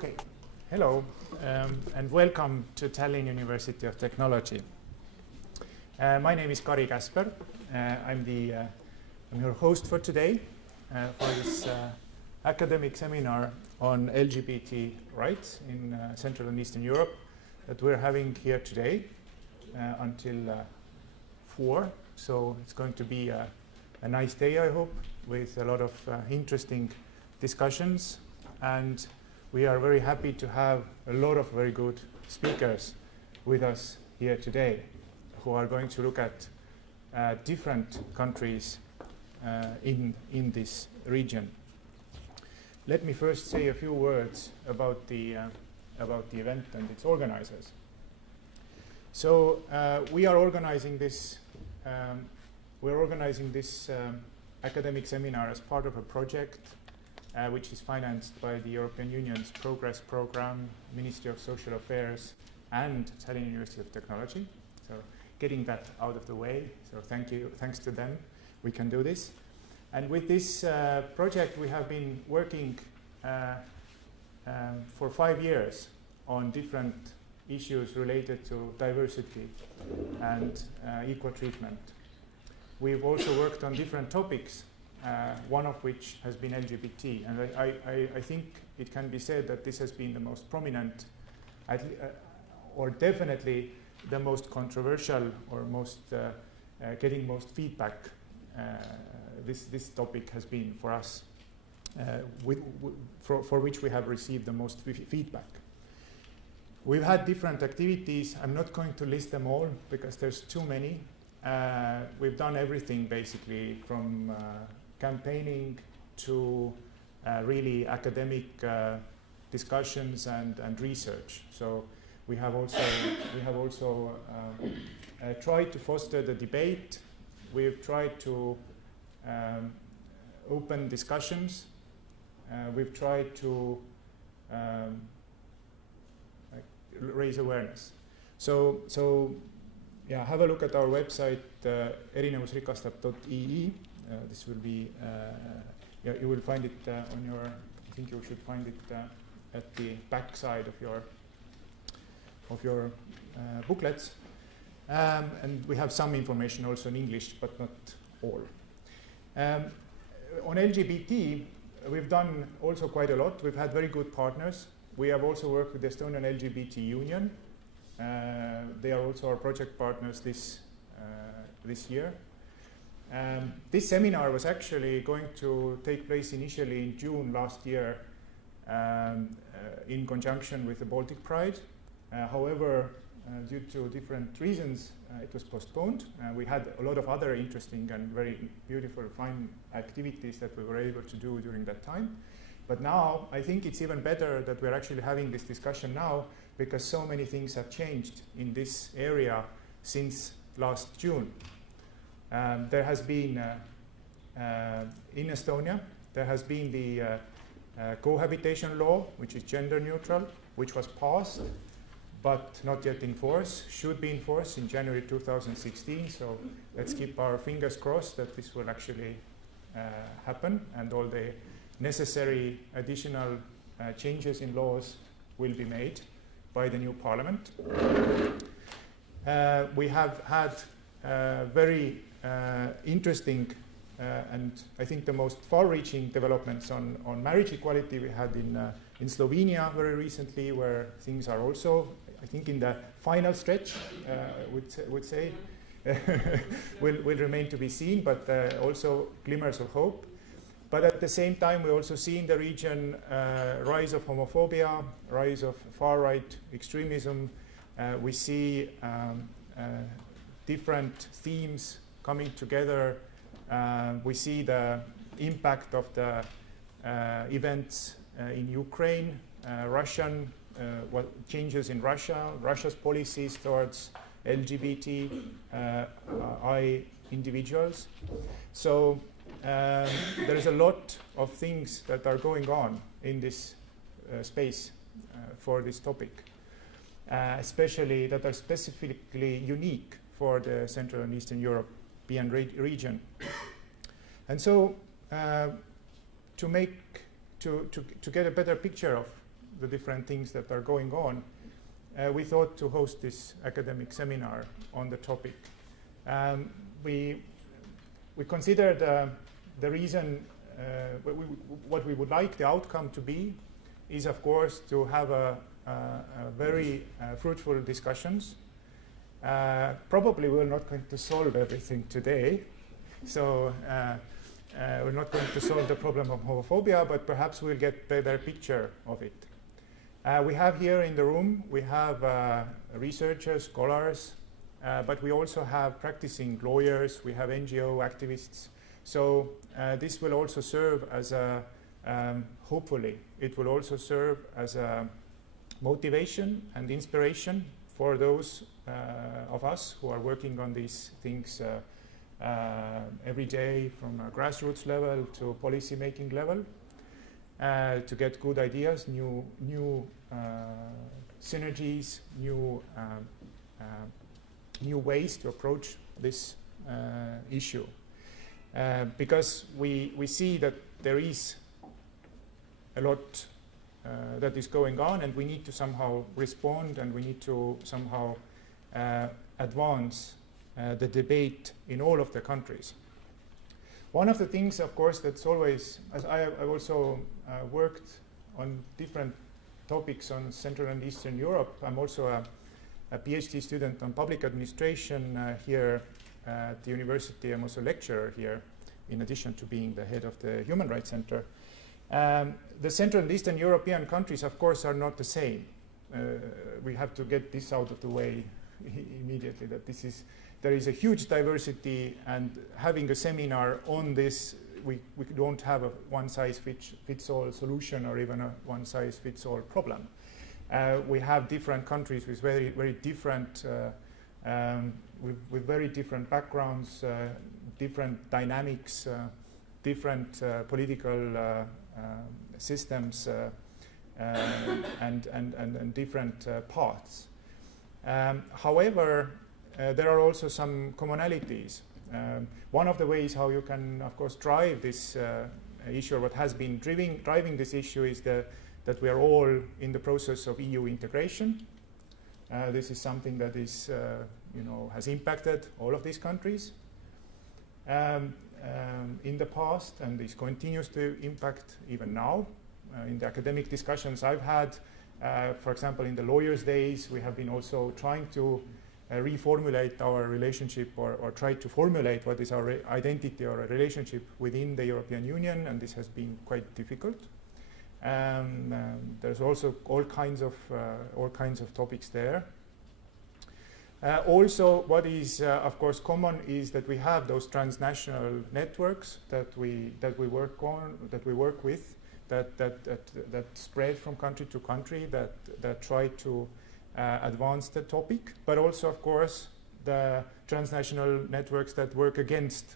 Okay, hello, and welcome to Tallinn University of Technology. My name is Kari Kasper. I'm your host for today for this academic seminar on LGBT rights in Central and Eastern Europe that we're having here today until 4. So it's going to be a nice day, I hope, with a lot of interesting discussions. And we are very happy to have a lot of very good speakers with us here today who are going to look at different countries in this region. Let me first say a few words about the event and its organizers. So we are organizing this. We're organizing this academic seminar as part of a project which is financed by the European Union's Progress Programme, Ministry of Social Affairs, and Tallinn University of Technology. So getting that out of the way. So thanks to them, we can do this. And with this project, we have been working for 5 years on different issues related to diversity and equal treatment. We've also worked on different topics, one of which has been LGBT. And I think it can be said that this has been the most prominent, or definitely the most controversial, or most getting most feedback. This topic has been for us, for which we have received the most feedback. We've had different activities. I'm not going to list them all because there's too many. We've done everything basically from campaigning to really academic discussions and research. So we have also tried to foster the debate. We've tried to open discussions. We've tried to raise awareness. So yeah, have a look at our website, erinevusrikastab.ee. This will be, yeah, you will find it on your, I think you should find it at the back side of your booklets. And we have some information also in English, but not all. On LGBT, we've done also quite a lot. We've had very good partners. We have also worked with the Estonian LGBT Union. They are also our project partners this year. This seminar was actually going to take place initially in June last year in conjunction with the Baltic Pride. However, due to different reasons, it was postponed. We had a lot of other interesting and very beautiful, fine activities that we were able to do during that time. But now, I think it's even better that we're actually having this discussion now because so many things have changed in this area since last June. There has been, in Estonia, there has been the cohabitation law, which is gender neutral, which was passed, but not yet in force, should be in force in January 2016. So let's keep our fingers crossed that this will actually happen and all the necessary additional changes in laws will be made by the new parliament. We have had very interesting and I think the most far-reaching developments on marriage equality we had in Slovenia very recently, where things are also, I think, in the final stretch, would say, will remain to be seen, but also glimmers of hope. But at the same time, we also see in the region rise of homophobia, rise of far-right extremism. We see different themes coming together. We see the impact of the events in Ukraine, what changes in Russia, Russia's policies towards LGBTI individuals. So there is a lot of things that are going on in this space for this topic, especially that are specifically unique for the Central and Eastern European region. And so to get a better picture of the different things that are going on, we thought to host this academic seminar on the topic. We considered the reason, what we would like the outcome to be is, of course, to have a very fruitful discussions. Probably we're not going to solve everything today, so we're not going to solve the problem of homophobia, but perhaps we'll get a better picture of it. We have here in the room, we have researchers, scholars, but we also have practicing lawyers, we have NGO activists. So this will also serve as a, hopefully, it will also serve as a motivation and inspiration for those of us who are working on these things every day from a grassroots level to policy making level, to get good ideas, new synergies, new ways to approach this issue. Because we see that there is a lot that is going on, and we need to somehow respond, and we need to somehow advance the debate in all of the countries. One of the things, of course, that's always, as I've also worked on different topics on Central and Eastern Europe. I'm also a Ph.D. student on public administration here at the university. I'm also a lecturer here, in addition to being the head of the Human Rights Center. The Central and Eastern European countries, of course, are not the same. We have to get this out of the way immediately, that there is a huge diversity, and having a seminar on this, we don't have a one-size-fits-all solution or even a one-size-fits-all problem. We have different countries with very different, with very different backgrounds, different dynamics, different political systems, and different paths. However, there are also some commonalities. One of the ways how you can, of course, drive this issue, or what has been driving this issue, is that we are all in the process of EU integration. This is something that is, has impacted all of these countries in the past, and this continues to impact even now. In the academic discussions I've had, for example, in the lawyers' days, we have been also trying to reformulate our relationship, or try to formulate what is our identity or a relationship within the European Union, and this has been quite difficult. There's also all kinds of topics there. Also, what is of course common is that we have those transnational networks that we work with, that spread from country to country, that try to advance the topic, but also, of course, the transnational networks that work against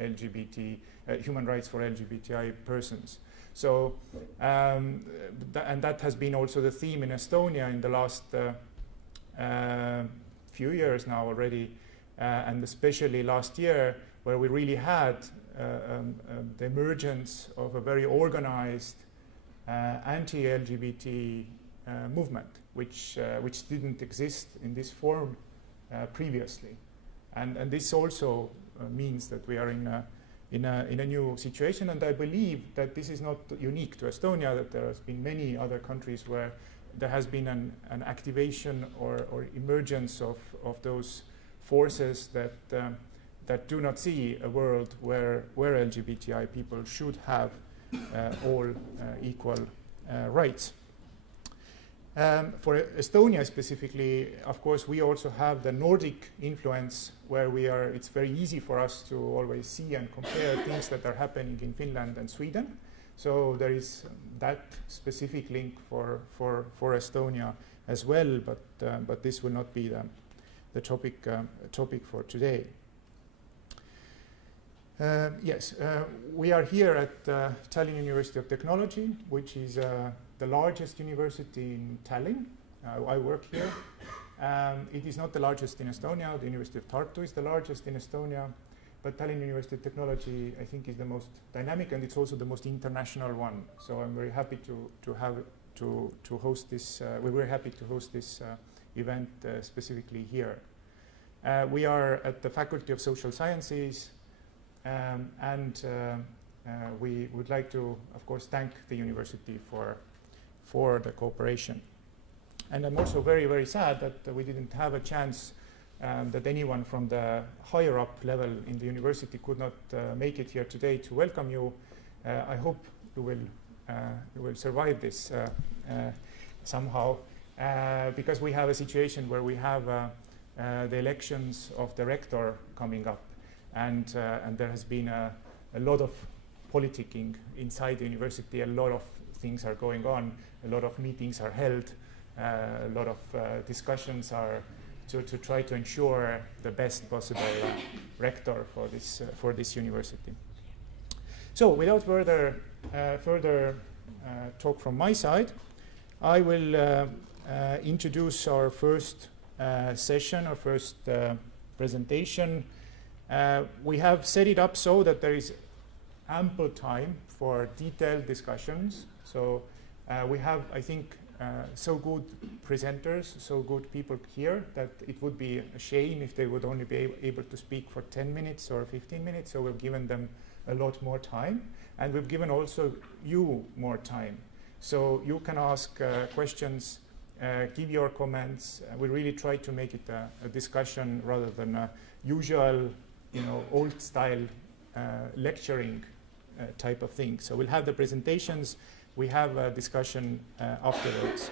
LGBT, human rights for LGBTI persons. So, and that has been also the theme in Estonia in the last few years now already, and especially last year, where we really had the emergence of a very organized anti-LGBT movement, which didn't exist in this form previously, and this also means that we are in a new situation. And I believe that this is not unique to Estonia; that there has been many other countries where there has been an activation or emergence of those forces that do not see a world where LGBTI people should have all equal rights. For Estonia specifically, of course, we also have the Nordic influence, where it's very easy for us to always see and compare things that are happening in Finland and Sweden. So there is that specific link for Estonia as well, but this will not be the topic for today. Yes, we are here at Tallinn University of Technology, which is the largest university in Tallinn. I work here. It is not the largest in Estonia. The University of Tartu is the largest in Estonia, but Tallinn University of Technology, I think, is the most dynamic, and it's also the most international one. So I'm very happy to have to host this. We were happy to host this event specifically here. We are at the Faculty of Social Sciences, and we would like to, of course, thank the university for the cooperation. And I'm also very, very sad that we didn't have a chance that anyone from the higher up level in the university could not make it here today to welcome you. I hope you will survive this somehow, because we have a situation where we have the elections of the rector coming up, and there has been a lot of politicking inside the university. A lot of things are going on. A lot of meetings are held. A lot of discussions are to try to ensure the best possible rector for this university. So, without further talk from my side, I will introduce our first session, our first presentation. We have set it up so that there is ample time for detailed discussions. So we have, I think, so good presenters, so good people here that it would be a shame if they would only be able to speak for 10 minutes or 15 minutes. So we've given them a lot more time, and we've given also you more time. So you can ask questions, give your comments. We really try to make it a discussion rather than a usual, old style lecturing type of thing. So we'll have the presentations. We have a discussion afterwards.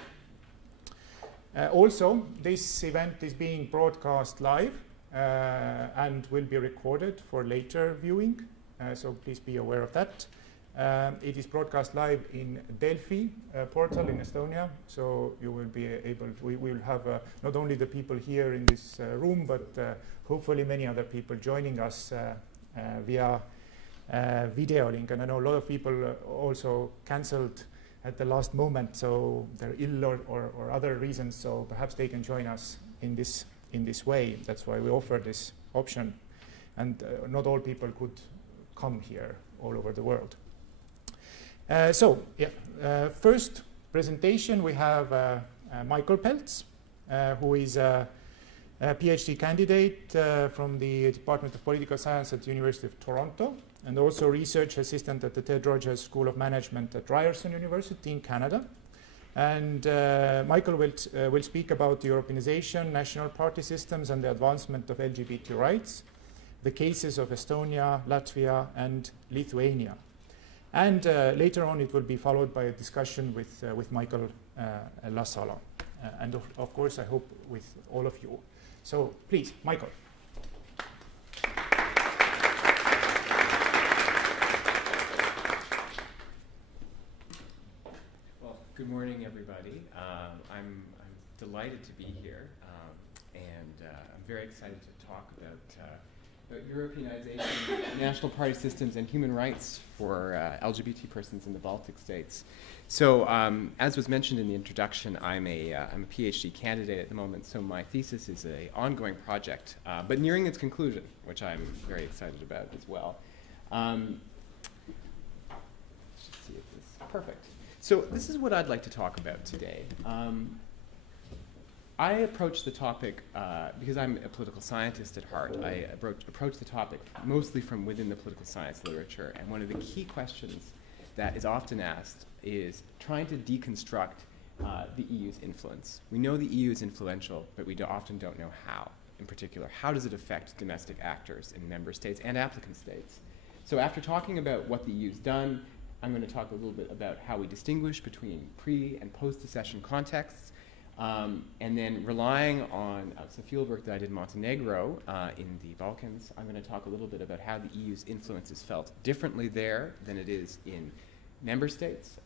Also, this event is being broadcast live and will be recorded for later viewing. So please be aware of that. It is broadcast live in Delfi portal in Estonia. So you will be able to, we will have not only the people here in this room, but hopefully many other people joining us via video link. And I know a lot of people also cancelled at the last moment, so they're ill or other reasons, so perhaps they can join us in this way. That's why we offer this option. And not all people could come here all over the world. First presentation, we have Michael Pelz, who is a Ph.D. candidate from the Department of Political Science at the University of Toronto, and also research assistant at the Ted Rogers School of Management at Ryerson University in Canada. And Michael will speak about Europeanization, national party systems, and the advancement of LGBT rights, the cases of Estonia, Latvia, and Lithuania. And later on, it will be followed by a discussion with Michael Lasala. And of course, I hope with all of you. So please, Michael. Well, good morning, everybody. I'm delighted to be here, and I'm very excited to talk about Europeanization, national party systems, and human rights for LGBT persons in the Baltic states. So, as was mentioned in the introduction, I'm a PhD candidate at the moment, so my thesis is an ongoing project, but nearing its conclusion, which I'm very excited about as well. Let's see if this, perfect. So this is what I'd like to talk about today. I approach the topic, because I'm a political scientist at heart, I approach the topic mostly from within the political science literature, and one of the key questions that is often asked is trying to deconstruct the EU's influence. We know the EU is influential, but we often don't know how. In particular, how does it affect domestic actors in member states and applicant states? So after talking about what the EU's done, I'm going to talk a little bit about how we distinguish between pre- and post-accession contexts, and then relying on some fieldwork that I did in Montenegro in the Balkans, I'm going to talk a little bit about how the EU's influence is felt differently there than it is in member states,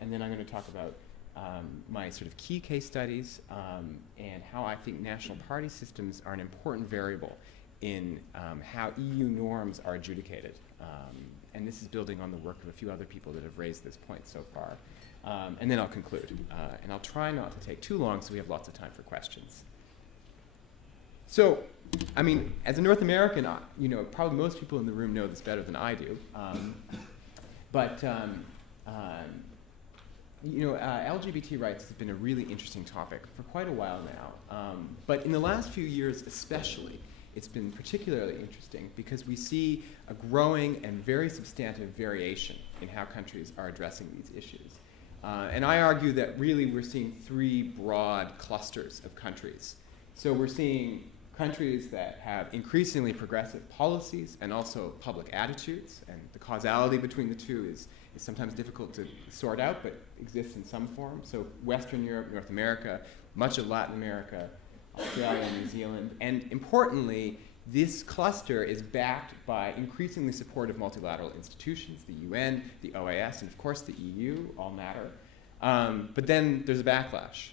and then I'm going to talk about my sort of key case studies and how I think national party systems are an important variable in how EU norms are adjudicated. And this is building on the work of a few other people that have raised this point so far. And then I'll conclude. And I'll try not to take too long so we have lots of time for questions. So, I mean, as a North American, probably most people in the room know this better than I do. LGBT rights has been a really interesting topic for quite a while now. But in the last few years especially, it's been particularly interesting because we see a growing and very substantive variation in how countries are addressing these issues. And I argue that really we're seeing three broad clusters of countries. So we're seeing countries that have increasingly progressive policies and also public attitudes, and the causality between the two is sometimes difficult to sort out, but exists in some form. So Western Europe, North America, much of Latin America, Australia, New Zealand, and importantly, this cluster is backed by increasingly supportive multilateral institutions, the UN, the OAS, and of course the EU, all matter. But then there's a backlash,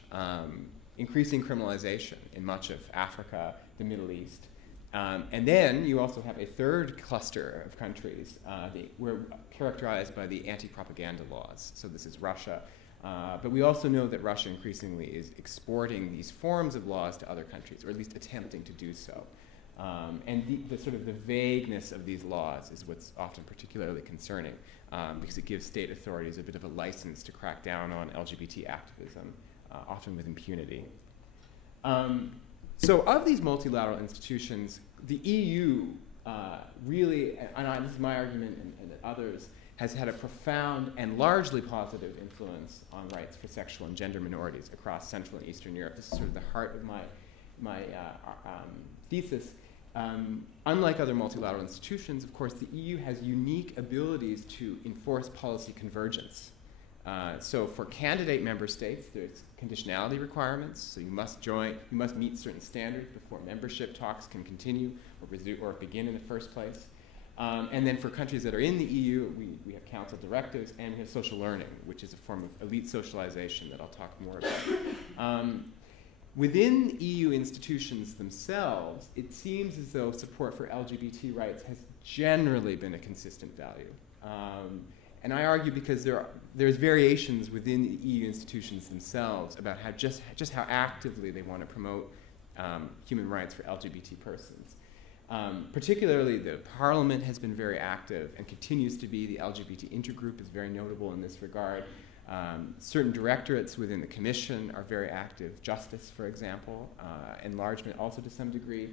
increasing criminalization in much of Africa, the Middle East. And then you also have a third cluster of countries we're characterized by the anti-propaganda laws. So this is Russia. But we also know that Russia increasingly is exporting these forms of laws to other countries, or at least attempting to do so. And the sort of the vagueness of these laws is what's often particularly concerning, because it gives state authorities a bit of a license to crack down on LGBT activism, often with impunity. So of these multilateral institutions, the EU really, and this is my argument and others, has had a profound and largely positive influence on rights for sexual and gender minorities across Central and Eastern Europe. This is sort of the heart of my thesis. Unlike other multilateral institutions, of course, the EU has unique abilities to enforce policy convergence. So for candidate member states, there's conditionality requirements. So you must meet certain standards before membership talks can continue or begin in the first place. And then for countries that are in the EU, we have council directives, and we have social learning, which is a form of elite socialization that I'll talk more about. Within EU institutions themselves, it seems as though support for LGBT rights has generally been a consistent value. And I argue because there's variations within the EU institutions themselves about how just how actively they want to promote human rights for LGBT persons. Particularly, the Parliament has been very active and continues to be. The LGBT intergroup is very notable in this regard. Certain directorates within the Commission are very active. Justice, for example, enlargement also to some degree.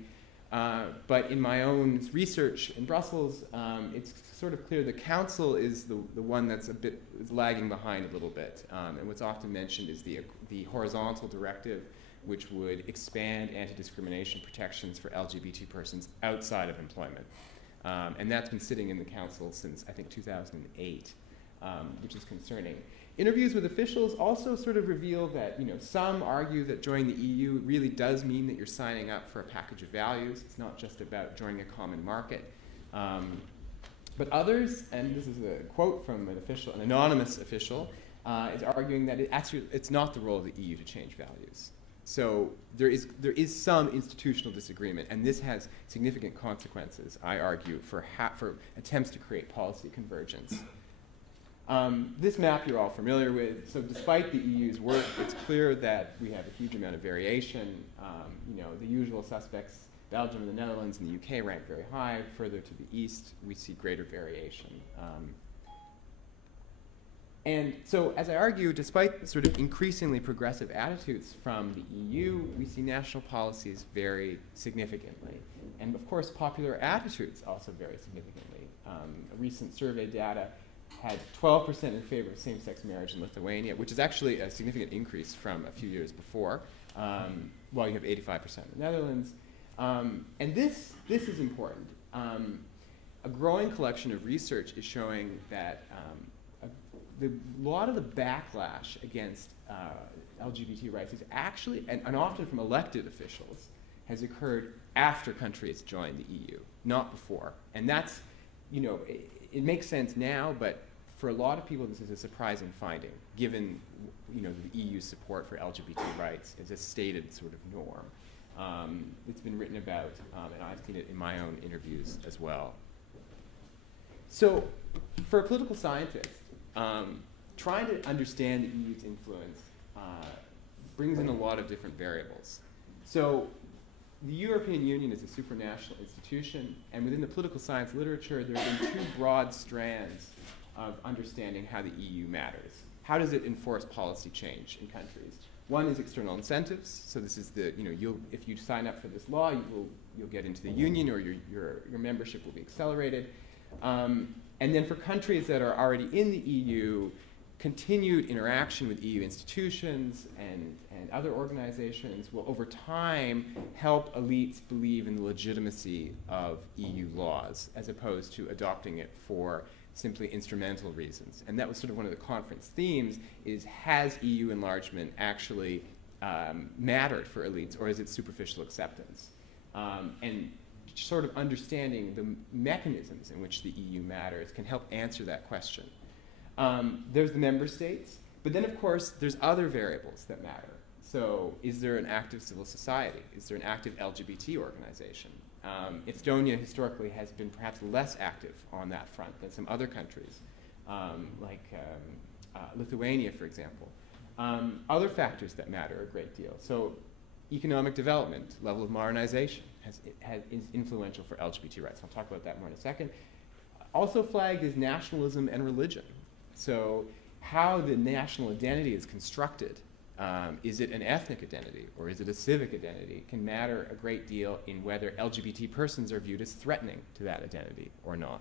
But in my own research in Brussels, it's sort of clear the Council is the one that's is lagging behind a little bit. And what's often mentioned is the horizontal directive, which would expand anti-discrimination protections for LGBT persons outside of employment. And that's been sitting in the Council since, I think, 2008, which is concerning. Interviews with officials also sort of reveal that, some argue that joining the EU really does mean that you're signing up for a package of values. It's not just about joining a common market. But others, and this is a quote from an anonymous official, is arguing that it's not the role of the EU to change values. So there is some institutional disagreement, and this has significant consequences, I argue, for attempts to create policy convergence. This map you're all familiar with. So despite the EU's work, it's clear that we have a huge amount of variation. The usual suspects, Belgium and the Netherlands and the UK, rank very high. Further to the east, we see greater variation. And so, as I argue, despite sort of increasingly progressive attitudes from the EU, we see national policies vary significantly. And of course, popular attitudes also vary significantly. A recent survey data had 12% in favor of same-sex marriage in Lithuania, which is actually a significant increase from a few years before, while you have 85% in the Netherlands. And this is important. A growing collection of research is showing that a lot of the backlash against LGBT rights is actually, and often from elected officials, has occurred after countries joined the EU, not before. And that's, it makes sense now, but for a lot of people, this is a surprising finding, given the EU's support for LGBT rights as a stated sort of norm. It's been written about, and I've seen it in my own interviews as well. So, for a political scientist, trying to understand the EU's influence brings in a lot of different variables. So, the European Union is a supranational institution, and within the political science literature, there have been two broad strands of understanding how the EU matters. how does it enforce policy change in countries? One is external incentives. So this is the, if you sign up for this law, you'll get into the union, or your membership will be accelerated. And then for countries that are already in the EU, continued interaction with EU institutions and other organizations will over time help elites believe in the legitimacy of EU laws, as opposed to adopting it for simply instrumental reasons. And that was sort of one of the conference themes, is has EU enlargement actually mattered for elites, or is it superficial acceptance? And sort of understanding the mechanisms in which the EU matters can help answer that question. There's the member states, but then of course there's other variables that matter. So is there an active civil society? Is there an active LGBT organization? Estonia historically has been perhaps less active on that front than some other countries, like Lithuania, for example. Other factors that matter a great deal. So economic development, level of modernization is influential for LGBT rights. I'll talk about that more in a second. Also flagged is nationalism and religion. So how the national identity is constructed, is it an ethnic identity or is it a civic identity, can matter a great deal in whether LGBT persons are viewed as threatening to that identity or not.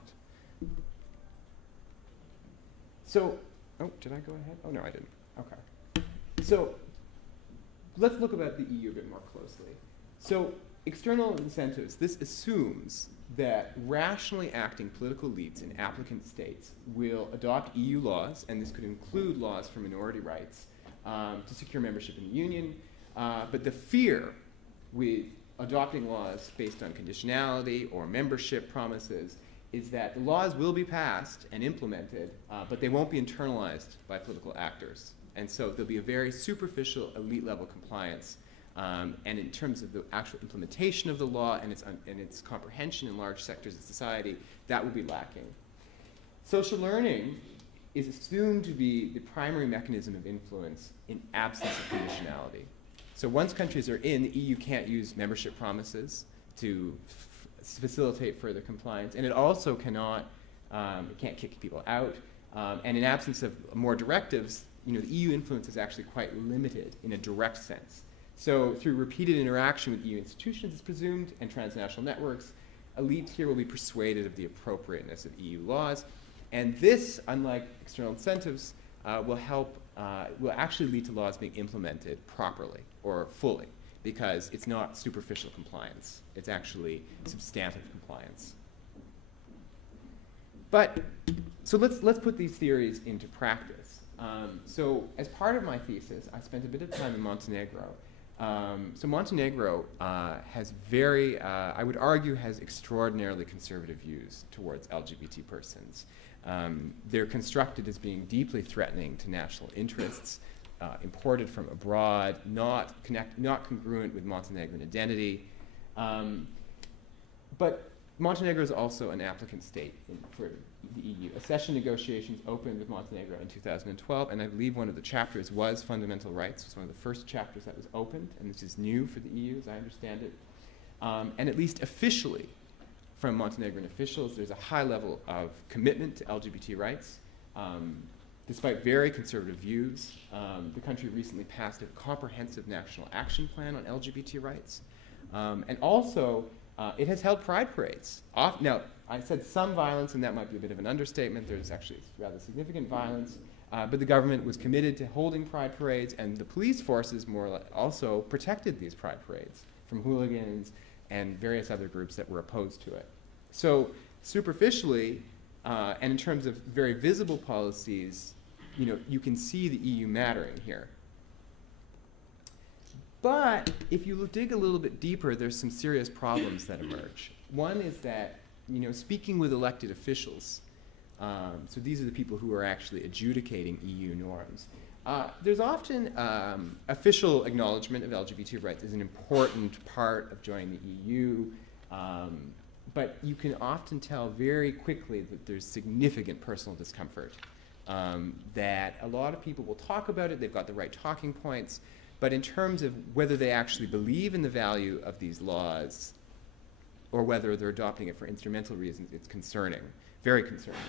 So, oh, did I go ahead? Oh, no, I didn't. Okay. So let's look about the EU a bit more closely. So external incentives, this assumes that rationally acting political elites in applicant states will adopt EU laws, and this could include laws for minority rights, to secure membership in the Union. But the fear with adopting laws based on conditionality or membership promises is that the laws will be passed and implemented, but they won't be internalized by political actors. And so there'll be a very superficial elite-level compliance. And in terms of the actual implementation of the law and its comprehension in large sectors of society, that will be lacking. Social learning is assumed to be the primary mechanism of influence in absence of conditionality. So once countries are in, the EU can't use membership promises to facilitate further compliance, and it also cannot, it can't kick people out. And in absence of more directives, the EU influence is actually quite limited in a direct sense. So through repeated interaction with EU institutions, it's presumed, and transnational networks, elites here will be persuaded of the appropriateness of EU laws. And this, unlike external incentives, will actually lead to laws being implemented properly or fully, because it's not superficial compliance. It's actually substantive compliance. But, so let's put these theories into practice. So as part of my thesis, I spent a bit of time in Montenegro. So Montenegro has very, I would argue, has extraordinarily conservative views towards LGBT persons. They're constructed as being deeply threatening to national interests, imported from abroad, not congruent with Montenegrin identity. But Montenegro is also an applicant state for the EU. Accession negotiations opened with Montenegro in 2012, and I believe one of the chapters was fundamental rights. It was one of the first chapters that was opened, and this is new for the EU, as I understand it. And at least officially, from Montenegrin officials, there's a high level of commitment to LGBT rights. Despite very conservative views, the country recently passed a comprehensive national action plan on LGBT rights. And also, it has held pride parades. Now, I said some violence, and that might be a bit of an understatement. There's actually rather significant violence. But the government was committed to holding pride parades, and the police forces more or less also protected these pride parades from hooligans and various other groups that were opposed to it. So superficially, and in terms of very visible policies, you can see the EU mattering here. But if you dig a little bit deeper, there's some serious problems that emerge. One is that, speaking with elected officials, so these are the people who are actually adjudicating EU norms, there's often official acknowledgement of LGBT rights as an important part of joining the EU, but you can often tell very quickly that there's significant personal discomfort, that a lot of people will talk about it, they've got the right talking points, but in terms of whether they actually believe in the value of these laws or whether they're adopting it for instrumental reasons, it's concerning, very concerning.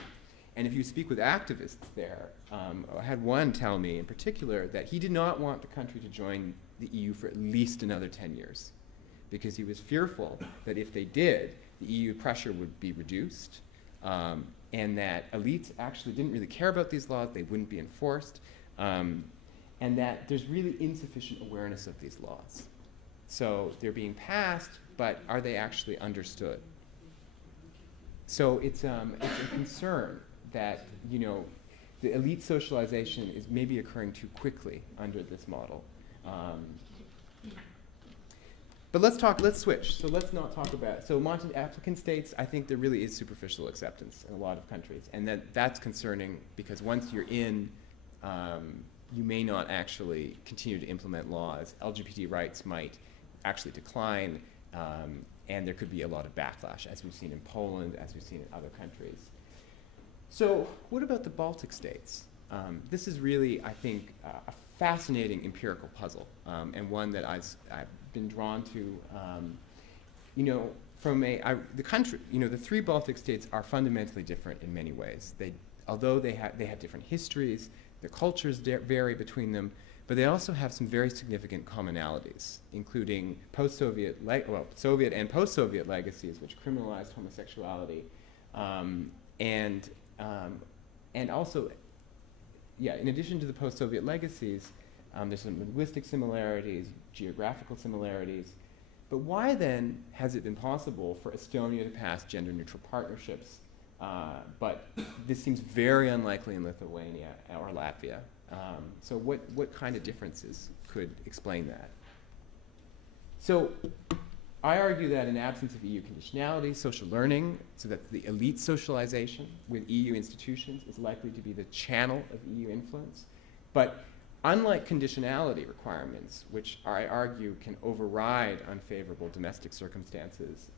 And if you speak with activists there, I had one tell me in particular that he did not want the country to join the EU for at least another 10 years, because he was fearful that if they did, the EU pressure would be reduced, and that elites actually didn't really care about these laws, they wouldn't be enforced, and that there's really insufficient awareness of these laws. So they're being passed, but are they actually understood? So it's a concern that, you know, the elite socialization is maybe occurring too quickly under this model. But let's switch. So let's not talk about, so applicant states, I think there really is superficial acceptance in a lot of countries. And that's concerning because once you're in, you may not actually continue to implement laws. LGBT rights might actually decline, and there could be a lot of backlash, as we've seen in Poland, as we've seen in other countries. So what about the Baltic states? This is really, I think, a fascinating empirical puzzle, and one that I've been drawn to. You know, from the country, you know, the three Baltic states are fundamentally different in many ways. Although they have different histories, their cultures vary between them, but they also have some very significant commonalities, including Soviet and post-Soviet legacies, which criminalized homosexuality, and also, yeah, in addition to the post-Soviet legacies, there's some linguistic similarities, geographical similarities. But why then has it been possible for Estonia to pass gender-neutral partnerships? But this seems very unlikely in Lithuania or Latvia. So what kind of differences could explain that? So I argue that in absence of EU conditionality, social learning, so that the elite socialization with EU institutions is likely to be the channel of EU influence. But unlike conditionality requirements, which I argue can override unfavorable domestic circumstances,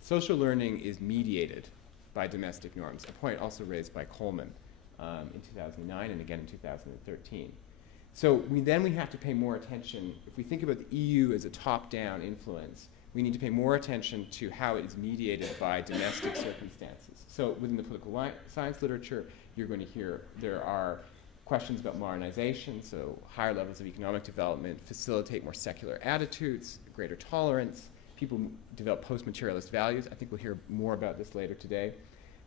social learning is mediated by domestic norms, a point also raised by Coleman in 2009 and again in 2013. So we have to pay more attention. If we think about the EU as a top-down influence, we need to pay more attention to how it is mediated by domestic circumstances. So within the political science literature, you're going to hear there are questions about modernization, so higher levels of economic development facilitate more secular attitudes, greater tolerance, people develop post-materialist values. I think we'll hear more about this later today.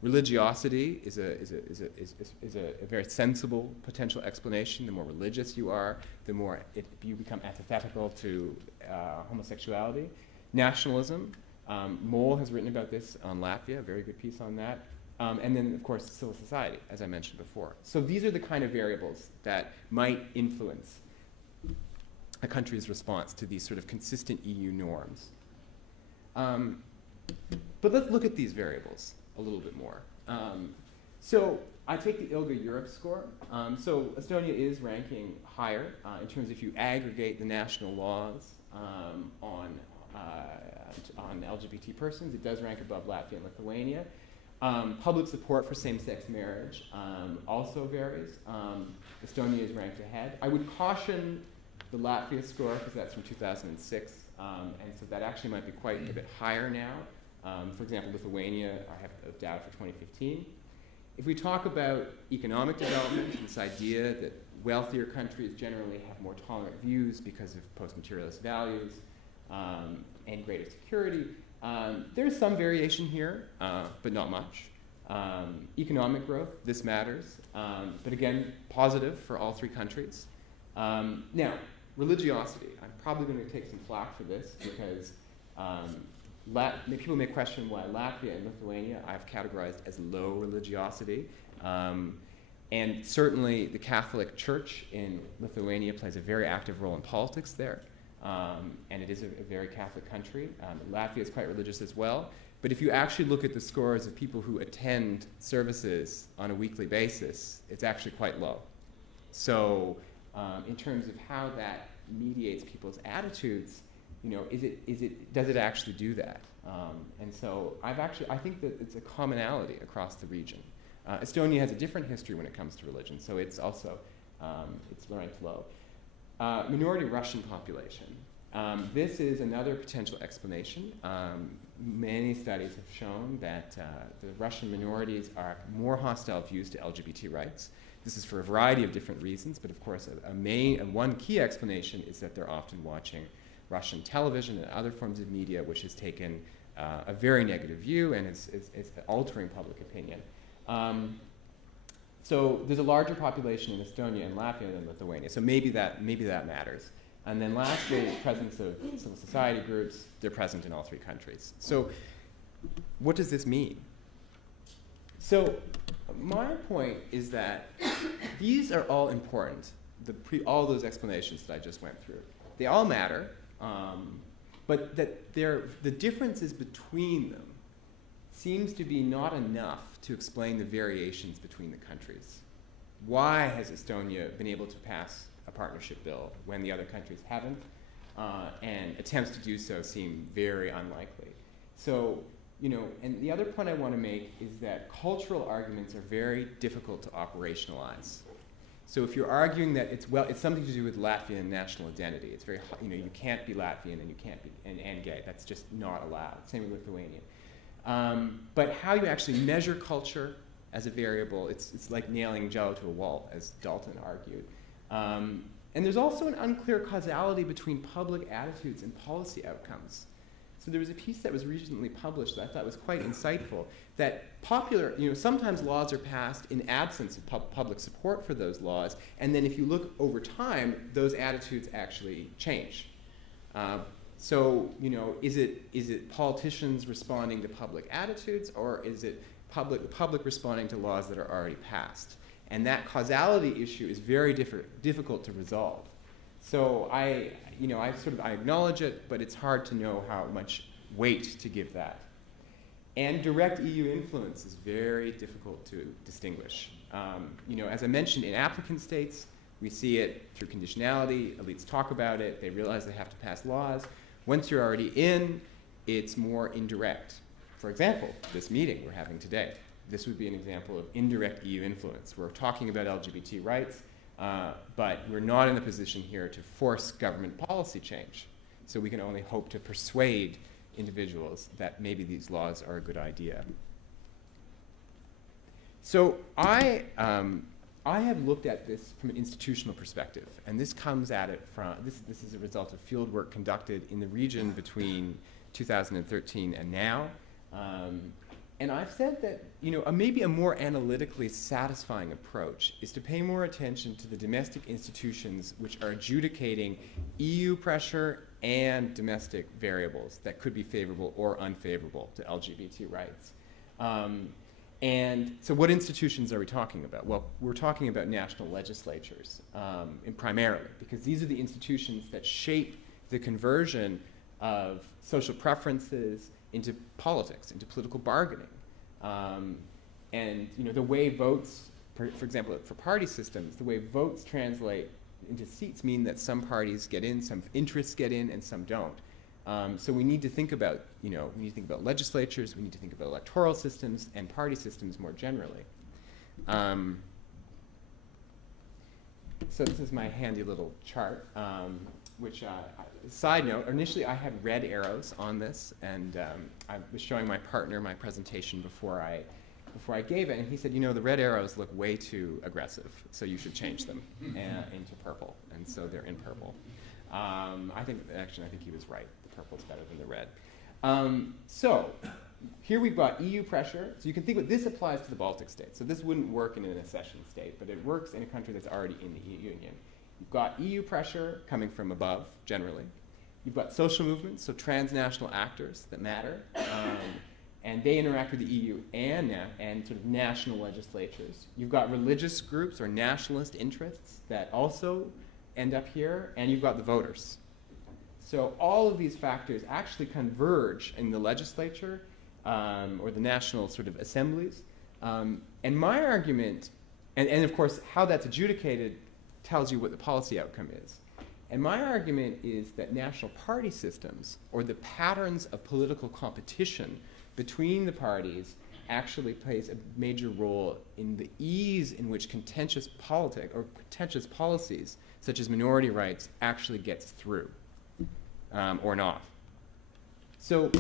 Religiosity is a very sensible potential explanation. The more religious you are, the more you become antithetical to homosexuality. Nationalism, Mole has written about this on Latvia, a very good piece on that. And then, of course, civil society, as I mentioned before. So these are the kind of variables that might influence a country's response to these sort of consistent EU norms. But let's look at these variables a little bit more. So I take the ILGA Europe score. So Estonia is ranking higher in terms of if you aggregate the national laws on LGBT persons. It does rank above Latvia and Lithuania. Public support for same-sex marriage also varies. Estonia is ranked ahead. I would caution the Latvia score because that's from 2006, and so that actually might be quite a bit higher now. For example, Lithuania, I have data for 2015. If we talk about economic development, this idea that wealthier countries generally have more tolerant views because of post-materialist values and greater security, there's some variation here, but not much. Economic growth, this matters, but again, positive for all three countries. Now, religiosity. I'm probably going to take some flack for this because people may question why Latvia and Lithuania I've categorized as low religiosity. And certainly the Catholic Church in Lithuania plays a very active role in politics there. And it is a very Catholic country. Latvia is quite religious as well. But if you actually look at the scores of people who attend services on a weekly basis, it's actually quite low. So in terms of how that mediates people's attitudes, you know, does it actually do that? And so I think that it's a commonality across the region. Estonia has a different history when it comes to religion, so it's also it's ranked low. Minority Russian population. This is another potential explanation. Many studies have shown that the Russian minorities are more hostile views to LGBT rights. This is for a variety of different reasons, but of course one key explanation is that they're often watching Russian television and other forms of media, which has taken a very negative view and is altering public opinion. So there's a larger population in Estonia and Latvia than Lithuania, so maybe that matters. And then lastly, presence of civil society groups, they're present in all three countries. So what does this mean? So my point is that these are all important, all those explanations that I just went through. They all matter, but that the differences between them seems to be not enough to explain the variations between the countries. Why has Estonia been able to pass a partnership bill when the other countries haven't? And attempts to do so seem very unlikely. So, and the other point I want to make is that cultural arguments are very difficult to operationalize. So if you're arguing that it's something to do with Latvian national identity, it's very, you can't be Latvian and you can't be and gay. That's just not allowed. Same with Lithuanian. But how you actually measure culture as a variable, it's like nailing Jello to a wall, as Dalton argued. And there's also an unclear causality between public attitudes and policy outcomes. So there was a piece that was recently published that I thought was quite insightful, that sometimes laws are passed in absence of public support for those laws, and then if you look over time, those attitudes actually change. So, is it politicians responding to public attitudes, or is it public responding to laws that are already passed? And that causality issue is very difficult to resolve. So I acknowledge it, but it's hard to know how much weight to give that. And direct EU influence is very difficult to distinguish. As I mentioned, in applicant states, we see it through conditionality. Elites talk about it. They realize they have to pass laws. Once you're already in, it's more indirect. For example, this meeting we're having today. This would be an example of indirect EU influence. We're talking about LGBT rights, but we're not in a position here to force government policy change. So we can only hope to persuade individuals that maybe these laws are a good idea. So I have looked at this from an institutional perspective, and this comes at it from, this is a result of field work conducted in the region between 2013 and now. And I've said that maybe a more analytically satisfying approach is to pay more attention to the domestic institutions which are adjudicating EU pressure and domestic variables that could be favorable or unfavorable to LGBT rights. And so what institutions are we talking about? Well, we're talking about national legislatures primarily, because these are the institutions that shape the conversion of social preferences into politics, into political bargaining. And the way votes, for example, for party systems, the way votes translate into seats mean that some parties get in, some interests get in, and some don't. So we need to think about, legislatures, we need to think about electoral systems and party systems more generally. So this is my handy little chart, which, side note, initially I had red arrows on this, and I was showing my partner my presentation before I gave it, and he said, the red arrows look way too aggressive, so you should change them into purple, and so they're in purple. I think he was right. The purple's better than the red. So here we've got EU pressure. So you can think this applies to the Baltic states. So this wouldn't work in an accession state, but it works in a country that's already in the EU Union. You've got EU pressure coming from above, generally. You've got social movements, so transnational actors that matter, and they interact with the EU and sort of national legislatures. You've got religious groups or nationalist interests that also end up here, and you've got the voters. So all of these factors actually converge in the legislature or the national sort of assemblies. And my argument, and of course how that's adjudicated tells you what the policy outcome is. And my argument is that national party systems, or the patterns of political competition between the parties, actually plays a major role in the ease in which contentious politics or contentious policies, such as minority rights, actually gets through. or not. So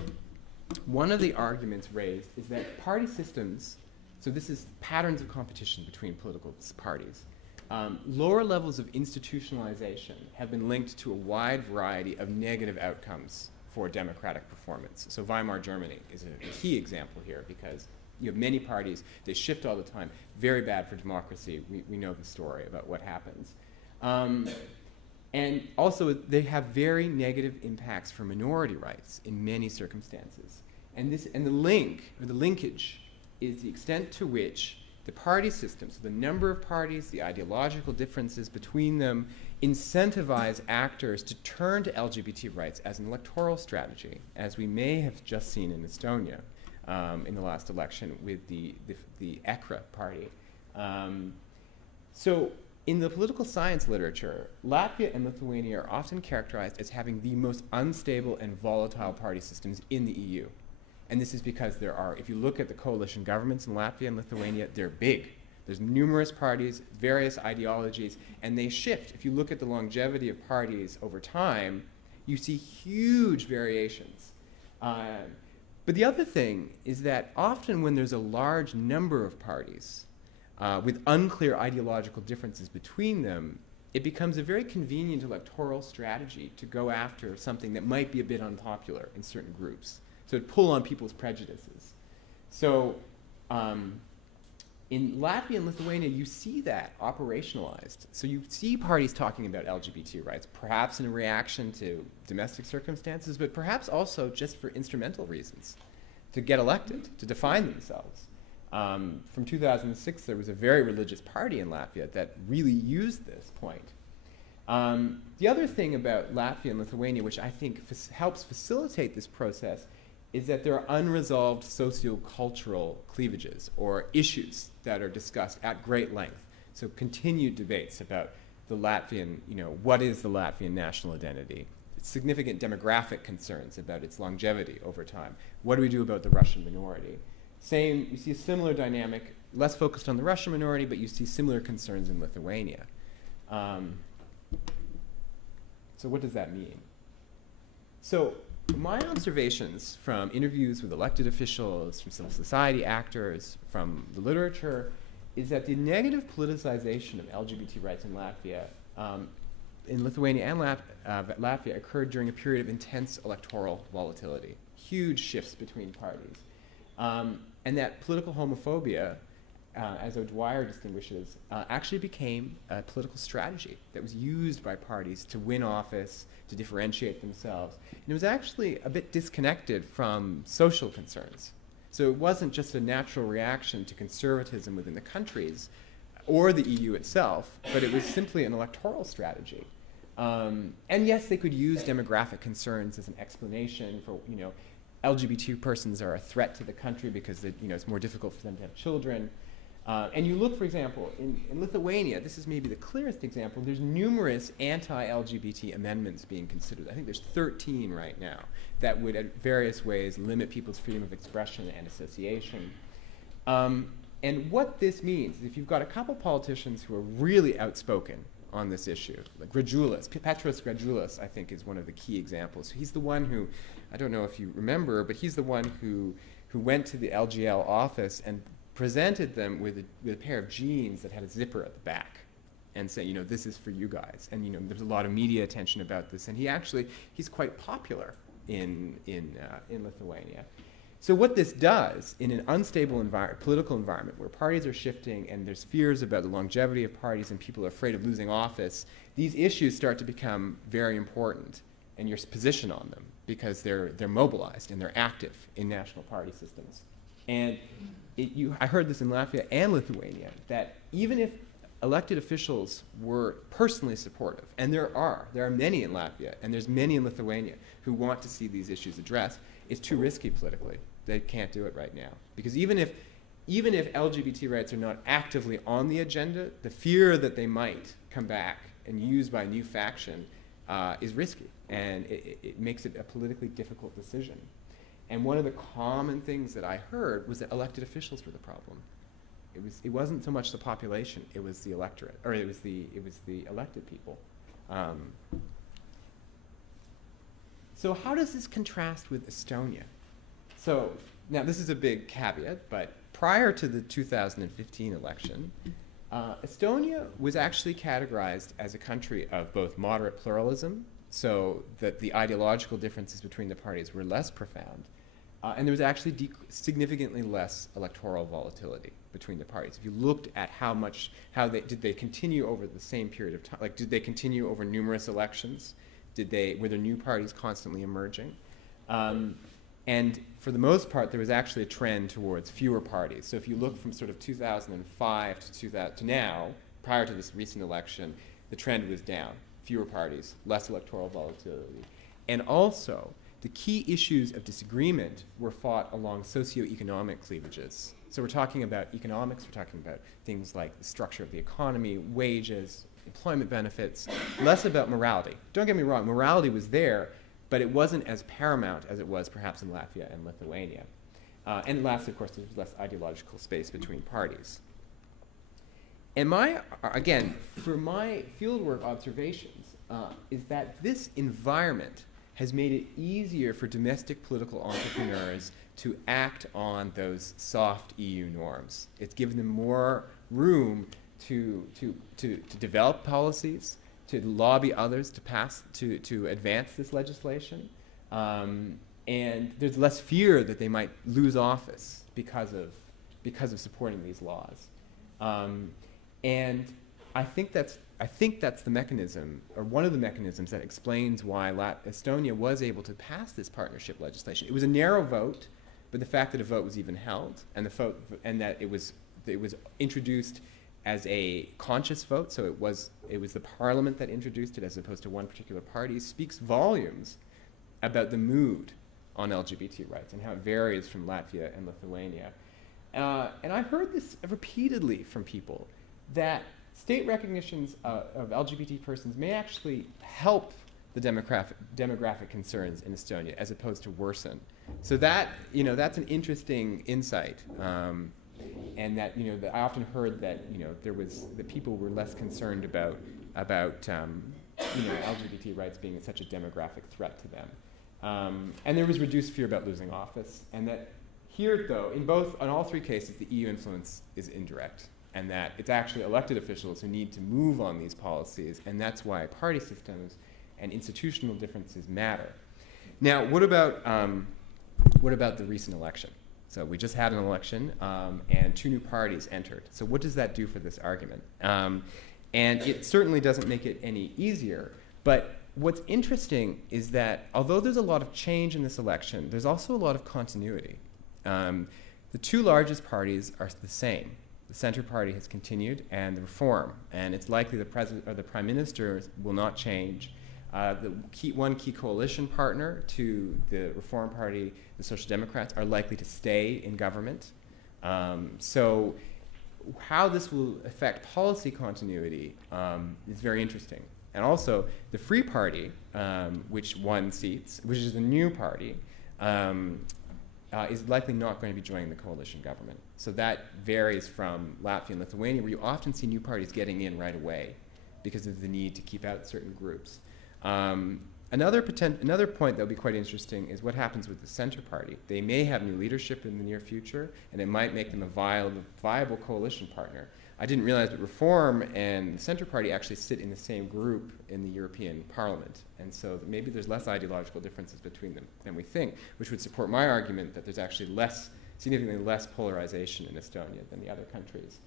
one of the arguments raised is that party systems, so this is patterns of competition between political parties, lower levels of institutionalization have been linked to a wide variety of negative outcomes for democratic performance. So Weimar Germany is a key example here because you have many parties, they shift all the time, very bad for democracy. We know the story about what happens. And also they have very negative impacts for minority rights in many circumstances. And the linkage is the extent to which the party system, so the number of parties, the ideological differences between them, incentivize actors to turn to LGBT rights as an electoral strategy, as we may have just seen in Estonia in the last election with the ECRA party. So in the political science literature, Latvia and Lithuania are often characterized as having the most unstable and volatile party systems in the EU. And this is because there are, if you look at the coalition governments in Latvia and Lithuania, they're big. There's numerous parties, various ideologies, and they shift. If you look at the longevity of parties over time, you see huge variations. But the other thing is that often when there's a large number of parties with unclear ideological differences between them, it becomes a very convenient electoral strategy to go after something that might be a bit unpopular in certain groups. So to pull on people's prejudices. So in Latvia and Lithuania, you see that operationalized. So you see parties talking about LGBT rights, perhaps in a reaction to domestic circumstances, but perhaps also just for instrumental reasons, to get elected, to define themselves. From 2006, there was a very religious party in Latvia that really used this point. The other thing about Latvia and Lithuania, which I think helps facilitate this process, is that there are unresolved socio-cultural cleavages or issues that are discussed at great length. So continued debates about the Latvian, what is the Latvian national identity? Significant demographic concerns about its longevity over time. What do we do about the Russian minority? You see a similar dynamic, less focused on the Russian minority, but you see similar concerns in Lithuania. So what does that mean? So my observations from interviews with elected officials, from civil society actors, from the literature, is that the negative politicization of LGBT rights in Latvia, in Lithuania and Latvia, occurred during a period of intense electoral volatility, huge shifts between parties. And that political homophobia, as O'Dwyer distinguishes, actually became a political strategy that was used by parties to win office, to differentiate themselves. And it was actually a bit disconnected from social concerns. So it wasn't just a natural reaction to conservatism within the countries or the EU itself, but it was simply an electoral strategy. And yes, they could use demographic concerns as an explanation for, LGBT persons are a threat to the country because it's more difficult for them to have children. And you look, for example, in Lithuania, this is maybe the clearest example, there's numerous anti-LGBT amendments being considered. I think there's 13 right now that would, in various ways, limit people's freedom of expression and association. And what this means is if you've got a couple politicians who are really outspoken on this issue, like Gražulis, Petras Gražulis, I think, is one of the key examples. He's the one who, I don't know if you remember, but he's the one who went to the LGL office and presented them with a pair of jeans that had a zipper at the back and say, this is for you guys. And there's a lot of media attention about this. And he's quite popular in Lithuania. So what this does in an unstable political environment where parties are shifting and there's fears about the longevity of parties and people are afraid of losing office, these issues start to become very important and your position on them because they're mobilized and they're active in national party systems. And I heard this in Latvia and Lithuania, that even if elected officials were personally supportive, and there are many in Latvia, and there's many in Lithuania who want to see these issues addressed, it's too risky politically. They can't do it right now. Because even if LGBT rights are not actively on the agenda, the fear that they might come back and used by a new faction is risky, and it makes it a politically difficult decision. And one of the common things that I heard was that elected officials were the problem. It wasn't so much the population; it was the electorate, or it was the elected people. So how does this contrast with Estonia? So now this is a big caveat, but prior to the 2015 election, Estonia was actually categorized as a country of both moderate pluralism, so that the ideological differences between the parties were less profound, and there was actually significantly less electoral volatility between the parties. If you looked at did they continue over the same period of time, like did they continue over numerous elections? Were there new parties constantly emerging? And for the most part, there was actually a trend towards fewer parties. So if you look from sort of 2005 to now, prior to this recent election, the trend was down. Fewer parties, less electoral volatility. And also, the key issues of disagreement were fought along socioeconomic cleavages. So we're talking about economics, we're talking about things like the structure of the economy, wages, employment benefits, less about morality. Don't get me wrong, morality was there, but it wasn't as paramount as it was perhaps in Latvia and Lithuania. And last, of course, there was less ideological space between parties. And for my fieldwork observations, is that this environment has made it easier for domestic political entrepreneurs to act on those soft EU norms. It's given them more room to develop policies, to lobby others to advance this legislation, and there's less fear that they might lose office because of supporting these laws, and I think that's the mechanism, or one of the mechanisms that explains why Estonia was able to pass this partnership legislation. It was a narrow vote, but the fact that a vote was even held, and that it was introduced as a conscious vote, so it was the parliament that introduced it as opposed to one particular party, speaks volumes about the mood on LGBT rights and how it varies from Latvia and Lithuania. And I heard this repeatedly from people, that state recognitions of LGBT persons may actually help the demographic concerns in Estonia as opposed to worsen. So that's an interesting insight. And that that I often heard that that people were less concerned about LGBT rights being such a demographic threat to them, and there was reduced fear about losing office, and that here though on all three cases the EU influence is indirect, and that it's actually elected officials who need to move on these policies, and that's why party systems and institutional differences matter. Now, what about the recent election? So we just had an election, and two new parties entered. So what does that do for this argument? And it certainly doesn't make it any easier. But what's interesting is that although there's a lot of change in this election, there's also a lot of continuity. The two largest parties are the same. The Centre Party has continued, and the Reform. And it's likely the president or the prime minister will not change. One key coalition partner to the Reform Party, the Social Democrats, are likely to stay in government. So how this will affect policy continuity is very interesting. And also, the Free Party, which won seats, which is the new party, is likely not going to be joining the coalition government. So that varies from Latvia and Lithuania, where you often see new parties getting in right away because of the need to keep out certain groups. Another point that will be quite interesting is what happens with the Centre Party. They may have new leadership in the near future, and it might make them a viable coalition partner. I didn't realize that Reform and the Centre Party actually sit in the same group in the European Parliament, and so maybe there's less ideological differences between them than we think, which would support my argument that there's actually significantly less polarization in Estonia than the other countries.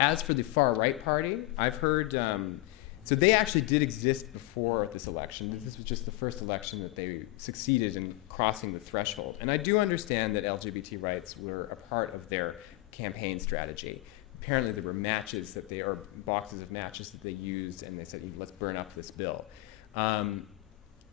As for the far-right party, I've heard so they actually did exist before this election. This was just the first election that they succeeded in crossing the threshold. And I do understand that LGBT rights were a part of their campaign strategy. Apparently there were boxes of matches that they used, and they said, let's burn up this bill.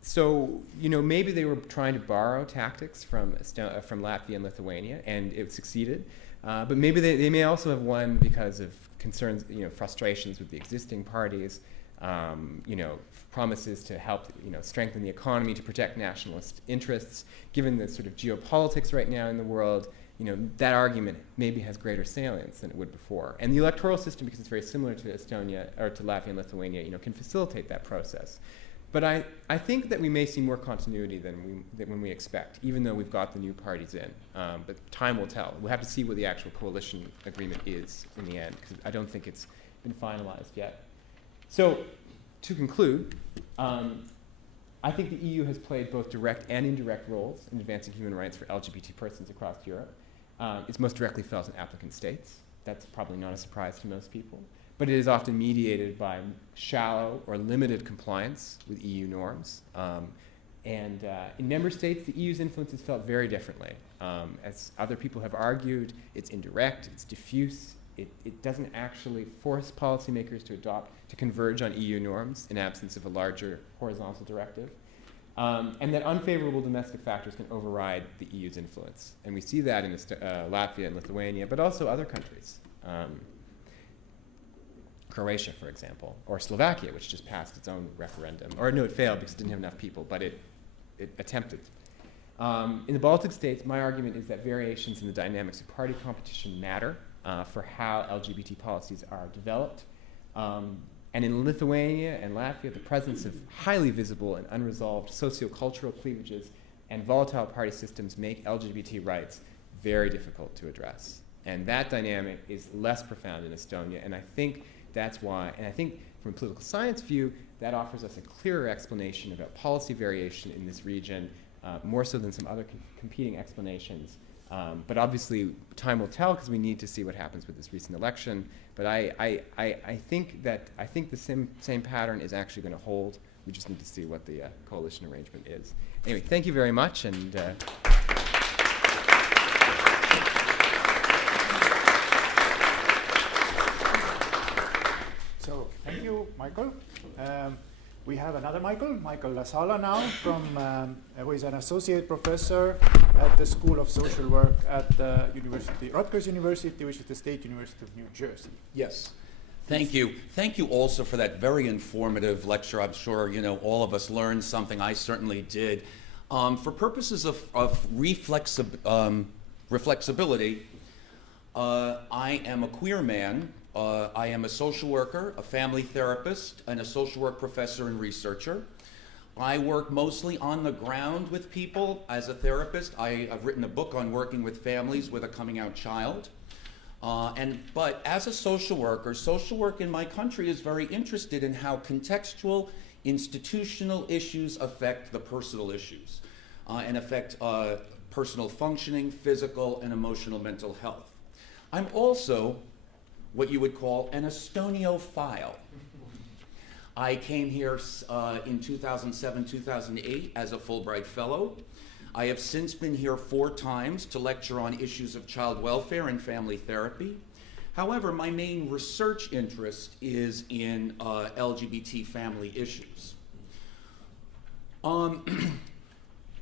So maybe they were trying to borrow tactics from Latvia and Lithuania, and it succeeded. But maybe they may also have won because of concerns, frustrations with the existing parties. Promises to help, strengthen the economy, to protect nationalist interests. Given the sort of geopolitics right now in the world, that argument maybe has greater salience than it would before. And the electoral system, because it's very similar to Estonia or to Latvia and Lithuania, can facilitate that process. But I think that we may see more continuity than when we expect, even though we've got the new parties in. But time will tell. We'll have to see what the actual coalition agreement is in the end, because I don't think it's been finalized yet. So, to conclude, I think the EU has played both direct and indirect roles in advancing human rights for LGBT persons across Europe. It's most directly felt in applicant states. That's probably not a surprise to most people. But it is often mediated by shallow or limited compliance with EU norms. In member states, the EU's influence is felt very differently. As other people have argued, it's indirect, it's diffuse, it doesn't actually force policymakers to converge on EU norms in absence of a larger horizontal directive. And that unfavorable domestic factors can override the EU's influence. And we see that in Latvia and Lithuania, but also other countries. Croatia, for example, or Slovakia, which just passed its own referendum. Or no, it failed because it didn't have enough people, but it attempted. In the Baltic states, my argument is that variations in the dynamics of party competition matter for how LGBT policies are developed. And in Lithuania and Latvia, the presence of highly visible and unresolved sociocultural cleavages and volatile party systems make LGBT rights very difficult to address. And that dynamic is less profound in Estonia, and I think that's why, and I think from a political science view, that offers us a clearer explanation about policy variation in this region, more so than some other competing explanations. But obviously, time will tell because we need to see what happens with this recent election. But I think the same pattern is actually going to hold. We just need to see what the coalition arrangement is. Anyway, thank you very much. And so thank you, Michael. We have another Michael Lasala now, who is an associate professor at the School of Social Work at Rutgers University, which is the State University of New Jersey. Yes. Thank you. Thank you also for that very informative lecture. I'm sure all of us learned something. I certainly did. For purposes of reflexibility, I am a queer man. I am a social worker, a family therapist, and a social work professor and researcher. I work mostly on the ground with people as a therapist. I've written a book on working with families with a coming out child. But as a social worker, social work in my country is very interested in how contextual, institutional issues affect the personal issues and affect personal functioning, physical, and emotional mental health. I'm also what you would call an Estoniophile. I came here in 2007, 2008 as a Fulbright Fellow. I have since been here 4 times to lecture on issues of child welfare and family therapy. However, my main research interest is in LGBT family issues.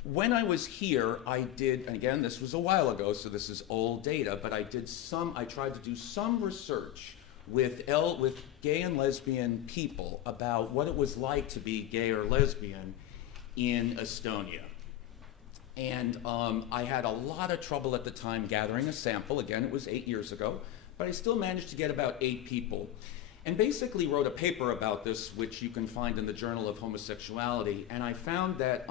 When I was here, I did, and again, this was a while ago, so this is old data, but I tried to do some research with gay and lesbian people about what it was like to be gay or lesbian in Estonia. And I had a lot of trouble at the time gathering a sample. Again, it was 8 years ago, but I still managed to get about 8 people. And basically wrote a paper about this, which you can find in the Journal of Homosexuality. And I found that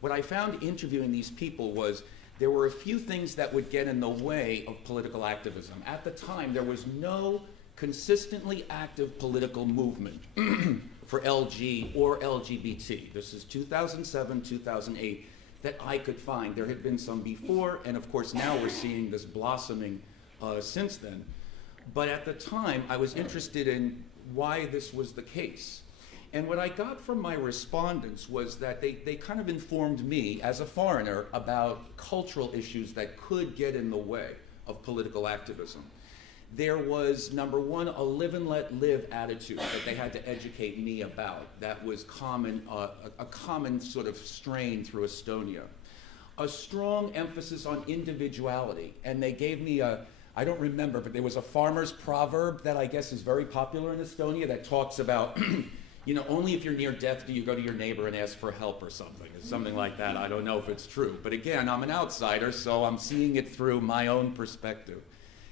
what I found interviewing these people was there were a few things that would get in the way of political activism. At the time, there was no consistently active political movement for LG or LGBT. This is 2007, 2008, that I could find. There had been some before, and of course now we're seeing this blossoming since then. But at the time, I was interested in why this was the case. And what I got from my respondents was that they kind of informed me as a foreigner about cultural issues that could get in the way of political activism. There was, number one, a live and let live attitude that they had to educate me about. That was common, a common sort of strain through Estonia. A strong emphasis on individuality. And they gave me I don't remember, but there was a farmer's proverb that I guess is very popular in Estonia that talks about only if you're near death do you go to your neighbor and ask for help or something. It's something like that. I don't know if it's true. But again, I'm an outsider, so I'm seeing it through my own perspective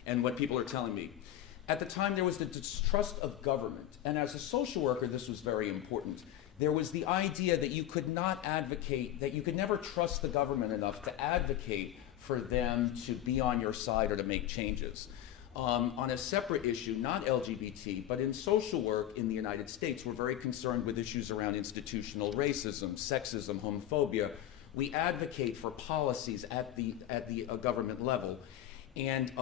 and what people are telling me. At the time, there was the distrust of government. And as a social worker, this was very important. there was the idea that you could not advocate, that you could never trust the government enough to advocate for them to be on your side or to make changes. On a separate issue, not LGBT, but in social work in the United States, we're very concerned with issues around institutional racism, sexism, homophobia. We advocate for policies at the government level. And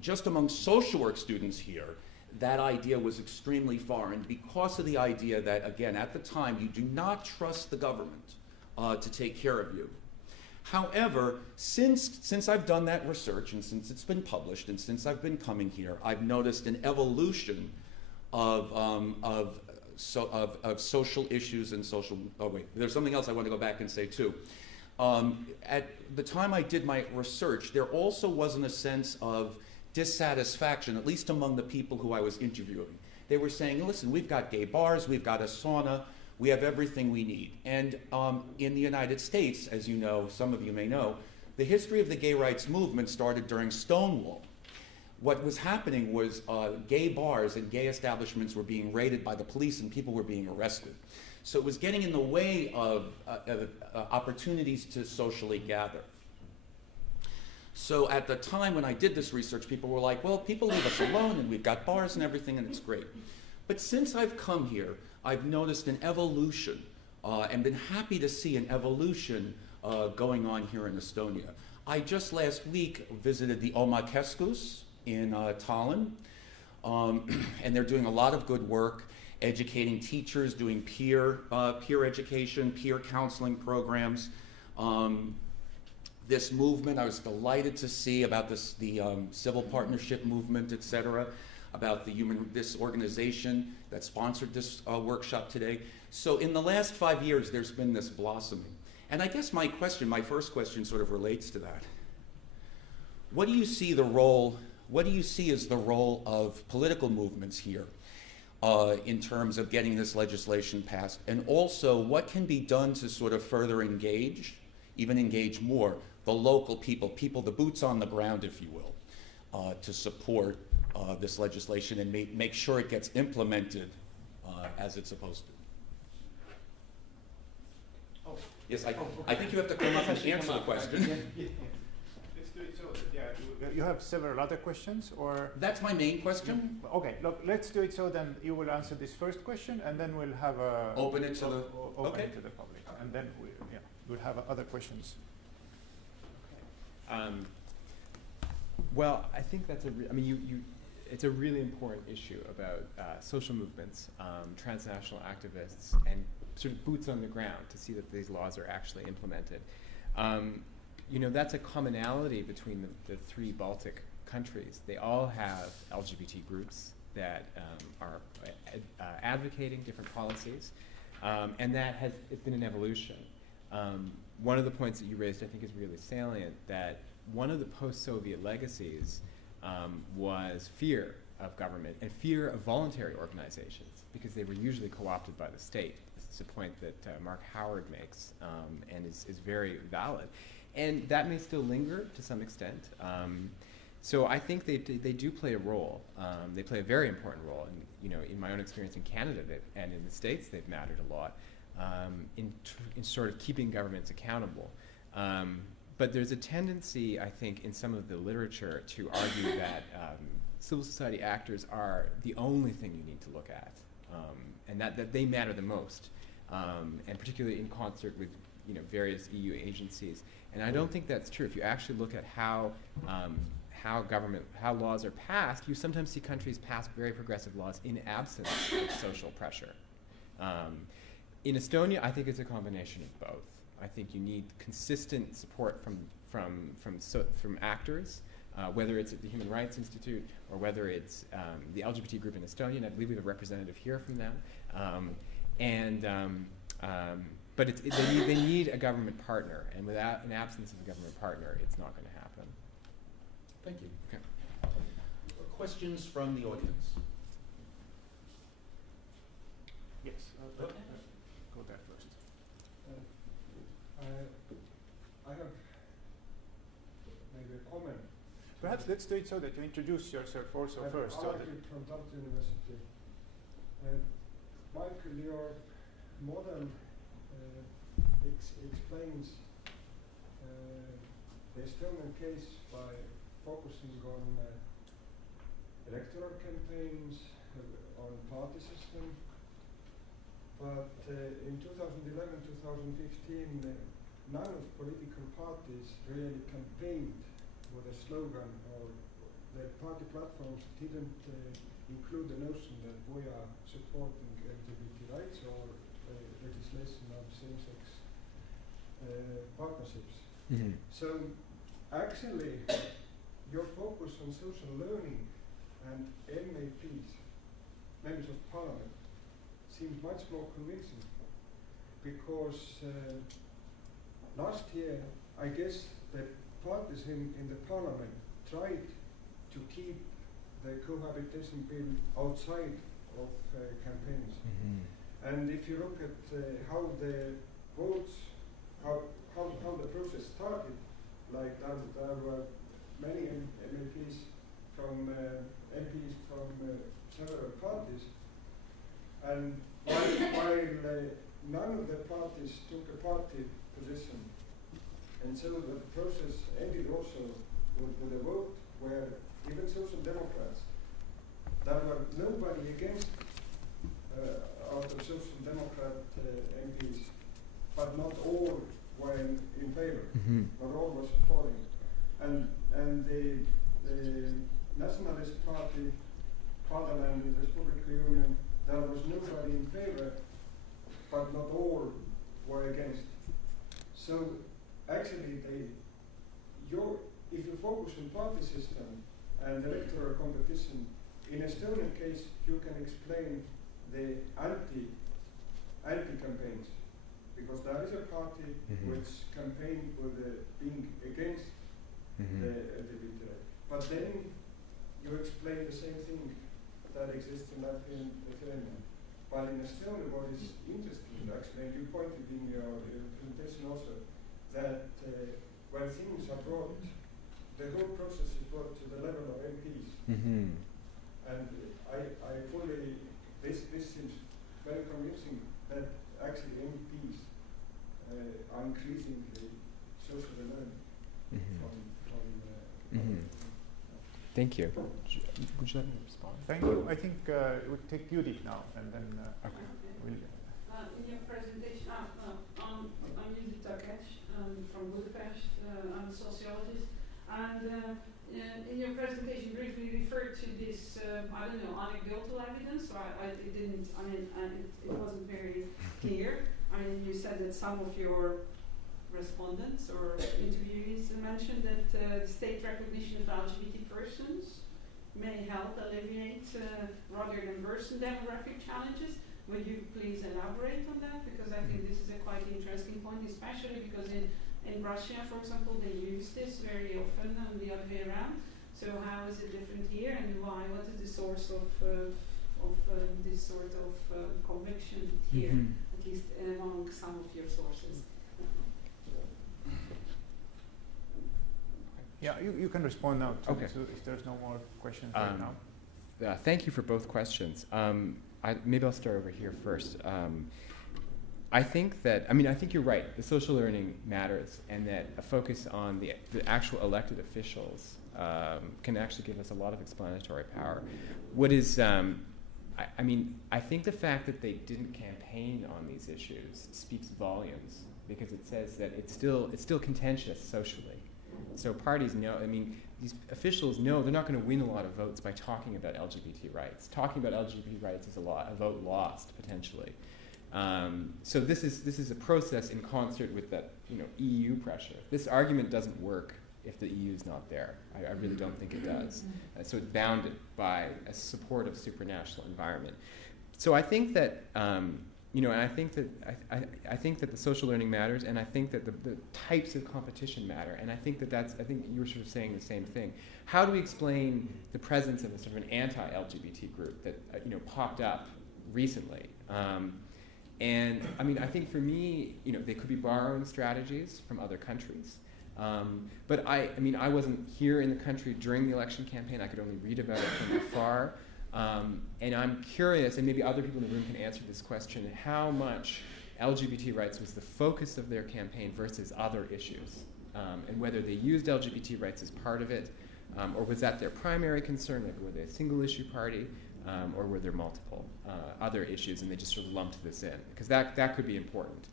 just among social work students here, that idea was extremely foreign because of the idea that, again, at the time, you do not trust the government to take care of you. However, since I've done that research and since it's been published and since I've been coming here, I've noticed an evolution of social issues and social, oh wait, there's something else I want to go back and say too. At the time I did my research, there also wasn't a sense of dissatisfaction, at least among the people who I was interviewing. They were saying, listen, we've got gay bars, we've got a sauna, we have everything we need. And in the United States, as you know, some of you may know, the history of the gay rights movement started during Stonewall. What was happening was gay bars and gay establishments were being raided by the police and people were being arrested. So it was getting in the way of opportunities to socially gather. So at the time when I did this research, people were like, well, people leave us alone and we've got bars and everything and it's great. But since I've come here, I've noticed an evolution and been happy to see an evolution going on here in Estonia. I just last week visited the Oma Keskus in Tallinn, and they're doing a lot of good work, educating teachers, doing peer education, peer counseling programs. This movement, I was delighted to see about the civil partnership movement, et cetera, about this organization that sponsored this workshop today. So in the last 5 years, there's been this blossoming. And I guess my first question sort of relates to that. What do you see as the role of political movements here in terms of getting this legislation passed? And also, what can be done to sort of further engage, even engage more, the local people, the boots on the ground, if you will, to support this legislation and make sure it gets implemented as it's supposed to? Oh, yes, I think you have to come up and answer the question. Let's do it so that, yeah, you have several other questions, or? That's my main question. Okay, look, let's do it so then you will answer this first question and then we'll have a... Open it to the... Open it to the public. And then we'll have other questions. Well, I think that's it's a really important issue about social movements, transnational activists, and sort of boots on the ground to see that these laws are actually implemented. You know, that's a commonality between the three Baltic countries. They all have LGBT groups that are advocating different policies, and it's been an evolution. One of the points that you raised, I think, is really salient, that one of the post-Soviet legacies was fear of government and fear of voluntary organizations, because they were usually co-opted by the state. It's a point that Mark Howard makes and is very valid. And that may still linger to some extent. So I think they do play a role. They play a very important role. And you know, in my own experience in Canada and in the States, they've mattered a lot in sort of keeping governments accountable. But there's a tendency, I think, in some of the literature to argue that civil society actors are the only thing you need to look at, and that they matter the most, and particularly in concert with various EU agencies. And I don't think that's true. If you actually look at how laws are passed, you sometimes see countries pass very progressive laws in absence of social pressure. In Estonia, I think it's a combination of both. I think you need consistent support from actors, whether it's at the Human Rights Institute or whether it's the LGBT group in Estonia, and I believe we have a representative here from them. But they need a government partner, and without an absence of a government partner, it's not going to happen. Thank you. Okay. Questions from the audience? Yes. Go there first. I have maybe a comment. Perhaps let's do it so that you introduce yourself also first. I'm from Tartu University. Michael, your model explains the Estonian case by focusing on electoral campaigns, on party system. But in 2011-2015, none of political parties really campaigned with a slogan, or their party platforms didn't include the notion that we are supporting LGBT rights or legislation of same-sex partnerships. Mm-hmm. So actually, your focus on social learning and MAPs, members of parliament, seems much more convincing, because last year, I guess the parties in the parliament tried to keep the cohabitation bill outside of campaigns. Mm-hmm. And if you look at how the votes, how the process started, like there were many MPs from several parties, and while none of the parties took a party position, and so the process ended also with a vote where even Social Democrats, there were nobody against out of Social Democrat MPs, but not all were in favor. Mm-hmm. Not all were supporting. And the Nationalist Party, Fatherland, Republic Union, there was nobody in favor, but not all were against. So actually, if you focus on party system and electoral competition, in Estonian case, you can explain the anti-campaigns, because there is a party mm-hmm. which campaigned with being against mm-hmm. the LGBT. But then you explain the same thing that exists in Latvia and Lithuania. But in Estonia, what is interesting, actually, and you pointed in your presentation also, that when things are brought, the whole process is brought to the level of MPs. Mm-hmm. And I fully, this seems very convincing that actually MPs are increasing the social learning mm-hmm. from mm-hmm. Thank you. Would you like me to respond? Thank you. I think we'll take Judit now, and then okay. We'll in your presentation, I'm Judit Takács from Budapest. I'm a sociologist, and in your presentation, you briefly referred to this, anecdotal evidence. So it wasn't very clear. You said that some of your respondents or interviewees mentioned that state recognition of LGBT persons may help alleviate rather than worsen demographic challenges. Would you please elaborate on that? Because I think this is a quite interesting point, especially because in Russia, for example, they use this very often and the other way around. So how is it different here, and why? What is the source of this sort of conviction here, mm-hmm. at least among some of your sources? Yeah, you can respond now too, okay. So if there's no more questions right now. Thank you for both questions. Maybe I'll start over here first. I think you're right. The social learning matters, and that a focus on the actual elected officials can actually give us a lot of explanatory power. What is, I think the fact that they didn't campaign on these issues speaks volumes, because it says that it's still contentious socially. So parties know, these officials know they're not going to win a lot of votes by talking about LGBT rights. Talking about LGBT rights is a vote lost, potentially. So this is a process in concert with that EU pressure. This argument doesn't work if the EU is not there. I really don't think it does. So it's bounded by a supportive supranational environment. So I think that I think that the social learning matters, and I think that the types of competition matter, and I think you were sort of saying the same thing. How do we explain the presence of a sort of an anti-LGBT group that popped up recently? And I think for me, they could be borrowing strategies from other countries. But I wasn't here in the country during the election campaign. I could only read about it from afar. And I'm curious, and maybe other people in the room can answer this question, how much LGBT rights was the focus of their campaign versus other issues, and whether they used LGBT rights as part of it, or was that their primary concern, like were they a single issue party, or were there multiple other issues and they just sort of lumped this in? Because that could be important.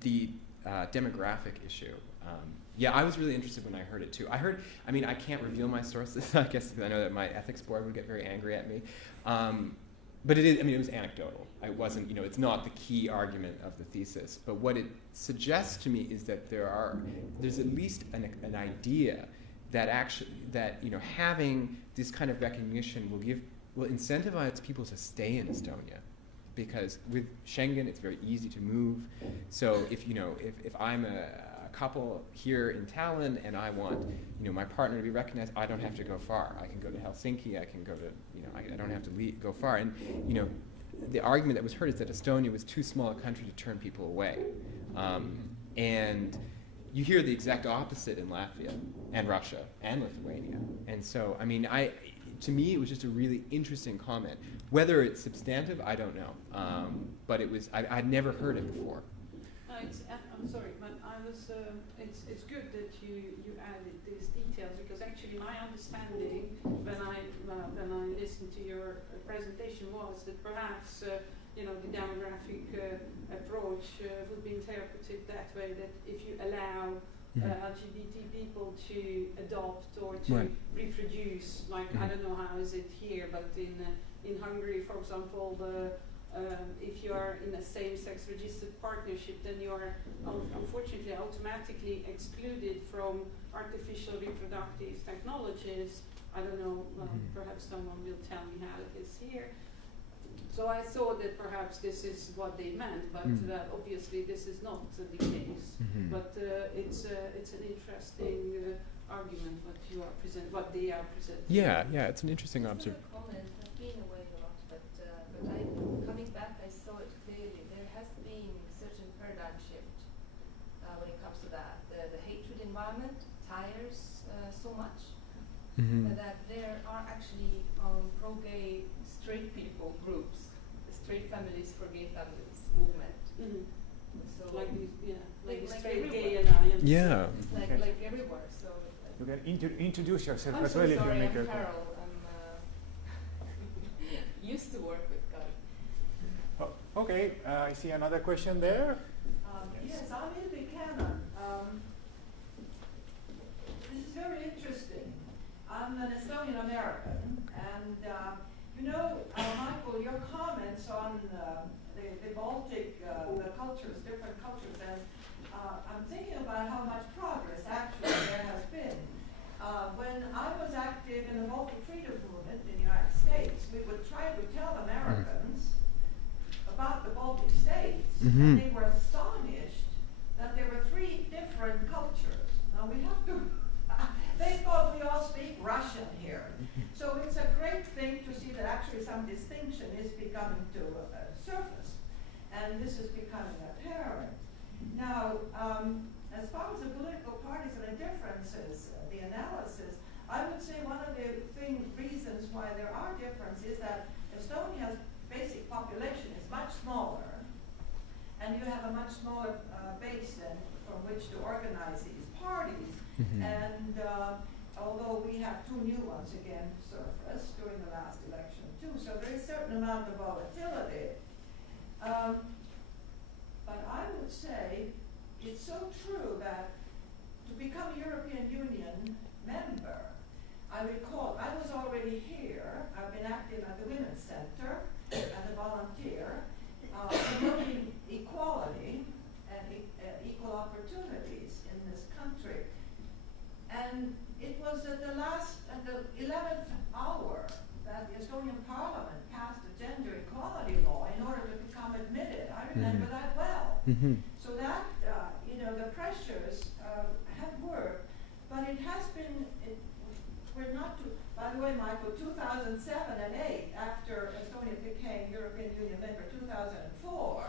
The demographic issue. Yeah, I was really interested when I heard it too. I mean, I can't reveal my sources, I guess, because I know that my ethics board would get very angry at me. But it was anecdotal. It wasn't, it's not the key argument of the thesis. But what it suggests to me is that there's at least an idea that having this kind of recognition will incentivize people to stay in Estonia. Because with Schengen, it's very easy to move. So if I'm a couple here in Tallinn and I want my partner to be recognized, I don't have to go far. I can go to Helsinki. I can go to I don't have to go far. And the argument that was heard is that Estonia was too small a country to turn people away. And you hear the exact opposite in Latvia and Russia and Lithuania. And so to me, it was just a really interesting comment. Whether it's substantive, I don't know. But I'd never heard it before. I'm sorry, but it's good that you added these details, because actually my understanding when I listened to your presentation was that perhaps the demographic approach would be interpreted that way, that if you allow LGBT people to adopt or to reproduce, like I don't know how is it here, but in Hungary, for example, if you are in a same-sex registered partnership, then you are unfortunately automatically excluded from artificial reproductive technologies. I don't know, perhaps someone will tell me how it is here. So I thought that perhaps this is what they meant, but obviously this is not the case. But it's an interesting argument what they are presenting. Yeah, it's an interesting observation. I've been away a lot, but coming back, I saw it clearly. There has been a certain paradigm shift when it comes to that. The hatred environment tires so much that there are actually pro-gay straight people groups, the Straight Families for Gay Families movement. So like straight gay alliance. Yeah. Like everywhere. So you can introduce yourself I'm as so well if sorry, you make I'm a Carol. I'm used to work with Gary. Okay, I see another question there. Yes, I'm Ilvi Cannon. This is very interesting. I'm an Estonian American, and Michael, your comments on the Baltic, the cultures, different cultures, and I'm thinking about how much progress actually there has been. When I was active in the Baltic freedom movement in the United States, we would try to tell Americans about the Baltic states, and they were astonished that there were 3 different cultures. Now we have to, they thought we all speak Russian here. So it's a great thing to see that actually some distinction is becoming to surface, and this is becoming apparent. Now, as far as the political parties and the differences, the analysis, I would say one of the reasons why there are differences is that Estonia's basic population is much smaller, and you have a much smaller base then from which to organize these parties. And although we have 2 new ones again surfaced during the last election too, so there is a certain amount of volatility. But I would say it's so true that to become a European Union member, I recall I was already here. I've been active at the Women's Center as a volunteer, promoting equality and equal opportunities in this country. And it was at the 11th hour that the Estonian Parliament passed a gender equality law in order to become admitted. I remember that well. So that, the pressures have worked, but it has been, we're not to, by the way, Michael, 2007 and 8, after Estonia became European Union member 2004,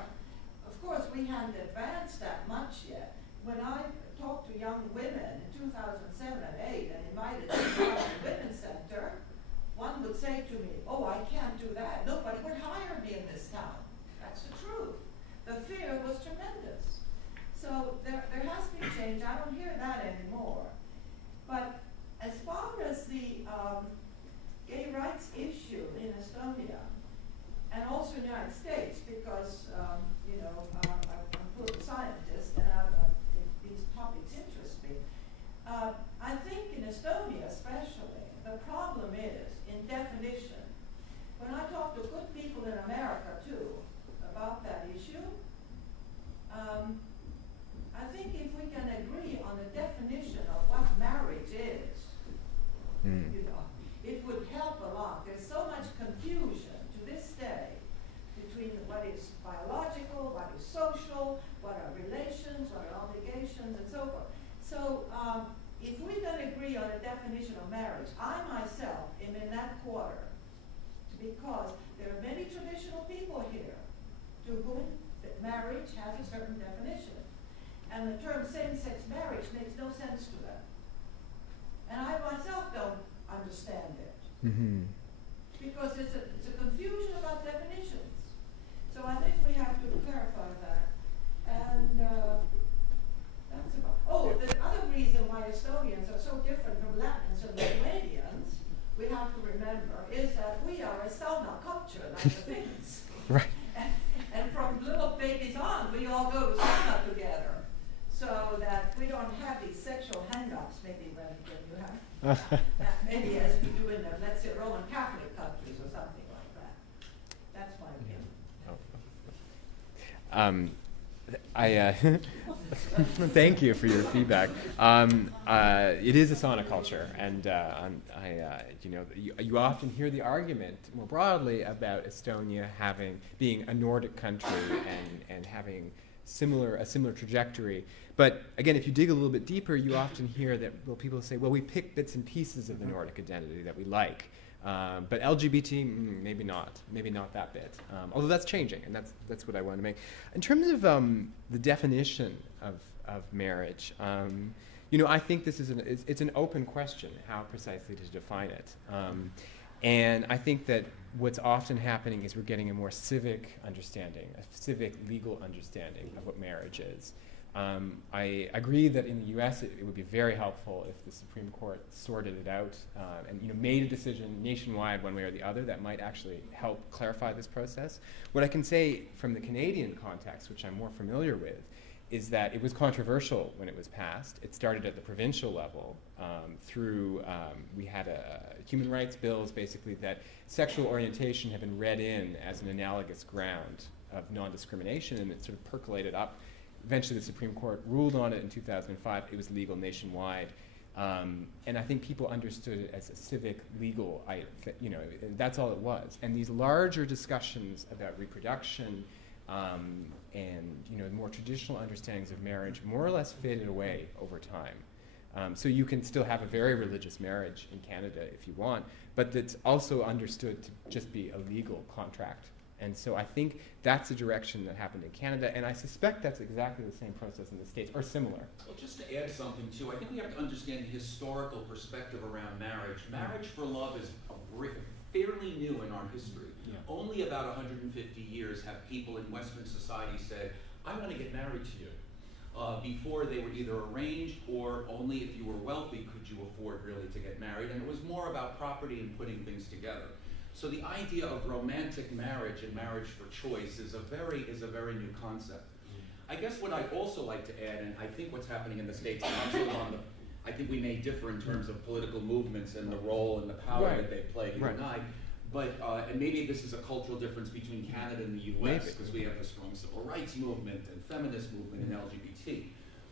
of course we hadn't advanced that much yet. When I talked to young women in 2007 and 8 and invited them to the Women's Center, would say to me, oh, I can't do that. Nobody would hire me in this town. That's the truth. The fear was tremendous. So there has been change. I don't hear that anymore. But as far as the gay rights issue in Estonia, and also in the United States, because you know, I'm a political scientist and these topics interest me. I think in Estonia especially, the problem is in definition. When I talk to good people in America too about that issue, I think if we can agree on the definition of what marriage is, you know, it would help a lot. There's so much confusion to this day between what is biological, what is social, what are relations, what are obligations, and so forth. So if we can agree on a definition of marriage, I myself am in that quarter, because there are many traditional people here to whom marriage has a certain definition. And the term same-sex marriage makes no sense to them. And I myself don't understand it. Because it's a confusion about definitions. So I think we have to clarify that. And that's about, oh, the other reason why Estonians are so different from Latvians and Lithuanians, we have to remember, is that we are a sauna culture, like the Finns. Right. And from little babies on, we all go to sauna together. So that we don't have these sexual hang-ups, maybe when you have that many as we do in the, let's say, Roman Catholic countries or something like that. That's my view. Thank you for your feedback. It is a sauna culture, and you know, you often hear the argument more broadly about Estonia being a Nordic country and having a similar trajectory. But again, if you dig a little bit deeper, you often hear that people say, well, we pick bits and pieces of the Nordic identity that we like. But LGBT, maybe not that bit. Although that's changing, and that's what I want to make. In terms of the definition of marriage, you know, I think this is it's an open question how precisely to define it. And I think that what's often happening is we're getting a more civic understanding, a civic legal understanding of what marriage is. I agree that in the U.S. it would be very helpful if the Supreme Court sorted it out and, you know, made a decision nationwide one way or the other that might actually help clarify this process. What I can say from the Canadian context, which I'm more familiar with, is that it was controversial when it was passed. It started at the provincial level we had human rights bills basically that sexual orientation had been read in as an analogous ground of non-discrimination, and it sort of percolated up. Eventually the Supreme Court ruled on it in 2005. It was legal nationwide. And I think people understood it as a civic legal item, you know, that's all it was. And these larger discussions about reproduction and, you know, more traditional understandings of marriage more or less faded away over time. So you can still have a very religious marriage in Canada if you want, but that's also understood to just be a legal contract. And so I think that's the direction that happened in Canada, and I suspect that's exactly the same process in the States, or similar. Well, just to add something too, I think we have to understand the historical perspective around marriage. Marriage for love is fairly new in our history. Yeah. Only about 150 years have people in Western society said, I want to get married to you. Before they were either arranged or only if you were wealthy could you afford really to get married, and it was more about property and putting things together. So the idea of romantic marriage and marriage for choice is a very new concept. I guess what I'd also like to add, and I think what's happening in the States, I think we may differ in terms of political movements and the role and the power that they play, you and I, but, and maybe this is a cultural difference between Canada and the US, because we have a strong civil rights movement and feminist movement and LGBT.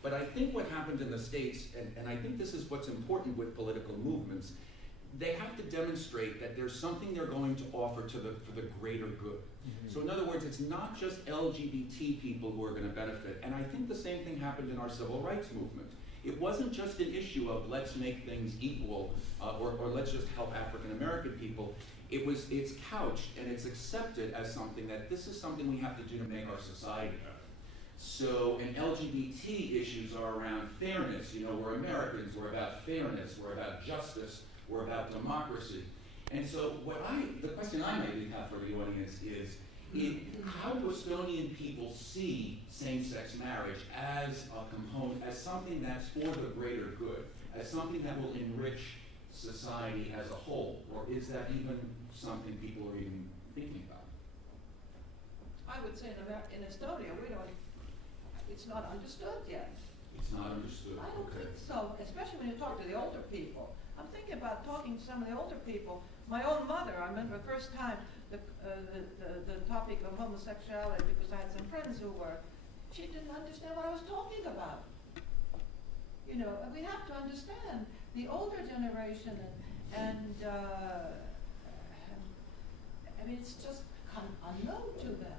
But I think what happened in the States, and I think this is what's important with political movements, they have to demonstrate that there's something they're going to offer for the greater good. So in other words, it's not just LGBT people who are going to benefit. And I think the same thing happened in our civil rights movement. It wasn't just an issue of let's make things equal or let's just help African American people. It's couched and it's accepted as something that this is something we have to do to make our society better. So, and LGBT issues are around fairness. You know, we're Americans, we're about fairness, we're about justice, we're about democracy. And so the question I maybe have for the audience is how do Estonian people see same-sex marriage as a component, as something that's for the greater good, as something that will enrich society as a whole, or is that even something people are even thinking about? I would say in Estonia, it's not understood yet. It's not understood. I don't think so, especially when you talk to the older people. I'm thinking about talking to some of the older people. My own mother, I remember the first time the topic of homosexuality, because I had some friends who were, she didn't understand what I was talking about. You know, we have to understand the older generation, and I mean, it's just unknown to them.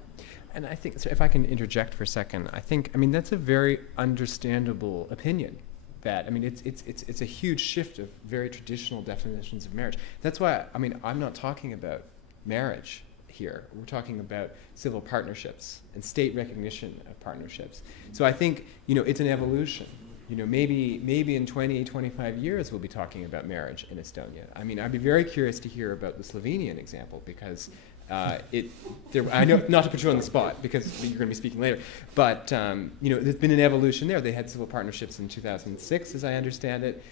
And I think, so if I can interject for a second, I mean, that's a very understandable opinion. That, I mean, it's a huge shift of very traditional definitions of marriage. That's why, I mean, I'm not talking about marriage here. We're talking about civil partnerships and state recognition of partnerships. So I think, you know, it's an evolution. You know, maybe in 20, 25 years we'll be talking about marriage in Estonia. I mean, I'd be very curious to hear about the Slovenian example, because I know, not to put you on the spot because you're going to be speaking later, but you know, there's been an evolution there. They had civil partnerships in 2006, as I understand it.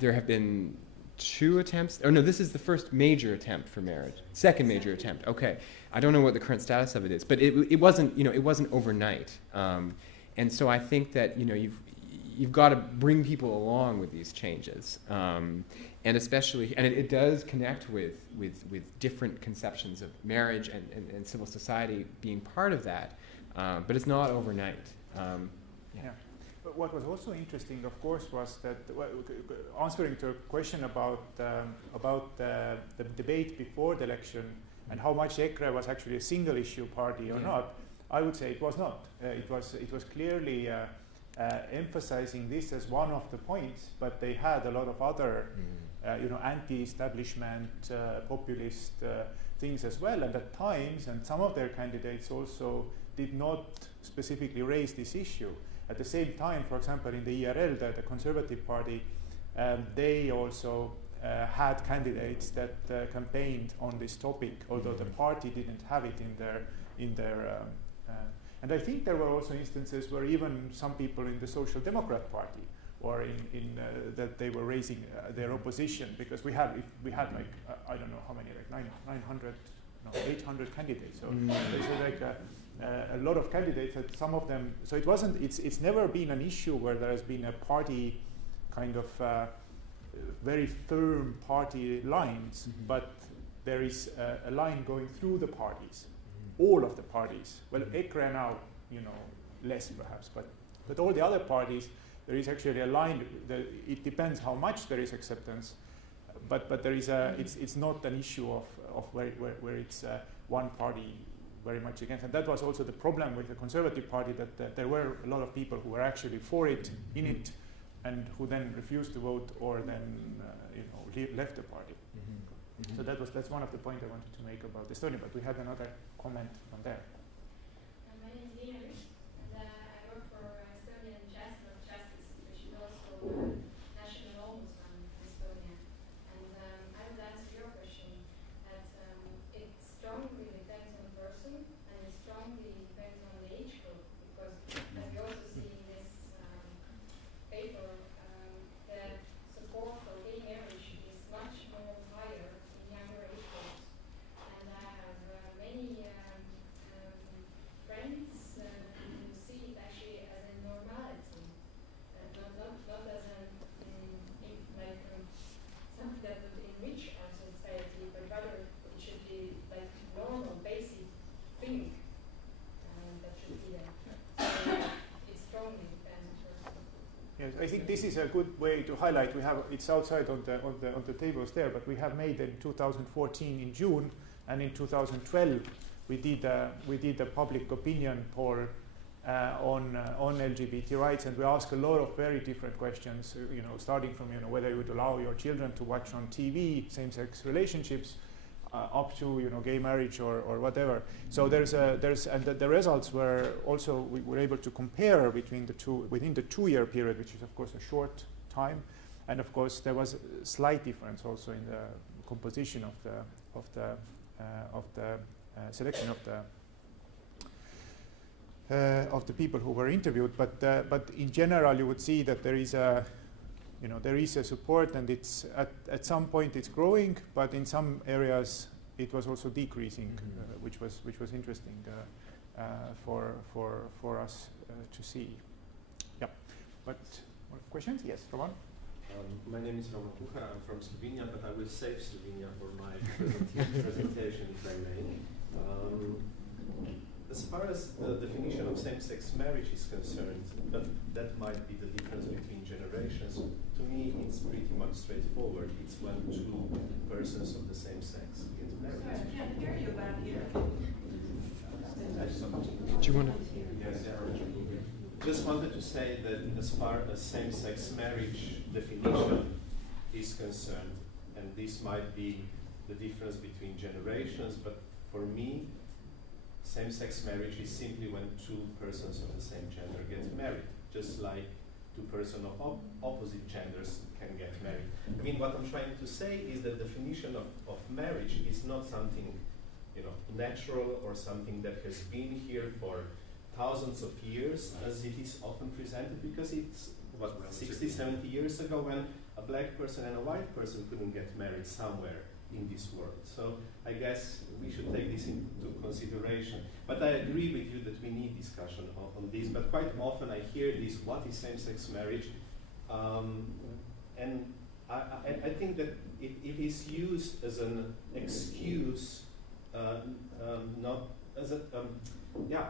There have been 2 attempts. Oh no, this is the first major attempt for marriage. Second major attempt. Okay, I don't know what the current status of it is, but it wasn't, you know, it wasn't overnight. And so I think that, you know, you've got to bring people along with these changes. And especially, and it does connect with different conceptions of marriage and civil society being part of that, but it's not overnight. Yeah. But what was also interesting, of course, was that answering to a question about the debate before the election and how much EKRE was actually a single issue party or not, I would say it was not. It was clearly emphasizing this as one of the points, but they had a lot of other you know, anti-establishment, populist things as well, and at times, and some of their candidates also did not specifically raise this issue. At the same time, for example, in the ERL, the Conservative Party, they also had candidates that campaigned on this topic, although the party didn't have it in their and I think there were also instances where even some people in the Social Democrat Party or that they were raising their opposition, because we had like I don't know how many, like 800 candidates. So there's like a lot of candidates. That some of them. So it wasn't. It's never been an issue where there has been a party kind of very firm party lines, but there is a line going through the parties, all of the parties. Well, EKRE now, you know, less perhaps, but all the other parties. There is actually a line. It depends how much there is acceptance, but there is it's not an issue of where it's one party very much against. And that was also the problem with the Conservative Party, that there were a lot of people who were actually for it, in it, and who then refused to vote or then you know, left the party. So that's one of the points I wanted to make about Estonia. But we had another comment from there. My name is Lina, and I work for Estonian Chancellor of Justice, which is also National Ombudsman in Estonia. And I would answer your question that it strongly depends on the person, and it strongly depends on the age group, because as we also see in this paper, the support for gay marriage is much more higher in younger age groups. And I have many friends who see it actually as a normality, not as something that would enrich our society, but rather it should be like normal, basic thing that should be there. So it strongly depends on the person. Yes, I think this is a good way to highlight. We have it's outside on the tables there, but we have made in 2014 in June, and in 2012 we did a public opinion poll on LGBT rights, and we asked a lot of very different questions. You know, starting from whether you would allow your children to watch on TV same-sex relationships, up to gay marriage or whatever. So and the results were also, we were able to compare between the two within the 2-year period, which is of course a short time, and of course there was a slight difference also in the composition of the selection of the people who were interviewed. But in general, you would see that there is a support, and it's at some point it's growing, but in some areas it was also decreasing, which was interesting for us to see. Yeah, but more questions? Yes, Roman. My name is Kuhar. I'm from Slovenia, but I will save Slovenia for my presentation, if I may. As far as the definition of same-sex marriage is concerned, but that might be the difference between generations. To me, it's pretty much straightforward. It's when two persons of the same sex get married. Sorry, I can't hear you back here. Do you want to? Yes. Just wanted to say that as far as same-sex marriage definition is concerned, and this might be the difference between generations, but for me, same-sex marriage is simply when two persons of the same gender get married, just like two persons of opposite genders can get married. I mean, what I'm trying to say is that the definition of marriage is not something, natural or something that has been here for thousands of years, as it is often presented, because it's, 60, 70 years ago when a black person and a white person couldn't get married somewhere in this world. So I guess we should take this into consideration. But I agree with you that we need discussion on this, but quite often I hear this, what is same-sex marriage? And I think that it is used as an excuse, not as a,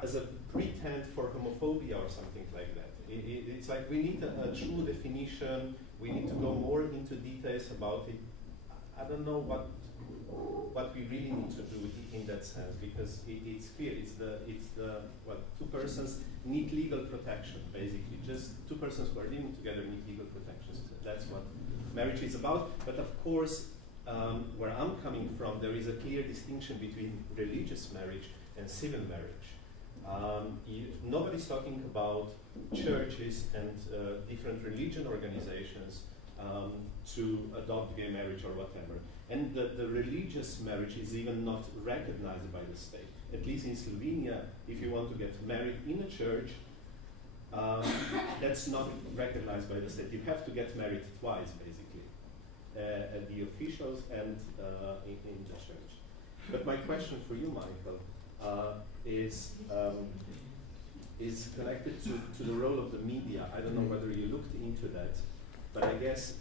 as a pretend for homophobia or something like that. It's like we need a true definition, we need to go more into details about it. I don't know what we really need to do in that sense, because it's clear, it's the two persons need legal protection, basically. Just two persons who are living together need legal protections. That's what marriage is about. But of course, where I'm coming from, there is a clear distinction between religious marriage and civil marriage. Nobody's talking about churches and different religion organizations to adopt gay marriage or whatever. And the religious marriage is even not recognized by the state. At least in Slovenia, if you want to get married in a church, that's not recognized by the state. You have to get married twice, basically, at the officials and in the church. But my question for you, Michael, is connected to the role of the media. I don't know whether you looked into that, but I guess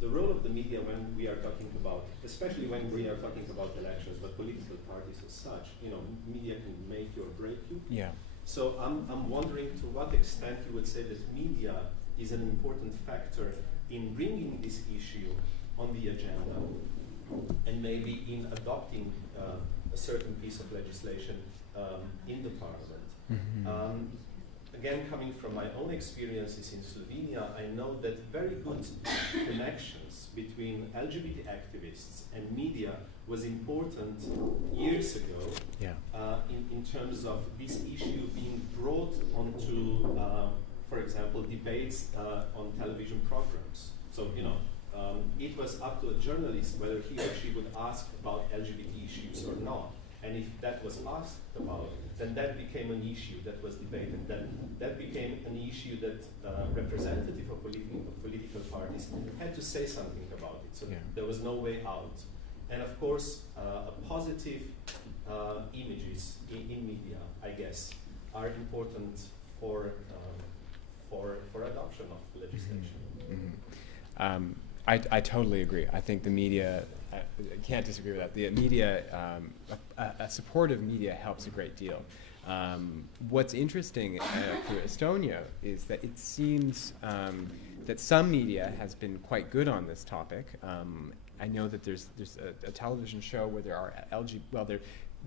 the role of the media when we are talking about, especially when we are talking about elections, but political parties as such, media can make you or break you. Yeah. So I'm wondering to what extent you would say that media is an important factor in bringing this issue on the agenda, and maybe in adopting a certain piece of legislation in the parliament. Mm-hmm. Again, coming from my own experiences in Slovenia, I know that very good connections between LGBT activists and media was important years ago. Yeah. In terms of this issue being brought onto, for example, debates on television programs. So, it was up to a journalist whether he or she would ask about LGBT issues or not. And if that was asked about, then that became an issue that was debated. Then that became an issue that representative of political parties had to say something about it. So there was no way out. And of course, positive images in media, I guess, are important for adoption of legislation. Mm-hmm. I totally agree. I think the media, I can't disagree with that. The media, a supportive media helps a great deal. What's interesting for Estonia is that it seems that some media has been quite good on this topic. I know that there's a television show where there are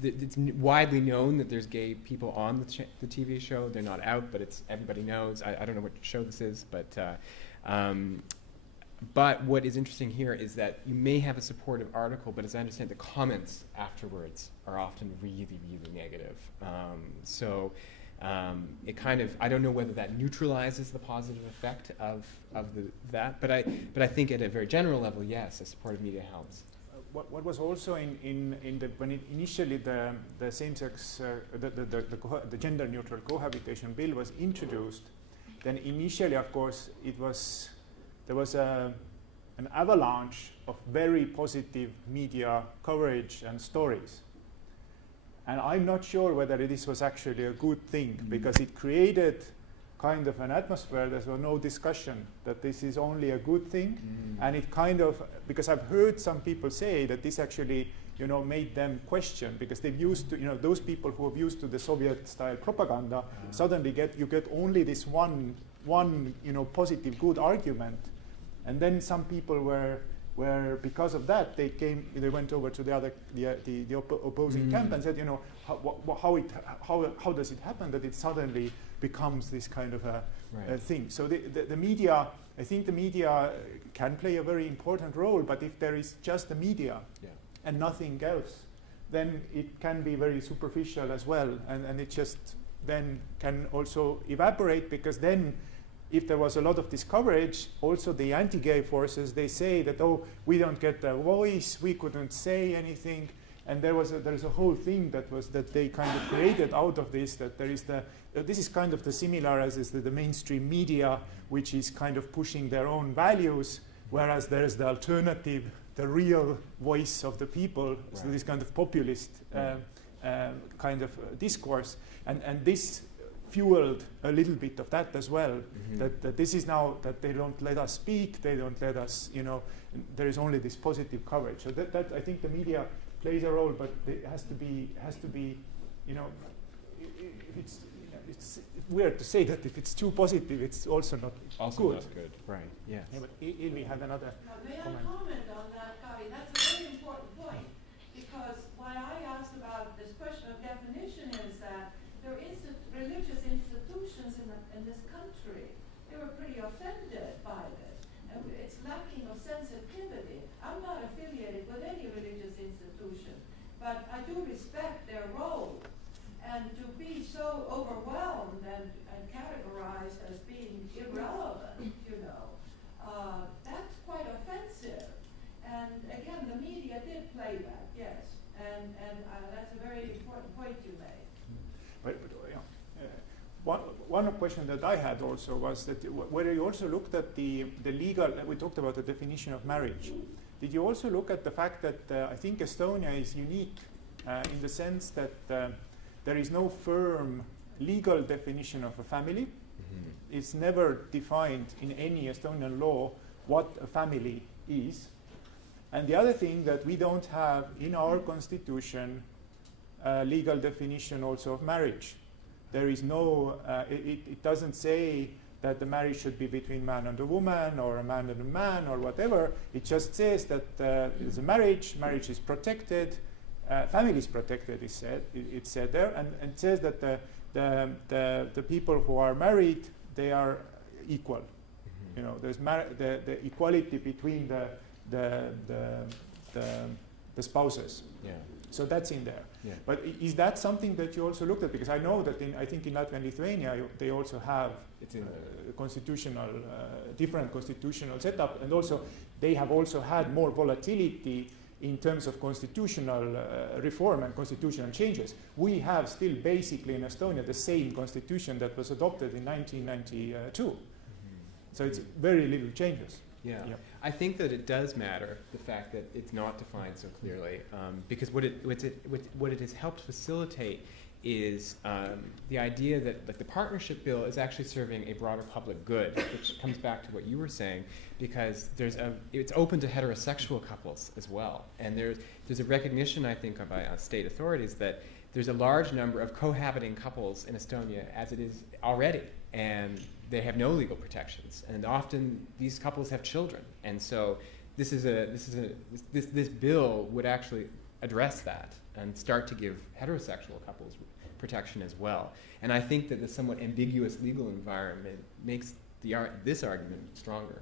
it's widely known that there's gay people on the TV show. They're not out, but everybody knows. I don't know what show this is, but what is interesting here is that you may have a supportive article, but as I understand, the comments afterwards are often really, really negative. It kind of, I don't know whether that neutralizes the positive effect of that, but I think at a very general level, yes, a supportive media helps. what was also in the when initially the same-sex the gender-neutral cohabitation bill was introduced, then initially, of course, there was an avalanche of very positive media coverage and stories. And I'm not sure whether this was actually a good thing, because it created kind of an atmosphere. There was no discussion that this is only a good thing, and it kind of, because I've heard some people say that this actually, made them question, because they've used to, those people who have used to the Soviet-style propaganda, suddenly you get only this one positive good argument, and then some people were because of that they went over to the opposing camp and said, how does it happen that it suddenly becomes this kind of a thing? So the media, I think the media can play a very important role, but if there is just the media and nothing else, then it can be very superficial as well, and it just then can also evaporate, because then if there was a lot of this coverage, also the anti-gay forces, they say that, oh, we don't get a voice, we couldn't say anything, and there is a whole thing that they kind of created out of this, that there is this is kind of the similar as is the mainstream media, which is kind of pushing their own values, whereas there is the alternative, the real voice of the people, so this kind of populist kind of discourse, and this fueled a little bit of that as well, that this is now that they don't let us speak, they don't let us, there is only this positive coverage. So that I think the media plays a role, but it has to be, it's weird to say that if it's too positive, it's also not good. Not good, right? Yes. Yeah, but Ilvi had another May comment. I comment on that, Kari? That's a very important point, because why I asked about this question of definition is that there are religious institutions in this country. They were pretty offended by this, and it's lacking of sensitivity. I'm not affiliated with any religious institution, but I do respect their role. And to be so overwhelmed and categorized as being irrelevant, that's quite offensive. And again, the media did play that, yes, and that's a very important point you made. One question that I had also was that whether you also looked at the legal, we talked about the definition of marriage. Did you also look at the fact that I think Estonia is unique in the sense that there is no firm legal definition of a family. It's never defined in any Estonian law what a family is. And the other thing that we don't have in our constitution a legal definition also of marriage. There is no, it doesn't say that the marriage should be between man and a woman or a man and a man or whatever. It just says that there's a marriage is protected, family is protected, it's said there, and it says that the people who are married, they are equal. There's the equality between the spouses. Yeah. So that's in there. Yeah. But is that something that you also looked at? Because I know that I think in Latvia and Lithuania they also have different constitutional setup, and also they have also had more volatility in terms of constitutional reform and constitutional changes. We have still basically in Estonia the same constitution that was adopted in 1992. So it's very little changes. Yeah. I think that it does matter, the fact that it's not defined so clearly, because what it has helped facilitate is the idea that the partnership bill is actually serving a broader public good, which comes back to what you were saying, because it's open to heterosexual couples as well, and there's a recognition, I think, by state authorities that there's a large number of cohabiting couples in Estonia as it is already, and they have no legal protections, and often these couples have children, and so this bill would actually address that and start to give heterosexual couples protection as well. And I think that the somewhat ambiguous legal environment makes this argument stronger.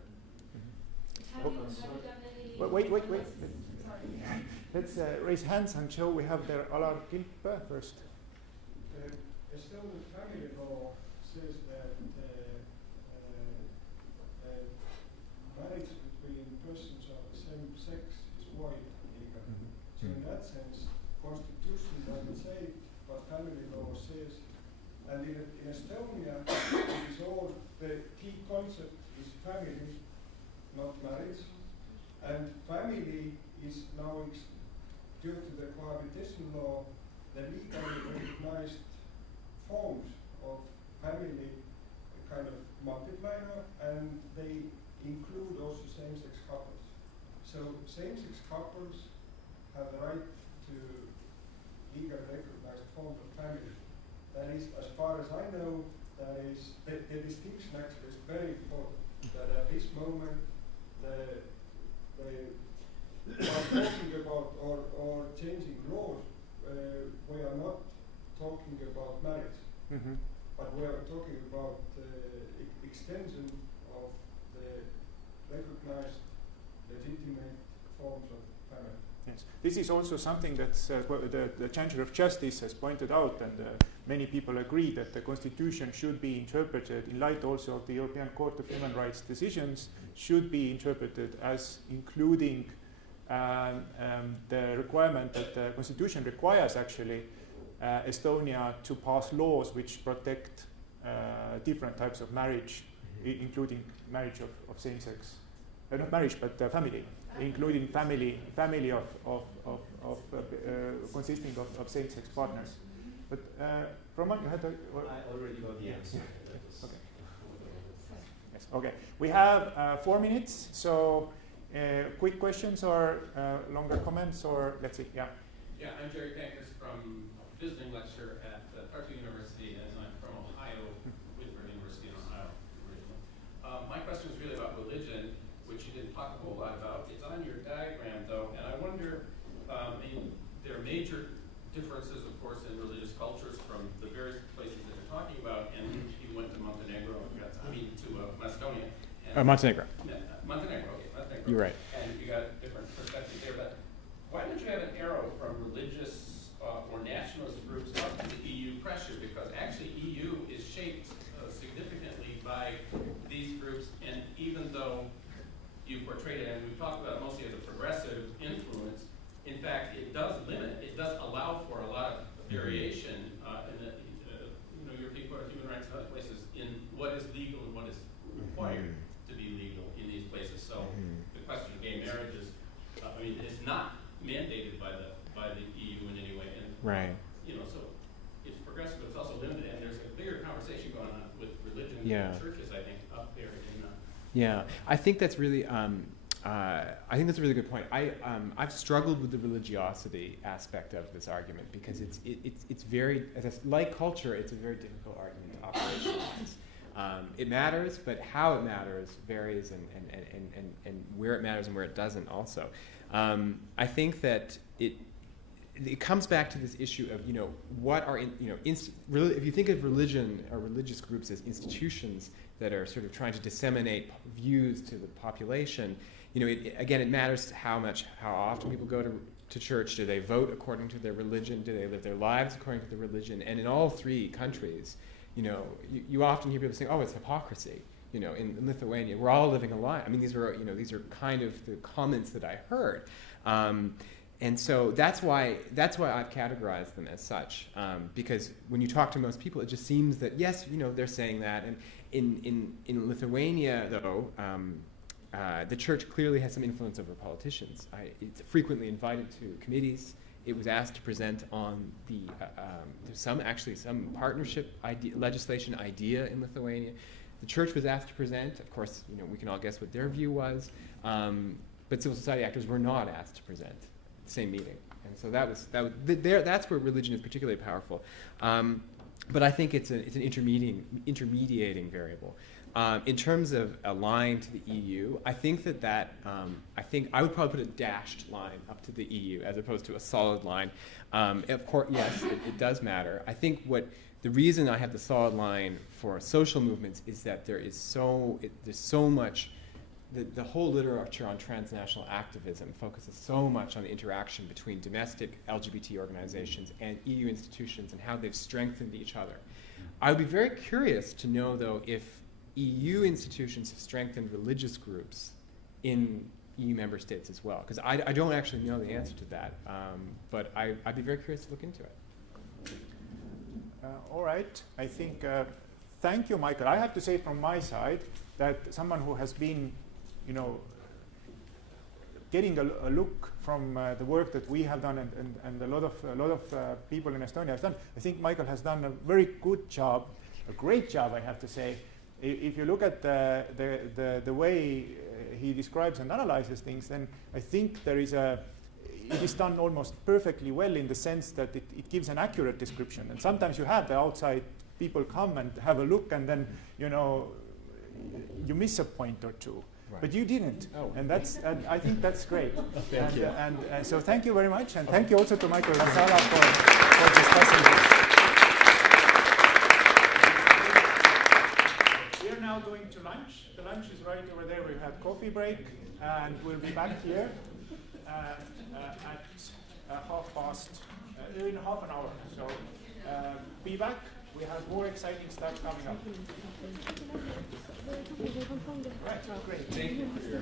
Wait. Let's raise hands and show we have their Alar Kilpe first. Estonian family law says that marriage between persons of the same sex is void legally. the key concept is family, not marriage. And family is now, due to the cohabitation law, the legally recognized forms of family kind of multiply now, and they include also same-sex couples. So same-sex couples have the right to legally recognized forms of family. That is, as far as I know, that is the distinction actually is very important. That at this moment, by talking about or changing laws, we are not talking about marriage, but we are talking about extension of the recognized legitimate forms of family. Yes. This is also something that the Chancellor of Justice has pointed out, and many people agree that the Constitution should be interpreted in light also of the European Court of Human Rights decisions, should be interpreted as including the requirement that the Constitution requires actually Estonia to pass laws which protect different types of marriage, including marriage of same-sex, not marriage, but family, including family of consisting of same-sex partners. But Roman, you had a... I already got the answer. Okay. Yes. Okay. We have 4 minutes, so quick questions or longer comments, or let's see. Yeah. Yeah, I'm Judit Takács from visiting lecturer at Tartu University, and I'm from Ohio, Whitworth University in Ohio originally. My question is really about religion, which you didn't talk a whole lot about. It's on your diagram, though, and I wonder, there are major differences, of course, in religious cultures from the various places that you're talking about, and you went to Montenegro, to Macedonia. Montenegro. Montenegro, okay, Montenegro. You're right. And you got different perspectives there, but why don't you have an arrow from religious or nationalist groups up to the EU pressure? Because actually EU is shaped significantly by these groups, and even though you portrayed it, and we've talked about it mostly as a progressive influence, in fact, it does allow for a lot of variation in the European Court of Human Rights and other places in what is legal and what is required to be legal in these places. So the question of gay marriage is, it's not mandated by the EU in any way, and right. So it's progressive, but it's also limited, and there's a bigger conversation going on with religion Yeah. and churches, I think, up there in. Yeah, I think that's really. I think that's a really good point. I've struggled with the religiosity aspect of this argument because it's very, like culture, it's a very difficult argument to operationalize. It matters, but how it matters varies, and where it matters and where it doesn't also. I think that it comes back to this issue of what are if you think of religion or religious groups as institutions that are sort of trying to disseminate views to the population, it matters how often people go to church. Do they vote according to their religion? Do they live their lives according to their religion? And in all 3 countries, you often hear people saying, "Oh, it's hypocrisy." In Lithuania, we're all living a lie. These are kind of the comments that I heard. And so that's why I've categorized them as such, because when you talk to most people, it just seems that yes, they're saying that. And in Lithuania, though, the church clearly has some influence over politicians. It's frequently invited to committees. It was asked to present on there's some partnership legislation idea in Lithuania. The church was asked to present. Of course, we can all guess what their view was, but civil society actors were not asked to present. Same meeting, and so that's where religion is particularly powerful. But I think it's an intermediating variable. In terms of a line to the EU, I think I think I would probably put a dashed line up to the EU as opposed to a solid line. Of course, yes, it does matter. I think the reason I have the solid line for social movements is that there's so much. The whole literature on transnational activism focuses so much on the interaction between domestic LGBT organizations and EU institutions and how they've strengthened each other. I would be very curious to know, though, if EU institutions have strengthened religious groups in EU member states as well, because I don't actually know the answer to that, but I'd be very curious to look into it. All right, I think thank you, Michael. I have to say from my side that someone who has been, you know, getting a look from the work that we have done and a lot of people in Estonia have done, I think Michael has done a very good job, a great job, I have to say. If you look at the way he describes and analyzes things, then I think there is it is done almost perfectly well in the sense that it gives an accurate description. And sometimes you have the outside people come and have a look, and then, you know, you miss a point or two. Right. But you didn't, and I think that's great. Thank you. So thank you very much, and thank you also to Michael Lazzara for discussing this. We are now going to lunch. The lunch is right over there. We had coffee break, and we'll be back here at 5:30 in half an hour. So be back. We have more exciting stuff coming up. Right, great. Thank you for your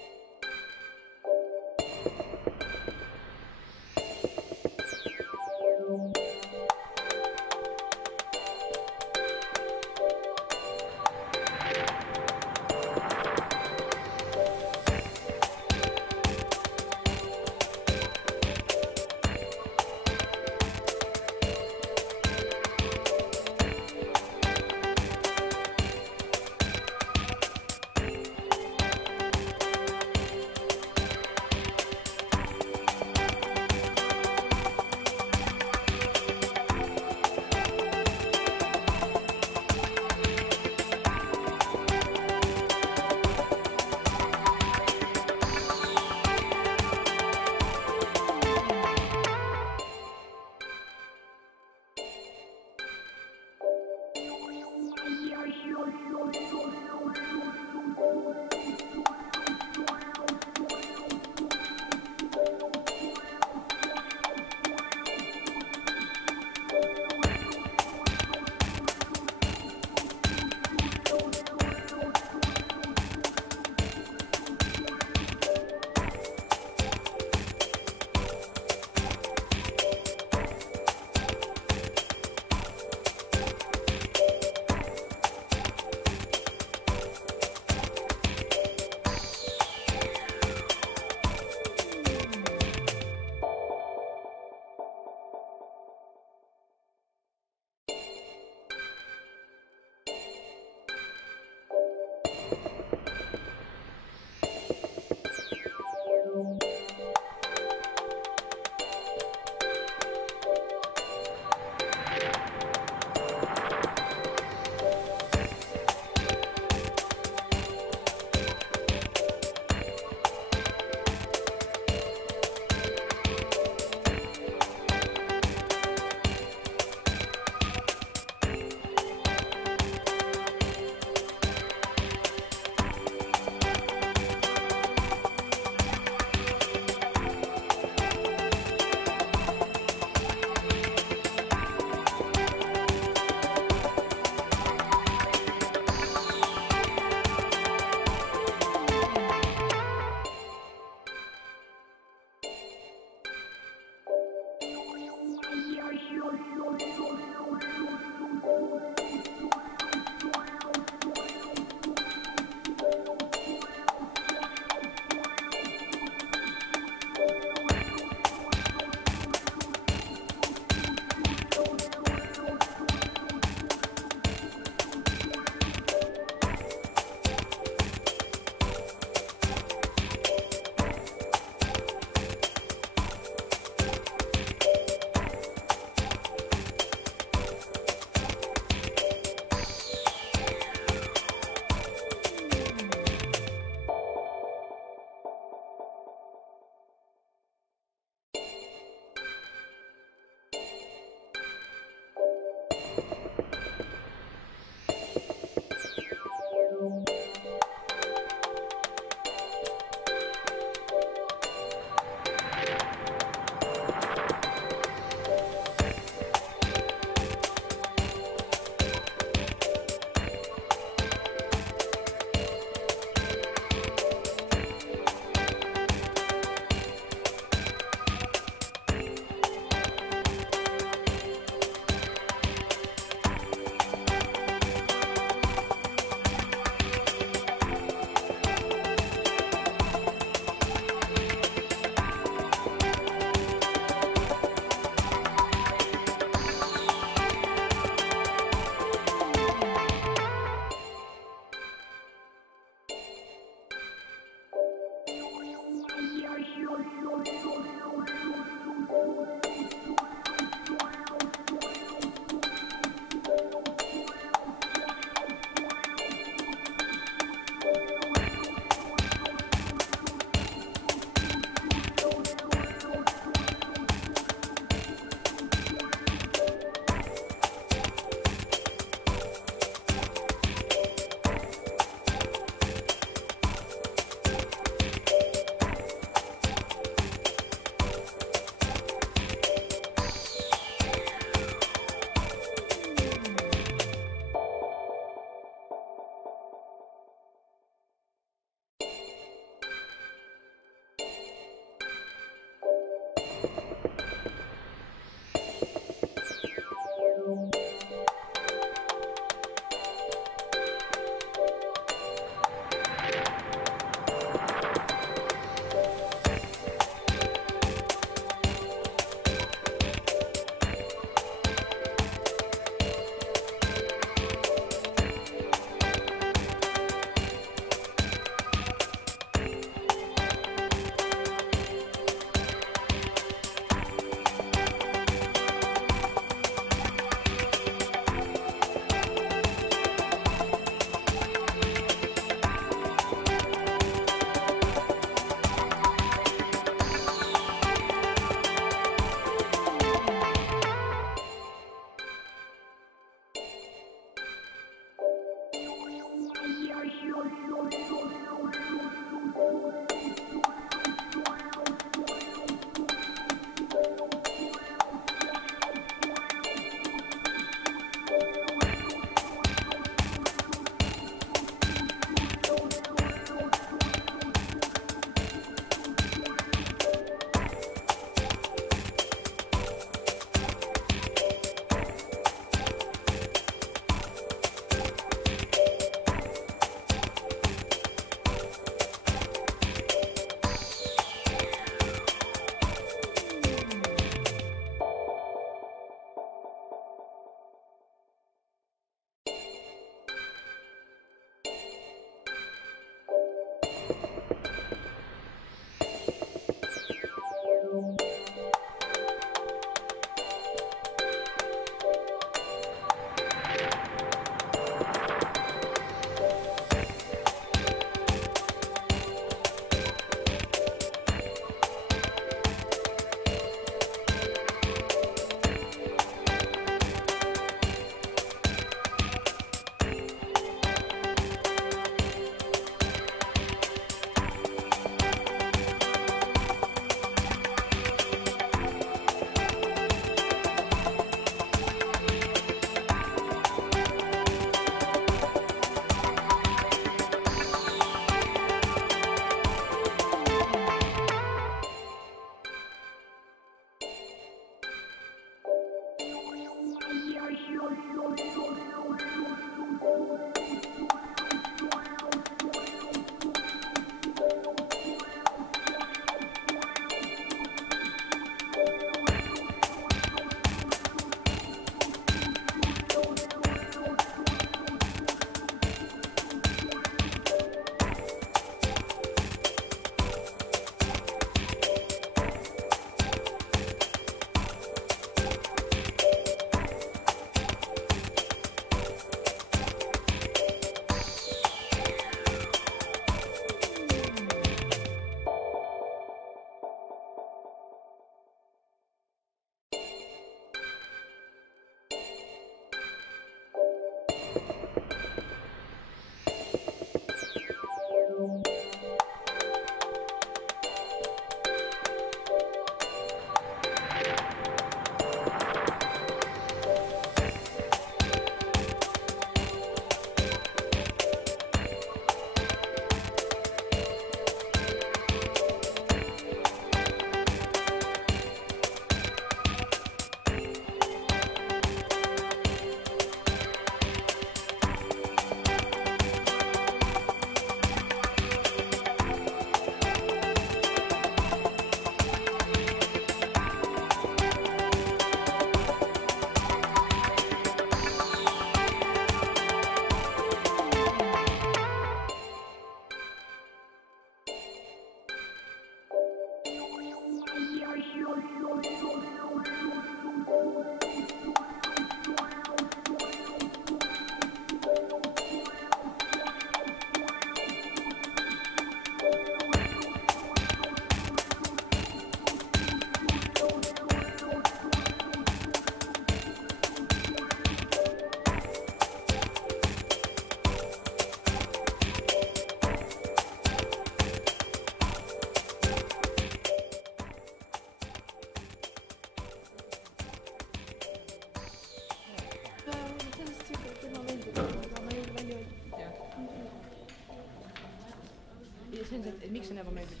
Miks see ebameeldib?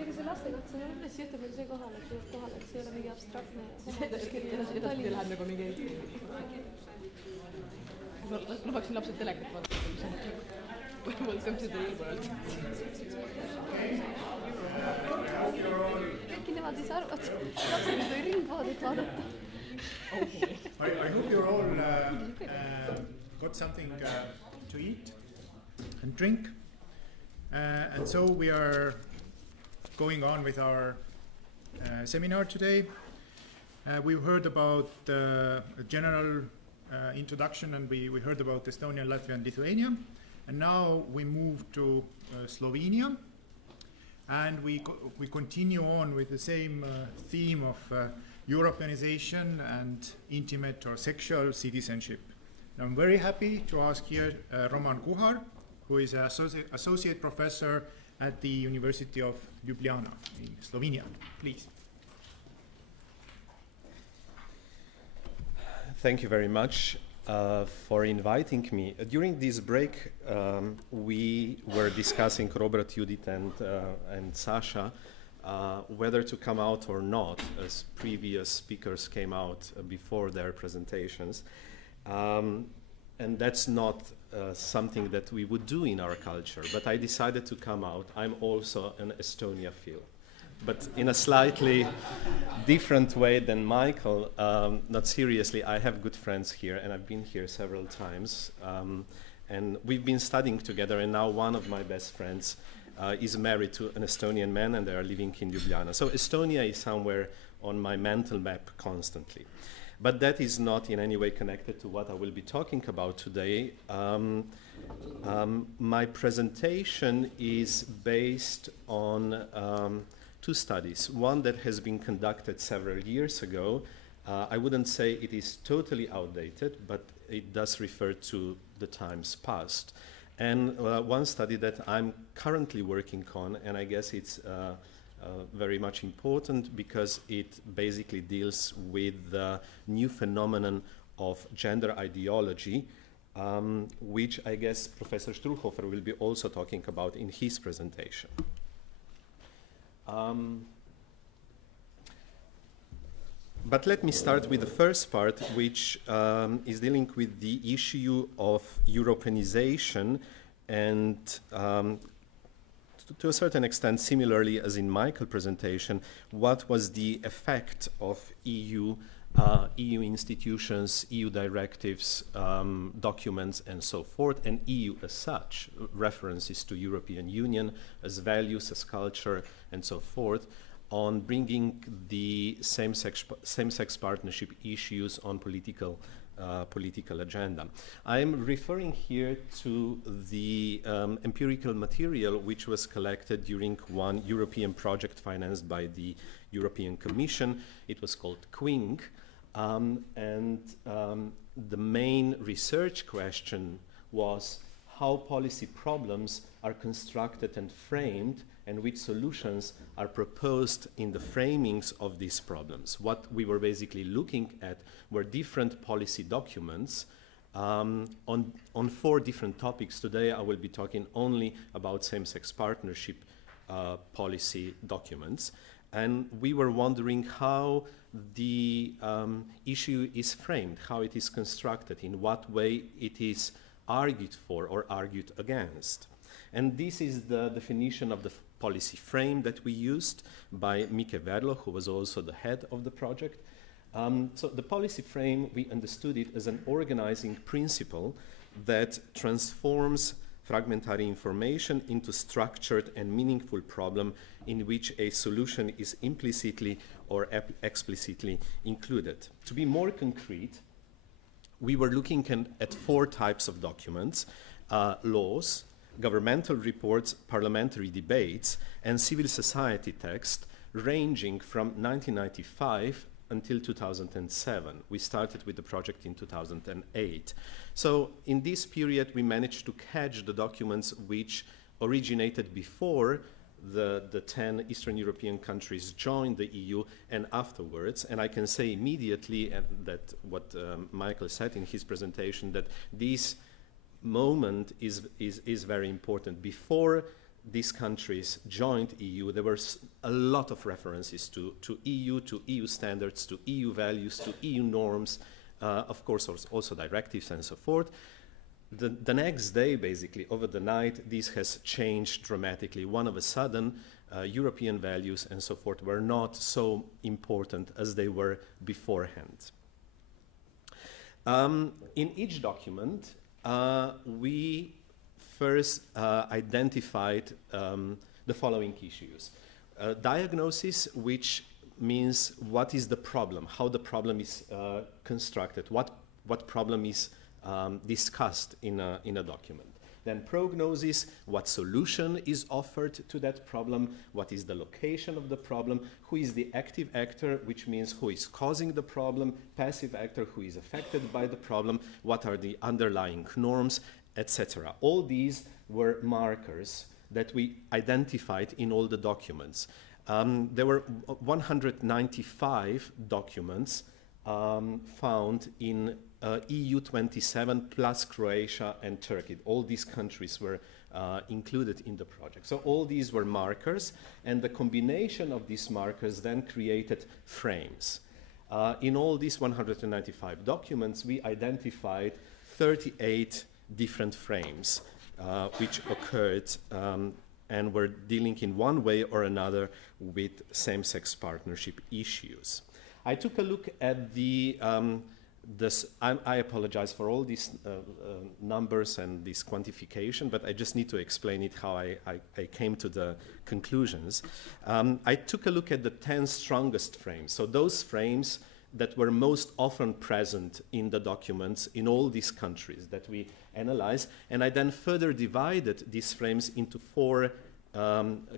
ega see lastekatse on üles juhtub veel see kohal, et jõuab kohale, et see ei ole mingi abstraktne Edasi läheb nagu mingi lubaksin lapsed telekat vaadata, mis on welcome to the real world. Äkki nemad ei saa aru, et lapsed ei tohi ringvaadit vaadata. I hope you're all got something to eat and drink. And so we are going on with our seminar today. We've heard about a general introduction, and we heard about Estonia, Latvia, and Lithuania. And now we move to Slovenia. And we continue on with the same theme of Europeanization and intimate or sexual citizenship. And I'm very happy to ask here Roman Kuhar, who is an associate professor at the University of Ljubljana in Slovenia. Please. Thank you very much for inviting me. During this break, we were discussing, Robert, Judit, and Sasha, whether to come out or not, as previous speakers came out before their presentations. And that's not something that we would do in our culture, but I decided to come out. I'm also an Estoniaphile, but in a slightly different way than Michael. Not seriously, I have good friends here, and I've been here several times, and we've been studying together, and now one of my best friends is married to an Estonian man, and they are living in Ljubljana. So Estonia is somewhere on my mental map constantly. But that is not in any way connected to what I will be talking about today. My presentation is based on two studies. One that has been conducted several years ago. I wouldn't say it is totally outdated, but it does refer to the times past. And one study that I'm currently working on, and I guess it's very much important because it basically deals with the new phenomenon of gender ideology, which I guess Professor Struhofer will be also talking about in his presentation. But let me start with the first part, which is dealing with the issue of Europeanization and to a certain extent, similarly as in Michael's presentation, what was the effect of EU institutions, EU directives, documents, and so forth, and EU as such, references to European Union as values, as culture, and so forth, on bringing the same-sex partnership issues on political agenda. I'm referring here to the empirical material which was collected during one European project financed by the European Commission. It was called QUING, and the main research question was how policy problems are constructed and framed, and which solutions are proposed in the framings of these problems. What we were basically looking at were different policy documents on 4 different topics. Today I will be talking only about same-sex partnership policy documents. And we were wondering how the issue is framed, how it is constructed, in what way it is argued for or argued against. And this is the definition of the policy frame that we used by Mike Verlo, who was also the head of the project. So the policy frame, we understood it as an organizing principle that transforms fragmentary information into structured and meaningful problem in which a solution is implicitly or explicitly included. To be more concrete, we were looking at 4 types of documents: laws, governmental reports, parliamentary debates, and civil society text, ranging from 1995 until 2007. We started with the project in 2008. So in this period, we managed to catch the documents which originated before the 10 Eastern European countries joined the EU and afterwards. And I can say immediately that what Michael said in his presentation, that this moment is very important. Before these countries joined EU, there were a lot of references to EU standards, to EU values, to EU norms, of course also directives and so forth. The next day, basically, over the night, this has changed dramatically. One of a sudden, European values and so forth were not so important as they were beforehand. In each document, we first identified the following issues. Diagnosis, which means what is the problem, how the problem is constructed, what problem is discussed in a document. Then prognosis, what solution is offered to that problem, what is the location of the problem, who is the active actor, which means who is causing the problem, passive actor, who is affected by the problem, what are the underlying norms, etc. All these were markers that we identified in all the documents. There were 195 documents found in EU 27 plus Croatia and Turkey. All these countries were included in the project. So all these were markers, and the combination of these markers then created frames. In all these 195 documents, we identified 38 different frames which occurred and were dealing in one way or another with same-sex partnership issues. I took a look at I apologize for all these numbers and this quantification, but I just need to explain it how I came to the conclusions. I took a look at the 10 strongest frames, so those frames that were most often present in the documents in all these countries that we analyzed, and I then further divided these frames into 4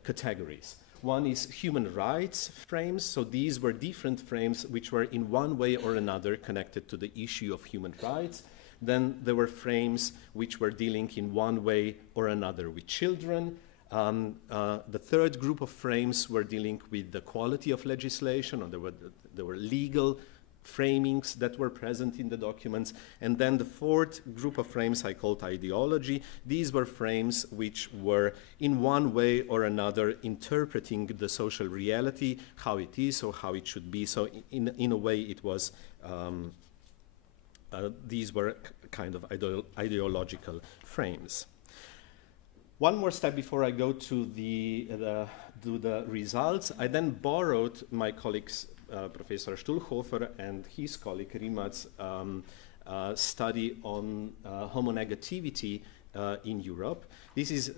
categories. One is human rights frames, so these were different frames which were in one way or another connected to the issue of human rights. Then there were frames which were dealing in one way or another with children. The third group of frames were dealing with the quality of legislation, or there were legal framings that were present in the documents. And then the fourth group of frames I called ideology. These were frames which were in one way or another interpreting the social reality, how it is or how it should be. So in a way it was, these were kind of ideological frames. One more step before I go to the results. I then borrowed my colleagues Professor Stuhlhofer and his colleague Rima's study on homonegativity in Europe. This is,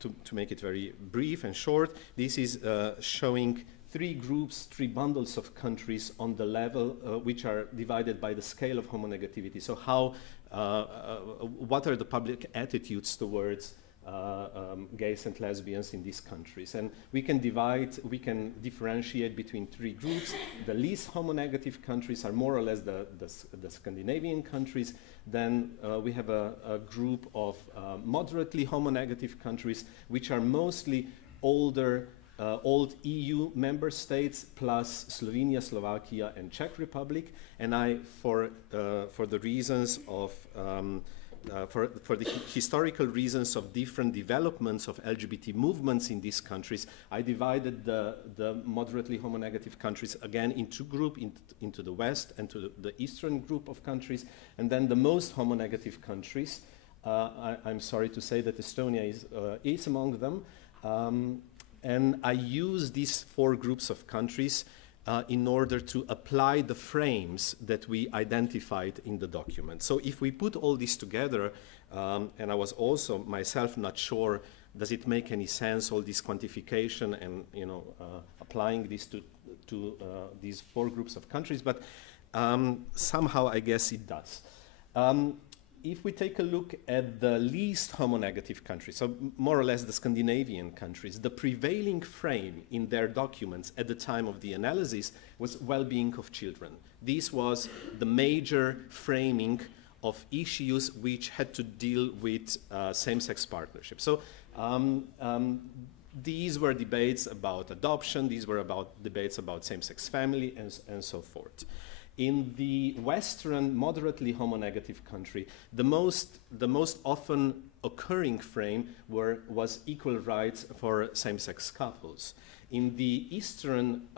to make it very brief and short, this is showing 3 groups, 3 bundles of countries on the level which are divided by the scale of homonegativity. So how, what are the public attitudes towards gays and lesbians in these countries, and we can differentiate between 3 groups. The least homonegative countries are more or less the Scandinavian countries. Then we have a group of moderately homonegative countries, which are mostly old EU member states plus Slovenia, Slovakia, and Czech Republic. And I, for the reasons of for the historical reasons of different developments of LGBT movements in these countries, I divided the moderately homonegative countries again into 2 groups, into the West and to the Eastern group of countries, and then the most homonegative countries. I'm sorry to say that Estonia is among them, and I use these 4 groups of countries in order to apply the frames that we identified in the document. So if we put all this together, and I was also myself not sure, does it make any sense, all this quantification and applying this to these 4 groups of countries, but somehow I guess it does. If we take a look at the least homonegative countries, so more or less the Scandinavian countries, the prevailing frame in their documents at the time of the analysis was well-being of children. This was the major framing of issues which had to deal with same-sex partnership. So these were debates about adoption, these were debates about same-sex family, and so forth. In the Western, moderately homonegative country, the most often occurring frame was equal rights for same-sex couples. In the Eastern,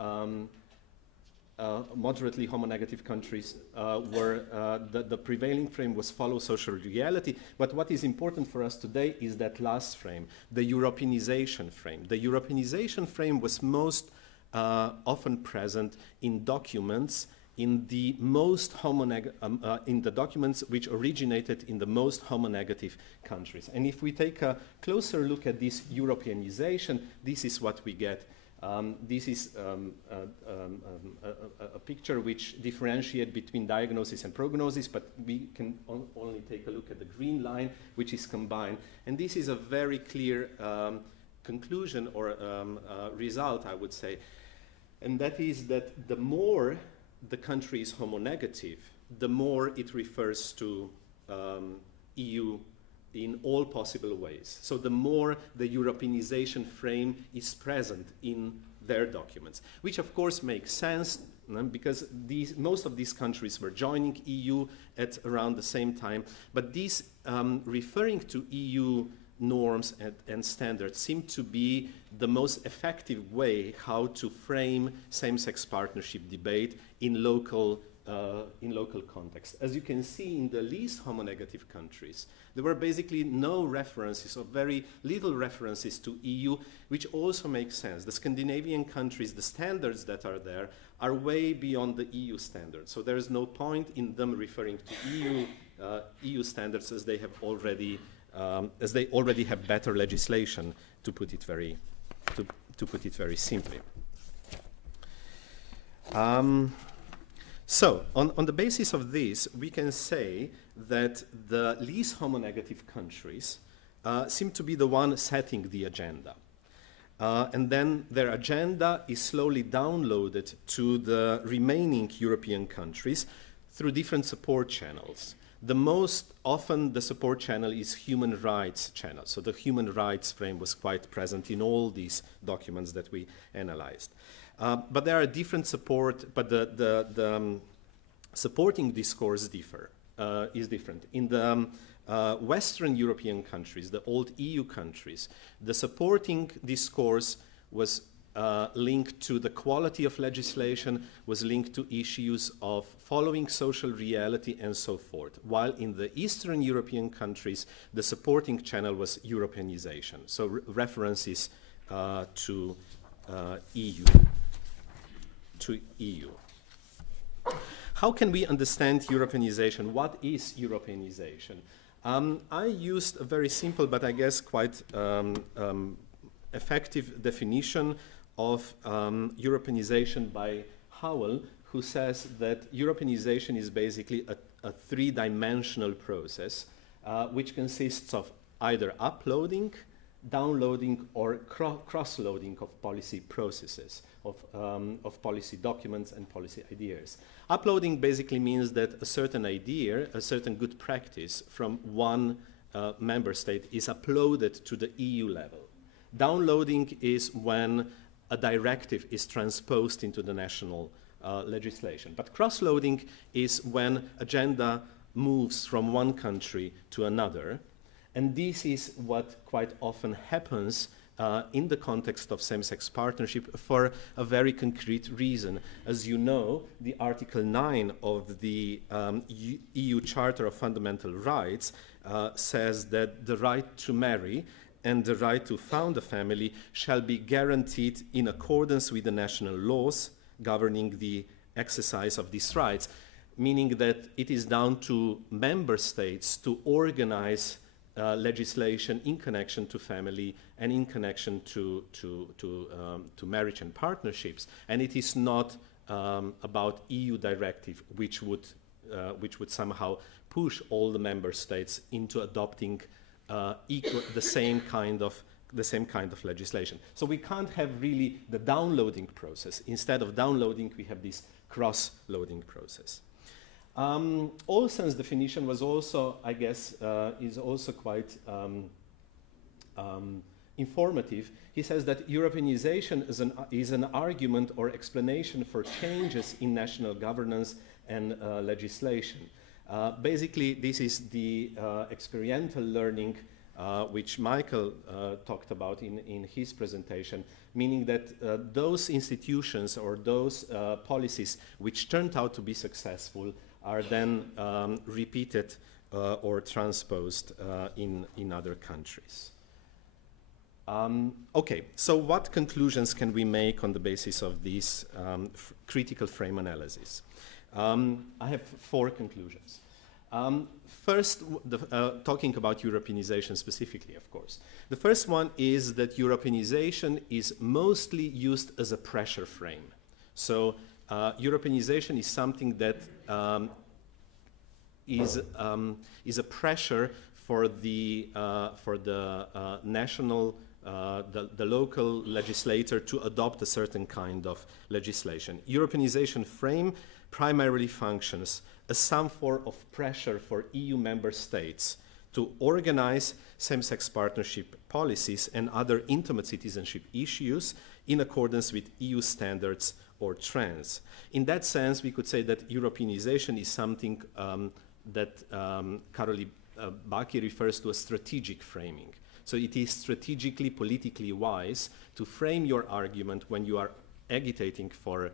moderately homonegative countries, the prevailing frame was follow social reality. But what is important for us today is that last frame, the Europeanization frame. The Europeanization frame was most often present in documents in the documents which originated in the most homonegative countries. And if we take a closer look at this Europeanization, this is what we get. This is a picture which differentiates between diagnosis and prognosis, but we can only take a look at the green line, which is combined. And this is a very clear conclusion or result, I would say. And that is that the more the country is homonegative, the more it refers to EU in all possible ways. So the more the Europeanization frame is present in their documents, which of course makes sense because most of these countries were joining EU at around the same time, but these referring to EU norms and standards seem to be the most effective way how to frame same-sex partnership debate in local context. As you can see in the least homonegative countries, there were basically no references or very little references to EU, which also makes sense. The Scandinavian countries, the standards that are there are way beyond the EU standards. So there is no point in them referring to EU standards as they have already have better legislation, to put it very simply. So, on the basis of this, we can say that the least homonegative countries seem to be the one setting the agenda. And then their agenda is slowly downloaded to the remaining European countries through different support channels. The most often the support channel is human rights channel. So the human rights frame was quite present in all these documents that we analyzed. But there are different support, but the supporting discourse is different. In the Western European countries, the old EU countries, the supporting discourse was linked to the quality of legislation, was linked to issues of following social reality and so forth. While in the Eastern European countries, the supporting channel was Europeanization, so references to EU. How can we understand Europeanization? What is Europeanization? I used a very simple, but I guess quite effective definition of Europeanization by Howell, who says that Europeanization is basically a three-dimensional process which consists of either uploading, downloading, or cross-loading of policy processes, of policy documents and policy ideas. Uploading basically means that a certain idea, a certain good practice from one member state is uploaded to the EU level. Downloading is when a directive is transposed into the national legislation. But cross-loading is when agenda moves from one country to another. And this is what quite often happens in the context of same-sex partnership for a very concrete reason. As you know, the Article 9 of the EU Charter of Fundamental Rights says that the right to marry and the right to found a family shall be guaranteed in accordance with the national laws, governing the exercise of these rights, meaning that it is down to member states to organize legislation in connection to family and in connection to marriage and partnerships, and it is not about EU directive, which would somehow push all the member states into adopting the same kind of legislation. So we can't have really the downloading process. Instead of downloading, we have this cross-loading process. Olsen's definition was also, I guess, is also quite informative. He says that Europeanization is an argument or explanation for changes in national governance and legislation. Basically, this is the experiential learning which Michael talked about in his presentation, meaning that those institutions or those policies which turned out to be successful are then repeated or transposed in other countries. Okay, so what conclusions can we make on the basis of this critical frame analysis? I have 4 conclusions. First, talking about Europeanization specifically, of course. The first one is that Europeanization is mostly used as a pressure frame. So Europeanization is something that is a pressure for the national, the local legislator to adopt a certain kind of legislation. Europeanization frame primarily functions as some form of pressure for EU member states to organize same-sex partnership policies and other intimate citizenship issues in accordance with EU standards or trends. In that sense, we could say that Europeanization is something that Karoli Baki refers to as strategic framing. So it is strategically, politically wise to frame your argument when you are agitating for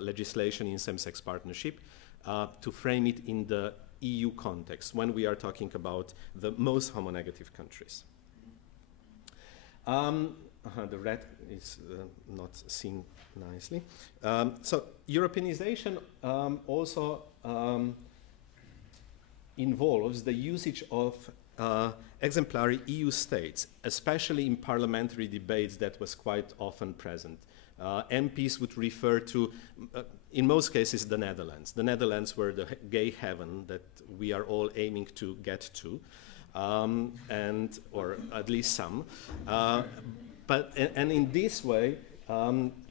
legislation in same-sex partnership, to frame it in the EU context when we are talking about the most homonegative countries. The red is not seen nicely. So Europeanization also involves the usage of exemplary EU states, especially in parliamentary debates that was quite often present. MPs would refer to, in most cases, the Netherlands. The Netherlands were the gay heaven that we are all aiming to get to, or at least some. And in this way,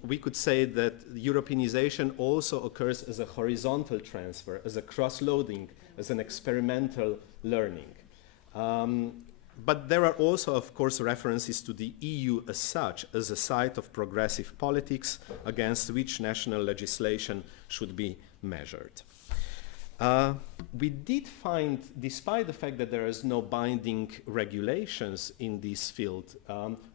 we could say that Europeanization also occurs as a horizontal transfer, as a cross-loading, as an experimental learning. But there are also, of course, references to the EU as such, as a site of progressive politics against which national legislation should be measured. We did find, despite the fact that there is no binding regulations in this field,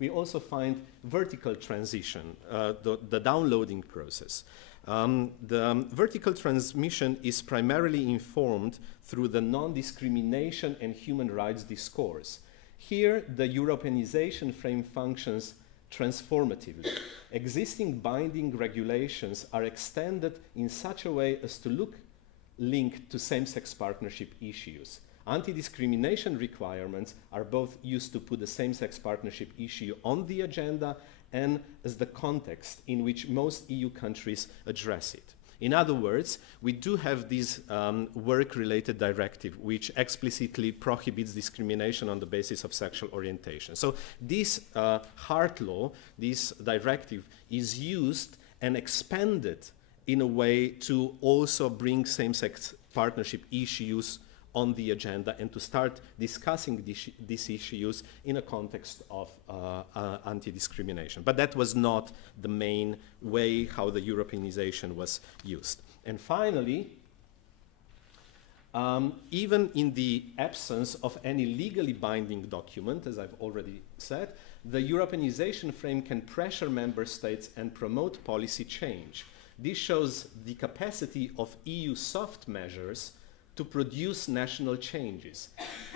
we also find vertical transition, the downloading process. The vertical transmission is primarily informed through the non-discrimination and human rights discourse. Here, the Europeanization frame functions transformatively. Existing binding regulations are extended in such a way as to look linked to same-sex partnership issues. Anti-discrimination requirements are both used to put the same-sex partnership issue on the agenda and as the context in which most EU countries address it. In other words, we do have this work-related directive which explicitly prohibits discrimination on the basis of sexual orientation. So this hard law, this directive, is used and expanded in a way to also bring same-sex partnership issues on the agenda and to start discussing these issues in a context of anti-discrimination. But that was not the main way how the Europeanization was used. And finally, even in the absence of any legally binding document, as I've already said, the Europeanization frame can pressure member states and promote policy change. This shows the capacity of EU soft measures to produce national changes.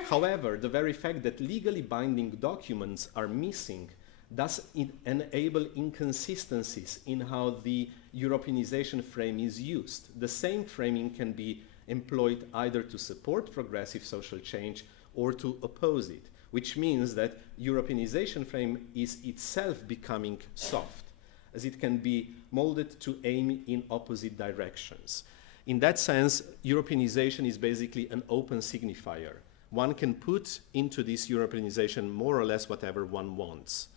However, the very fact that legally binding documents are missing thus enable inconsistencies in how the Europeanization frame is used. The same framing can be employed either to support progressive social change or to oppose it, which means that Europeanization frame is itself becoming soft, as it can be molded to aim in opposite directions. In that sense, Europeanization is basically an open signifier. One can put into this Europeanization more or less whatever one wants.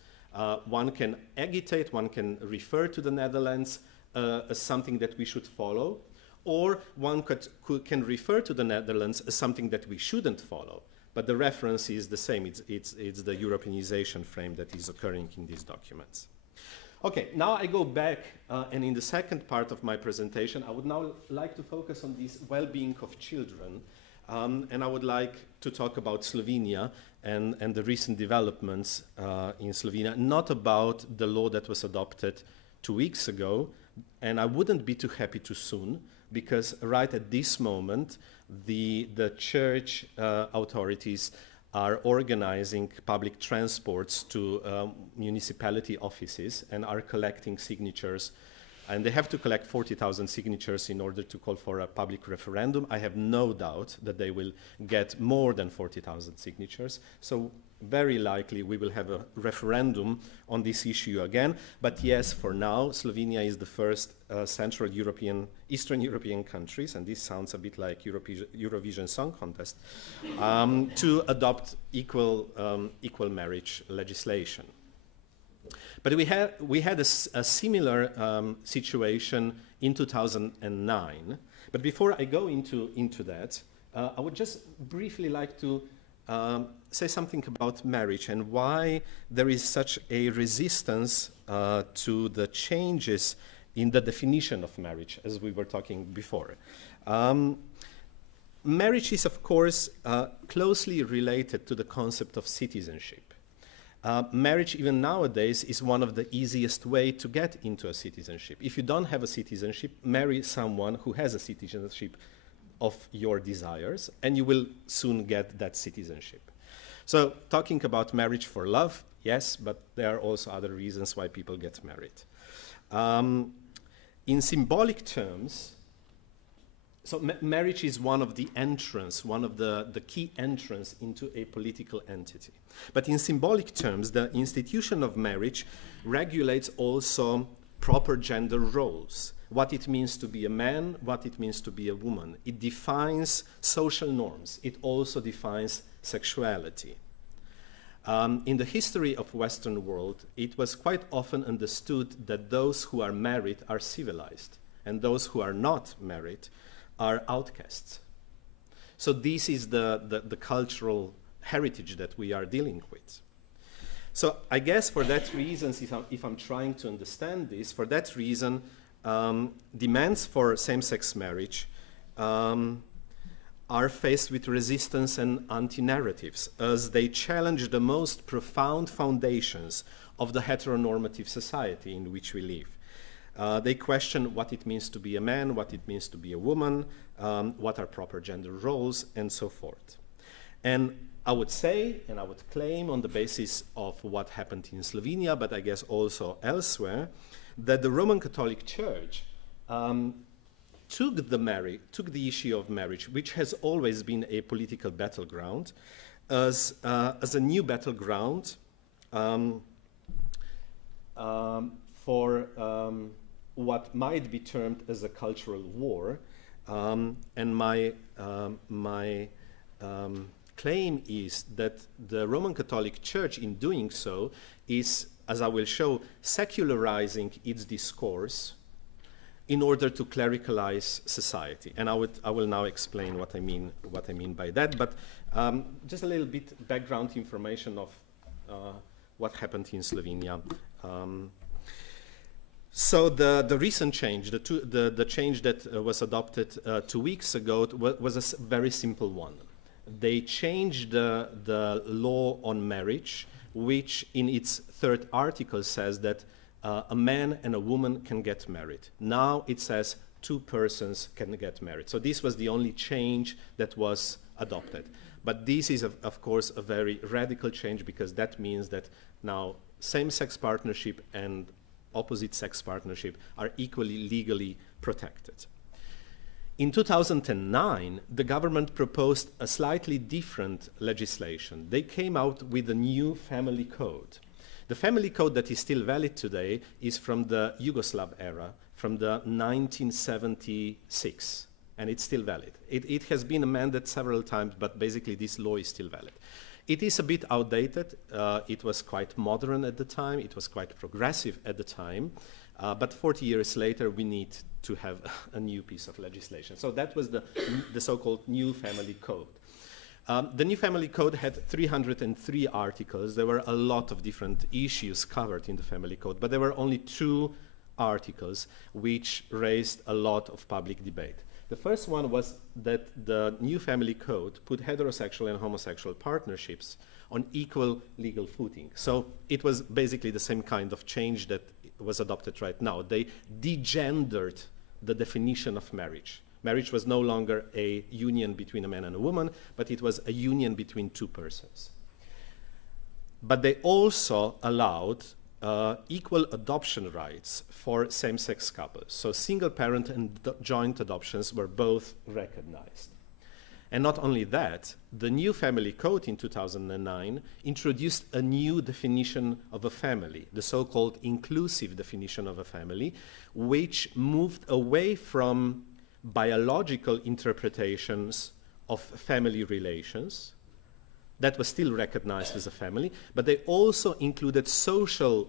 One can agitate, one can refer to the Netherlands as something that we should follow, or one can refer to the Netherlands as something that we shouldn't follow. But the reference is the same. It's the Europeanization frame that is occurring in these documents. Okay, now I go back, and in the second part of my presentation, I would now like to focus on this well-being of children, and I would like to talk about Slovenia and the recent developments in Slovenia, not about the law that was adopted 2 weeks ago, and I wouldn't be too happy too soon, because right at this moment, the church authorities are organizing public transports to municipality offices and are collecting signatures. And they have to collect 40,000 signatures in order to call for a public referendum. I have no doubt that they will get more than 40,000 signatures. So very likely we will have a referendum on this issue again. But yes, for now, Slovenia is the first Central European, Eastern European countries, and this sounds a bit like Eurovision Song Contest, to adopt equal marriage legislation. But we had a similar situation in 2009. But before I go into that, I would just briefly like to say something about marriage and why there is such a resistance to the changes in the definition of marriage, as we were talking before. Marriage is, of course, closely related to the concept of citizenship. Marriage, even nowadays, is one of the easiest way to get into a citizenship. If you don't have a citizenship, marry someone who has a citizenship of your desires, and you will soon get that citizenship. So, talking about marriage for love, yes, but there are also other reasons why people get married. In symbolic terms, so marriage is one of the entrance, one of the key entrance into a political entity. But in symbolic terms, the institution of marriage regulates also proper gender roles, what it means to be a man, what it means to be a woman. It defines social norms. It also defines sexuality. In the history of Western world, it was quite often understood that those who are married are civilized, and those who are not married are outcasts. So this is the cultural heritage that we are dealing with. So I guess for that reason, if I'm trying to understand this, for that reason, demands for same-sex marriage are faced with resistance and anti-narratives, as they challenge the most profound foundations of the heteronormative society in which we live. They question what it means to be a man, what it means to be a woman, what are proper gender roles, and so forth. And I would say, and I would claim on the basis of what happened in Slovenia, but I guess also elsewhere, that the Roman Catholic Church took the issue of marriage, which has always been a political battleground, as a new battleground for what might be termed as a cultural war. And my claim is that the Roman Catholic Church, in doing so, is, as I will show, secularizing its discourse in order to clericalize society. And I will now explain what I mean by that. But just a little bit background information of what happened in Slovenia. So the recent change, the change that was adopted 2 weeks ago was a very simple one. They changed the law on marriage, which in its 3rd article says that a man and a woman can get married. Now it says 2 persons can get married. So this was the only change that was adopted. But this is, of course, a very radical change, because that means that now same-sex partnership and opposite-sex partnership are equally legally protected. In 2009, the government proposed a slightly different legislation. They came out with a new family code. The family code that is still valid today is from the Yugoslav era, from the 1976, and it's still valid. It has been amended several times, but basically this law is still valid. It is a bit outdated. It was quite modern at the time. It was quite progressive at the time. But 40 years later, we need to have a new piece of legislation. So that was the so-called New Family Code. The New Family Code had 303 articles. There were a lot of different issues covered in the Family Code, but there were only 2 articles which raised a lot of public debate. The first one was that the New Family Code put heterosexual and homosexual partnerships on equal legal footing. So it was basically the same kind of change that was adopted right now. They degendered the definition of marriage. Marriage was no longer a union between a man and a woman, but it was a union between 2 persons. But they also allowed equal adoption rights for same-sex couples. So single parent and joint adoptions were both recognized. And not only that, the New Family Code in 2009 introduced a new definition of a family, the so-called inclusive definition of a family, which moved away from biological interpretations of family relations. That was still recognized as a family, but they also included social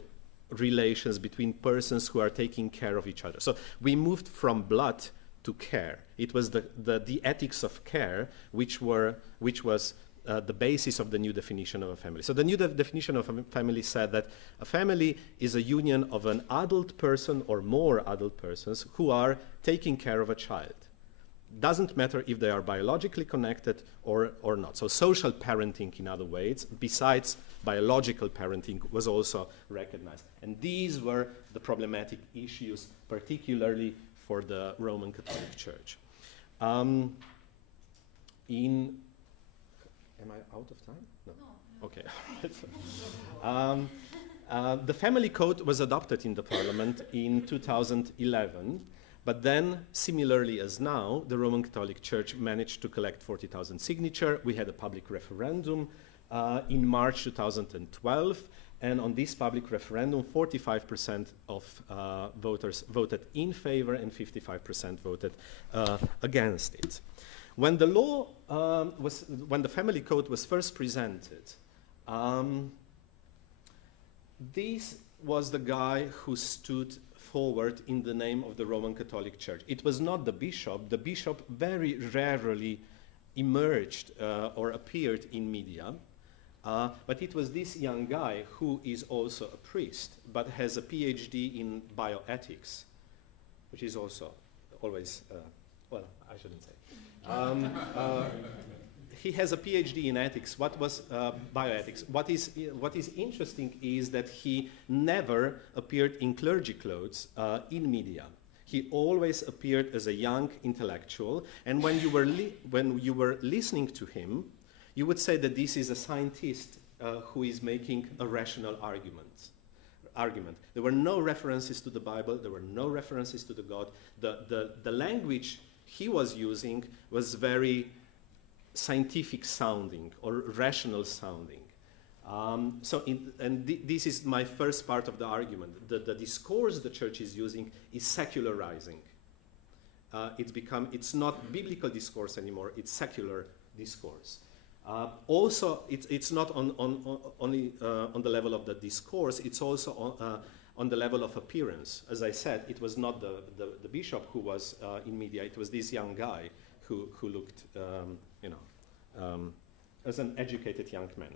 relations between persons who are taking care of each other. So we moved from blood to care. It was the ethics of care which was the basis of the new definition of a family. So the new definition of a family said that a family is a union of an adult person or more adult persons who are taking care of a child. Doesn't matter if they are biologically connected or not. So social parenting, in other ways, besides biological parenting, was also recognized. And these were the problematic issues, particularly for the Roman Catholic Church. Am I out of time? No. Okay. The Family Code was adopted in the Parliament in 2011. But then, similarly as now, the Roman Catholic Church managed to collect 40,000 signatures. We had a public referendum in March 2012. And on this public referendum, 45% of voters voted in favor and 55% voted against it. When the law when the Family Code was first presented, this was the guy who stood forward in the name of the Roman Catholic Church. It was not the bishop. The bishop very rarely emerged or appeared in media, but it was this young guy who is also a priest, but has a Ph.D. in bioethics, which is also always, well, I shouldn't say. He has a PhD in ethics. What was bioethics? What is interesting is that he never appeared in clergy clothes in media. He always appeared as a young intellectual, and when you were listening to him, you would say that this is a scientist who is making a rational argument. There were no references to the Bible. There were no references to the God. The language he was using was very scientific sounding or rational sounding. This is my first part of the argument. The discourse the church is using is secularizing. It's not biblical discourse anymore, it's secular discourse. Also, it's not only on the level of the discourse, it's also on the level of appearance. As I said, it was not the bishop who was in media, it was this young guy who looked, as an educated young man.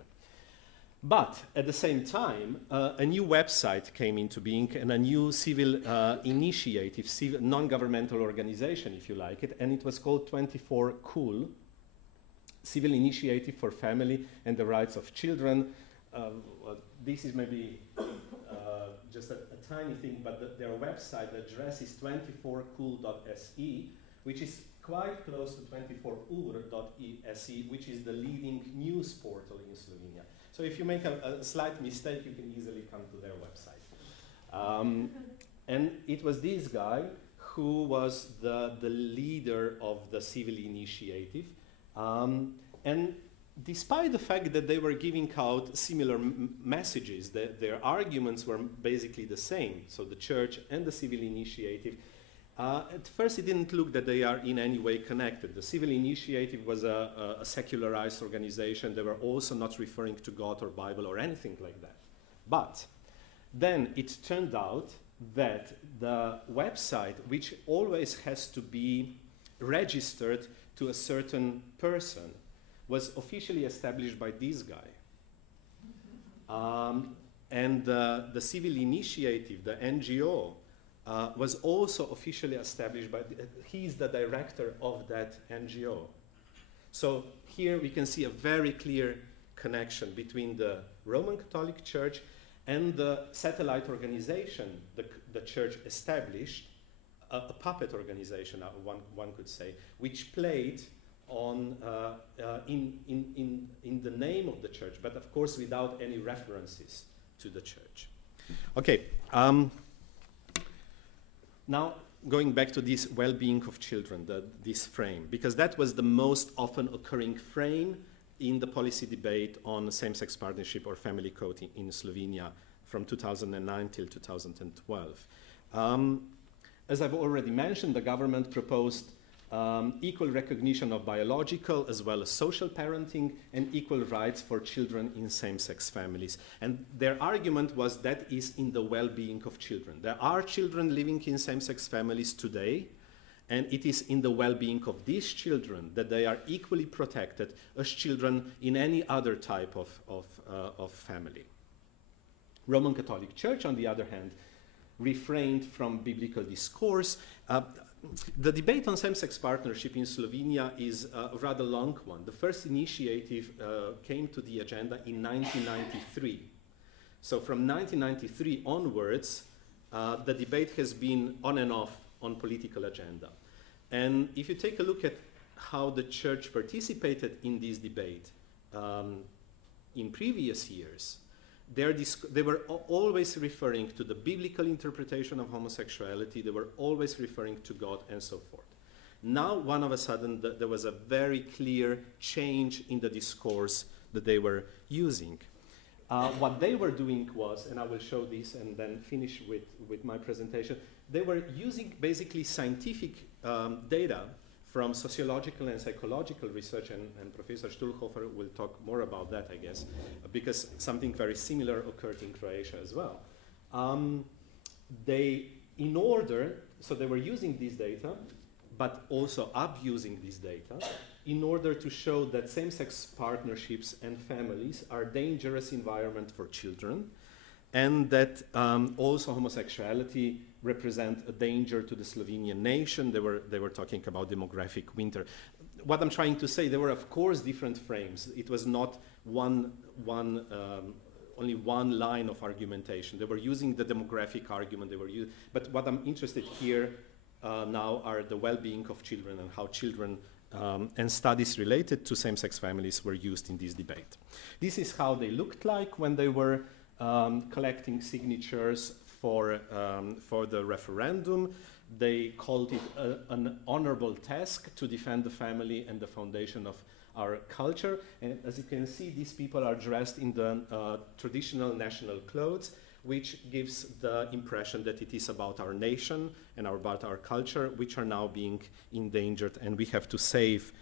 But at the same time, a new website came into being and a new civil initiative, non-governmental organization, if you like it, and it was called 24 Cool, Civil Initiative for Family and the Rights of Children. This is maybe just a tiny thing, but their website address is 24cool.se, which is quite close to 24ur.se, which is the leading news portal in Slovenia. So if you make a slight mistake, you can easily come to their website. And it was this guy who was the leader of the civil initiative. And despite the fact that they were giving out similar messages, their arguments were basically the same, so the church and the civil initiative, at first it didn't look that they are in any way connected. The civil initiative was a secularized organization. They were also not referring to God or Bible or anything like that. But then it turned out that the website, which always has to be registered to a certain person, was officially established by this guy. And the civil initiative, the NGO, was also officially established by, he's the director of that NGO. So here we can see a very clear connection between the Roman Catholic Church and the satellite organization the church established, a puppet organization, one could say, which played on in the name of the church, but of course without any references to the church. Okay, now going back to this well-being of children, this frame, because that was the most often occurring frame in the policy debate on same-sex partnership or family code in Slovenia from 2009 till 2012. As I've already mentioned, the government proposed equal recognition of biological as well as social parenting and equal rights for children in same-sex families. And their argument was that is in the well-being of children. There are children living in same-sex families today, and it is in the well-being of these children that they are equally protected as children in any other type of family. Roman Catholic Church, on the other hand, refrained from biblical discourse. The debate on same-sex partnership in Slovenia is a rather long one. The first initiative came to the agenda in 1993. So from 1993 onwards, the debate has been on and off on political agenda. And if you take a look at how the church participated in this debate in previous years, they were always referring to the biblical interpretation of homosexuality. They were always referring to God and so forth. Now, one of a sudden, there was a very clear change in the discourse that they were using. What they were doing was, and I will show this and then finish with my presentation, they were using basically scientific data from sociological and psychological research, and Professor Stulhofer will talk more about that, I guess, because something very similar occurred in Croatia as well. So they were using this data, but also abusing this data in order to show that same-sex partnerships and families are a dangerous environment for children, and that also homosexuality represent a danger to the Slovenian nation. They were talking about demographic winter. What I'm trying to say, there were of course different frames. It was not only one line of argumentation. They were using the demographic argument. But what I'm interested here now are the well-being of children and how children and studies related to same-sex families were used in this debate. This is how they looked like when they were collecting signatures for the referendum. They called it an honorable task to defend the family and the foundation of our culture. And as you can see, these people are dressed in the traditional national clothes, which gives the impression that it is about our nation and about our culture, which are now being endangered, and we have to save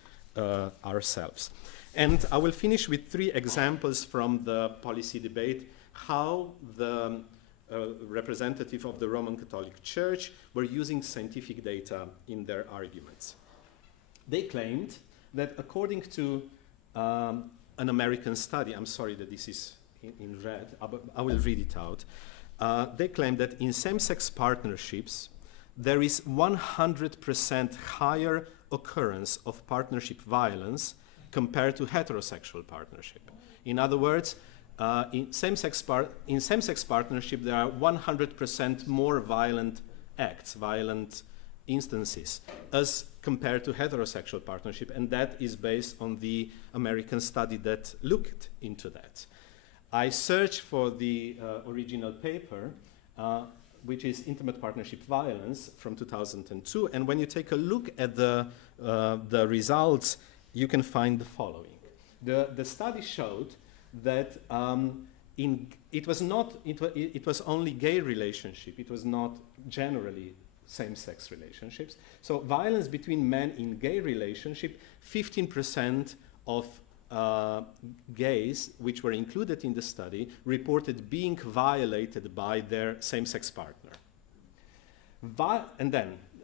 ourselves. And I will finish with 3 examples from the policy debate, how the representative of the Roman Catholic Church were using scientific data in their arguments. They claimed that according to an American study, I'm sorry that this is in red, but I will read it out. They claimed that in same-sex partnerships, there is 100% higher occurrence of partnership violence compared to heterosexual partnership. In other words, in same-sex partnership, there are 100% more violent acts, violent instances, as compared to heterosexual partnership, and that is based on the American study that looked into that. I searched for the original paper, which is Intimate Partnership Violence from 2002, and when you take a look at the results, you can find the following. The study showed that it was only gay relationship, it was not generally same-sex relationships. So violence between men in gay relationship, 15% of gays which were included in the study reported being violated by their same-sex partner.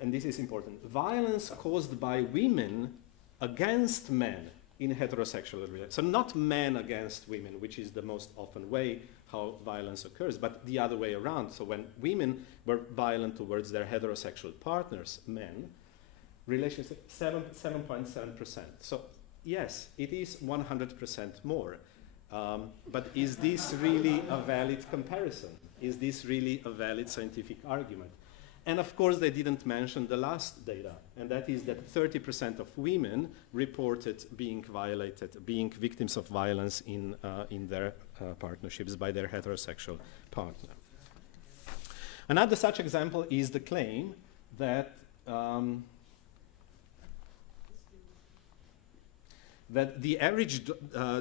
And this is important, violence caused by women against men in heterosexual relations. So not men against women, which is the most often way how violence occurs, but the other way around. So when women were violent towards their heterosexual partners, men, relationship 7.7%. So yes, it is 100% more. But is this really a valid comparison? Is this really a valid scientific argument? And of course, they didn't mention the last data, and that is that 30% of women reported being violated, being victims of violence in their partnerships by their heterosexual partner. Another such example is the claim that that the average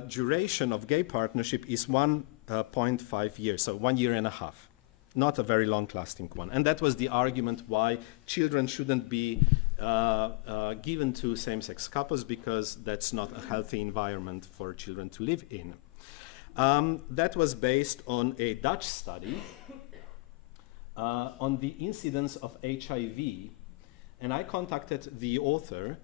duration of gay partnership is 1.5 years, so 1 year and a half. Not a very long-lasting one. And that was the argument why children shouldn't be given to same-sex couples, because that's not a healthy environment for children to live in. That was based on a Dutch study on the incidence of HIV. And I contacted the author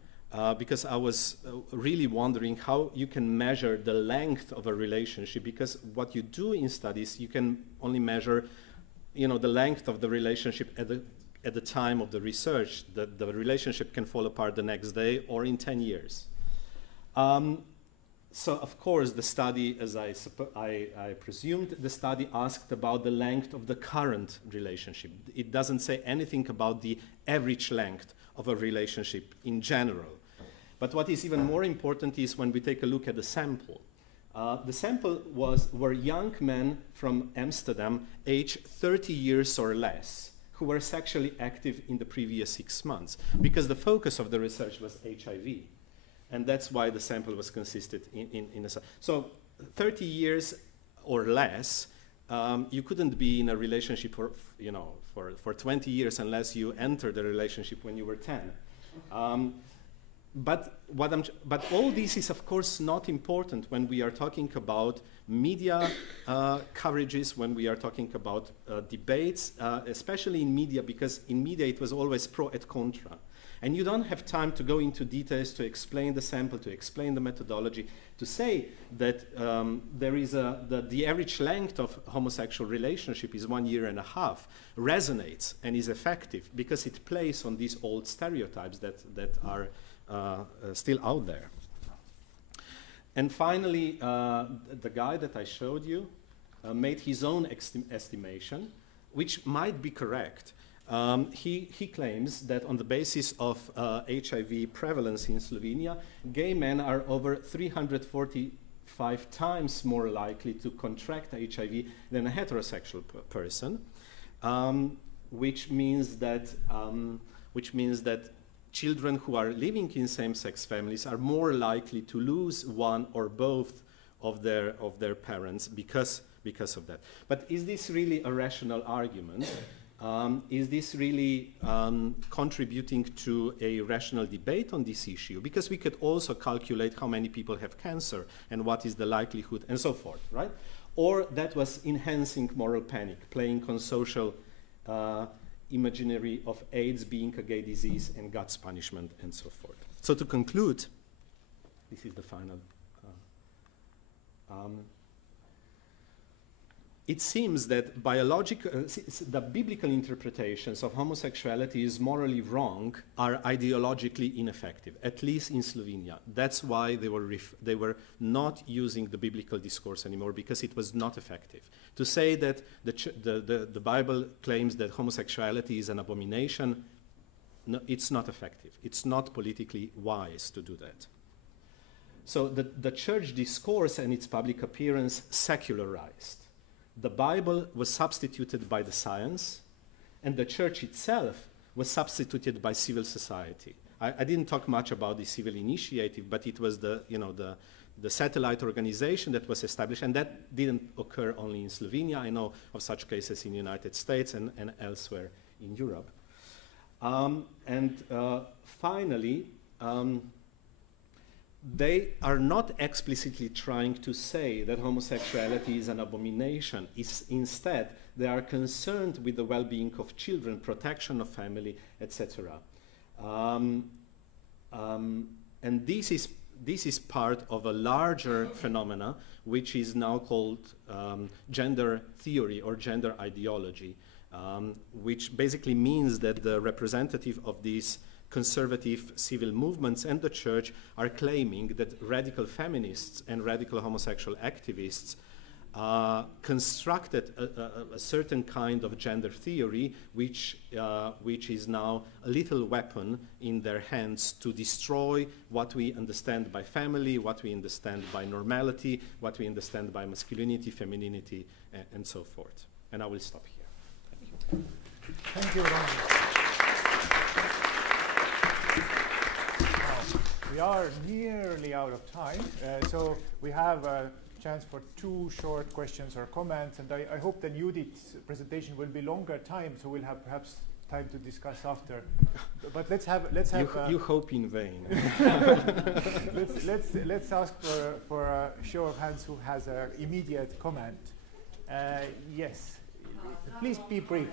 because I was really wondering how you can measure the length of a relationship, because what you do in studies, you can only measure the length of the relationship at the time of the research. The relationship can fall apart the next day or in 10 years. So of course the study, as I presumed, the study asked about the length of the current relationship. It doesn't say anything about the average length of a relationship in general. But what is even more important is when we take a look at the sample. The sample were young men from Amsterdam, aged 30 years or less, who were sexually active in the previous 6 months, because the focus of the research was HIV. And that's why the sample was consisted in a... So 30 years or less, you couldn't be in a relationship for 20 years unless you entered the relationship when you were 10. But all this is, of course, not important when we are talking about media coverages, when we are talking about debates, especially in media, because in media it was always pro et contra. And you don't have time to go into details to explain the sample, to explain the methodology, to say that there is the average length of homosexual relationship is 1 year and a half, resonates and is effective because it plays on these old stereotypes that are still out there. And finally, the guy that I showed you made his own estimation, which might be correct. He claims that on the basis of HIV prevalence in Slovenia, gay men are over 345 times more likely to contract HIV than a heterosexual person, which means that children who are living in same-sex families are more likely to lose one or both of their parents because of that. But is this really a rational argument? Is this really contributing to a rational debate on this issue? Because we could also calculate how many people have cancer and what is the likelihood and so forth, right? Or that was enhancing moral panic, playing on social imaginary of AIDS being a gay disease and God's punishment and so forth. So to conclude, this is the final. It seems that the biblical interpretations of homosexuality is morally wrong are ideologically ineffective, at least in Slovenia. That's why they were not using the biblical discourse anymore, because it was not effective. To say that the Bible claims that homosexuality is an abomination, it's not effective. It's not politically wise to do that. So the church discourse and its public appearance secularized. The Bible was substituted by the science, and the church itself was substituted by civil society. I didn't talk much about the civil initiative, but it was the satellite organization that was established, and that didn't occur only in Slovenia. I know of such cases in the United States and elsewhere in Europe. Finally, they are not explicitly trying to say that homosexuality is an abomination. Instead, they are concerned with the well-being of children, protection of family, etc. And this is part of a larger phenomena, which is now called gender theory or gender ideology, which basically means that the representative of these conservative civil movements and the church are claiming that radical feminists and radical homosexual activists constructed a certain kind of gender theory, which is now a little weapon in their hands to destroy what we understand by family, what we understand by normality, what we understand by masculinity, femininity, and so forth. And I will stop here. Thank you. Thank you, Ron. We are nearly out of time, so we have a chance for 2 short questions or comments, and I hope that Judith's presentation will be longer time, so we'll have perhaps time to discuss after. But let's have. You hope in vain. let's ask for a show of hands who has an immediate comment. Yes, please be brief.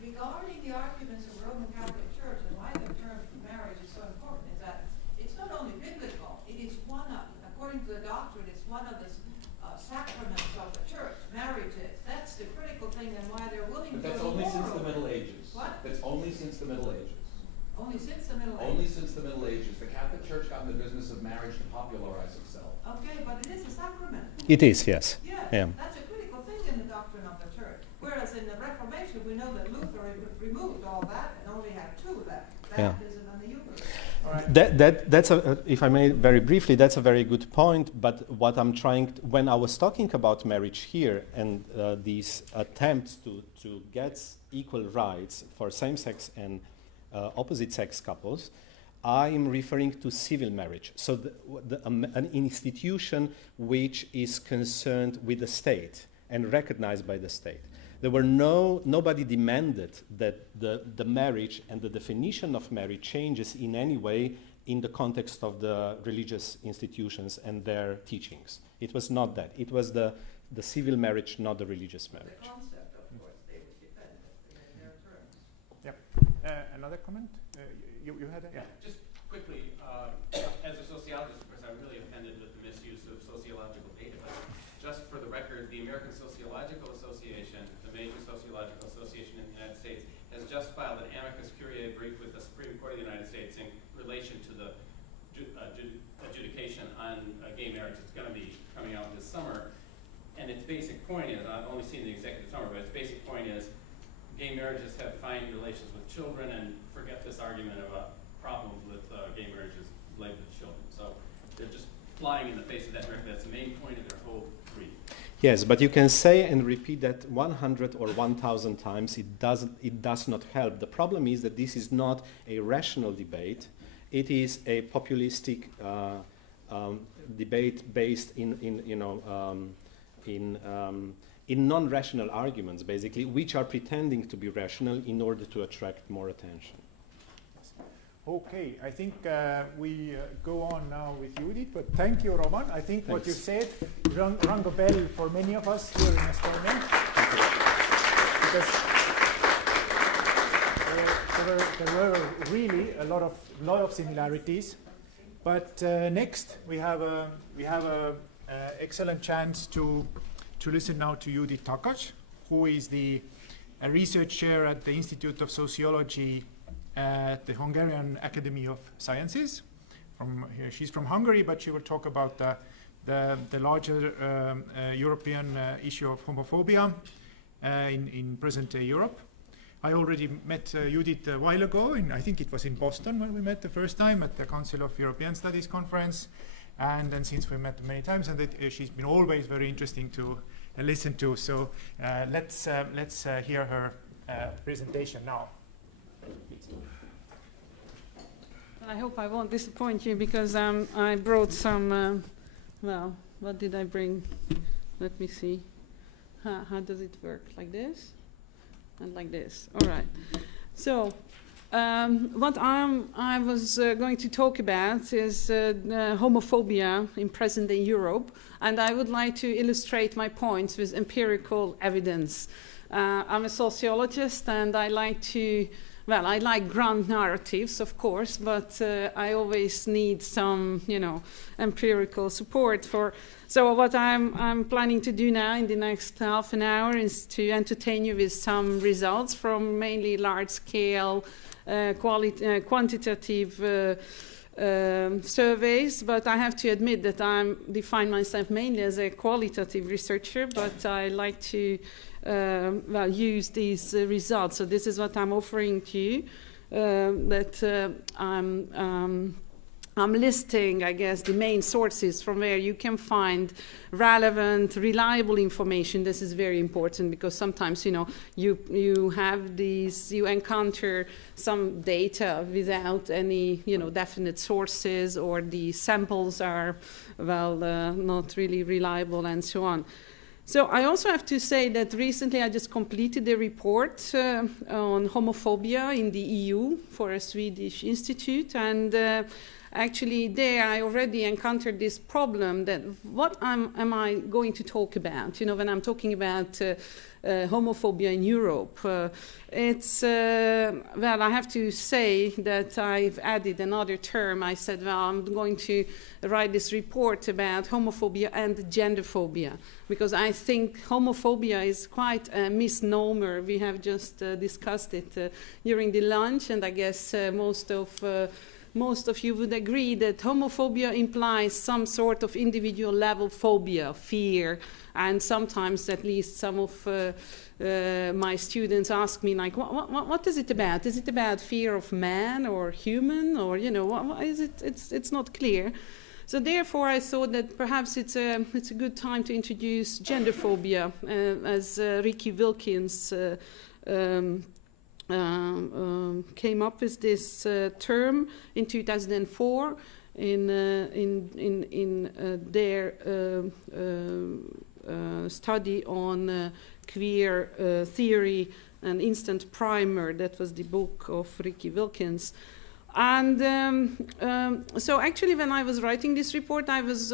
Regarding the arguments of the Roman Catholic Church and why the term marriage is so important is that it's not only biblical, it is one of, according to the doctrine, it's one of the sacraments of the church. Marriage is. That's the critical thing and why they're willing to. But that's only since the Middle Ages. What? That's only since the Middle Ages. Only since the Middle Ages? Only since the Middle Ages. The Catholic Church got in the business of marriage to popularize itself. Okay, but it is a sacrament. It is, yes. Yes, yeah. That's a critical thing in the doctrine of the church. Whereas in the Reformation, we know that Luther removed all that and only had 2 left, baptism and the Eucharist. All right. That's if I may very briefly, that's a very good point. But what I'm trying, when I was talking about marriage here and these attempts to get equal rights for same-sex and opposite-sex couples, I am referring to civil marriage. So an institution which is concerned with the state and recognized by the state. There were nobody demanded that the marriage and the definition of marriage changes in any way in the context of the religious institutions and their teachings. It was not that. It was the civil marriage, not the religious marriage. The concept, of course, they would defend in their terms. Yep. Another comment? You had it? Yeah. Just quickly, as a sociologist, of course, I'm really offended with the misuse of sociological data. Just for the record, the American Sociological Association, the major sociological association in the United States, has just filed an amicus curiae brief with the Supreme Court of the United States in relation to the adjudication on gay marriage. It's going to be coming out this summer. And its basic point is, I've only seen the executive summary, but its basic point is gay marriages have fine relations with children, and forget this argument about problems with gay marriages related to children. So they're just flying in the face of that record. That's the main point of their whole brief. Yes, but you can say and repeat that 100 or 1,000 times. It does not help. The problem is that this is not a rational debate. It is a populistic debate based in non-rational arguments, basically, which are pretending to be rational in order to attract more attention. Okay, I think we go on now with Judith, but thank you, Roman. I think what you said rang a bell for many of us here in Estonia. Because there were really a lot of similarities. But next, we have a excellent chance to listen now to Judit Takács, who is a research chair at the Institute of Sociology at the Hungarian Academy of Sciences. She's from Hungary, but she will talk about the larger European issue of homophobia in present-day Europe. I already met Judit a while ago, I think it was in Boston when we met the first time at the Council of European Studies conference. And then since we met many times, and she's been always very interesting to listen to. So let's hear her presentation now. I hope I won't disappoint you because I brought some, well, what did I bring? Let me see. How does it work? Like this? And like this. All right. So what I was going to talk about is homophobia in present-day Europe. And I would like to illustrate my points with empirical evidence. I'm a sociologist and I like to, well, I like grand narratives, of course, but I always need some, you know, empirical support for. So what I'm planning to do now in the next half an hour is to entertain you with some results from mainly large-scale quantitative surveys, but I have to admit that I define myself mainly as a qualitative researcher, but I like to well, use these results. So this is what I'm offering to you, that I'm listing, I guess, the main sources from where you can find relevant, reliable information. This is very important because sometimes, you know, you have these, you encounter some data without any, you know, definite sources, or the samples are, well, not really reliable and so on. So I also have to say that recently I just completed a report on homophobia in the EU for a Swedish institute, and actually there I already encountered this problem that what am I going to talk about? You know, when I'm talking about homophobia in Europe, it's, well, I have to say that I've added another term. I said, well, I'm going to write this report about homophobia and genderphobia, because I think homophobia is quite a misnomer. We have just discussed it during the lunch, and I guess most of you would agree that homophobia implies some sort of individual level phobia, fear, and sometimes at least some of my students ask me, like, what is it about? Is it about fear of man or human, or, you know, what is it? It's not clear. So therefore I thought that perhaps it's a good time to introduce genderphobia, as Ricky Wilkins came up with this term in 2004 in their study on queer theory and instant primer. That was the book of Ricky Wilkins. And so actually when I was writing this report, I was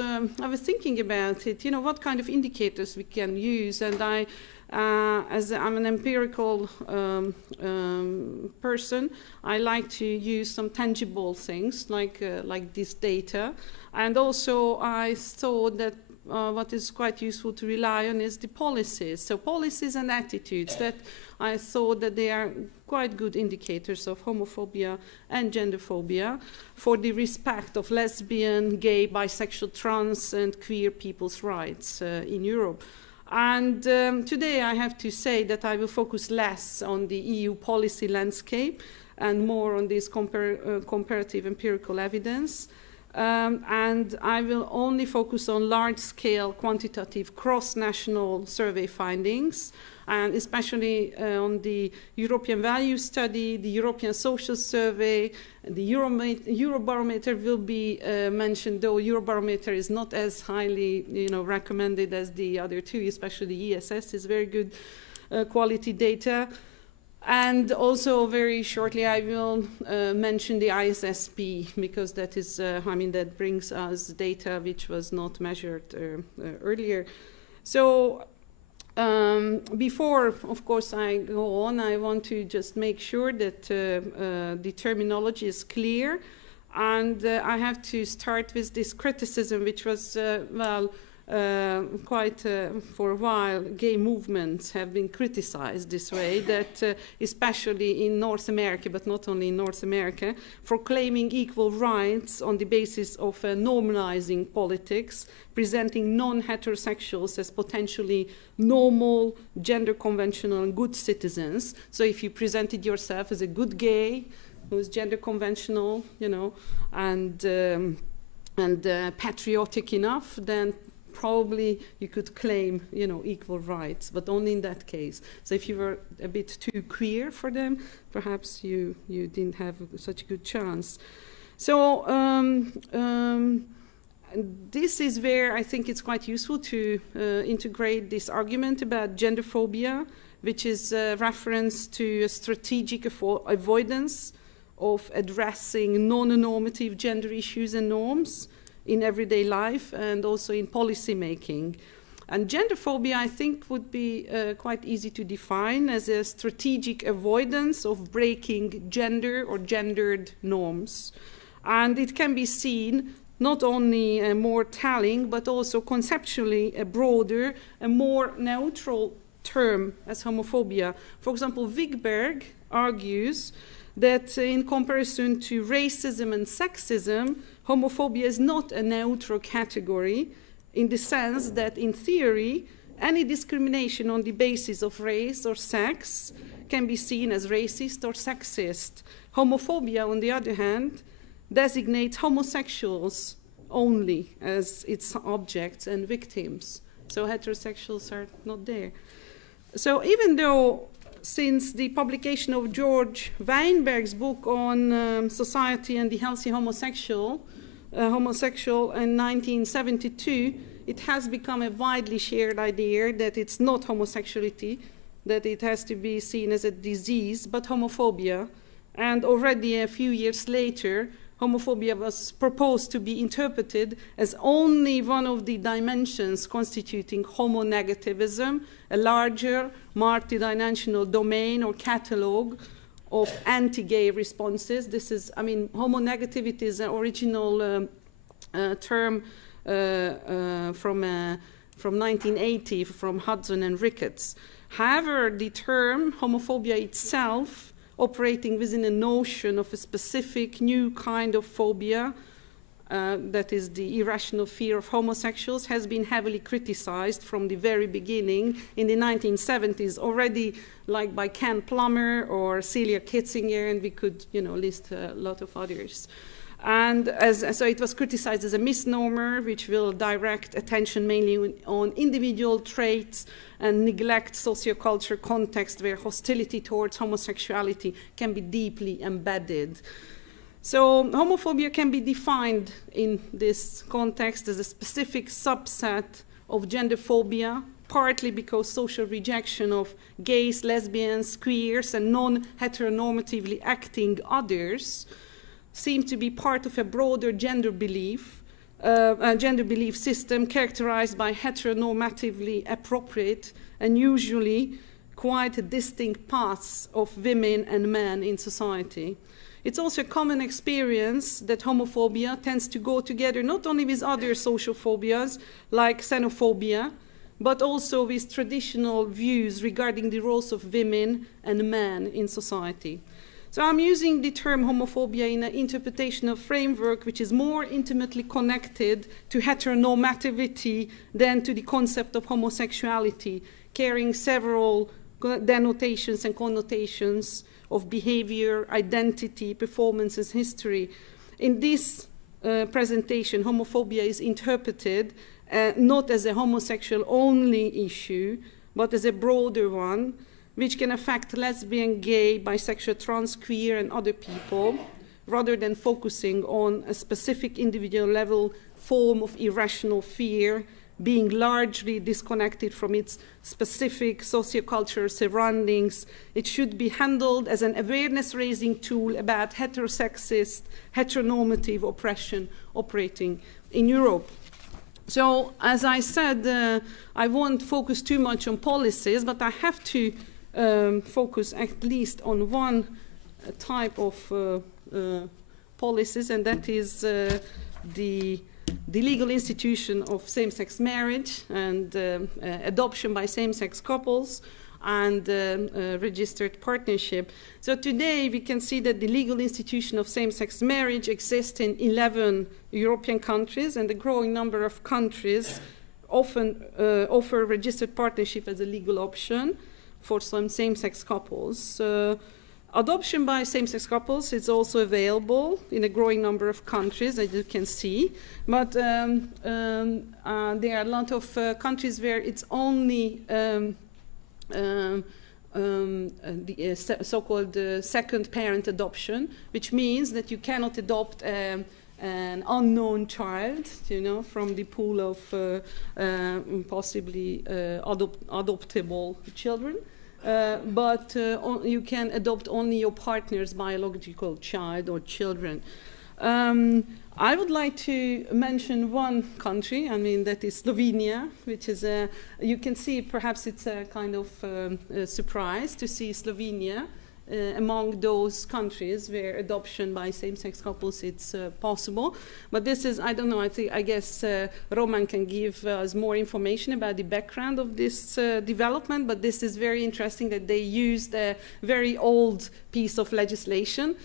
thinking about it, you know, what kind of indicators we can use. And as I'm an empirical person, I like to use some tangible things like this data. And also I thought that what is quite useful to rely on is the policies. So policies and attitudes, that I thought that they are quite good indicators of homophobia and genderphobia for the respect of lesbian, gay, bisexual, trans and queer people's rights in Europe. And today I have to say that I will focus less on the EU policy landscape and more on this comparative empirical evidence. And I will only focus on large-scale quantitative cross-national survey findings, and especially on the European Value Study, the European Social Survey. The Eurobarometer will be mentioned, though Eurobarometer is not as highly, you know, recommended as the other two, especially ESS is very good quality data. And also very shortly I will mention the ISSP, because that is, I mean, that brings us data which was not measured earlier. So before, of course, I go on, I want to just make sure that the terminology is clear. And I have to start with this criticism, which was, well, for a while, gay movements have been criticized this way, that especially in North America, but not only in North America, for claiming equal rights on the basis of normalizing politics, presenting non-heterosexuals as potentially normal, gender conventional, and good citizens. So if you presented yourself as a good gay, who's gender conventional, you know, and patriotic enough, then probably you could claim, you know, equal rights, but only in that case. So if you were a bit too queer for them, perhaps you didn't have such a good chance. So this is where I think it's quite useful to integrate this argument about gender phobia, which is a reference to a strategic avoidance of addressing non-normative gender issues and norms in everyday life and also in policy making. And gender phobia, I think, would be quite easy to define as a strategic avoidance of breaking gender or gendered norms. And it can be seen not only more telling, but also conceptually a broader, a more neutral term as homophobia. For example, Wigberg argues that in comparison to racism and sexism, homophobia is not a neutral category in the sense that, in theory, any discrimination on the basis of race or sex can be seen as racist or sexist. Homophobia, on the other hand, designates homosexuals only as its objects and victims. So heterosexuals are not there. So even though since the publication of George Weinberg's book on society and the healthy homosexual in 1972, it has become a widely shared idea that it's not homosexuality, that it has to be seen as a disease, but homophobia. And already a few years later, homophobia was proposed to be interpreted as only one of the dimensions constituting homonegativism, a larger multidimensional domain or catalog of anti-gay responses. This is, I mean, homonegativity is an original term from 1980 from Hudson and Ricketts. However, the term homophobia itself, operating within a notion of a specific new kind of phobia, that is the irrational fear of homosexuals, has been heavily criticized from the very beginning in the 1970s, already like by Ken Plummer or Celia Kitzinger, and we could, you know, list a lot of others. And so it was criticized as a misnomer, which will direct attention mainly on individual traits and neglect sociocultural context where hostility towards homosexuality can be deeply embedded. So homophobia can be defined in this context as a specific subset of gender phobia, partly because social rejection of gays, lesbians, queers, and non-heteronormatively acting others seem to be part of a broader gender belief system characterized by heteronormatively appropriate and usually quite distinct paths of women and men in society. It's also a common experience that homophobia tends to go together not only with other social phobias like xenophobia, but also with traditional views regarding the roles of women and men in society. So I'm using the term homophobia in an interpretational framework which is more intimately connected to heteronormativity than to the concept of homosexuality, carrying several denotations and connotations of behavior, identity, performances, history. In this presentation, homophobia is interpreted not as a homosexual-only issue, but as a broader one, which can affect lesbian, gay, bisexual, trans, queer, and other people, rather than focusing on a specific individual level form of irrational fear, being largely disconnected from its specific sociocultural surroundings. It should be handled as an awareness-raising tool about heterosexist, heteronormative oppression operating in Europe. So, as I said, I won't focus too much on policies, but I have to focus at least on one type of policies, and that is the the legal institution of same-sex marriage and adoption by same-sex couples, and registered partnership. So today we can see that the legal institution of same-sex marriage exists in 11 European countries, and a growing number of countries often offer registered partnership as a legal option for some same-sex couples. Adoption by same-sex couples is also available in a growing number of countries, as you can see, but there are a lot of countries where it's only the so-called second parent adoption, which means that you cannot adopt an unknown child, you know, from the pool of possibly adoptable children, but you can adopt only your partner's biological child or children. I would like to mention one country, I mean, that is Slovenia, which is you can see, perhaps it's a kind of a surprise to see Slovenia among those countries where adoption by same-sex couples it's possible. But this is, I don't know, I guess Roman can give us more information about the background of this development, but this is very interesting that they used a very old piece of legislation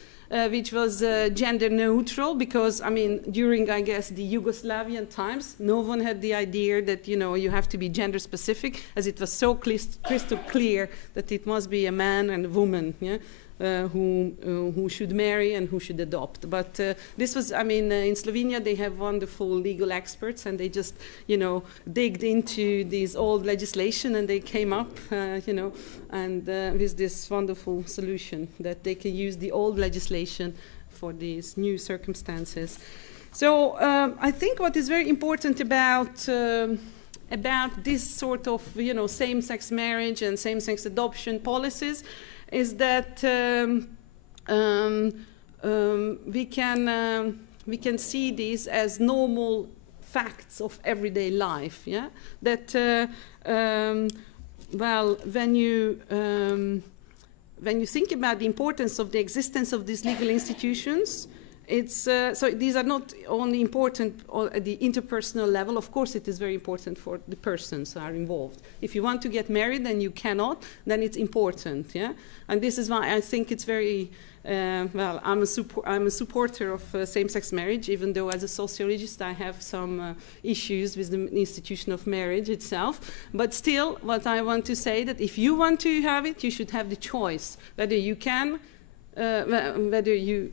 which was gender neutral, because, I mean, during, I guess, the Yugoslavian times, no one had the idea that, you know, you have to be gender specific, as it was so crystal clear that it must be a man and a woman, yeah, who should marry and who should adopt. But this was, I mean, in Slovenia they have wonderful legal experts, and they just, you know, digged into these old legislation, and they came up, you know, and with this wonderful solution that they can use the old legislation for these new circumstances. So I think what is very important about this sort of, you know, same-sex marriage and same-sex adoption policies is that we can see these as normal facts of everyday life. Yeah, that well, when you think about the importance of the existence of these legal institutions, it's so these are not only important at the interpersonal level. Of course, it is very important for the persons who are involved. If you want to get married and you cannot, then it's important. Yeah, and this is why I think it's very well. I'm a supporter of same-sex marriage, even though as a sociologist I have some issues with the institution of marriage itself. But still, what I want to say that if you want to have it, you should have the choice whether you can. Whether you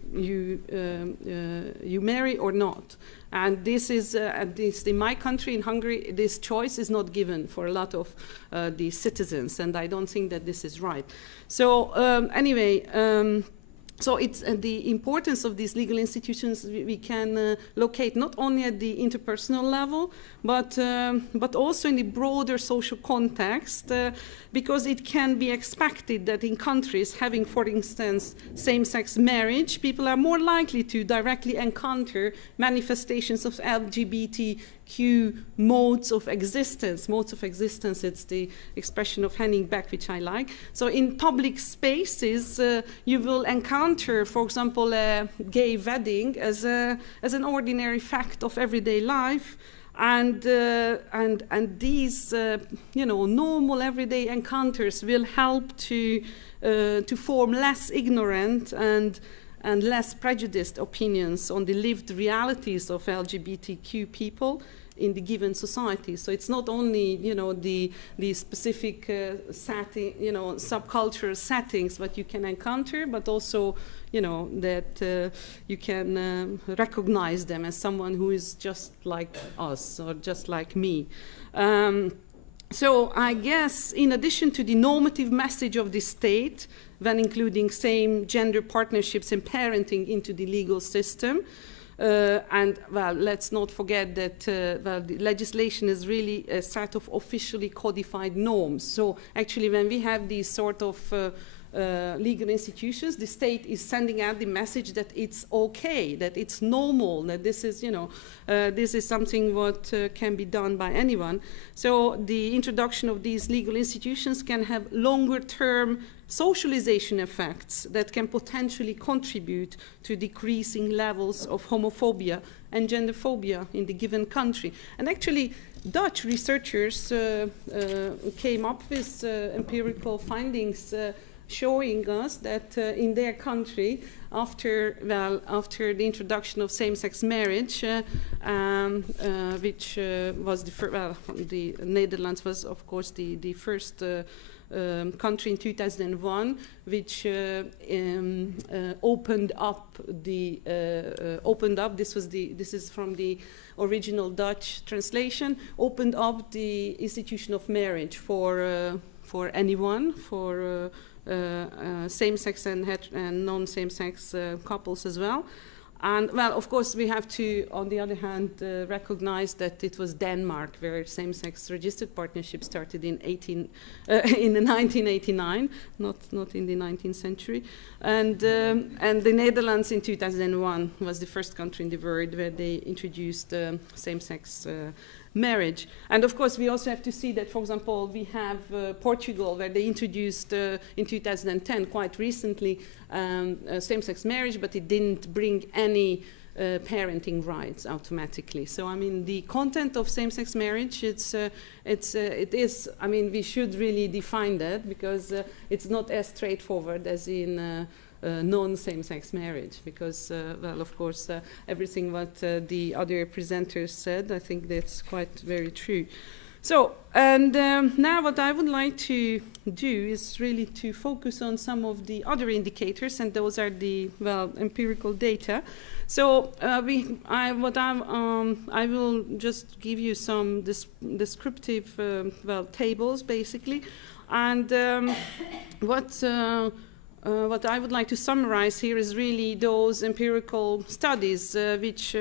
marry or not, and this is at least in my country, in Hungary, this choice is not given for a lot of the citizens, and I don't think that this is right. So anyway. So it's the importance of these legal institutions we can locate not only at the interpersonal level, but also in the broader social context, because it can be expected that in countries having, for instance, same-sex marriage, people are more likely to directly encounter manifestations of LGBTQ modes of existence. Modes of existence, it's the expression of Henning Beck, which I like. So in public spaces, you will encounter, for example, a gay wedding as an ordinary fact of everyday life. And these, you know, normal everyday encounters will help to form less ignorant and less prejudiced opinions on the lived realities of LGBTQ people in the given society. So it's not only, you know, the specific setting, you know, subcultural settings that you can encounter, but also, you know, that you can recognize them as someone who is just like us or just like me. So I guess in addition to the normative message of the state, when including same gender partnerships and parenting into the legal system, and well, let's not forget that well, the legislation is really a set of officially codified norms. So actually when we have these sort of legal institutions, the state is sending out the message that it's okay, that it's normal, that this is, you know, this is something what can be done by anyone. So the introduction of these legal institutions can have longer-term socialization effects that can potentially contribute to decreasing levels of homophobia and genderphobia in the given country. And actually, Dutch researchers came up with empirical findings showing us that in their country, after the introduction of same-sex marriage, which was the Netherlands was of course the first country in 2001, which opened up. This is from the original Dutch translation. Opened up the institution of marriage for anyone, for same-sex and non-same-sex couples as well. And, well, of course, we have to, on the other hand, recognize that it was Denmark where same-sex registered partnership started in 1989, not in the 19th century. And the Netherlands in 2001 was the first country in the world where they introduced same-sex marriage. And of course, we also have to see that, for example, we have Portugal, where they introduced in 2010, quite recently, same-sex marriage, but it didn't bring any parenting rights automatically. So, I mean, the content of same-sex marriage, it is, I mean, we should really define that, because it's not as straightforward as in non-same-sex marriage, because, well, of course, everything what the other presenters said, I think that's quite very true. So, and now what I would like to do is really to focus on some of the other indicators, and those are the, well, empirical data. So, I will just give you some descriptive, well, tables, basically, and what I would like to summarize here is really those empirical studies which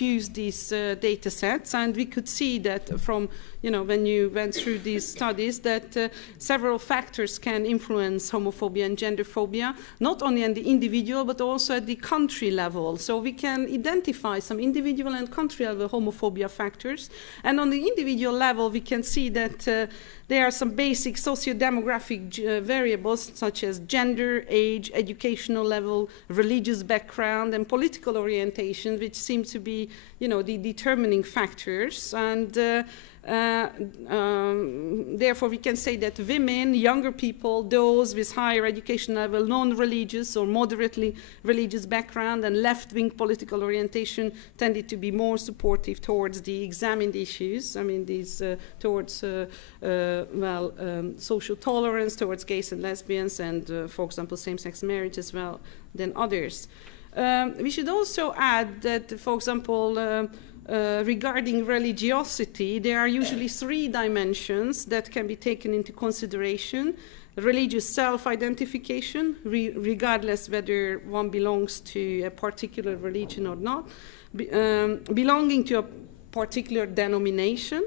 use these data sets, and we could see that from, you know, when you went through these studies, that several factors can influence homophobia and genderphobia, not only at the individual but also at the country level. So we can identify some individual and country level homophobia factors, and on the individual level we can see that there are some basic socio-demographic variables such as gender, age, educational level, religious background, and political orientation, which seem to be, you know, the determining factors. And therefore, we can say that women, younger people, those with higher education level, non-religious or moderately religious background, and left-wing political orientation tended to be more supportive towards the examined issues. I mean, these towards social tolerance, towards gays and lesbians, and for example, same-sex marriage as well than others. We should also add that, for example, regarding religiosity, there are usually three dimensions that can be taken into consideration. Religious self-identification, regardless whether one belongs to a particular religion or not, belonging to a particular denomination,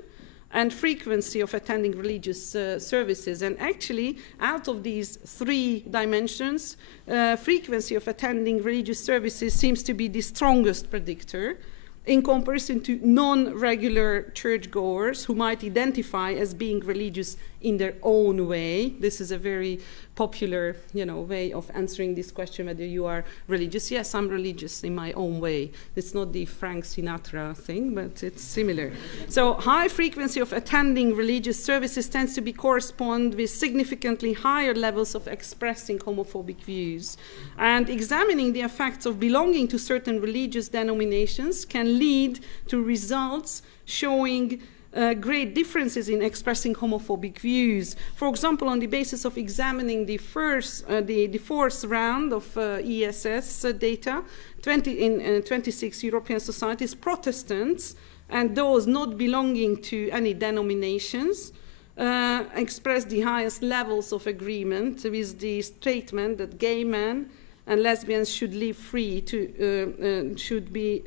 and frequency of attending religious services. And actually, out of these three dimensions, frequency of attending religious services seems to be the strongest predictor in comparison to non-regular churchgoers who might identify as being religious in their own way. This is a very popular, you know, way of answering this question, whether you are religious. Yes, I'm religious in my own way. It's not the Frank Sinatra thing, but it's similar. So high frequency of attending religious services tends to be correspond with significantly higher levels of expressing homophobic views. And examining the effects of belonging to certain religious denominations can lead to results showing great differences in expressing homophobic views. For example, on the basis of examining the fourth round of ESS data, in 26 European societies, Protestants and those not belonging to any denominations expressed the highest levels of agreement with the statement that gay men and lesbians should live free to should be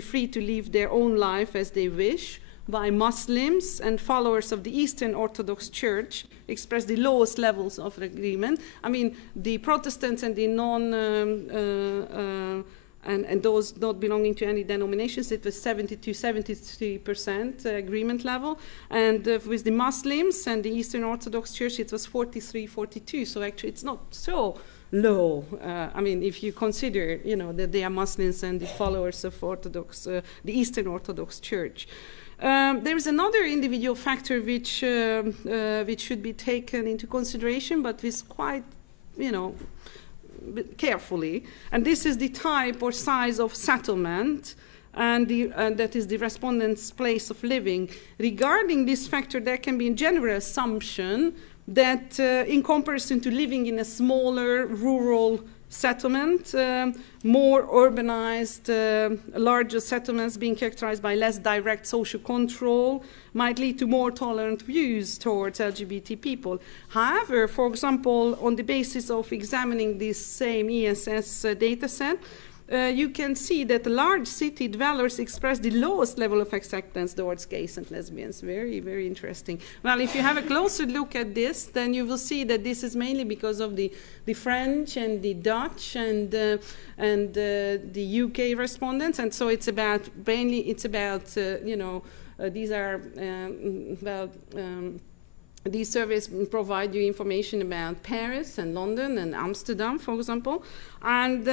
free to live their own life as they wish, while Muslims and followers of the Eastern Orthodox Church express the lowest levels of agreement. I mean, the Protestants and the and those not belonging to any denominations, it was 73% agreement level. And with the Muslims and the Eastern Orthodox Church, it was 43-42. So actually, it's not so low. I mean, if you consider, you know, that they are Muslims and the followers of Orthodox, the Eastern Orthodox Church. There is another individual factor which should be taken into consideration, but with quite, you know, carefully. And this is the type or size of settlement, and that is the respondent's place of living. Regarding this factor, there can be a general assumption that in comparison to living in a smaller rural settlement, more urbanized, larger settlements being characterized by less direct social control might lead to more tolerant views towards LGBT people. However, for example, on the basis of examining this same ESS data set, you can see that large city dwellers express the lowest level of acceptance towards gays and lesbians. Very, very interesting. Well, if you have a closer look at this, then you will see that this is mainly because of the French and the Dutch and the UK respondents, and so it's about mainly you know, these are these surveys provide you information about Paris and London and Amsterdam, for example. And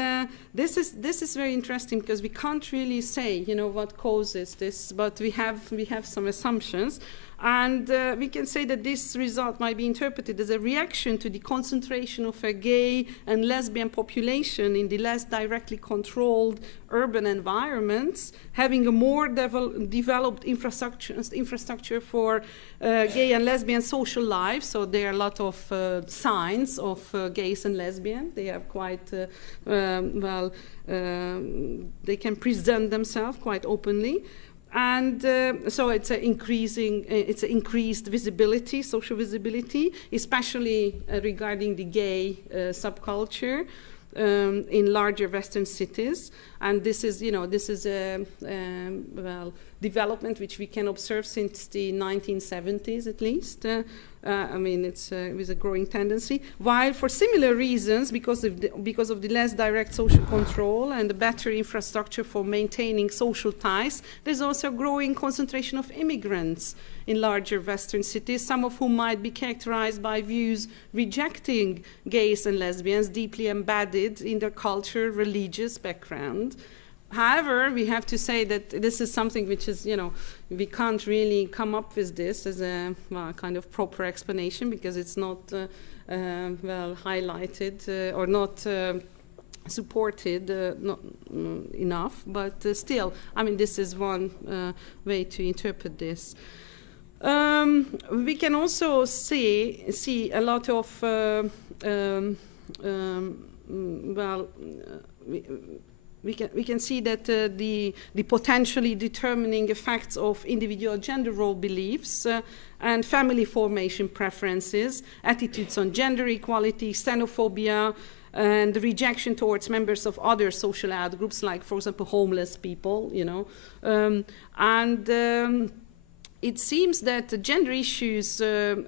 this is very interesting because we can't really say, you know, what causes this, but we have some assumptions. And we can say that this result might be interpreted as a reaction to the concentration of a gay and lesbian population in the less directly controlled urban environments, having a more developed infrastructure for gay and lesbian social life. So there are a lot of signs of gays and lesbians. They have quite, they can present themselves quite openly. And so it's increased visibility, social visibility, especially regarding the gay subculture in larger Western cities. And this is, you know, this is a development which we can observe since the 1970s at least. I mean, it was a growing tendency. While for similar reasons, because of the less direct social control and the better infrastructure for maintaining social ties, there's also a growing concentration of immigrants in larger Western cities, some of whom might be characterized by views rejecting gays and lesbians deeply embedded in their culture, religious background. However, we have to say that this is something which is, you know, we can't really come up with this as a kind of proper explanation because it's not well highlighted or not supported not enough. But still, I mean, this is one way to interpret this. We can also see a lot of we can see that the potentially determining effects of individual gender role beliefs and family formation preferences, attitudes on gender equality, xenophobia, and the rejection towards members of other social ad groups, like, for example, homeless people, you know. It seems that gender issues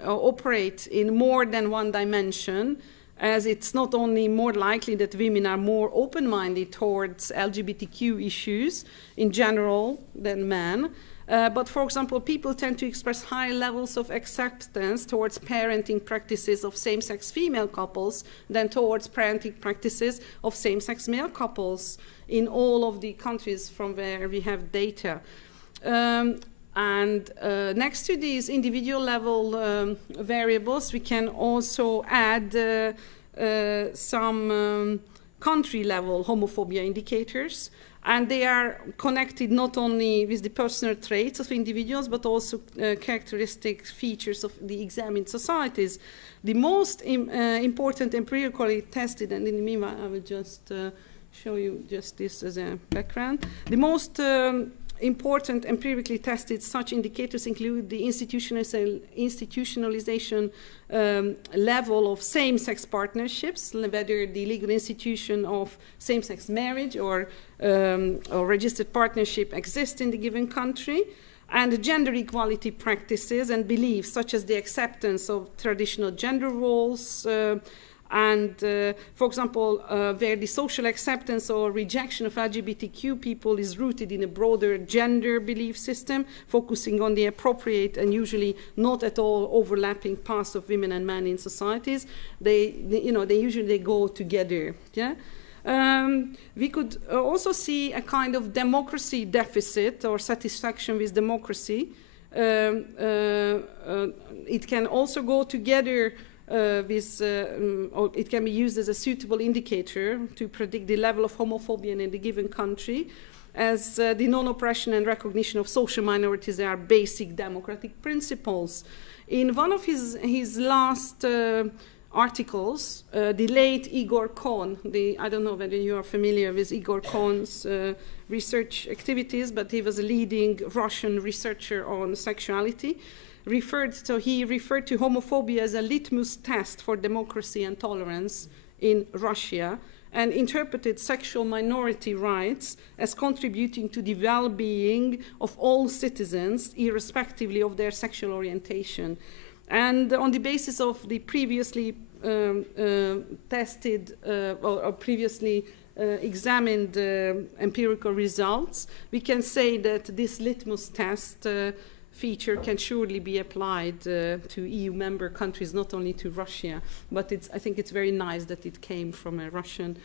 operate in more than one dimension, as it's not only more likely that women are more open-minded towards LGBTQ issues in general than men, but for example, people tend to express higher levels of acceptance towards parenting practices of same-sex female couples than towards parenting practices of same-sex male couples in all of the countries from where we have data. And next to these individual level variables, we can also add some country level homophobia indicators. And they are connected not only with the personal traits of individuals, but also characteristic features of the examined societies. The most important empirically tested, and in the meanwhile, I will just show you just this as a background. The most important empirically tested such indicators include the institutionalization level of same-sex partnerships, whether the legal institution of same-sex marriage or registered partnership exists in the given country, and gender equality practices and beliefs, such as the acceptance of traditional gender roles, And, for example, where the social acceptance or rejection of LGBTQ people is rooted in a broader gender belief system, focusing on the appropriate and usually not at all overlapping paths of women and men in societies, they usually go together. Yeah? We could also see a kind of democracy deficit or satisfaction with democracy. It can also go together or it can be used as a suitable indicator to predict the level of homophobia in a given country, as the non-oppression and recognition of social minorities are basic democratic principles. In one of his last articles, the late Igor Kohn, I don't know whether you are familiar with Igor Kohn's research activities, but he was a leading Russian researcher on sexuality, he referred to homophobia as a litmus test for democracy and tolerance in Russia, and interpreted sexual minority rights as contributing to the well-being of all citizens, irrespectively of their sexual orientation. And on the basis of the previously tested or previously examined empirical results, we can say that this litmus test feature can surely be applied to EU member countries, not only to Russia, but I think it's very nice that it came from a Russian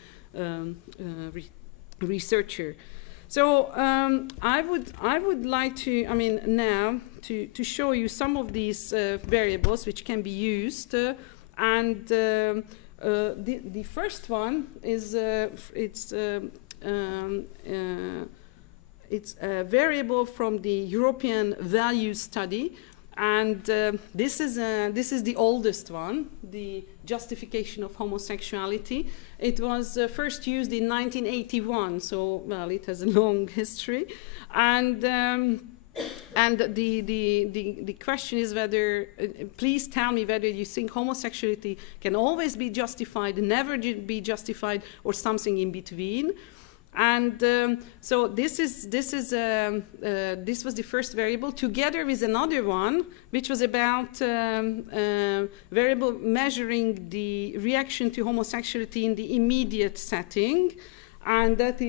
researcher. So I would like to, now to show you some of these variables which can be used, and the first one is it's a variable from the European value study, and this is the oldest one, the justification of homosexuality. It was first used in 1981, so well, it has a long history, and the question is whether, please tell me whether you think homosexuality can always be justified, never be justified, or something in between. And so this was the first variable, together with another one, which was about variable measuring the reaction to homosexuality in the immediate setting, and that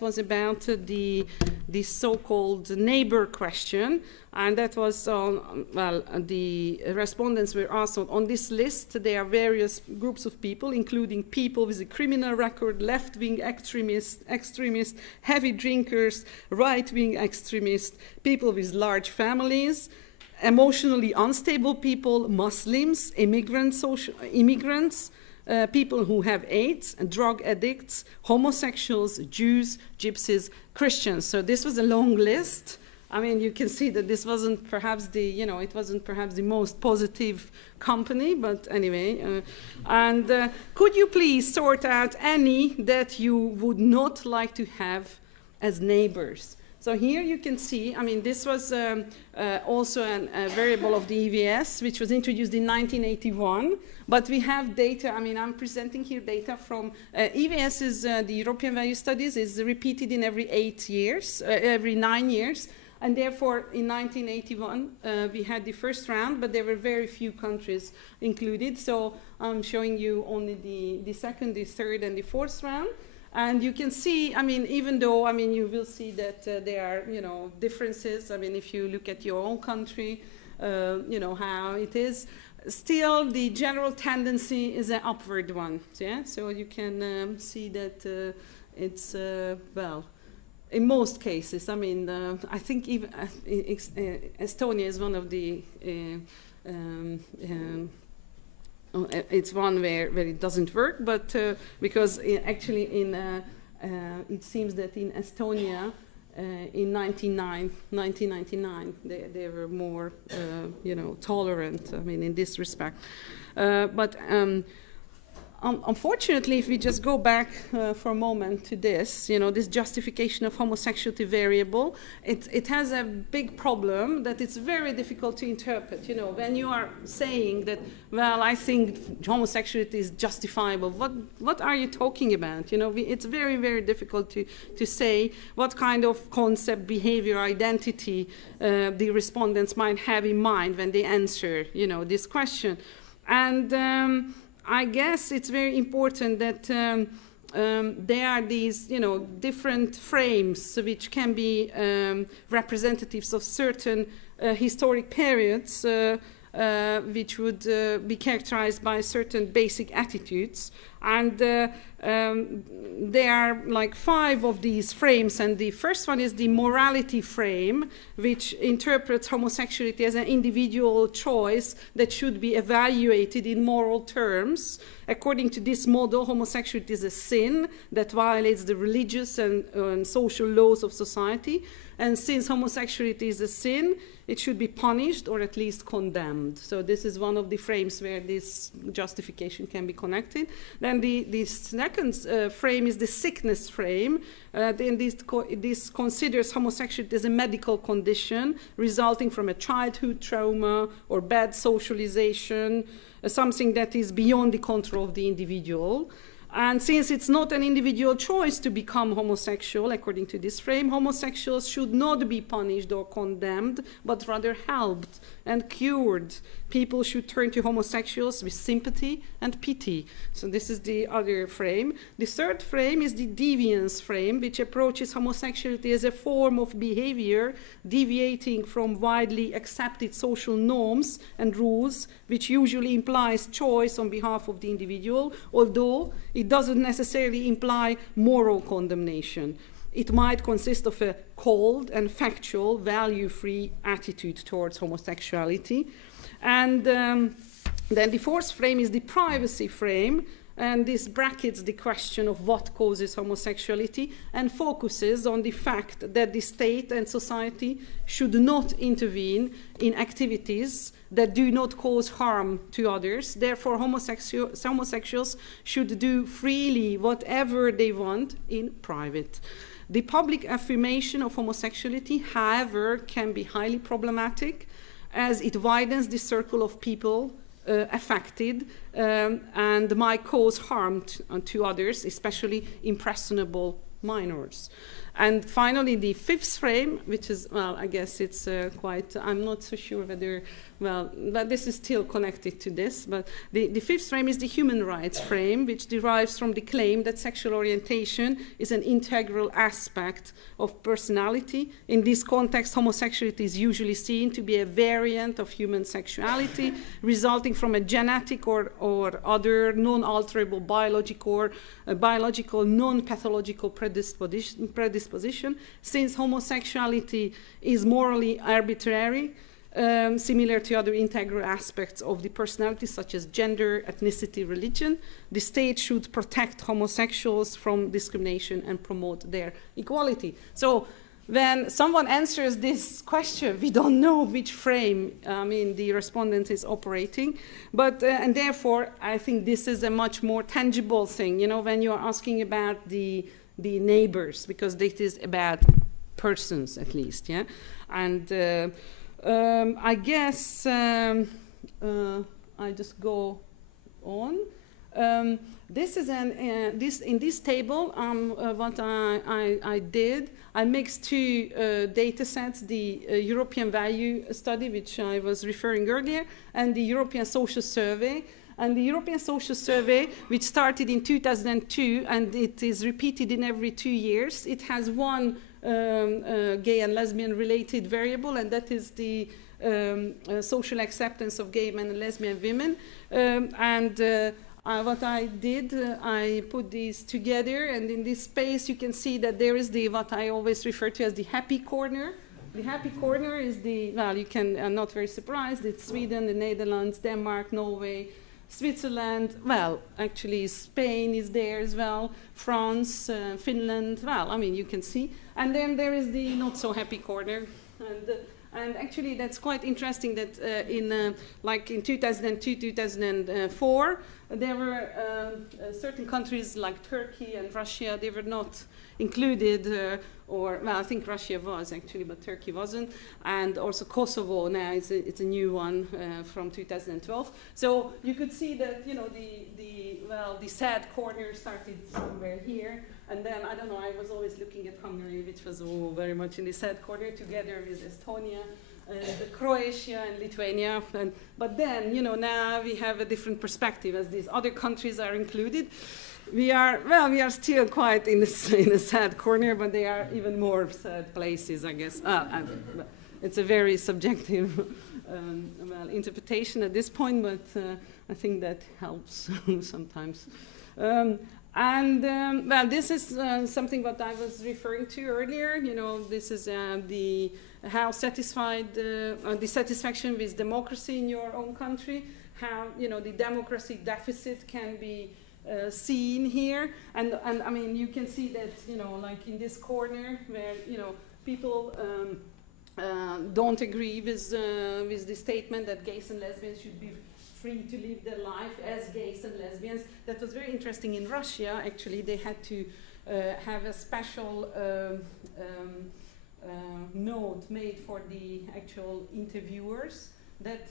was about the so-called neighbor question, and that was the respondents were asked on this list. There are various groups of people, including people with a criminal record, left-wing extremists, heavy drinkers, right-wing extremists, people with large families, emotionally unstable people, Muslims, immigrants, people who have AIDS, drug addicts, homosexuals, Jews, gypsies, Christians. So this was a long list. I mean, you can see that this wasn't perhaps it wasn't perhaps the most positive company, but anyway. Could you please sort out any that you would not like to have as neighbors? So here you can see, I mean, this was also a variable of the EVS, which was introduced in 1981. But we have data, I mean, I'm presenting here data from, EVS is, the European Value Studies is repeated in every 8 years, every 9 years. And therefore, in 1981, we had the first round, but there were very few countries included. So I'm showing you only the second, the third, and the fourth round. And you can see, I mean, even though, I mean, you will see that there are, differences. I mean, if you look at your own country, how it is. Still, the general tendency is an upward one. Yeah? So you can see that it's, well, in most cases, I mean, I think even Estonia is one of the, it's one where it doesn't work, but because actually it seems that in Estonia, in 1999, they were more, tolerant, I mean, in this respect. But unfortunately, if we just go back for a moment to this, this justification of homosexuality variable, it has a big problem that it's very difficult to interpret. When you are saying that, well, I think homosexuality is justifiable, what are you talking about? It's very, very difficult to say what kind of concept, behavior, identity the respondents might have in mind when they answer, this question. And I guess it's very important that there are these, different frames which can be representatives of certain historic periods which would be characterized by certain basic attitudes. And there are like 5 of these frames, and the first one is the morality frame, which interprets homosexuality as an individual choice that should be evaluated in moral terms. According to this model, homosexuality is a sin that violates the religious and social laws of society. And since homosexuality is a sin, it should be punished or at least condemned. So this is one of the frames where this justification can be connected. Then the second frame is the sickness frame. Then this considers homosexuality as a medical condition resulting from a childhood trauma or bad socialization, something that is beyond the control of the individual. And since it's not an individual choice to become homosexual, according to this frame, homosexuals should not be punished or condemned, but rather helped and cured. People should turn to homosexuals with sympathy and pity. So this is the other frame. The third frame is the deviance frame, which approaches homosexuality as a form of behavior deviating from widely accepted social norms and rules, which usually implies choice on behalf of the individual, although it doesn't necessarily imply moral condemnation. It might consist of a cold and factual, value-free attitude towards homosexuality. And then the fourth frame is the privacy frame, and this brackets the question of what causes homosexuality and focuses on the fact that the state and society should not intervene in activities that do not cause harm to others. Therefore, homosexuals should do freely whatever they want in private. The public affirmation of homosexuality, however, can be highly problematic as it widens the circle of people affected and might cause harm to others, especially impressionable minors. And finally, the fifth frame, which is, well, I guess it's quite, I'm not so sure whether, well, but this is still connected to this, but the fifth frame is the human rights frame, which derives from the claim that sexual orientation is an integral aspect of personality. In this context, homosexuality is usually seen to be a variant of human sexuality, resulting from a genetic or other non-alterable biological non-pathological predisposition. Since homosexuality is morally arbitrary, similar to other integral aspects of the personality, such as gender, ethnicity, religion, the state should protect homosexuals from discrimination and promote their equality. So when someone answers this question, we don't know which frame, the respondent is operating, but, and therefore, I think this is a much more tangible thing, when you're asking about the neighbors, because this is about persons, at least, yeah? And I guess I just go on. This is in this table. What I did, I mixed 2 data sets: the European Value Study, which I was referring earlier, and the European Social Survey. And the European Social Survey, which started in 2002, and it is repeated in every 2 years. It has one gay and lesbian related variable, and that is the social acceptance of gay men and lesbian women. What I did, I put these together, and in this space you can see that there is what I always refer to as the happy corner. The happy corner is well, you can, not very surprised, it's Sweden, the Netherlands, Denmark, Norway, Switzerland, well, actually Spain is there as well, France, Finland, well, you can see. And then there is the not so happy corner. And actually that's quite interesting that like in 2002, 2004, there were certain countries like Turkey and Russia, they were not included, well, I think Russia was actually, but Turkey wasn't, and also Kosovo now it's a new one from 2012. So you could see that the sad corner started somewhere here, and then I don't know. I was always looking at Hungary, which was very much in the sad corner, together with Estonia Croatia and Lithuania. But then, you know, now we have a different perspective as these other countries are included. We are still quite in a sad corner, but they are even more sad places, I guess. It's a very subjective interpretation at this point, but I think that helps sometimes. Well, this is something what I was referring to earlier. You know, this is how satisfied the satisfaction with democracy in your own country. How, you know, the democracy deficit can be seen here, and I mean, you can see that, you know, like in this corner where, you know, people don't agree with the statement that gays and lesbians should be free to live their life as gays and lesbians. That was very interesting. In Russia, actually, they had to have a special note made for the actual interviewers that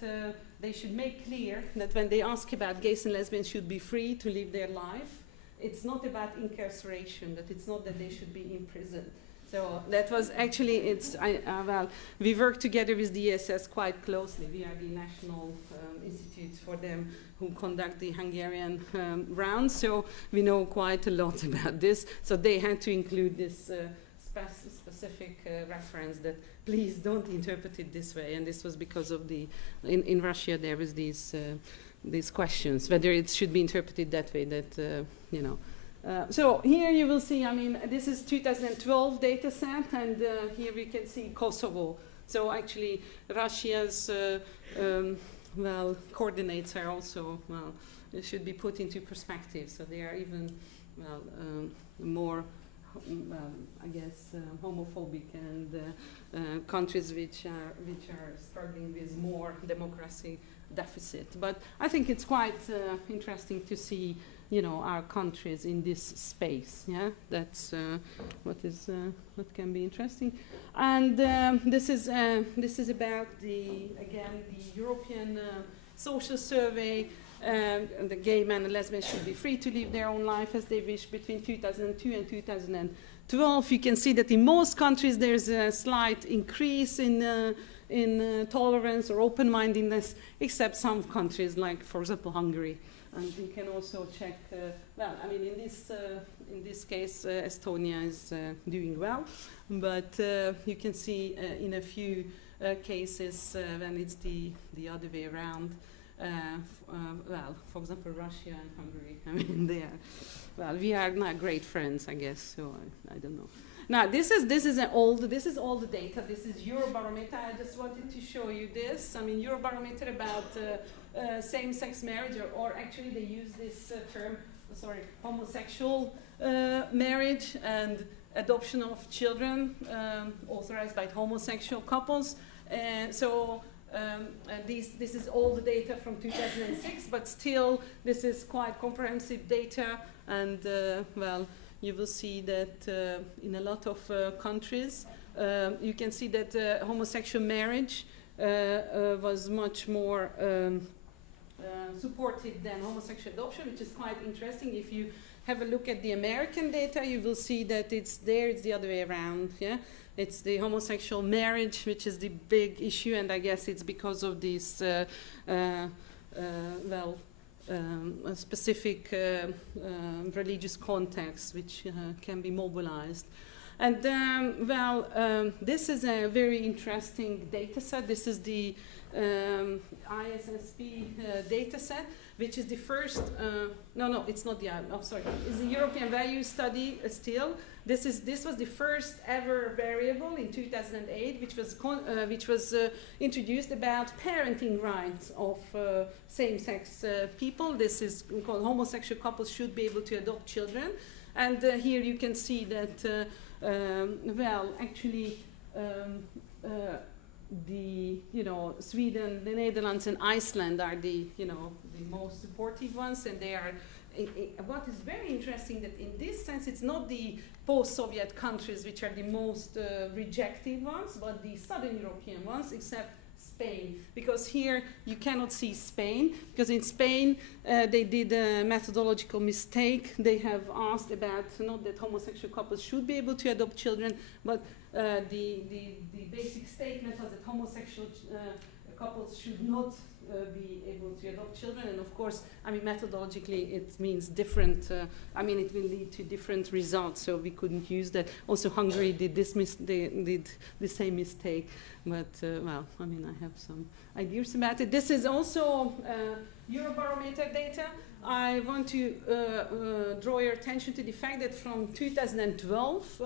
they should make clear that when they ask about gays and lesbians should be free to live their life, it's not about incarceration, that it's not that they should be in prison. So that was actually, well, we work together with the ESS quite closely. We are the national institute for them who conduct the Hungarian round, so we know quite a lot about this. So they had to include this specific reference that please don't interpret it this way. And this was because of the, in Russia there was these questions, whether it should be interpreted that way, that, you know. So here you will see, I mean, this is 2012 data set, and here we can see Kosovo. So actually Russia's, well, coordinates are also, well, should be put into perspective. So they are even, well, more, I guess, homophobic, and countries which are struggling with more democracy deficit. But I think it's quite interesting to see, you know, our countries in this space. Yeah, that's what can be interesting. And this is about the European social survey. The gay men and lesbians should be free to live their own life as they wish between 2002 and 2012. You can see that in most countries there's a slight increase in tolerance or open-mindedness, except some countries like, for example, Hungary. And you can also check, well, I mean, in this case, Estonia is doing well, but you can see in a few cases when it's the other way around. Well, for example, Russia and Hungary. I mean, they are, well, we are not great friends, I guess. So I don't know. Now this is all the data. This is Eurobarometer. I just wanted to show you this. I mean, Eurobarometer about same-sex marriage, or actually they use this term, sorry, homosexual marriage and adoption of children authorized by homosexual couples. So this is all the data from 2006, but still this is quite comprehensive data, and well, you will see that in a lot of countries, you can see that homosexual marriage was much more supported than homosexual adoption, which is quite interesting. If you have a look at the American data, you will see that it's the other way around. Yeah, it's the homosexual marriage which is the big issue, and I guess it's because of this well, a specific religious context which can be mobilized. And well, this is a very interesting data set. This is the ISSP data set, which is the first, no, it's not the, oh, sorry, it's the European Value Study still. This was the first ever variable in 2008, which was introduced about parenting rights of same-sex people. This is called homosexual couples should be able to adopt children. And here you can see that, well, actually, Sweden, the Netherlands, and Iceland are the most supportive ones, and they are. What is very interesting that in this sense, it's not the post-Soviet countries which are the most rejected ones, but the Southern European ones, except Spain, because here you cannot see Spain, because in Spain they did a methodological mistake. They have asked about, not that homosexual couples should be able to adopt children, but the basic statement was that homosexual couples should not be able to adopt children, and of course, I mean, methodologically it means different, I mean, it will lead to different results, so we couldn't use that. Also, Hungary did did the same mistake, but, well, I mean, I have some ideas about it. This is also Eurobarometer data. I want to draw your attention to the fact that from 2012,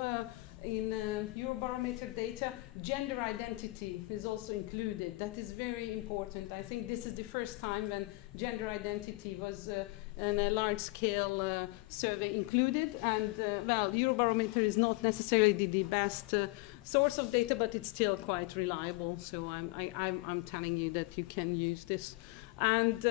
in Eurobarometer data, gender identity is also included. That is very important. I think this is the first time when gender identity was in a large-scale survey included. And, well, Eurobarometer is not necessarily the best source of data, but it's still quite reliable. So I'm telling you that you can use this. And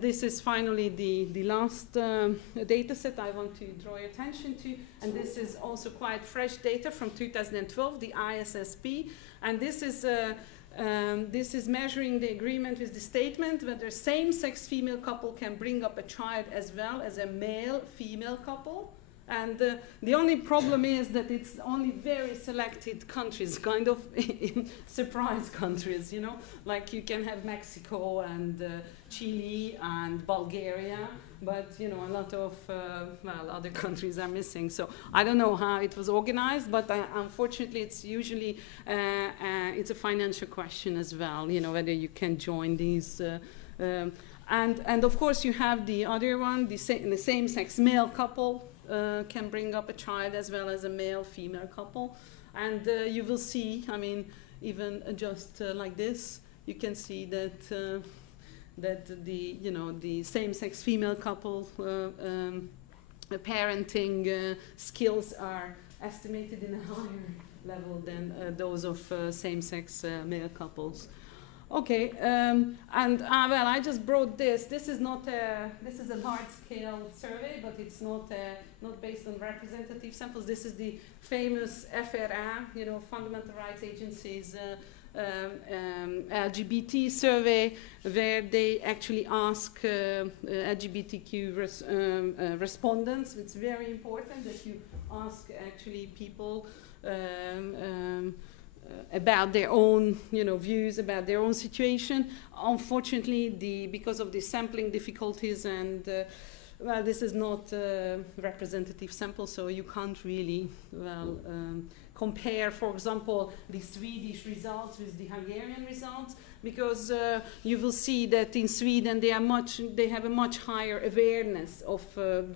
this is finally the last data set I want to draw your attention to. And this is also quite fresh data from 2012, the ISSP. And this is measuring the agreement with the statement whether same-sex female couple can bring up a child as well as a male-female couple. And the only problem is that it's only very selected countries, kind of surprise countries, you know, like you can have Mexico and Chile and Bulgaria, but, you know, a lot of, well, other countries are missing. So I don't know how it was organized, but unfortunately it's usually, it's a financial question as well, you know, whether you can join these. And of course you have the other one, the same-sex male couple, can bring up a child as well as a male-female couple, and you will see. I mean, even just like this, you can see that that the same-sex female couple parenting skills are estimated in a higher level than those of same-sex male couples. Okay, and well, I just brought this. This is not this is a large-scale survey, but it's not based on representative samples. This is the famous FRA, you know, Fundamental Rights Agency's LGBT survey, where they actually ask LGBTQ respondents. It's very important that you ask actually people. About their own, you know, views about their own situation. Unfortunately, because of the sampling difficulties and well, this is not a representative sample, so you can't really well compare, for example, the Swedish results with the Hungarian results, because you will see that in Sweden they have a much higher awareness of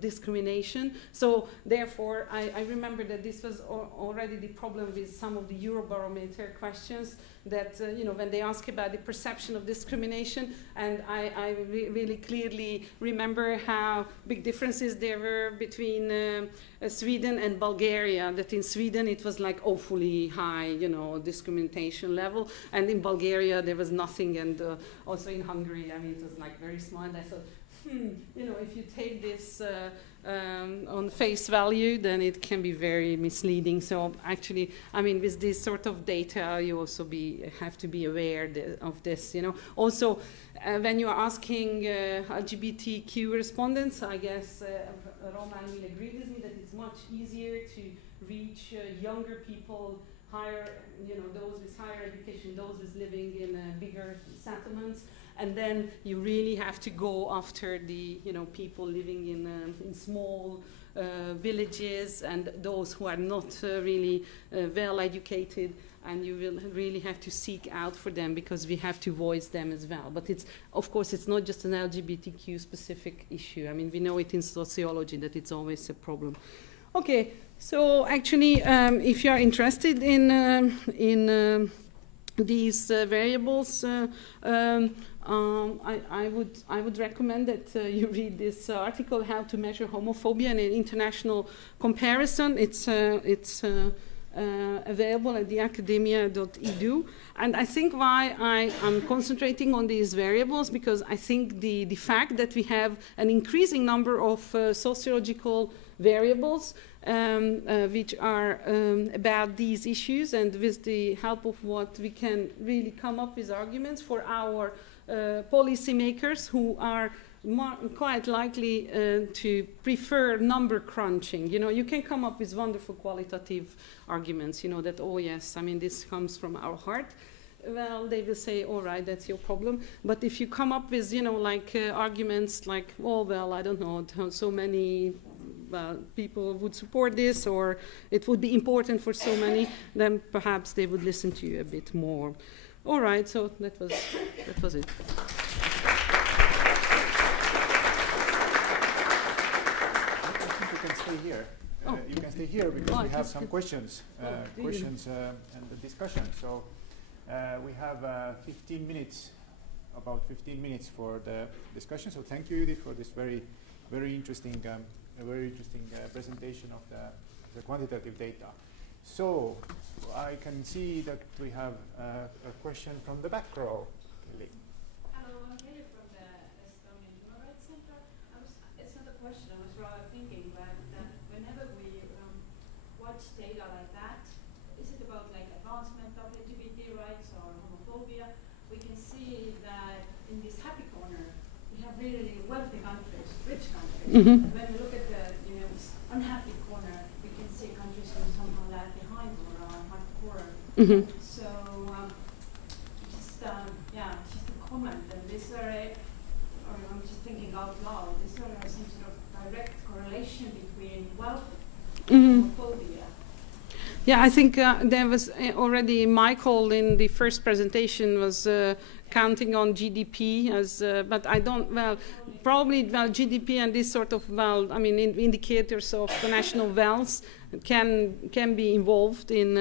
discrimination. So therefore, I remember that this was already the problem with some of the Eurobarometer questions, that you know, when they ask about the perception of discrimination, and I really clearly remember how big differences there were between Sweden and Bulgaria. That in Sweden it was like awfully high, you know, discrimination level, and in Bulgaria there was nothing, and also in Hungary, I mean, it was like very small. And I thought, you know, if you take this on face value, then it can be very misleading. So actually, I mean, with this sort of data, you also have to be aware of this, you know. Also, when you are asking LGBTQ respondents, I guess Roman will agree with me that it's much easier to reach younger people, higher, you know, those with higher education, those with living in bigger settlements. And then you really have to go after the, you know, people living in small villages and those who are not really well educated, and you will really have to seek out for them, because we have to voice them as well. But it's, of course, it's not just an LGBTQ specific issue. I mean, we know it in sociology that it's always a problem. Okay, so actually, if you are interested in these variables, I would recommend that you read this article, How to Measure Homophobia in an International Comparison. It's available at theacademia.edu. And I think why I'm concentrating on these variables, because I think the fact that we have an increasing number of sociological variables which are about these issues, and with the help of what we can really come up with arguments for our policymakers who are quite likely to prefer number crunching. You know, you can come up with wonderful qualitative arguments, you know, that, oh yes, I mean, this comes from our heart. Well, they will say, all right, that's your problem. But if you come up with, you know, like arguments like, oh, well, I don't know, so many people would support this, or it would be important for so many, then perhaps they would listen to you a bit more. All right, so that was it. Here. You can stay here because we have some questions, and the discussion. So we have 15 minutes, about 15 minutes for the discussion. So thank you, Judit, for this very interesting, presentation of the quantitative data. So I can see that we have a question from the back row. Hello, I'm Kelly from the Estonian Human Rights Center. It's not a question, I was rather thinking that whenever we watch data like that, is it about like advancement of LGBT rights or homophobia? We can see that in this happy corner, we have really wealthy countries, rich countries. Mm-hmm. And when we look at the this unhappy corner, we can see countries who somehow lag behind or are much poorer. Mm-hmm. So just a comment. And is there I'm just thinking out loud, is there some sort of direct correlation between wealth and homophobia? Yeah, I think there was already Michael in the first presentation was counting on GDP as, but I don't, probably GDP and this sort of, indicators of the national wealth can be involved in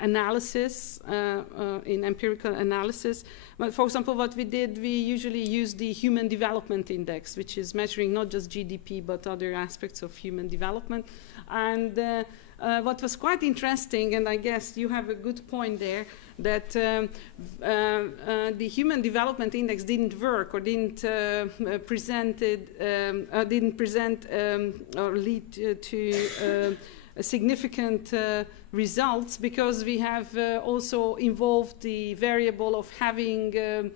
analysis, in empirical analysis. But for example, what we did, we usually use the Human Development Index, which is measuring not just GDP, but other aspects of human development. And what was quite interesting, and I guess you have a good point there, that the Human Development Index didn't work or didn't present or lead to significant results, because we have also involved the variable of having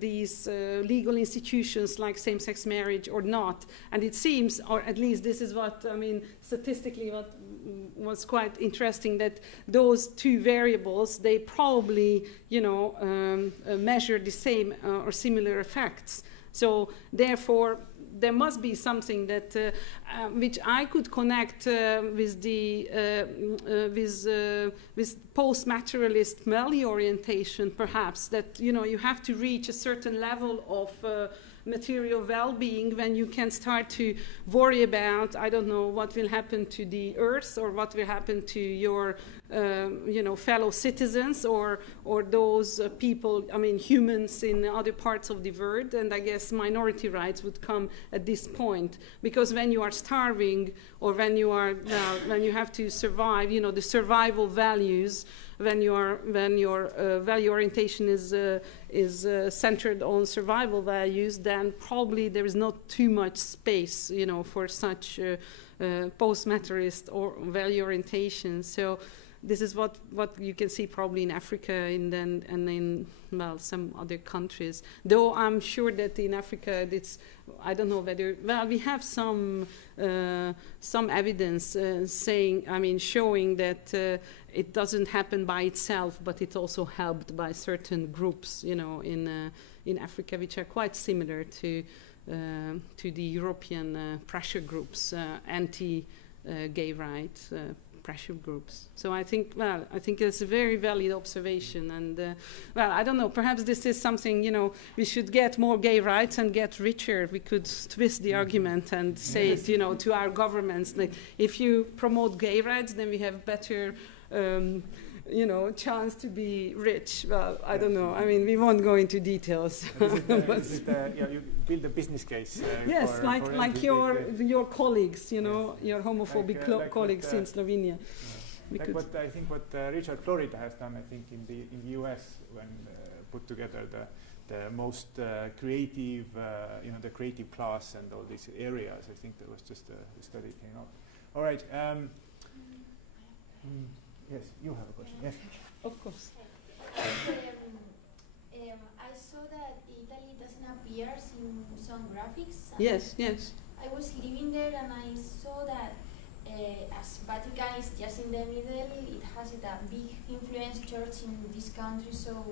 these legal institutions like same-sex marriage or not. And it seems, or at least this is what, statistically what was quite interesting, that those two variables, they probably, measure the same or similar effects. So therefore, there must be something that which I could connect with the with post-materialist value orientation, perhaps, that you have to reach a certain level of material well-being when you can start to worry about, I don't know, what will happen to the earth, or what will happen to your fellow citizens, or those people, humans in other parts of the world. And I guess minority rights would come at this point, because when you are starving, or when you are when you have to survive, the survival values, when your value orientation is centered on survival values, then probably there is not too much space, for such post-materialist or value orientation. So this is what you can see probably in Africa and in some other countries. Though I'm sure that in Africa, I don't know whether, we have some evidence showing that it doesn't happen by itself, but it's also helped by certain groups, in Africa, which are quite similar to the European pressure groups, anti-gay rights pressure groups. So I think it's a very valid observation. And I don't know, perhaps this is something, we should get more gay rights and get richer. We could twist the argument and say, to our governments, like, if you promote gay rights, then we have better chance to be rich. Well, I don't know. We won't go into details. You build a business case. Yes, like your colleagues, your homophobic colleagues in Slovenia. What Richard Florida has done, I think, in the US, when put together the most creative, you know, the creative class and all these areas. I think there was just a study came out. All right. Yes, you have a question. Yes. Of course. I saw that Italy doesn't appear in some graphics. Yes, yes. I was living there and I saw that as Vatican is just in the middle, it has a big influence church in this country, so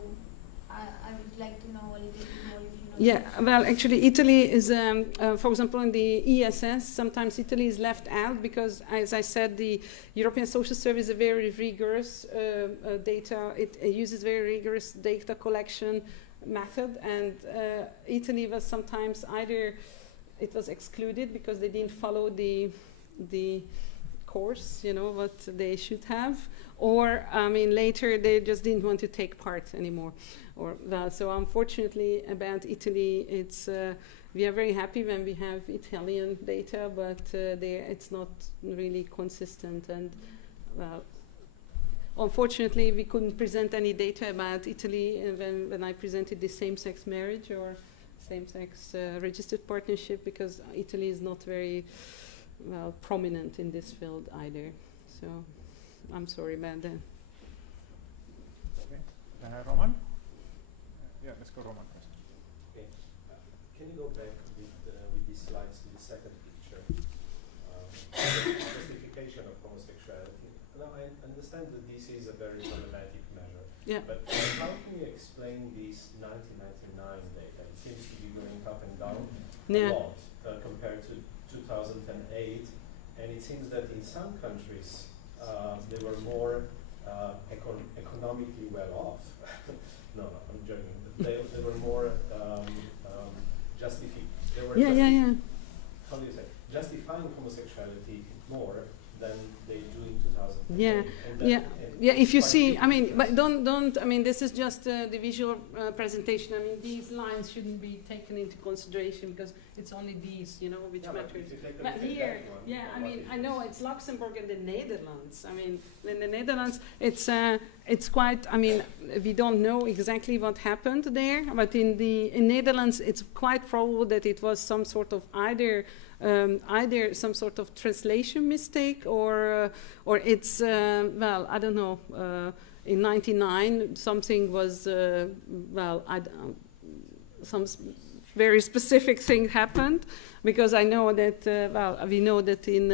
I would like to know a little bit more if you know. Yeah, well, actually, Italy is, for example, in the ESS, sometimes Italy is left out because, as I said, the European Social Service is a very rigorous data. It uses very rigorous data collection method, and Italy was sometimes either it was excluded because they didn't follow the course, you know, what they should have, or I mean later they just didn't want to take part anymore. Or so unfortunately about Italy, it's we are very happy when we have Italian data, but it's not really consistent, and unfortunately we couldn't present any data about Italy when I presented the same-sex marriage or same-sex registered partnership, because Italy is not very well prominent in this field either. So I'm sorry about that. Okay. Roman? Yeah, let's go Roman first. Okay. Can you go back with these slides to the second picture? Justification of homosexuality. Now, I understand that this is a very problematic measure. Yeah. But how can you explain this 1999 data? It seems to be going up and down a lot compared to 2008. And it seems that in some countries, they were more economically well off. No, I'm joking. They were more justifying. How do you say? Justifying homosexuality more than they do in 2008. Yeah. If you see, I mean, but don't. I mean, this is just the visual presentation. I mean, these lines shouldn't be taken into consideration because it's only these, you know, which matters. But here, I mean, I know it's Luxembourg and the Netherlands. I mean, in the Netherlands, it's quite. I mean, we don't know exactly what happened there, but in Netherlands, it's quite probable that it was some sort of either some sort of translation mistake or it's well, I don't know. In '99, something was well, some very specific thing happened, because I know that well, we know that in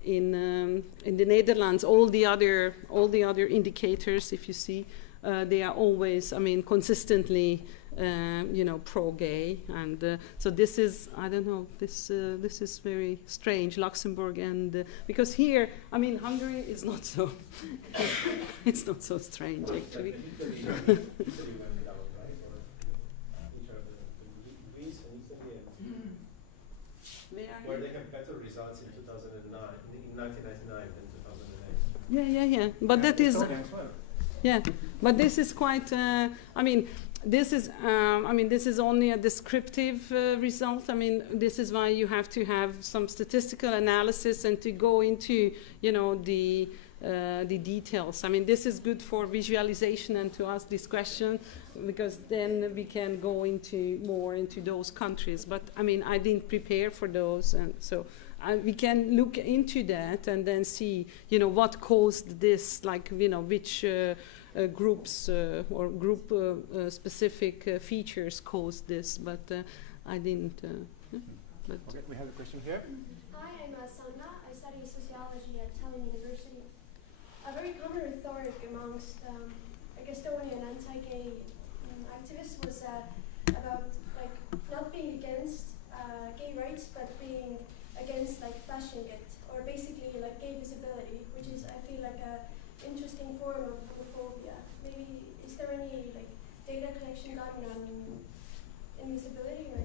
the Netherlands, all the other indicators, if you see, they are always, I mean, consistently. You know, pro-gay, and so this is, I don't know, this is very strange, Luxembourg, and because here, I mean, Hungary is not so, it's not so strange actually. Where they have better results in 2009, in 1999 than 2008. Yeah, but that is, yeah, but this is quite, I mean. This is only a descriptive result. I mean, this is why you have to have some statistical analysis and to go into, you know, the details. I mean, this is good for visualization and to ask this question, because then we can go more into those countries. But I mean, I didn't prepare for those, and so we can look into that and then see, you know, what caused this, like, you know, which. Groups or group specific features caused this, but I didn't. But okay, we have a question here. Hi, I'm Sanna. I study sociology at Tallinn University. A very common rhetoric amongst Estonian anti-gay activists was about like not being against gay rights, but being against like flashing it, or basically like gay visibility, which is, I feel, like a interesting form of homophobia. Maybe is there any like data collection done on invisibility, or?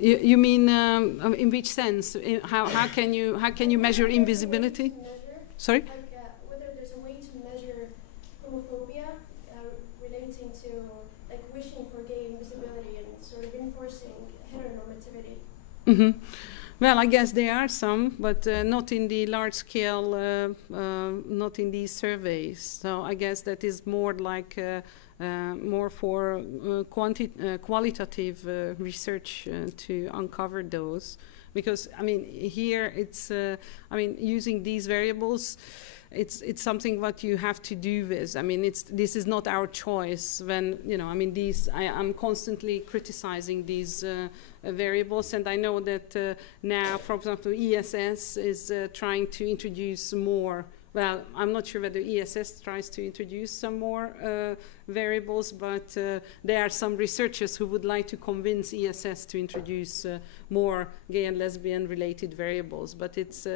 You mean in which sense? How can you measure invisibility? Sorry. Like whether there's a way to measure homophobia relating to like wishing for gay invisibility and sort of enforcing heteronormativity. Mm-hmm. Well, I guess there are some, but not in the large scale, not in these surveys. So I guess that is more like more for qualitative research to uncover those. Because, I mean, here it's, I mean, using these variables, it's something what you have to do with. I mean, this is not our choice when, you know, I mean, I'm constantly criticizing these variables, and I know that now, for example, ESS is trying to introduce more. Well, I'm not sure whether ESS tries to introduce some more variables, but there are some researchers who would like to convince ESS to introduce more gay and lesbian related variables. But it's,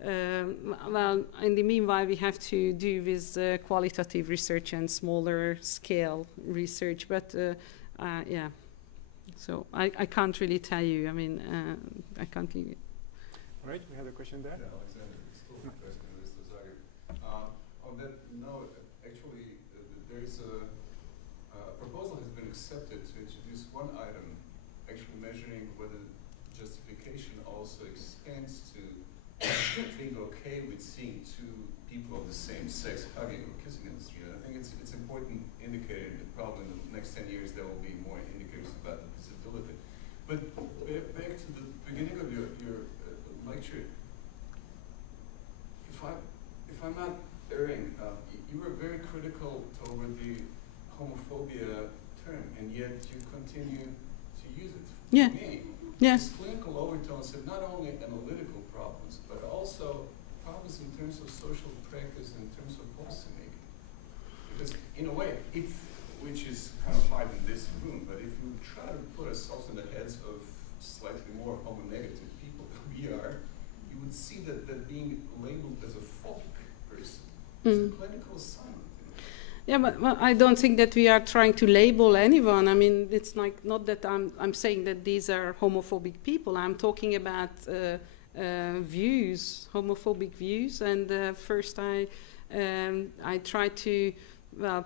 well, in the meanwhile, we have to do with qualitative research and smaller scale research. But yeah, so I can't really tell you. I mean, I can't give you. All right, we have a question there. Yeah, Alexander. On that note, actually, there is a proposal has been accepted to introduce one item, actually measuring whether justification also extends to being okay with seeing two people of the same sex hugging or kissing in the street. I think it's important indicator, and probably in the next 10 years there will be more indicators about the visibility. But back to the beginning of your lecture, if I'm not erring, you were very critical toward the homophobia term, and yet you continue to use it. Yeah. For me, yeah. These clinical overtones have not only analytical problems, but also problems in terms of social practice and in terms of policymaking. Because in a way, which is kind of hard in this room, but if you try to put ourselves in the heads of slightly more homonegative people than we are, you would see that being labeled as a phobic person is a clinical assignment. Yeah, but well, I don't think that we are trying to label anyone. I mean, it's like not that I'm saying that these are homophobic people. I'm talking about views, homophobic views, and first I try to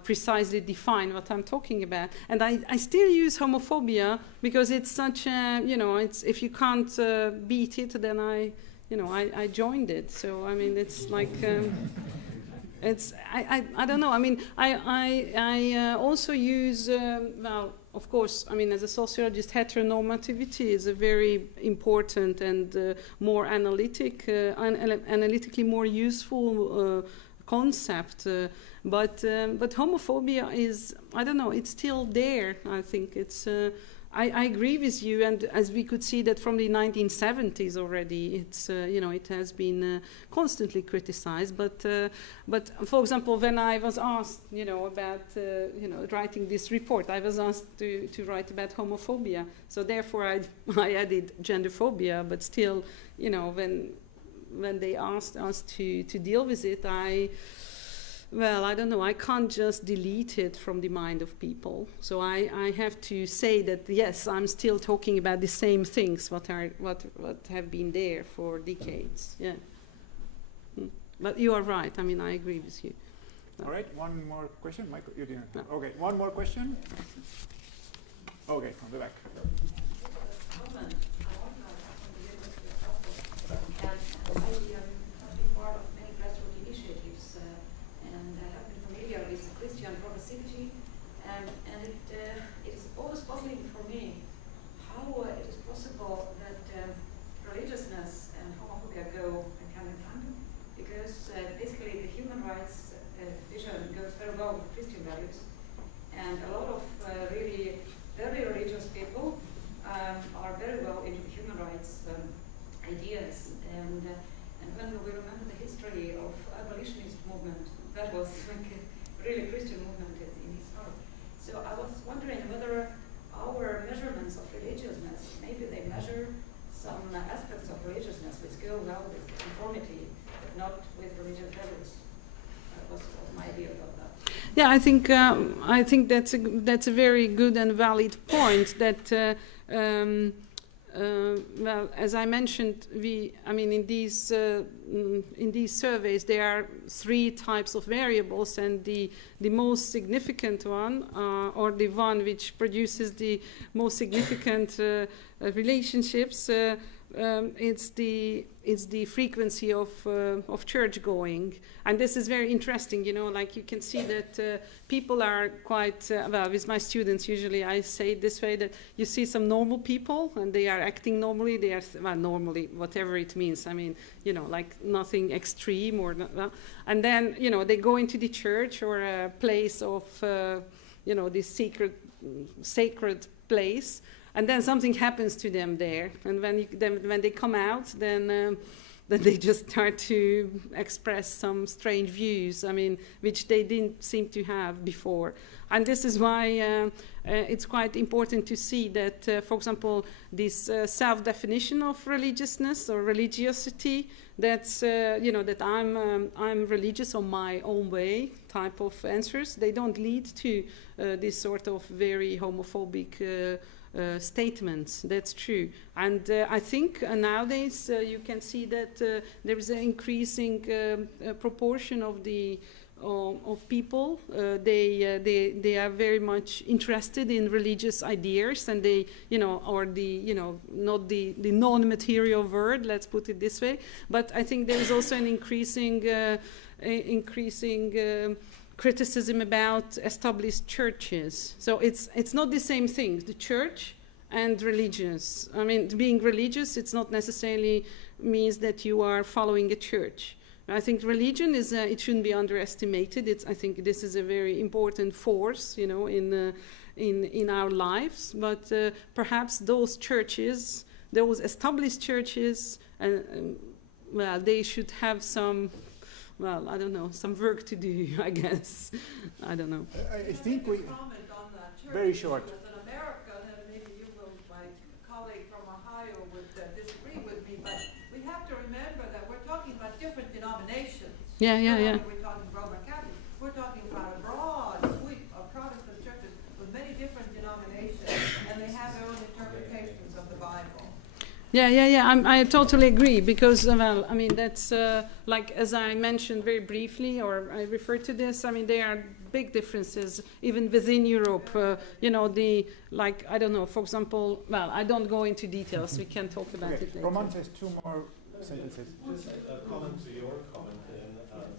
precisely define what I'm talking about. And I still use homophobia because it's such a, you know, it's, if you can't beat it, then I joined it. So I mean, it's like. It's I don't know. I mean, I also use well, of course. I mean, as a sociologist, heteronormativity is a very important and more analytically more useful concept. But homophobia is, I don't know. It's still there. I think it's. I agree with you, and as we could see that from the 1970s already, it's you know, it has been constantly criticized. But for example, when I was asked, you know, about you know, writing this report, I was asked to write about homophobia. So therefore, I added genderphobia. But still, you know, when they asked us to deal with it, well, I don't know. I can't just delete it from the mind of people. So I have to say that yes, I'm still talking about the same things what have been there for decades. Yeah. But you are right. I mean, I agree with you. All right. One more question, Michael. You didn't. No. Okay. One more question. Okay, from the back. And a lot of really very religious people are very well into human rights ideas. And when we remember the history of abolitionist movement, that was like a really Christian movement in his heart. So I was wondering whether our measurements of religiousness, maybe they measure some aspects of religiousness which go well with conformity, but not with religious values. That was my idea about that. Yeah, I think that's a very good and valid point. That well, as I mentioned, in these surveys there are 3 types of variables, and the most significant one, or the one which produces the most significant relationships, it's the frequency of church going, and this is very interesting. You know, like you can see that people are quite well. With my students, usually I say it this way, that you see some normal people and they are acting normally. They are well, normally, whatever it means. I mean, you know, like nothing extreme or not, and then you know they go into the church or a place of you know, this sacred place. And then something happens to them there, and when they come out, then they just start to express some strange views. I mean, which they didn't seem to have before. And this is why it's quite important to see that, for example, this self-definition of religiousness or religiosity. That's you know, that I'm religious on my own way type of answers. They don't lead to this sort of very homophobic. Statements. That's true, and I think nowadays you can see that there is an increasing proportion of the of people. They are very much interested in religious ideas, and they, you know, or the, you know, not the non-material world. Let's put it this way. But I think there is also an increasing criticism about established churches. So it's not the same thing, the church and religious. I mean, being religious, it's not necessarily means that you are following a church. I think religion is, it shouldn't be underestimated. I think this is a very important force, you know, in our lives. But perhaps those churches, those established churches, well, they should have some, well, I don't know, some work to do, I guess. I don't know. I think we... Comment on that. Very short. As an American, and maybe you will, my colleague from Ohio would disagree with me, but we have to remember that we're talking about different denominations. Yeah. We're talking Roman Catholic. We're talking about a broad sweep of Protestant churches with many different denominations, and they have their own interpretations of the Bible. Yeah. I totally agree, because, well, I mean, that's like, as I mentioned very briefly, or I referred to this, I mean, there are big differences even within Europe. You know, like, I don't know, for example, well, I don't go into details, we can talk about it later. Roman says two more sentences. Just a comment to your comment, and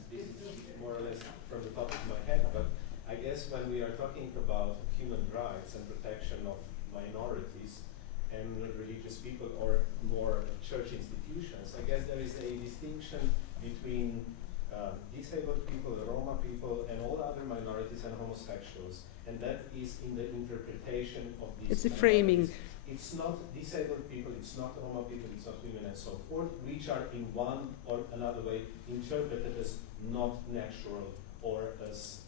this is more or less from the top of my head, but I guess when we are talking about human rights and protection of minorities, and religious people or more church institutions, I guess there is a distinction between disabled people, Roma people, and all other minorities and homosexuals, and that is in the interpretation of these. It's a framing. It's not disabled people, it's not Roma people, it's not women, and so forth, which are in one or another way interpreted as not natural or as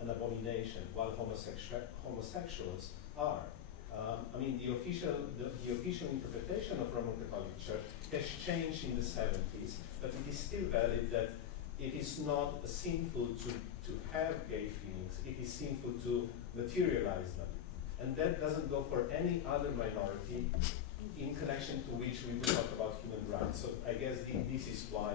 an abomination, while homosexuals are. I mean, the official interpretation of Roman Catholic Church has changed in the 70s, but it is still valid that it is not sinful to have gay feelings. It is sinful to materialize them. And that doesn't go for any other minority in connection to which we will talk about human rights. So I guess this is why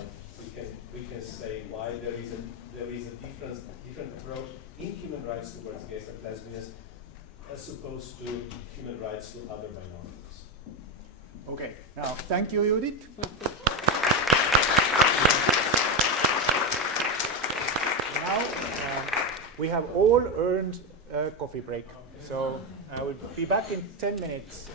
we can say why there is a different approach in human rights towards gays and lesbians, as opposed to human rights to other minorities. Okay, now thank you, Judit. Now we have all earned a coffee break, so I will be back in 10 minutes.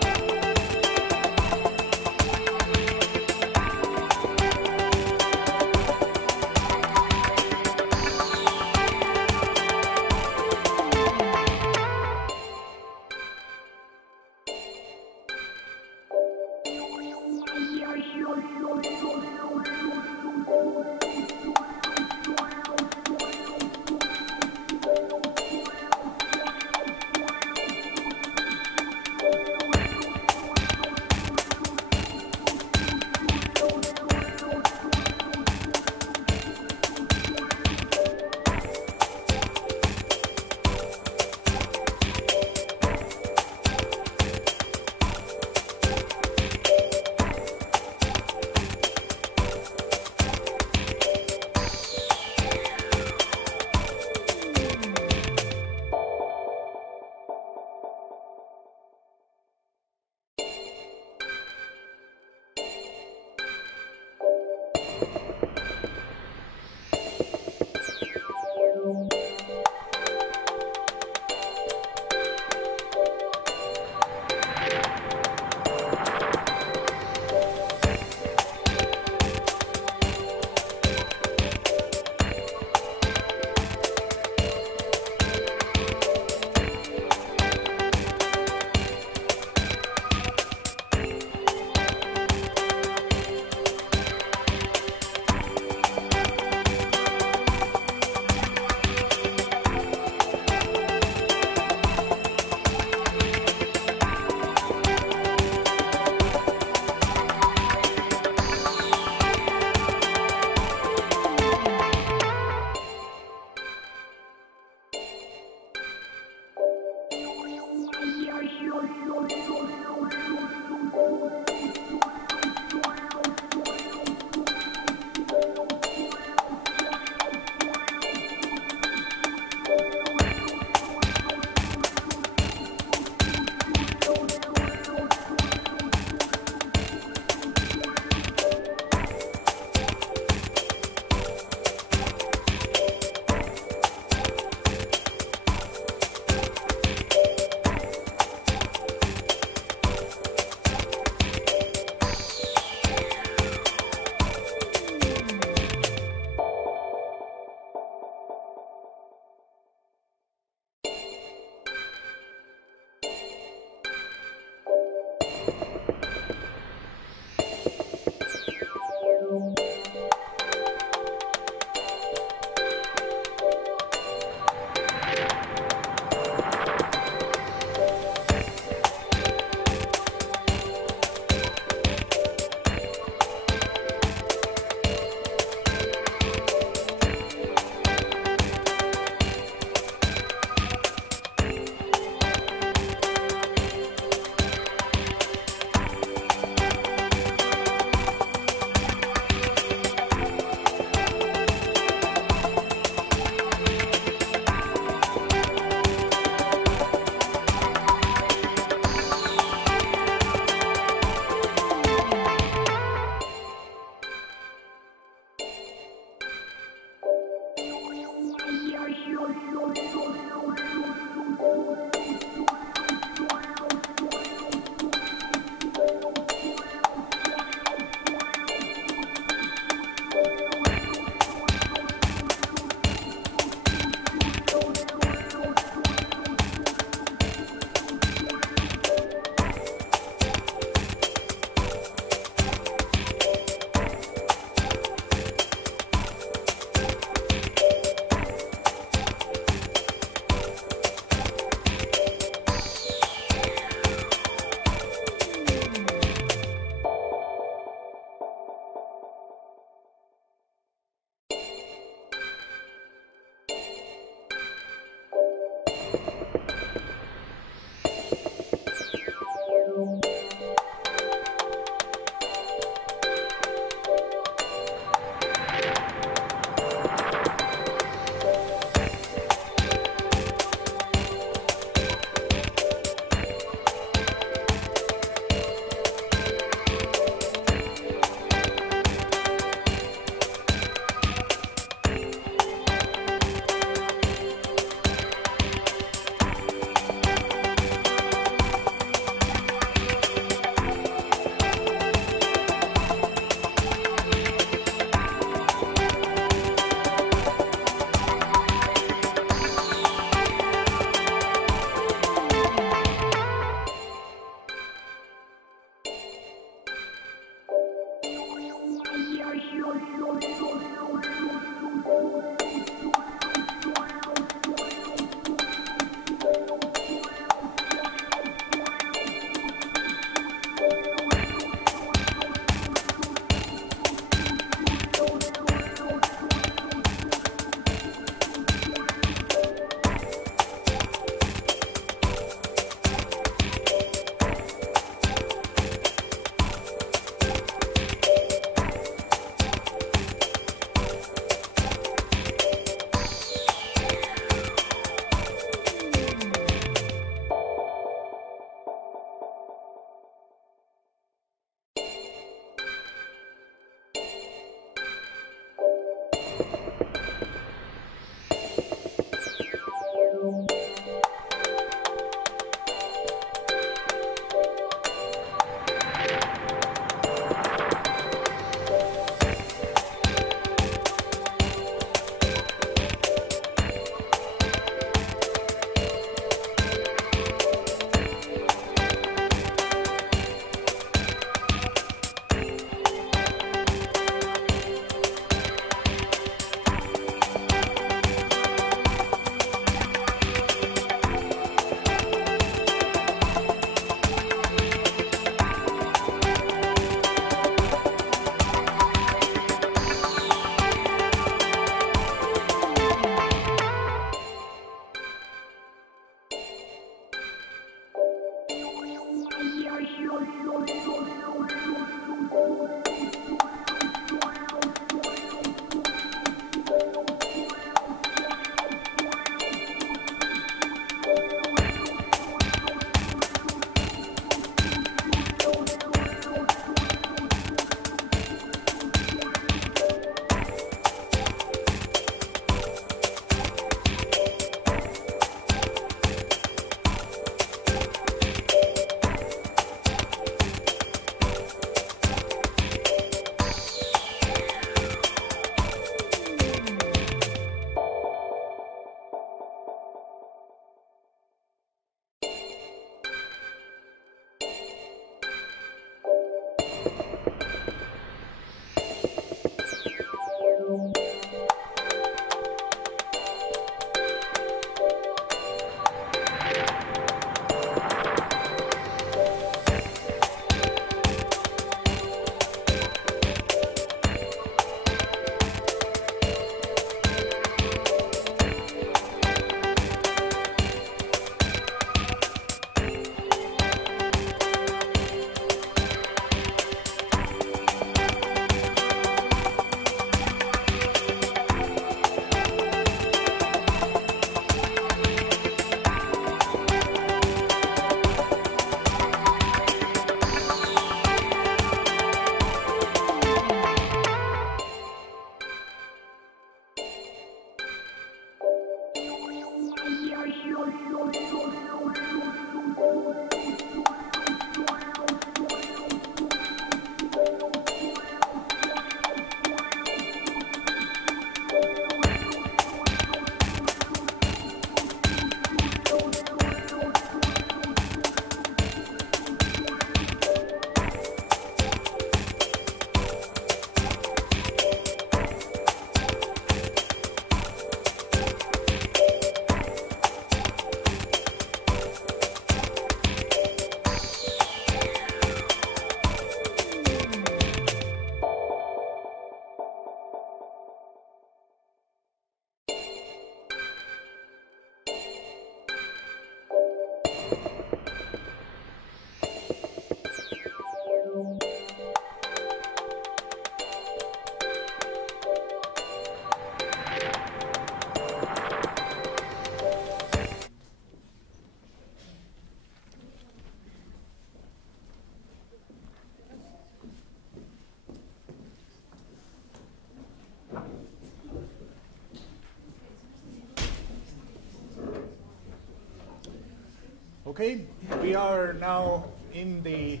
Okay, we are now in the,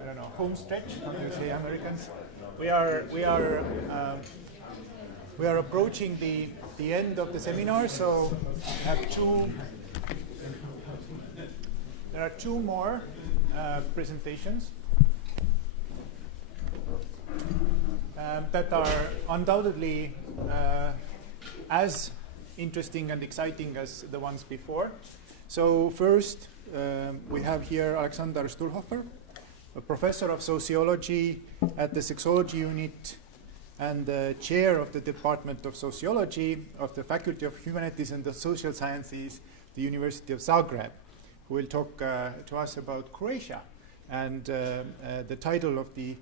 I don't know, home stretch, how do you say, Americans? We are approaching the end of the seminar, so I have there are two more presentations. that are undoubtedly as interesting and exciting as the ones before. So first, we have here Alexander Stulhofer, a professor of sociology at the sexology unit and chair of the Department of Sociology of the Faculty of Humanities and the Social Sciences, the University of Zagreb, who will talk to us about Croatia. And the title of the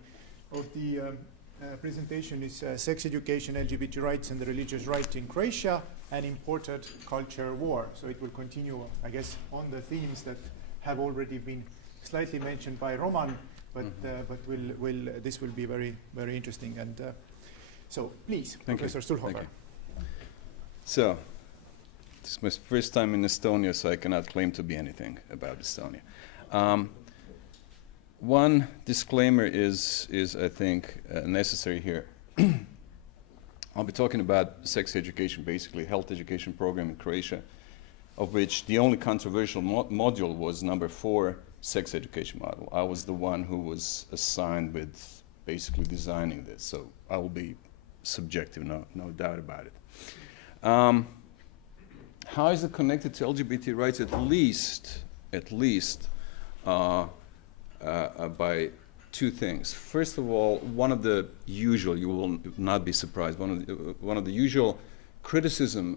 presentation is Sex Education, LGBT Rights and the Religious Right in Croatia, an Imported Culture War. So it will continue, I guess, on the themes that have already been slightly mentioned by Roman, but this will be very, very interesting. And so, please, Professor Stulhofer. So, this is my first time in Estonia, so I cannot claim to be anything about Estonia. One disclaimer is I think, necessary here. I'll be talking about sex education, basically health education program in Croatia, of which the only controversial module was number 4, sex education model. I was the one who was assigned with basically designing this, so I will be subjective, no doubt about it. How is it connected to LGBT rights? At least by 2 things. First of all, one of the usual, you will not be surprised, one of the usual criticisms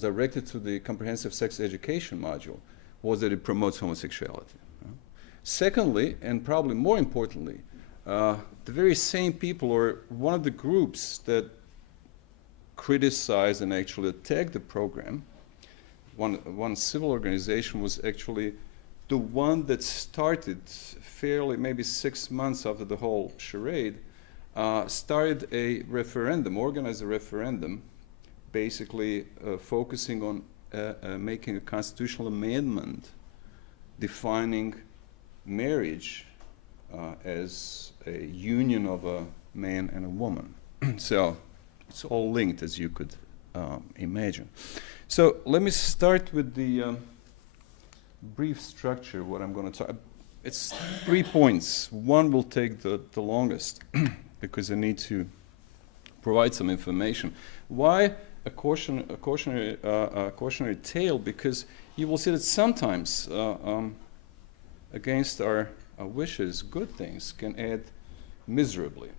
directed to the comprehensive sex education module was that it promotes homosexuality. Secondly, and probably more importantly, the very same people, or one of the groups that criticized and actually attacked the program, one civil organization was actually the one that started fairly, maybe 6 months after the whole charade, started a referendum, organized a referendum, basically focusing on making a constitutional amendment defining marriage as a union of a man and a woman. So it's all linked, as you could imagine. So let me start with the brief structure, what I'm going to talk. It's 3 points. One will take the longest because I need to provide some information. Why a cautionary tale? Because you will see that sometimes against our wishes, good things can add miserably,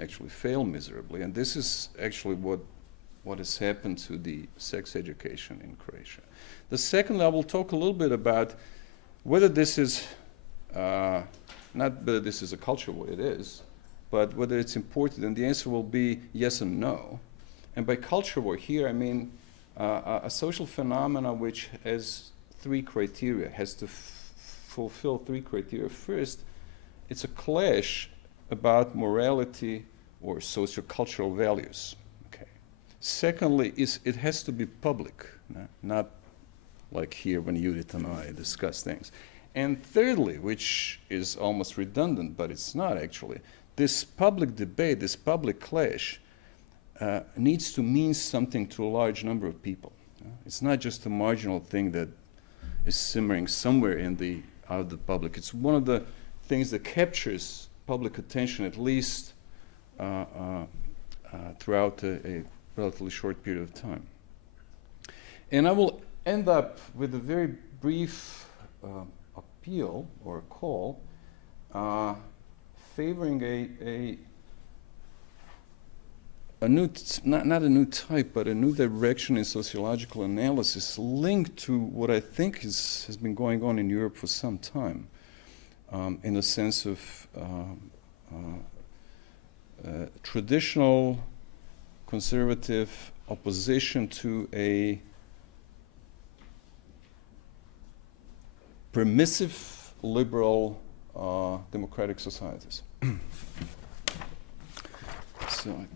actually fail miserably. And this is actually what has happened to the sex education in Croatia. The second, I will talk a little bit about whether this is, not whether this is a culture war, it is, but whether it's important. And the answer will be yes and no. And by culture war here, I mean a social phenomena which has 3 criteria, has to fulfill 3 criteria. First, it's a clash about morality or sociocultural values. Okay. Secondly, it has to be public, not like here when Judit and I discuss things. And thirdly, which is almost redundant, but it's not actually, this public debate, this public clash needs to mean something to a large number of people. It's not just a marginal thing that is simmering somewhere out of the public. It's one of the things that captures public attention, at least throughout a relatively short period of time. And I will end up with a very brief appeal or call favoring a new, not a new type, but a new direction in sociological analysis linked to what I think has been going on in Europe for some time, in the sense of traditional conservative opposition to a permissive liberal democratic societies. So.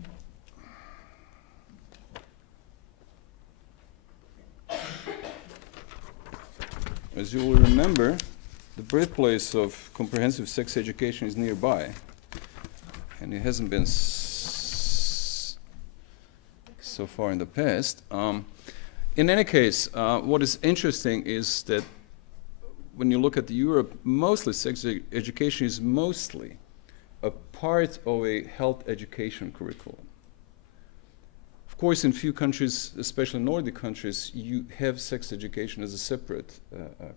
As you will remember, the birthplace of comprehensive sex education is nearby, and it hasn't been so far in the past. In any case, what is interesting is that when you look at Europe, mostly sex education is mostly a part of a health education curriculum. Of course, in few countries, especially Nordic countries, you have sex education as a separate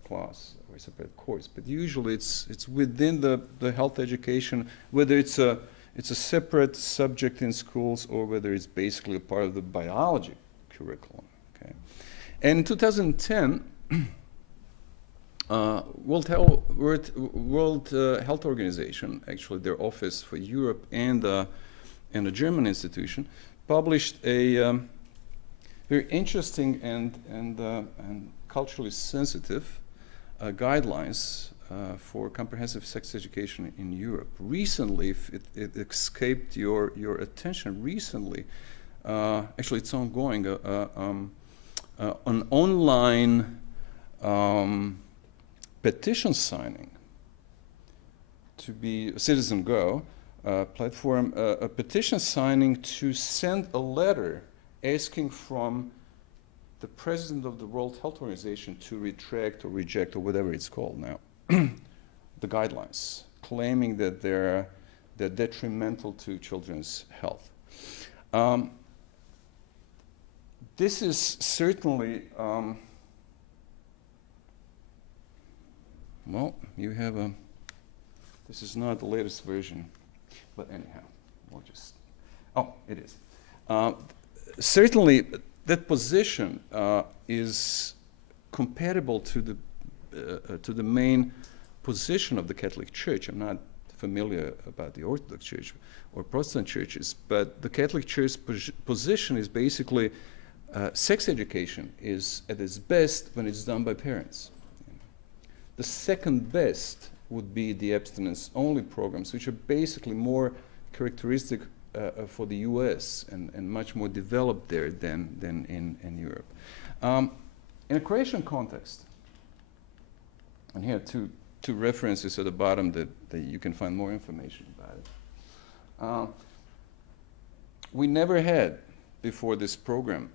class or a separate course. But usually, it's within the health education, whether it's a separate subject in schools or whether it's basically a part of the biology curriculum. Okay, and in 2010. World Health Organization, actually their office for Europe and a German institution, published a very interesting and culturally sensitive guidelines for comprehensive sex education in Europe. Recently, if it escaped your attention, recently, actually it's ongoing, an online petition signing to be a Citizen Go platform, a petition signing to send a letter asking from the president of the World Health Organization to retract or reject or whatever it's called now, the guidelines, claiming that they're detrimental to children's health. This is certainly well, you have a, this is not the latest version, but anyhow, we'll just, oh, it is. Certainly, that position is compatible to the main position of the Catholic Church. I'm not familiar about the Orthodox Church or Protestant churches, but the Catholic Church's position is basically sex education is at its best when it's done by parents. The second best would be the abstinence-only programs, which are basically more characteristic for the US and much more developed there than in Europe. In a Croatian context, and here two references at the bottom that you can find more information about it. We never had, before this program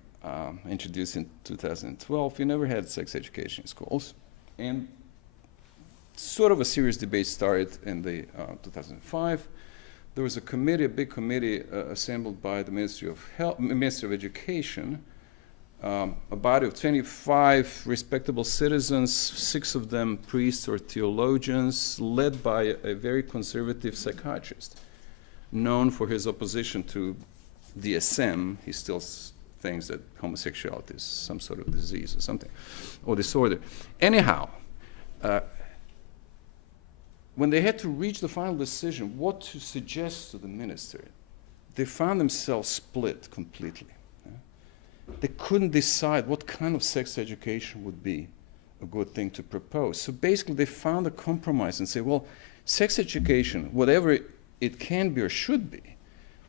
introduced in 2012, we never had sex education in schools. And sort of a serious debate started in the 2005. There was a committee, a big committee assembled by the Ministry of Education, a body of 25 respectable citizens, 6 of them priests or theologians, led by a very conservative psychiatrist, known for his opposition to DSM. He still thinks that homosexuality is some sort of disease or something, or disorder. Anyhow, when they had to reach the final decision what to suggest to the minister, they found themselves split completely. They couldn't decide what kind of sex education would be a good thing to propose. So basically they found a compromise and said, well, sex education, whatever it can be or should be,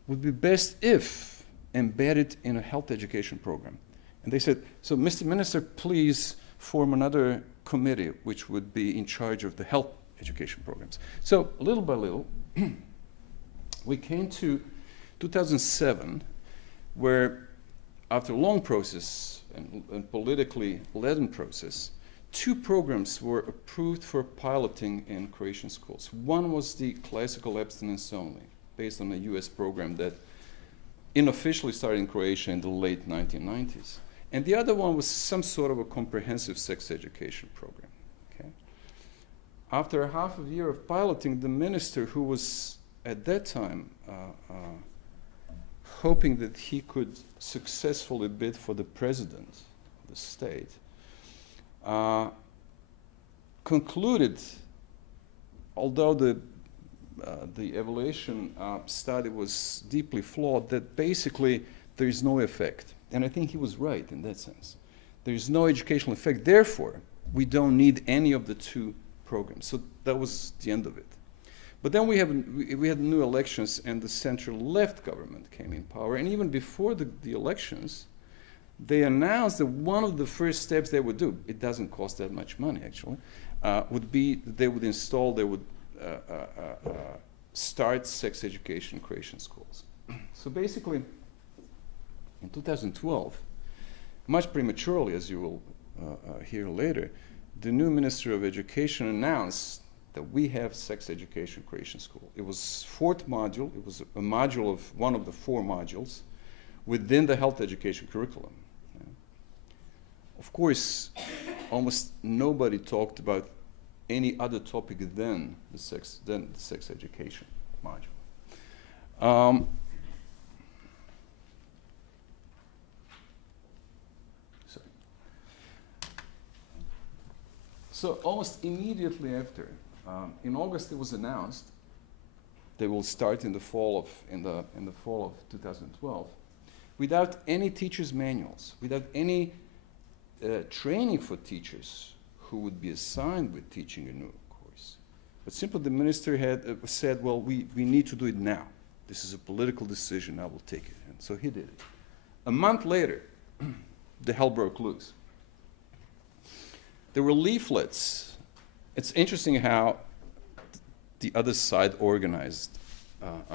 would be best if embedded in a health education program. And they said, so Mr. Minister, please form another committee which would be in charge of the health education programs. So little by little, we came to 2007, where after a long process and politically led process, 2 programs were approved for piloting in Croatian schools. One was the classical abstinence only, based on a US program that unofficially started in Croatia in the late 1990s. And the other one was some sort of a comprehensive sex education program. After a half a year of piloting, the minister, who was at that time hoping that he could successfully bid for the president of the state, concluded, although the evaluation study was deeply flawed, that basically there is no effect. And I think he was right in that sense. There is no educational effect. Therefore, we don't need any of the 2 programs. So that was the end of it. But then we had new elections, and the center-left government came in power. And even before the elections, they announced that one of the first steps they would do, it doesn't cost that much money actually, would be they would start sex education in Croatian schools. So basically, in 2012, much prematurely, as you will hear later, the new Minister of Education announced that we have sex education Croatian school. It was fourth module. It was a module of one of the 4 modules within the health education curriculum. Of course, almost nobody talked about any other topic than the sex education module. So almost immediately after, in August it was announced they will start in the fall of 2012, without any teachers' manuals, without any training for teachers who would be assigned with teaching a new course. But simply the minister had said, well, we need to do it now. This is a political decision, I will take it. And so he did it. A month later, the hell broke loose. There were leaflets. It's interesting how the other side organized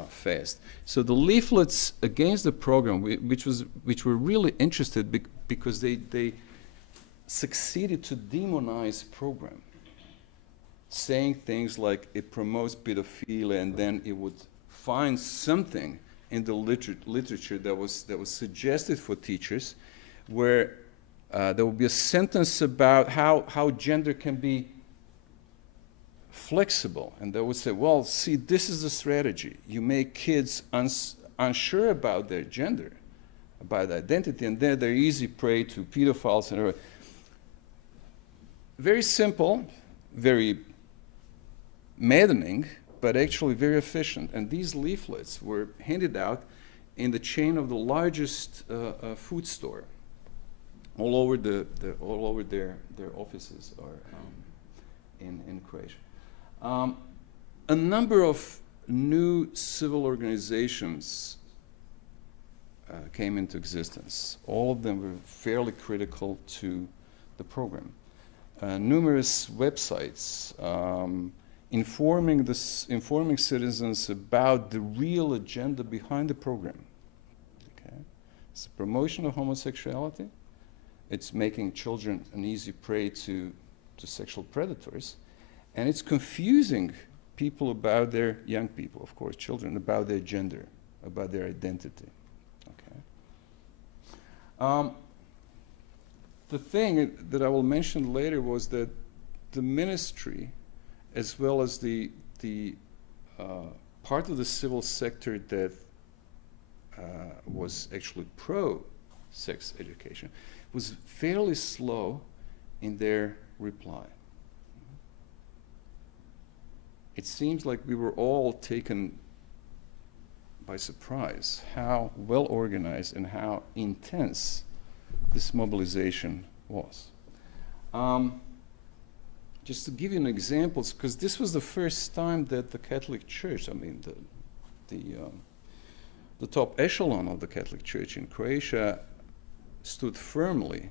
fast. So the leaflets against the program, which were really interested because they succeeded to demonize program, saying things like it promotes pedophilia, and then it would find something in the literature that was suggested for teachers, where there would be a sentence about how gender can be flexible, and they would say, well, see, this is the strategy. You make kids unsure about their gender, about identity, and then they're easy prey to pedophiles and everything. Very simple, very maddening, but actually very efficient. And these leaflets were handed out in the chain of the largest food store all over their offices in Croatia. A number of new civil organizations came into existence. All of them were fairly critical to the program. Numerous websites informing citizens about the real agenda behind the program. Okay? It's the promotion of homosexuality. It's making children an easy prey to sexual predators. And it's confusing people about their, young people, of course, children, about their gender, about their identity. Okay? The thing that I will mention later was that the ministry, as well as the part of the civil sector that was actually pro-sex education, was fairly slow in their reply. It seems like we were all taken by surprise how well organized and how intense this mobilization was. Just to give you an example, because this was the first time that the Catholic Church, I mean the top echelon of the Catholic Church in Croatia, stood firmly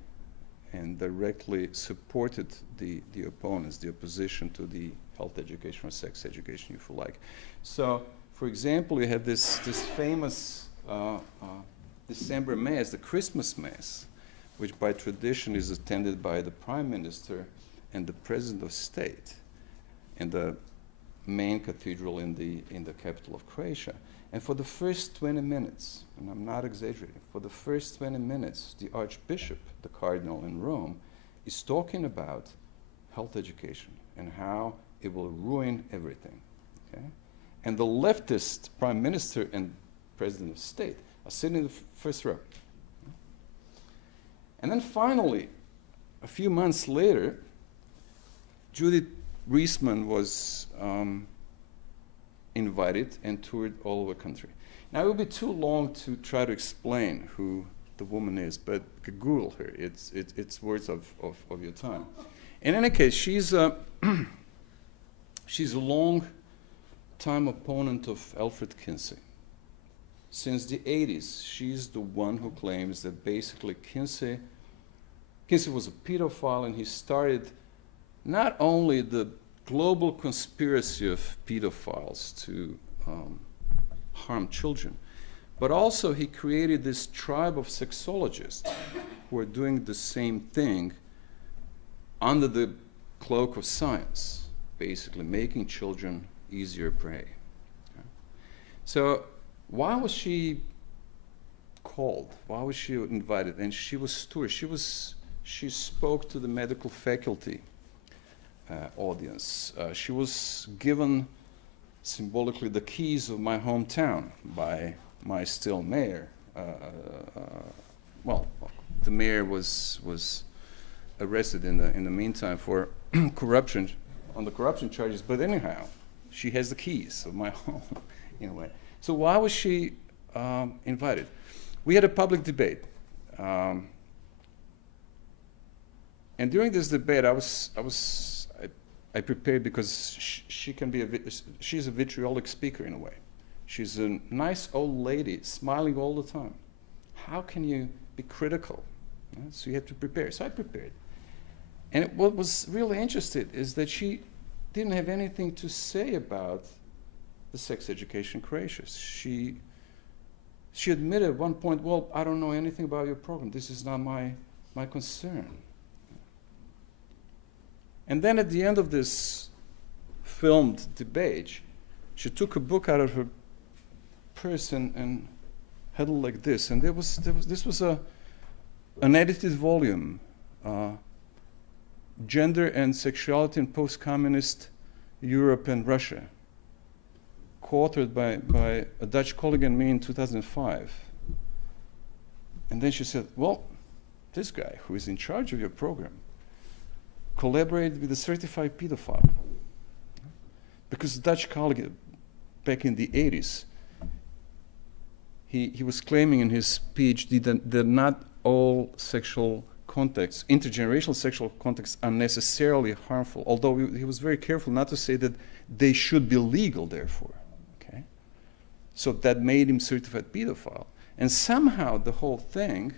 and directly supported the opponents, the opposition to the health education or sex education, if you like. So, for example, you have this famous December Mass, the Christmas Mass, which by tradition is attended by the Prime Minister and the President of State in the main cathedral in the capital of Croatia. And for the first 20 minutes, and I'm not exaggerating, for the first 20 minutes, the Archbishop, the Cardinal in Rome, is talking about health education and how it will ruin everything. Okay? And the leftist Prime Minister and President of State are sitting in the first row. And then finally, a few months later, Judit Ryerson was invited and toured all over the country. Now, it would be too long to try to explain who the woman is, but Google her. It's worth of your time. In any case, she's a long-time opponent of Alfred Kinsey. Since the 80s, she's the one who claims that basically Kinsey was a pedophile, and he started not only the global conspiracy of pedophiles to harm children, but also he created this tribe of sexologists who are doing the same thing under the cloak of science. basically making children easier prey. So why was she called? Why was she invited? And she was steward. She spoke to the medical faculty audience. She was given symbolically the keys of my hometown by my still mayor. Well, the mayor was arrested in the meantime for corruption, on the corruption charges. But anyhow, she has the keys of my home, in a way. So why was she invited? We had a public debate, and during this debate, I prepared because she's a vitriolic speaker in a way. She's a nice old lady, smiling all the time. How can you be critical? So you have to prepare. So I prepared. And what was really interesting is that she didn't have anything to say about the sex education in Croatia. She admitted at one point, well, I don't know anything about your program. This is not my concern. And then at the end of this filmed debate, she took a book out of her purse and held it like this. And this was an edited volume, Gender and Sexuality in Post-Communist Europe and Russia, co-authored by a Dutch colleague and me in 2005. And then she said, well, this guy who is in charge of your program collaborated with a certified pedophile. Because the Dutch colleague back in the 80s, he was claiming in his PhD that not all sexual contexts, intergenerational sexual contexts, are necessarily harmful, although he was very careful not to say that they should be legal, therefore. Okay? So that made him certified pedophile. And somehow the whole thing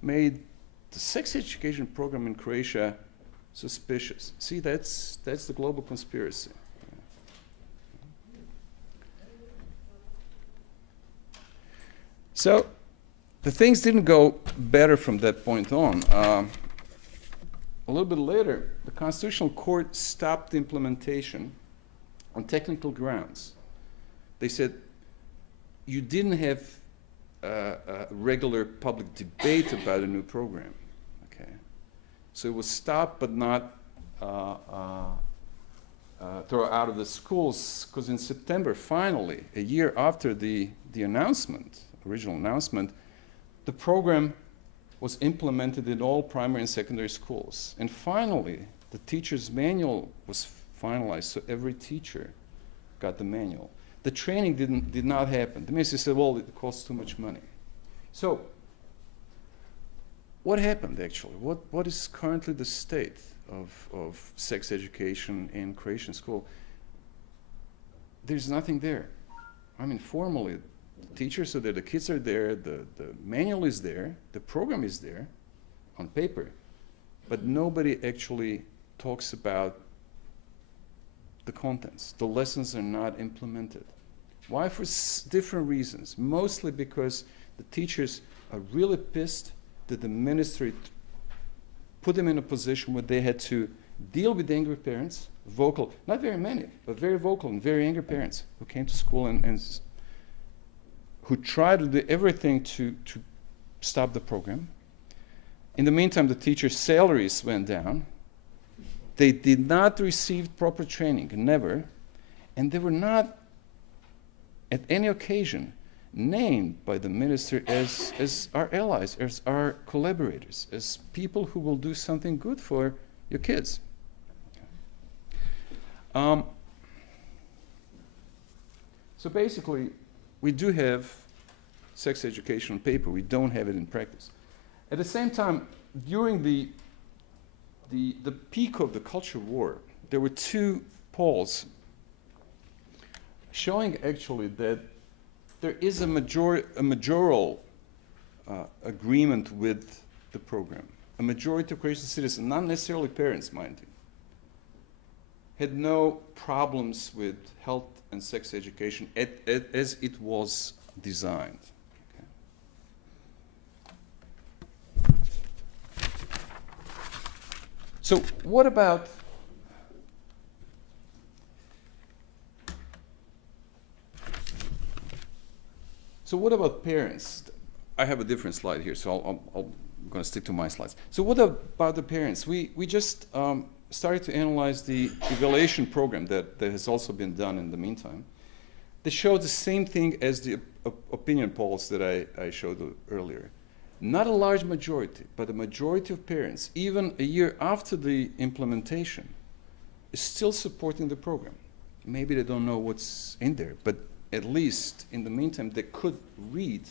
made the sex education program in Croatia suspicious. See, that's the global conspiracy. So the things didn't go better from that point on. A little bit later, the Constitutional Court stopped the implementation on technical grounds. They said, you didn't have a regular public debate about a new program. Okay? So it was stopped but not thrown out of the schools, because in September, finally, a year after the announcement, original announcement, the program was implemented in all primary and secondary schools. And finally, the teacher's manual was finalized, so every teacher got the manual. The training did not happen. The minister said, well, it costs too much money. So what happened, actually? What is currently the state of sex education in Croatian school? There's nothing there. I mean, formally, the teachers are there, the kids are there, the manual is there, the program is there on paper, but nobody actually talks about the contents. The lessons are not implemented. Why? For different reasons. Mostly because the teachers are really pissed that the ministry put them in a position where they had to deal with angry parents, vocal, not very many, but very vocal and very angry parents who came to school and who tried to do everything to stop the program. In the meantime, the teachers' salaries went down. They did not receive proper training, never, and they were not, at any occasion, named by the minister as our allies, as our collaborators, as people who will do something good for your kids. So basically, we do have sex education on paper. We don't have it in practice. At the same time, during the peak of the culture war, there were two polls showing actually that there is a majoral agreement with the program. A majority of Croatian citizens, not necessarily parents, mind you, had no problems with health and sex education as it was designed. So what about So what about parents? I have a different slide here, so I'm going to stick to my slides. So what about the parents? We just started to analyze the evaluation program that has also been done in the meantime. They show the same thing as the opinion polls that I showed earlier. Not a large majority, but a majority of parents, even a year after the implementation, is still supporting the program. Maybe they don't know what's in there, but at least in the meantime, they could read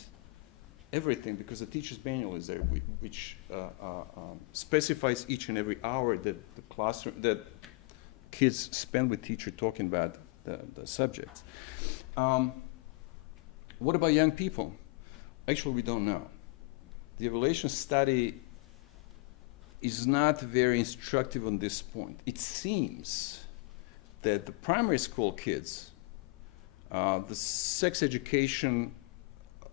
everything because the teacher's manual is there, which specifies each and every hour that the classroom, that kids spend with teacher talking about the subjects. What about young people? Actually, we don't know. The evaluation study is not very instructive on this point. It seems that the primary school kids, the sex education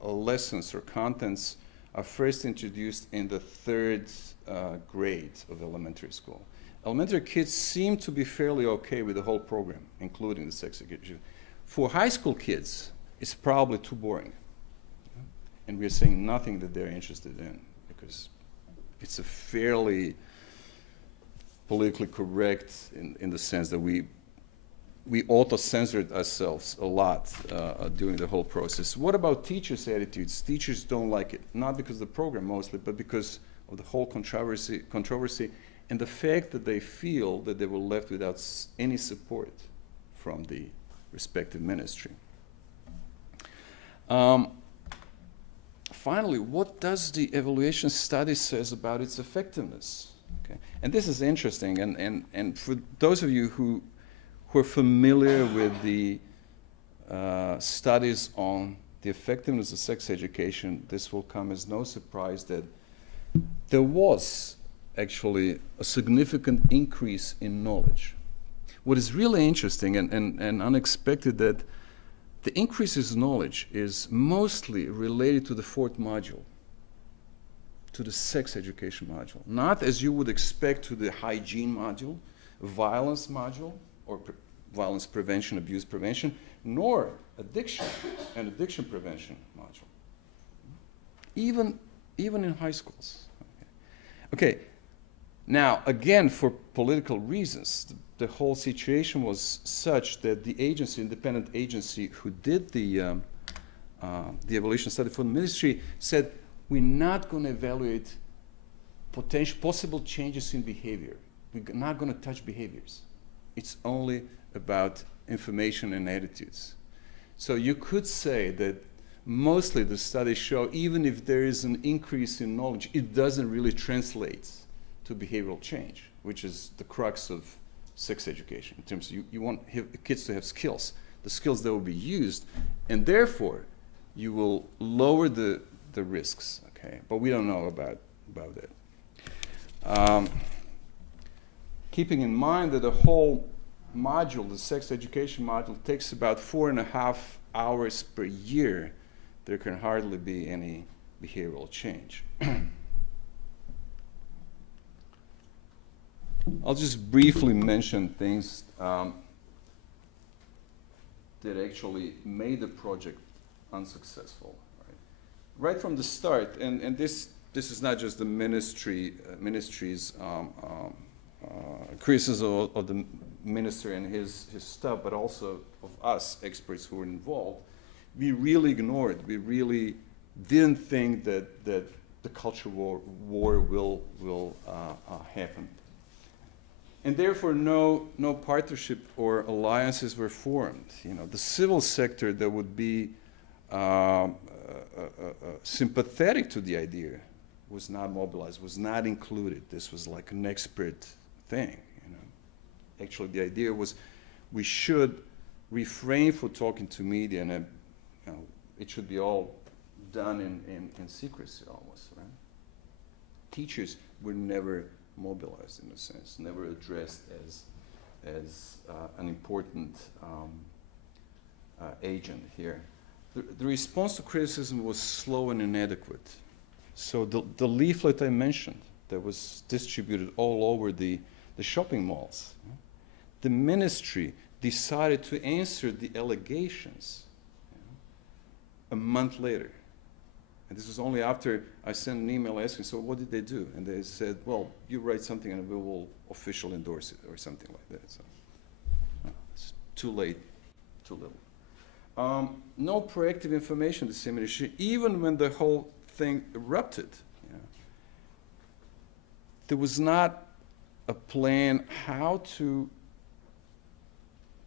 lessons or contents are first introduced in the 3rd grade of elementary school. Elementary kids seem to be fairly okay with the whole program, including the sex education. For high school kids, it's probably too boring. And we're saying nothing that they're interested in because it's a fairly politically correct in the sense that we auto-censored ourselves a lot during the whole process. What about teachers' attitudes? Teachers don't like it, not because of the program mostly, but because of the whole controversy and the fact that they feel that they were left without any support from the respective ministry. Finally, what does the evaluation study says about its effectiveness? Okay. And this is interesting, and for those of you who are familiar with the studies on the effectiveness of sex education, this will come as no surprise that there was actually a significant increase in knowledge. What is really interesting and unexpected that the increase in knowledge is mostly related to the 4th module, to the sex education module. Not as you would expect to the hygiene module, violence module, or violence prevention, abuse prevention, nor addiction and addiction prevention module. Even in high schools. Okay. Now, again, for political reasons, the whole situation was such that the agency, independent agency who did the evaluation study for the ministry said, we're not going to evaluate possible changes in behavior. We're not going to touch behaviors. It's only about information and attitudes. So you could say that mostly the studies show even if there is an increase in knowledge, it doesn't really translate to behavioral change, which is the crux of sex education. In terms of you want kids to have skills, the skills that will be used, and therefore you will lower the risks. Okay, but we don't know about that. Keeping in mind that the whole module, the sex education module, takes about 4.5 hours per year, there can hardly be any behavioral change. I'll just briefly mention things that actually made the project unsuccessful. Right from the start, and this is not just the ministry's criticism of the minister and his stuff, but also of us experts who were involved. We really ignored. We really didn't think that the cultural war will happen. And therefore, no partnership or alliances were formed. You know, the civil sector that would be sympathetic to the idea was not mobilized, was not included. This was like an expert thing. You know, actually, the idea was we should refrain from talking to media, and you know, it should be all done in secrecy, almost. Right? Teachers were never mobilized in a sense, never addressed as an important agent here. The response to criticism was slow and inadequate. So the leaflet I mentioned that was distributed all over the shopping malls, the ministry decided to answer the allegations a month later. And this was only after I sent an email asking, so what did they do? And they said, well, you write something and we will officially endorse it, or something like that. So it's too late, too little. No proactive information dissemination, even when the whole thing erupted. You know, there was not a plan how to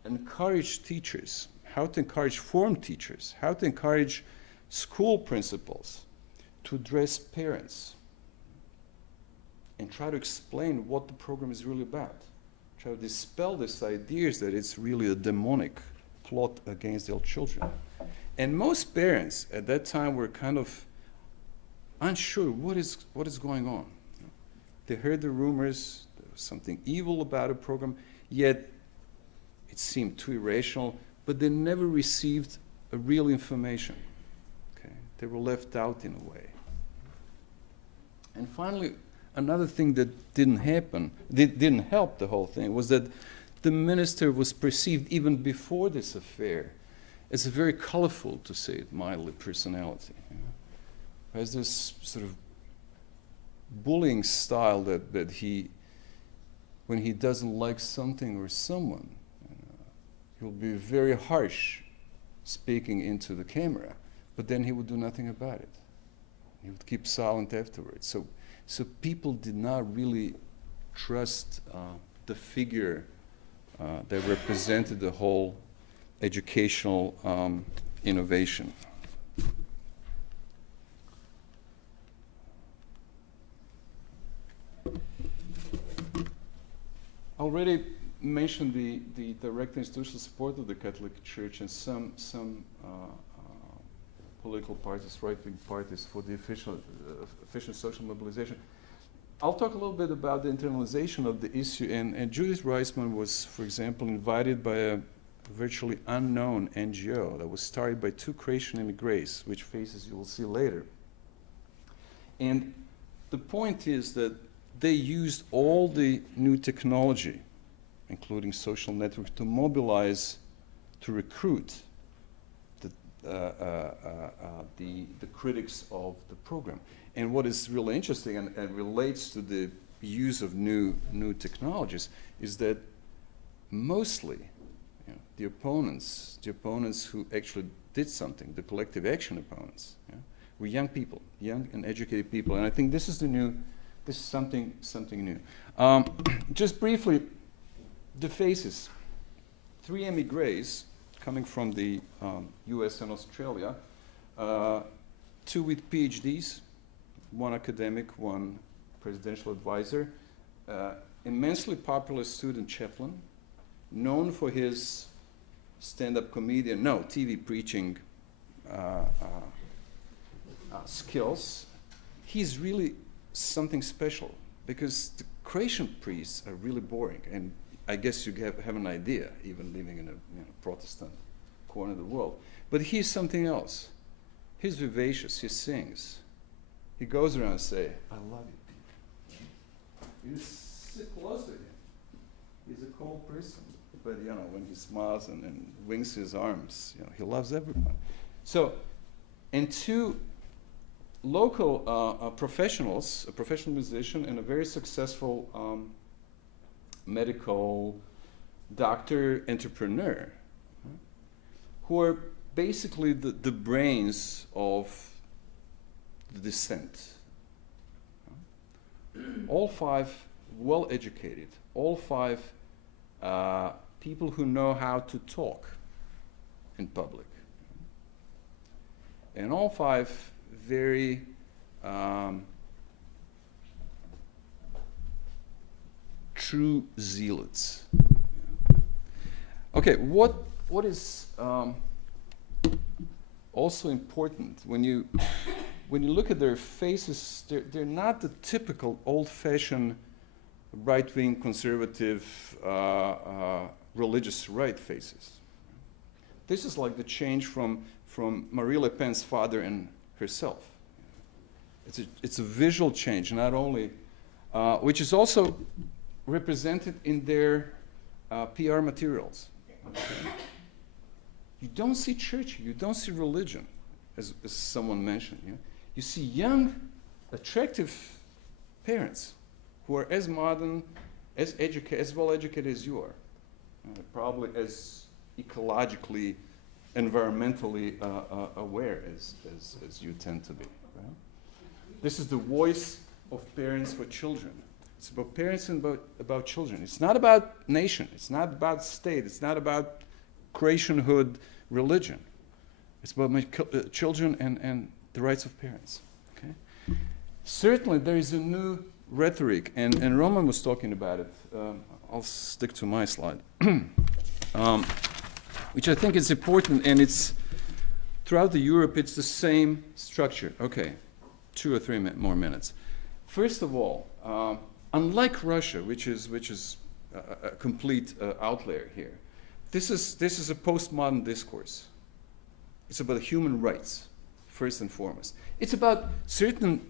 encourage teachers, how to encourage form teachers, how to encourage school principals to address parents and try to explain what the program is really about. Try to dispel these ideas that it's really a demonic plot against their children. And most parents at that time were kind of unsure what is going on. They heard the rumors, there was something evil about a program, yet it seemed too irrational, but they never received a real information. Okay? They were left out in a way. And finally, another thing that didn't help the whole thing was that the minister was perceived even before this affair as a very colorful, to say it mildly, personality. You know? Has this sort of bullying style that he, when he doesn't like something or someone, he'll be very harsh speaking into the camera, but then he would do nothing about it. He would keep silent afterwards. So people did not really trust the figure that represented the whole educational innovation. Already mentioned the direct institutional support of the Catholic Church and some political parties, right-wing parties, for the efficient social mobilization. I'll talk a little bit about the internalization of the issue, and Judith Ryerson was, for example, invited by a virtually unknown NGO that was started by 2 Croatian immigrants, which faces you will see later. And the point is that they used all the new technology, including social networks, to mobilize, to recruit the critics of the program. And what is really interesting and relates to the use of new technologies is that mostly, you know, the opponents who actually did something, the collective action opponents, you know, were young people, young and educated people. And I think this is something new. Just briefly, the faces. 3 emigres coming from the US and Australia, 2 with PhDs, 1 academic, 1 presidential advisor, immensely popular student chaplain, known for his stand-up comedian, TV preaching skills. He's really something special, because the Croatian priests are really boring, and I guess you have an idea, even living in a Protestant corner of the world. But he's something else. He's vivacious, he sings. He goes around and says, I love you. You sit close to him. He's a cold person, but you know, when he smiles and wings his arms, you know, he loves everyone. So, and 2 local professionals, a professional musician and a very successful medical doctor entrepreneur, who are basically the brains of the dissent. All 5 well educated, all 5 people who know how to talk in public, and all 5 very true zealots. Okay, what is also important when you look at their faces? They're not the typical old-fashioned right-wing conservative religious right faces. This is like the change from Marie Le Pen's father and herself. It's a visual change, not only, which is also represented in their PR materials. You don't see church, you don't see religion. as someone mentioned. You see young, attractive parents who are as modern, as well educated as you are, probably as ecologically, environmentally aware as you tend to be. Right? This is the voice of parents for children. It's about parents and about children. It's not about nation. It's not about state. It's not about Croatianhood, religion. It's about my children and the rights of parents. Okay? Certainly, there is a new rhetoric, and Roman was talking about it. I'll stick to my slide, which I think is important, and it's throughout Europe. It's the same structure. Okay, 2 or 3 more minutes. First of all, unlike Russia, which is a complete outlier here, this is a postmodern discourse. It's about human rights, first and foremost. It's about certain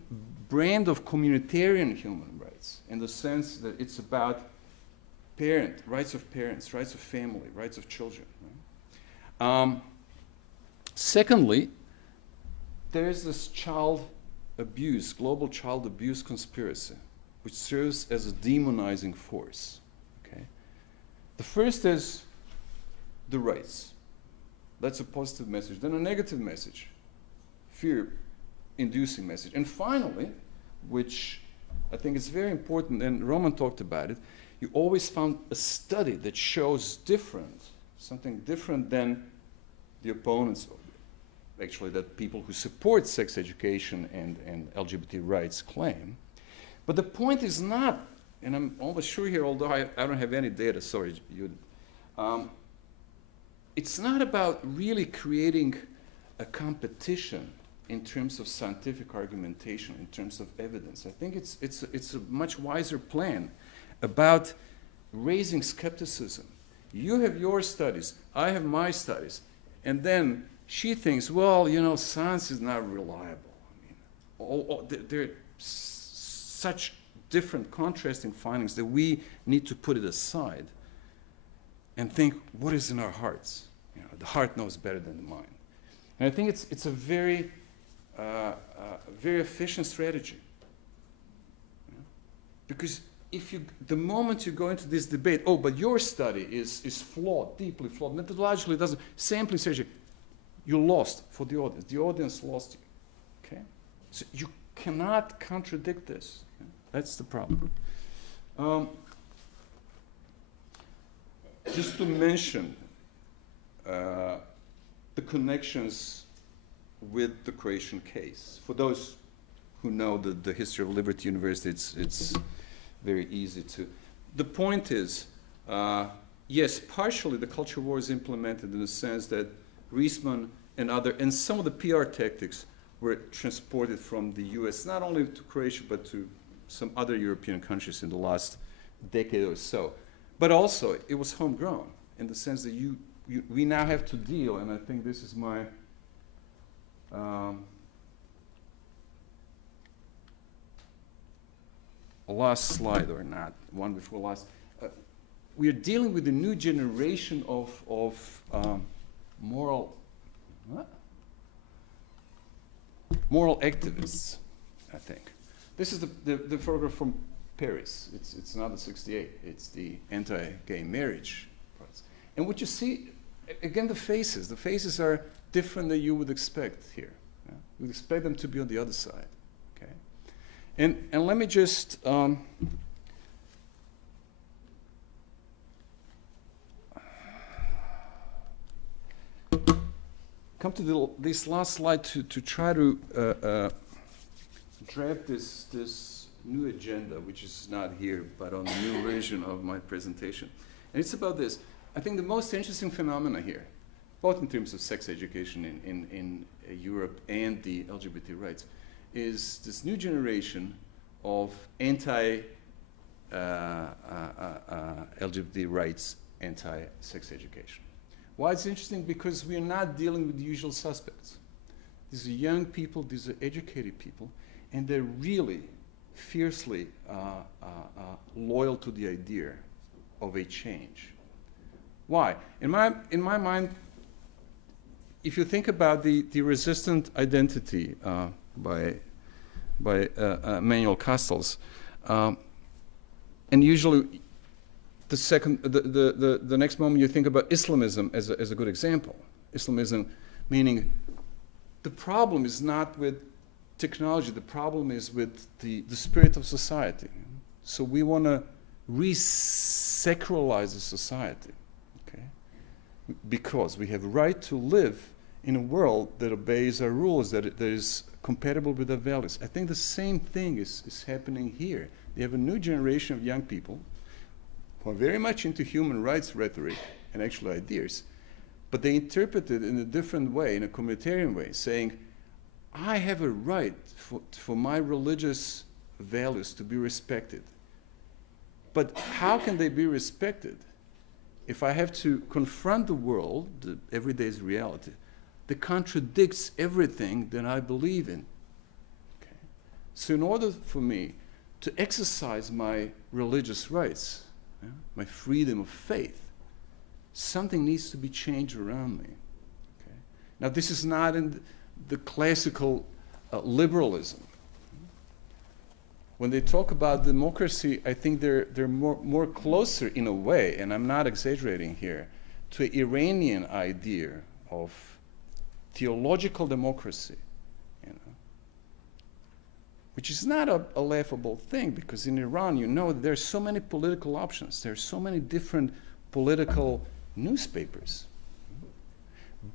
brand of communitarian human rights, in the sense that it's about rights of parents, rights of family, rights of children. Right? Secondly, there's this child abuse, global child abuse conspiracy, which serves as a demonizing force. Okay? The first is the rights. That's a positive message. Then a negative message, fear-inducing message. And finally, which I think is very important, and Roman talked about it, you always found a study that shows something different than the opponents, actually, that people who support sex education and LGBT rights claim. But the point is not, and I'm almost sure here, although I don't have any data, sorry, Judit, it's not about really creating a competition in terms of scientific argumentation, in terms of evidence. I think it's a much wiser plan about raising skepticism. You have your studies, I have my studies, and then she thinks, well, science is not reliable. I mean, there are such different, contrasting findings that we need to put it aside and think, what is in our hearts? The heart knows better than the mind. And I think it's a very, very efficient strategy. Because the moment you go into this debate, oh, but your study is flawed, deeply flawed, methodologically it doesn't, sampling strategy, you lost for the audience. The audience lost you. Okay? So you cannot contradict this. That's the problem. Just to mention the connections with the Croatian case. For those who know the history of Liberty University, it's very easy to. The point is, yes, partially the culture war is implemented in the sense that Ryerson and some of the PR tactics were transported from the US, not only to Croatia, but to some other European countries in the last decade or so. But also, it was homegrown in the sense that we now have to deal, and I think this is my last slide, or not, one before last. We are dealing with a new generation of moral activists, I think. This is the photograph from Paris. It's not the 68. It's the anti-gay marriage parts. And what you see, again, the faces are different than you would expect here. Yeah? You'd expect them to be on the other side. Okay? And let me just come to this last slide to try to draft this new agenda, which is not here, but on the new version of my presentation. And it's about this. I think the most interesting phenomena here, both in terms of sex education in Europe and the LGBT rights, is this new generation of anti-LGBT rights, anti-sex education. Why it's interesting? Because we are not dealing with the usual suspects. These are young people, these are educated people, and they're really fiercely loyal to the idea of a change. Why? In my mind, if you think about the resistant identity by Manuel Castells, and usually the next moment you think about Islamism as a good example. Islamism meaning the problem is not with technology, the problem is with the spirit of society. So we want to re-sacralize the society, okay? Because we have a right to live in a world that obeys our rules, that is compatible with our values. I think the same thing is happening here. You have a new generation of young people who are very much into human rights rhetoric and actual ideas, but they interpret it in a different way, in a communitarian way, saying, I have a right for my religious values to be respected. But how can they be respected if I have to confront the world, the everyday's reality, that contradicts everything that I believe in? Okay. So in order for me to exercise my religious rights, my freedom of faith, something needs to be changed around me. Okay. Now this is not in the classical liberalism. When they talk about democracy, I think they're more closer in a way, and I'm not exaggerating here, to an Iranian idea of theological democracy, you know, which is not a laughable thing, because in Iran, you know, there's so many political options, there's so many different political newspapers,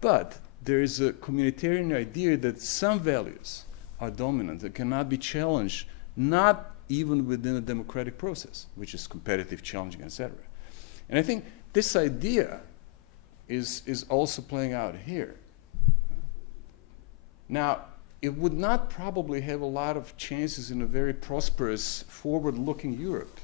but there is a communitarian idea that some values are dominant that cannot be challenged, not even within a democratic process, which is competitive, challenging, etc. And I think this idea is also playing out here. Now, it would not probably have a lot of chances in a very prosperous, forward-looking Europe.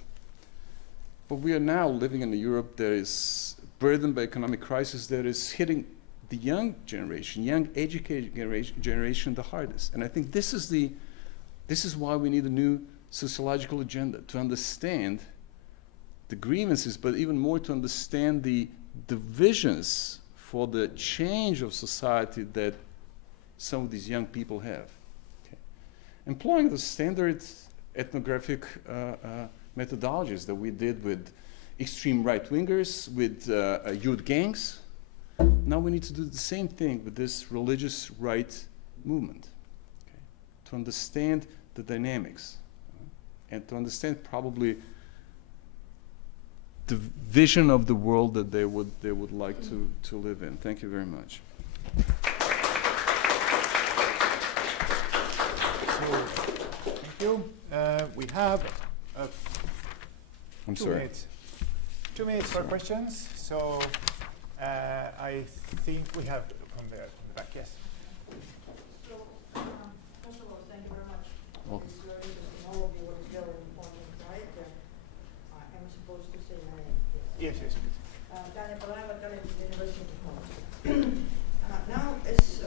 But we are now living in a Europe that is burdened by economic crisis that is hitting the young generation, young educated generation the hardest. And I think this is why we need a new sociological agenda, to understand the grievances, but even more to understand the visions for the change of society that some of these young people have. Okay. Employing the standard ethnographic methodologies that we did with extreme right-wingers, with youth gangs, now we need to do the same thing with this religious right movement, okay, to understand the dynamics and to understand probably the vision of the world that they would like to live in. Thank you very much. So, thank you. We have 2 minutes. 2 minutes for questions. So I think we have from the back. Yes. So, first of all, thank you very much. Welcome. It's very interesting. All of you were very important, right? I'm supposed to say my name. Yes, yes, please. Tanya Palava, University of Ljubljana. Now, as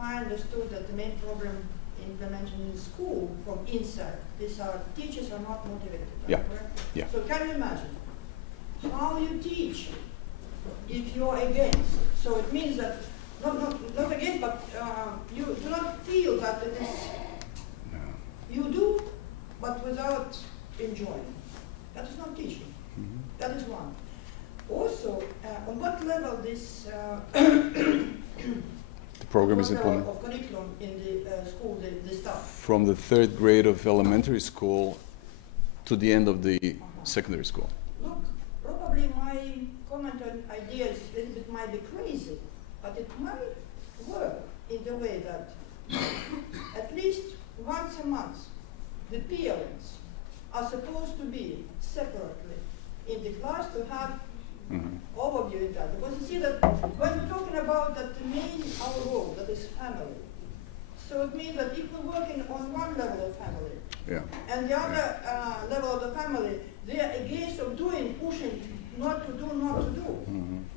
I understood that the main problem implemented in school from inside, these are teachers are not motivated. Yeah. Correct? Yeah. So can you imagine how you teach if you're against? So it means that not against, but you do not feel that it is. You do, but without enjoying. That is not teaching. Mm-hmm. That is one. Also, on what level this the program is implemented? Of curriculum in the school, the stuff? From the 3rd grade of elementary school to the end of the secondary school. Look, probably my comment and ideas a little bit might be crazy, but it might work in the way that at least once a month the parents are supposed to be separately in the class to have overview in that. Because you see that when we're talking about that the main our role, that is family, so it means that if we're working on one level of family, and the other level of the family, they are against of doing, pushing, not to do.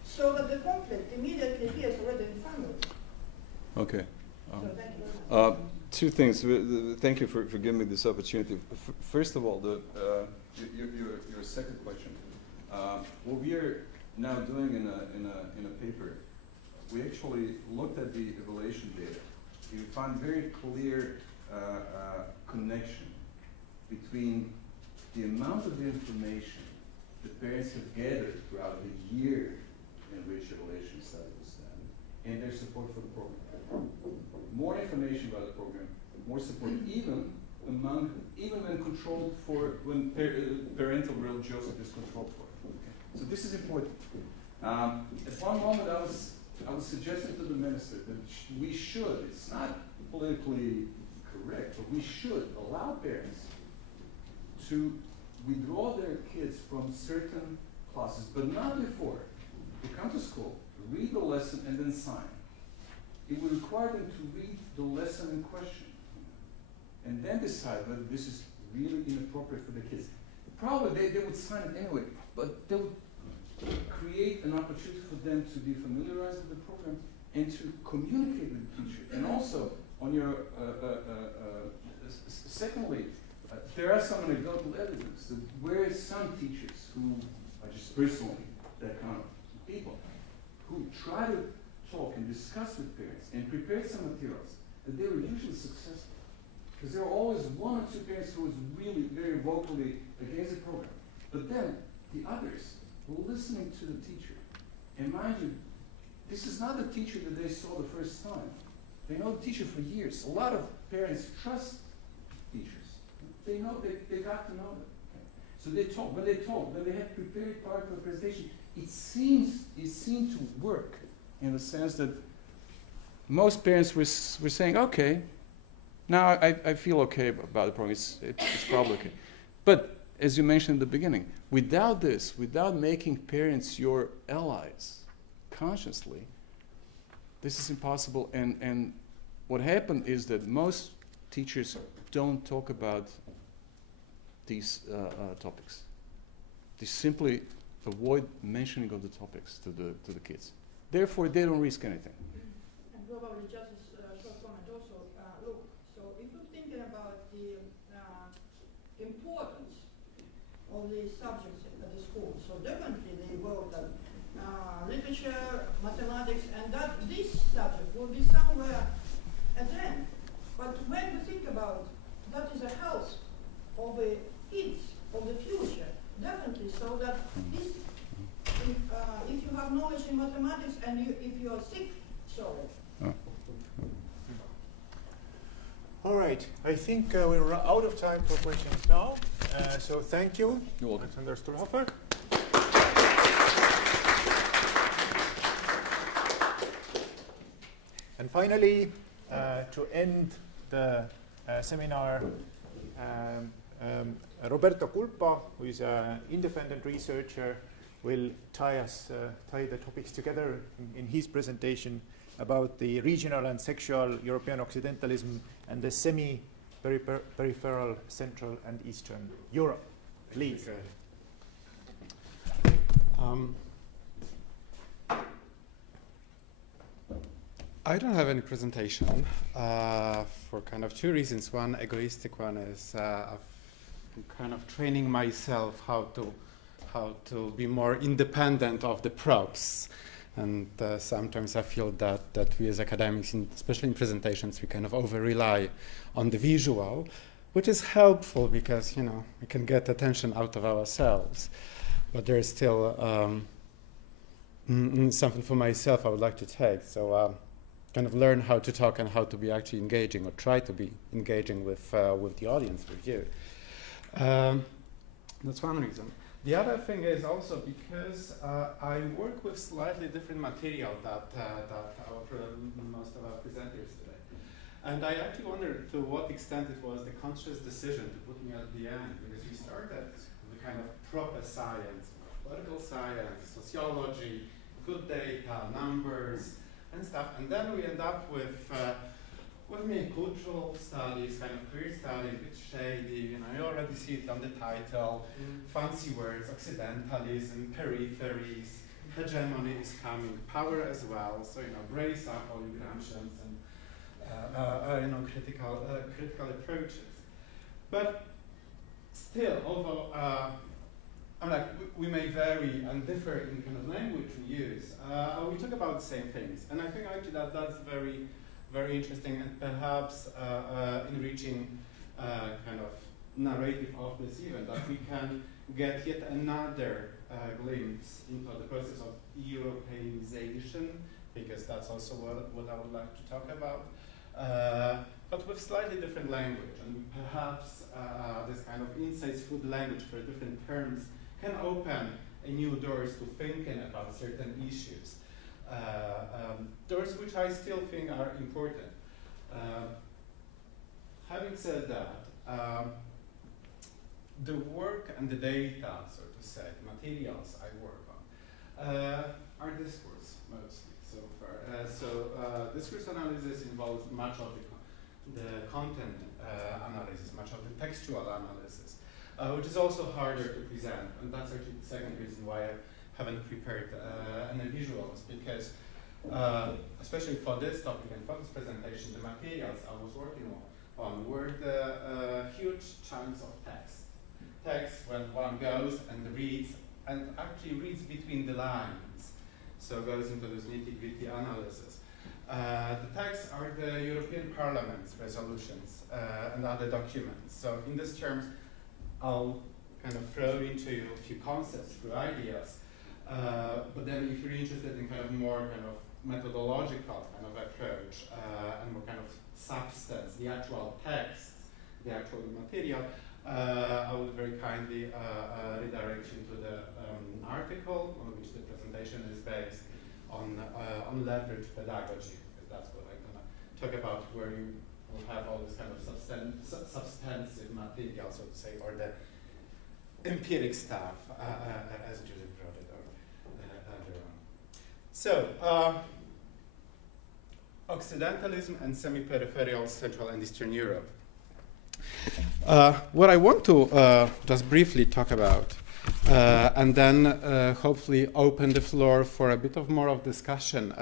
So that the conflict immediately appears already in family. Okay. So thank you very much. 2 things. Thank you for giving me this opportunity. First of all, your second question. What we are now doing in a paper we actually looked at the evaluation data. We found very clear connection between the amount of information the parents have gathered throughout the year in which evaluation study was done and their support for the program. More information about the program, more support, even when controlled for, when parental real Joseph is controlled for. Okay. So this is important. At one moment I was suggesting to the minister that we should, it's not politically correct, but we should allow parents to withdraw their kids from certain classes, but not before. They come to school, read the lesson, and then sign. It would require them to read the lesson in question, and then decide whether this is really inappropriate for the kids. Probably they would sign it anyway, but they would create an opportunity for them to be familiarized with the program and to communicate with the teacher. And also, on your, secondly, there are some anecdotal evidence that where some teachers who are just personally that kind of people, who try to talk and discuss with parents and prepare some materials, that they were usually successful. Because there were always one or two parents who was really very vocally against the program. But then the others were listening to the teacher. And mind you, this is not the teacher that they saw the first time. They know the teacher for years. A lot of parents trust teachers. They know, they got to know them. Okay. So they talk, when they had prepared part of the presentation, it seemed to work in the sense that most parents were saying, okay, now I feel okay about the program, it's probably okay. But as you mentioned in the beginning, without this, without making parents your allies consciously, this is impossible. And what happened is that most teachers don't talk about these topics. They simply avoid mentioning of the topics to the kids. Therefore, they don't risk anything. And probably just a short comment also. Look, so if you're thinking about the importance of the subjects at the school, so definitely they work on literature, mathematics, and that this subject will be somewhere at the end. But when you think about that is a health of the kids of the future, definitely, so that this, if you have knowledge in mathematics and if you are sick, sorry. All right, I think we're out of time for questions now. So thank you, Alexander Stulhofer. And finally, to end the seminar, Roberto Culpa, who is an independent researcher, will tie the topics together in his presentation about the regional and sexual European Occidentalism and the semi-peripheral Central and Eastern Europe. Please. I don't have any presentation for kind of two reasons. One egoistic one is I'm kind of training myself how to be more independent of the props. And sometimes I feel that we as academics, especially in presentations, we kind of over-rely on the visual, which is helpful because, you know, we can get attention out of ourselves. But there is still something for myself I would like to take. So kind of learn how to talk and how to be actually engaging, or try to be engaging with the audience, with you. That's one reason. The other thing is also because I work with slightly different material that most of our presenters today. And I actually wondered to what extent it was the conscious decision to put me at the end, because we started with kind of proper science, political science, sociology, good data, numbers, and stuff, and then we end up with cultural studies, kind of queer studies, which shady, you know, you already see it on the title, fancy words, occidentalism, peripheries, hegemony is coming, power as well, so, you know, brace up all you Gramscians and, you know, critical approaches. But still, although I'm like, we may vary and differ in the kind of language we use. We talk about the same things. And I think actually that's very, very interesting and perhaps enriching kind of narrative of this event, that we can get yet another glimpse into the process of Europeanization, because that's also what I would like to talk about, but with slightly different language. And perhaps this kind of insights through the language for different terms can open a new doors to thinking about certain issues. Doors which I still think are important. Having said that, the work and the data, so to say, materials I work on, are discourse mostly so far. Discourse analysis involves much of the content analysis, much of the textual analysis, which is also harder to present. And that's actually the second reason why I haven't prepared any visuals, because especially for this topic and for this presentation, the materials I was working on were the huge chunks of text. Text when one goes and reads, and actually reads between the lines, so goes into this nitty-gritty analysis. The texts are the European Parliament's resolutions and other documents. So in these terms, I'll kind of throw into you a few concepts, few ideas, but then if you're interested in kind of more kind of methodological kind of approach and more kind of substance, the actual text, the actual material, I would very kindly redirect you to the article on which the presentation is based on leverage pedagogy, because that's what I'm going to talk about, where you will have all this kind of substantive material, so to say, or the empiric stuff, as Judith brought it earlier on. So, Occidentalism and semi-peripheral Central and Eastern Europe. What I want to just briefly talk about, and then hopefully open the floor for a bit of more of discussion.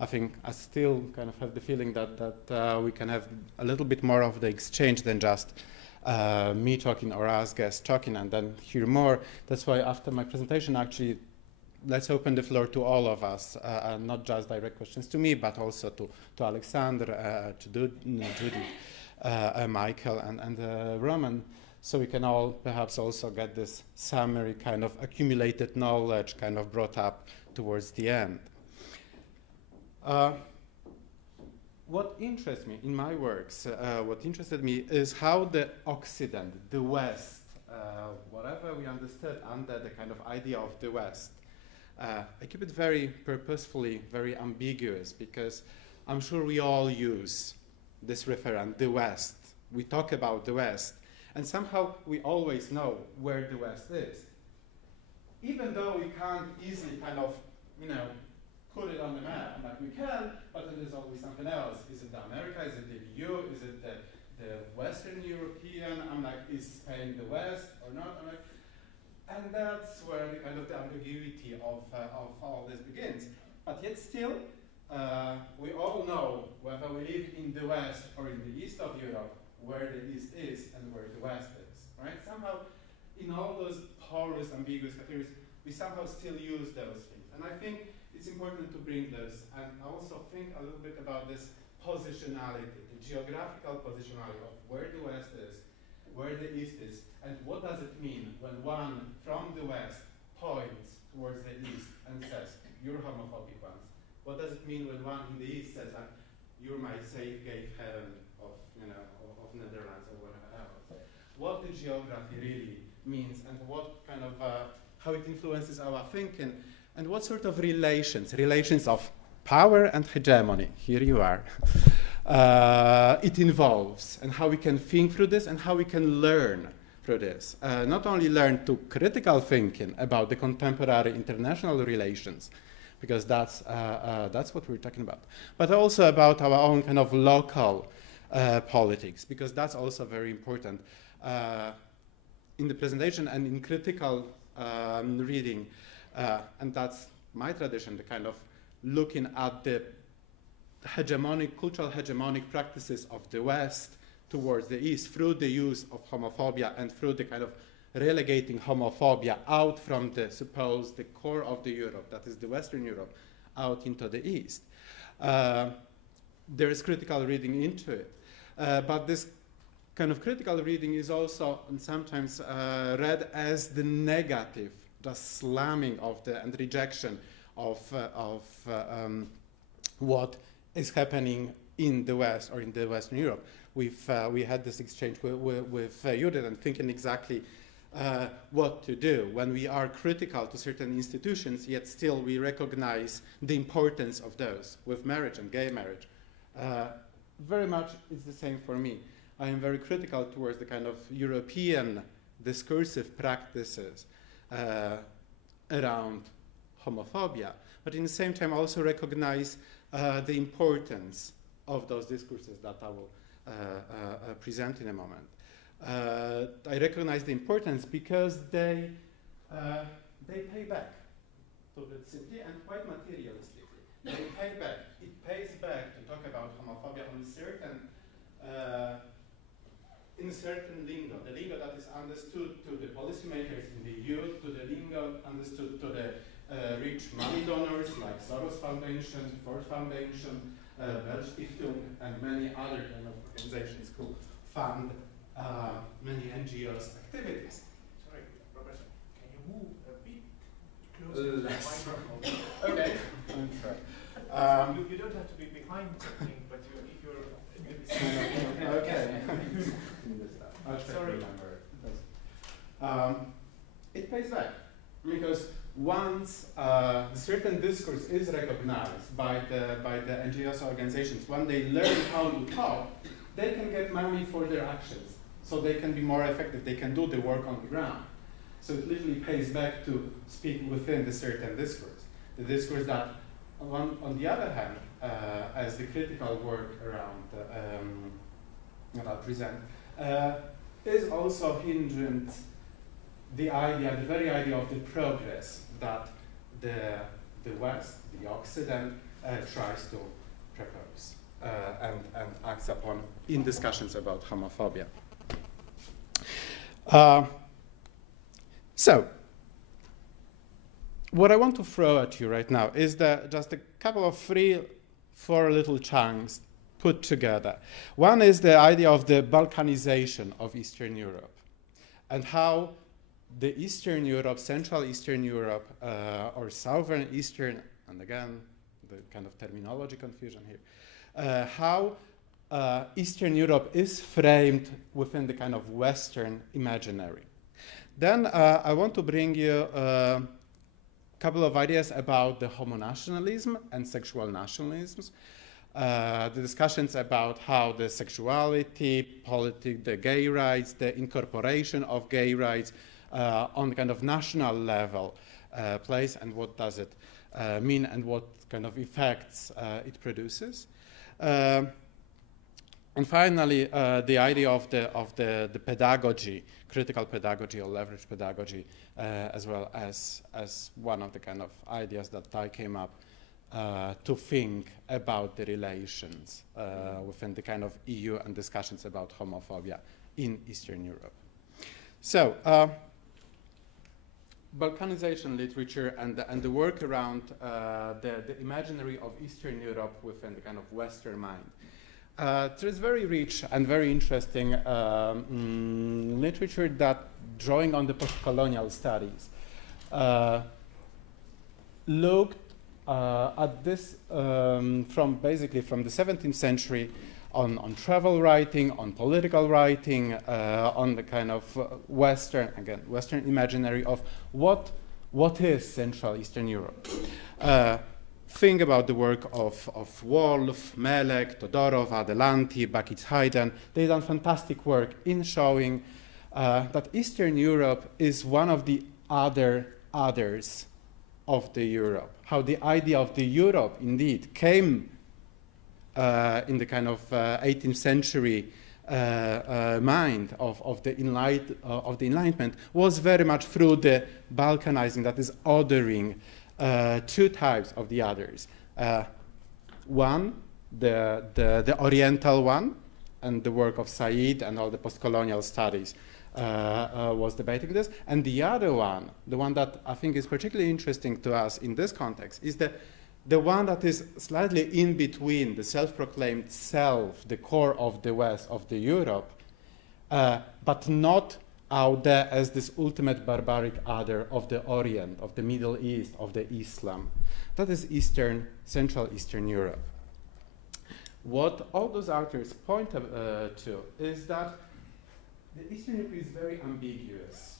I think I still kind of have the feeling that we can have a little bit more of the exchange than just me talking or us guests talking and then hear more. That's why after my presentation, actually, let's open the floor to all of us, and not just direct questions to me, but also to Alexander, to Judith. Michael and Roman, so we can all perhaps also get this summary kind of accumulated knowledge kind of brought up towards the end. What interests me in my works, what interested me is how the Occident, the West, whatever we understood under the kind of idea of the West, I keep it very purposefully, very ambiguous, because I'm sure we all use this referent, the West. We talk about the West, and somehow we always know where the West is. Even though we can't easily kind of, put it on the map, like we can, but it is always something else. Is it the America? Is it the EU? Is it the Western European? I'm like, is Spain the West or not? I'm like, and that's where the kind of the ambiguity of all this begins. But yet still, we all know, whether we live in the West or in the East of Europe, where the East is and where the West is, right? Somehow, in all those porous, ambiguous categories, we somehow still use those things. And I think it's important to bring this, and also think a little bit about this positionality, the geographical positionality of where the West is, where the East is, and what does it mean when one from the West points towards the East and says, you're homophobic ones. What does it mean when one in the East says, you're my safe gay heaven of Netherlands or whatever else? What the geography really means, and what kind of, how it influences our thinking, and what sort of relations of power and hegemony, here you are, it involves, and how we can think through this, and how we can learn through this. Not only learn to critical thinking about the contemporary international relations, because that's what we're talking about, but also about our own kind of local politics, because that's also very important. In the presentation and in critical reading, and that's my tradition, the kind of looking at the cultural hegemonic practices of the West towards the East through the use of homophobia and through the kind of relegating homophobia out from the core of the Europe, that is the Western Europe, out into the East. There is critical reading into it. But this kind of critical reading is also sometimes read as the negative, the slamming of and rejection of what is happening in the West or in the Western Europe. We had this exchange with Judit and thinking exactly what to do when we are critical to certain institutions, yet still we recognize the importance of those with marriage and gay marriage. Very much it's the same for me. I am very critical towards the kind of European discursive practices around homophobia, but in the same time also recognize the importance of those discourses that I will present in a moment. I recognize the importance because they pay back, to put it simply and quite materialistically. They pay back. It pays back to talk about homophobia in a certain lingo, the lingo that is understood to the policymakers in the EU, to the lingo understood to the rich money donors like Soros Foundation, Ford Foundation, Pelz Stiftung, and many other kind of organizations who fund many NGOs' activities. Sorry, Professor, can you move a bit closer to the microphone? Okay. You don't have to be behind something, but if you're okay. I'll try to Sorry. remember it. It pays back because once certain discourse is recognized by the NGOs organizations, when they learn how to talk, they can get money for their actions. So they can be more effective, they can do the work on the ground. So it literally pays back to speak within the certain discourse. The discourse that, on the other hand, as the critical work around that I present, is also hinging the very idea of the progress that the West, the Occident, tries to propose and acts upon in discussions about homophobia. So, what I want to throw at you right now is just a couple of 4 little chunks put together. One is the idea of the Balkanization of Eastern Europe and how the Eastern Europe, Central Eastern Europe, or Southern Eastern, and again, the kind of terminology confusion here, how Eastern Europe is framed within the kind of Western imaginary. Then I want to bring you a couple of ideas about the homonationalism and sexual nationalisms, the discussions about how the sexuality, politics, the gay rights, the incorporation of gay rights on the kind of national level plays and what does it mean and what kind of effects it produces. And finally, the idea of the pedagogy, critical pedagogy or leverage pedagogy, as well as one of the kind of ideas that I came up to think about the relations within the kind of EU and discussions about homophobia in Eastern Europe. So, Balkanization literature and the work around the imaginary of Eastern Europe within the kind of Western mind. There is very rich and very interesting literature that, drawing on the post-colonial studies, looked at this basically from the 17th century on travel writing, on political writing, on the kind of Western imaginary of what is Central Eastern Europe. Think about the work of Wolf, Melek, Todorov, Adelanti, Bakic-Hayden. They've done fantastic work in showing that Eastern Europe is one of the others of the Europe. How the idea of the Europe indeed came in the kind of 18th century mind of the Enlightenment was very much through the Balkanizing, that is othering two types of the others. One, the Oriental one, and the work of Said and all the post-colonial studies was debating this. And the other one, the one that I think is particularly interesting to us in this context, is the one that is slightly in between the self-proclaimed self, the core of the West, of the Europe, but not out there as this ultimate barbaric other of the Orient, of the Middle East, of the Islam. That is Central Eastern Europe. What all those authors point to is that the Eastern Europe is very ambiguous.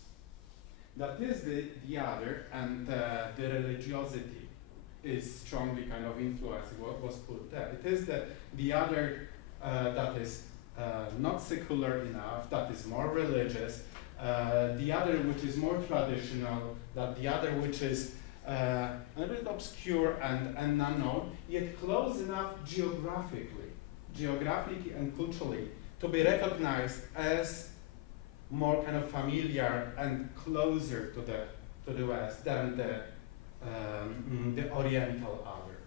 That is the other, and the religiosity is strongly kind of influencing what was put there. It is the other that is not secular enough, that is more religious, the other which is more traditional, that the other which is a little bit obscure and unknown, yet close enough geographically and culturally to be recognized as more kind of familiar and closer to the West than the Oriental other.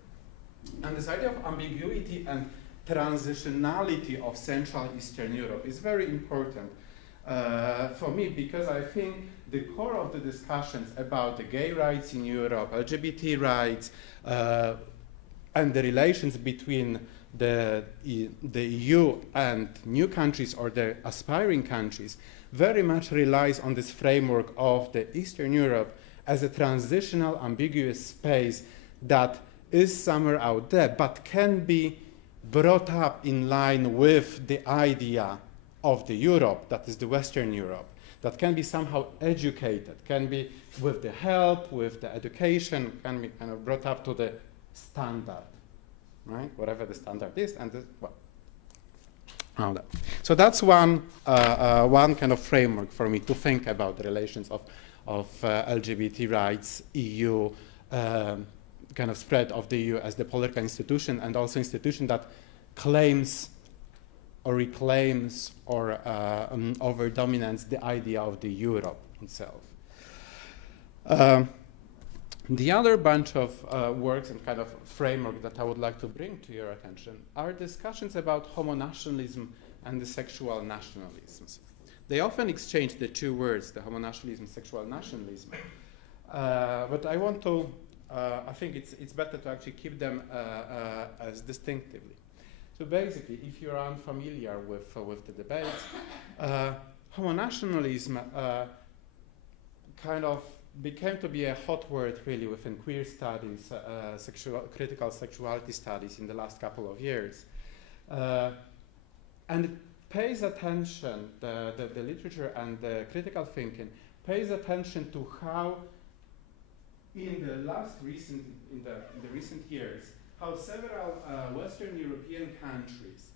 And this idea of ambiguity and transitionality of Central Eastern Europe is very important for me, because I think the core of the discussions about the gay rights in Europe, LGBT rights, and the relations between the EU and new countries or the aspiring countries very much relies on this framework of the Eastern Europe as a transitional, ambiguous space that is somewhere out there, but can be brought up in line with the idea of the Europe, that is the Western Europe, that can be somehow educated, can be with the help, with the education, can be kind of brought up to the standard, right? Whatever the standard is, and all that. So that's one kind of framework for me to think about the relations of LGBT rights, EU, kind of spread of the EU as the political institution, and also institution that claims or reclaims or over-dominates the idea of the Europe itself. The other bunch of works and kind of framework that I would like to bring to your attention are discussions about homonationalism and the sexual nationalisms. They often exchange the two words, the homonationalism, sexual nationalism. But I want to, I think it's better to actually keep them as distinctively. So basically, if you're unfamiliar with the debates, homonationalism kind of became to be a hot word really within queer studies, critical sexuality studies in the last couple of years. And it pays attention, the literature and the critical thinking pays attention to how in the recent years, how several Western European countries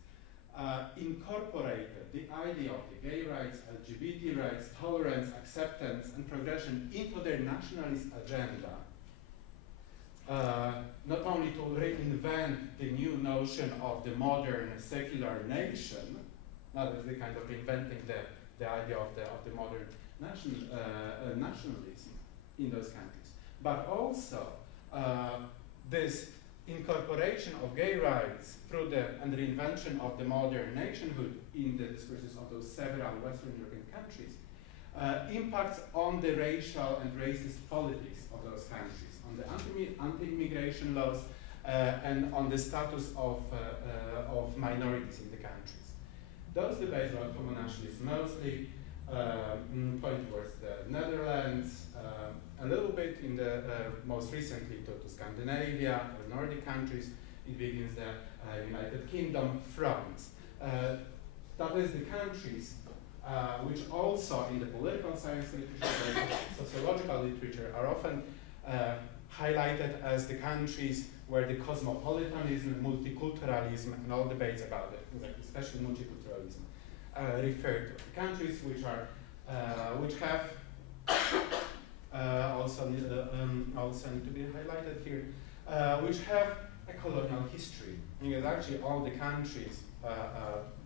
incorporated the idea of the gay rights, LGBT rights, tolerance, acceptance, and progression into their nationalist agenda. Not only to reinvent the new notion of the modern secular nation, not as they kind of inventing the idea of the modern nationalism in those countries, but also this incorporation of gay rights through the reinvention of the modern nationhood in the discourses of those several Western European countries impacts on the racial and racist politics of those countries, on the anti-immigration laws, and on the status of minorities in the countries. Those debates about homonationalism mostly point towards the Netherlands, a little bit in the most recently to Scandinavia, the Nordic countries. It begins the United Kingdom, France. That is the countries which also in the political science literature, sociological literature, are often highlighted as the countries where the cosmopolitanism, multiculturalism, and all debates about it, especially multiculturalism, refer to. The countries which are which have also need to be highlighted here, which have a colonial history. Because actually all the countries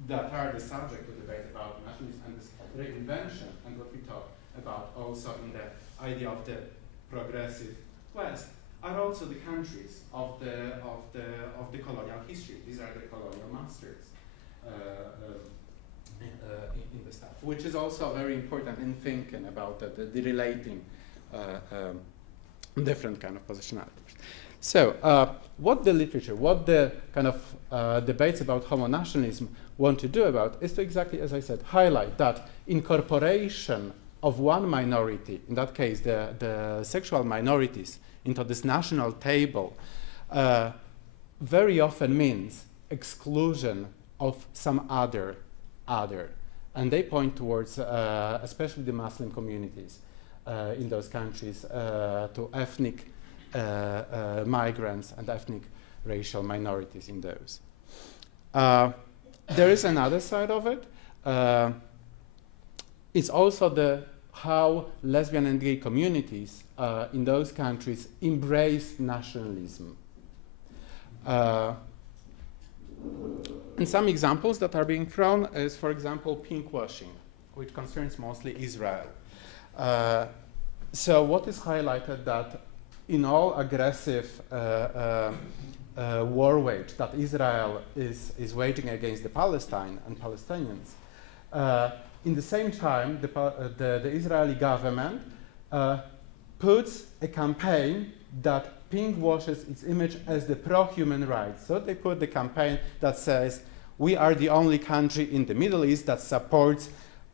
that are the subject of debate about nationalism and this reinvention, and what we talk about also in the idea of the progressive West, are also the countries of the colonial history. These are the colonial masters. in the stuff, which is also very important in thinking about the relating different kind of positionalities. So what the literature, what the kind of debates about homo-nationalism want to do about is to exactly, as I said, highlight that incorporation of one minority, in that case the sexual minorities, into this national table very often means exclusion of some other. And they point towards, especially the Muslim communities in those countries, to ethnic migrants and ethnic racial minorities in those. There is another side of it. It's also how lesbian and gay communities in those countries embrace nationalism. And some examples that are being thrown is, for example, pinkwashing, which concerns mostly Israel. So what is highlighted that in all aggressive war wage that Israel is waging against the Palestine and Palestinians, in the same time, the Israeli government puts a campaign that pink washes its image as the pro-human rights. So they put the campaign that says, we are the only country in the Middle East that supports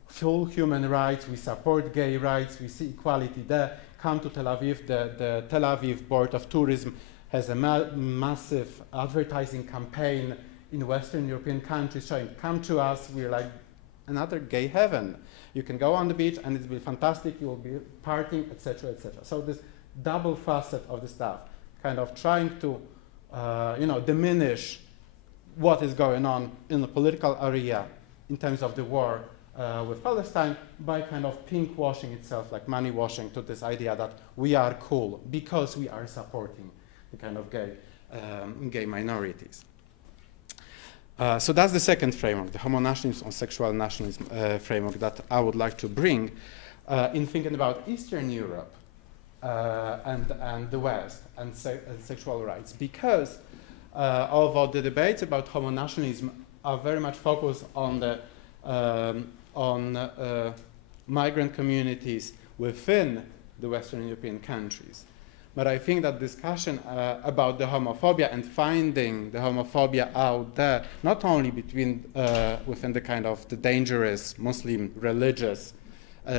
full human rights, we support gay rights, we see equality there. Come to Tel Aviv. The Tel Aviv Board of Tourism has a massive advertising campaign in Western European countries showing, come to us, we're like another gay heaven. You can go on the beach and it will be fantastic, you will be partying, etc., etc. So this double facet of the stuff, kind of trying to diminish what is going on in the political area in terms of the war with Palestine by kind of pink washing itself, like money washing, to this idea that we are cool because we are supporting the kind of gay minorities. So that's the second framework, the homo-nationalism or sexual nationalism framework that I would like to bring in thinking about Eastern Europe and the West and sexual rights, because although the debates about homo-nationalism are very much focused on the migrant communities within the Western European countries, but I think that discussion about the homophobia and finding the homophobia out there, not only between within the kind of the dangerous Muslim religious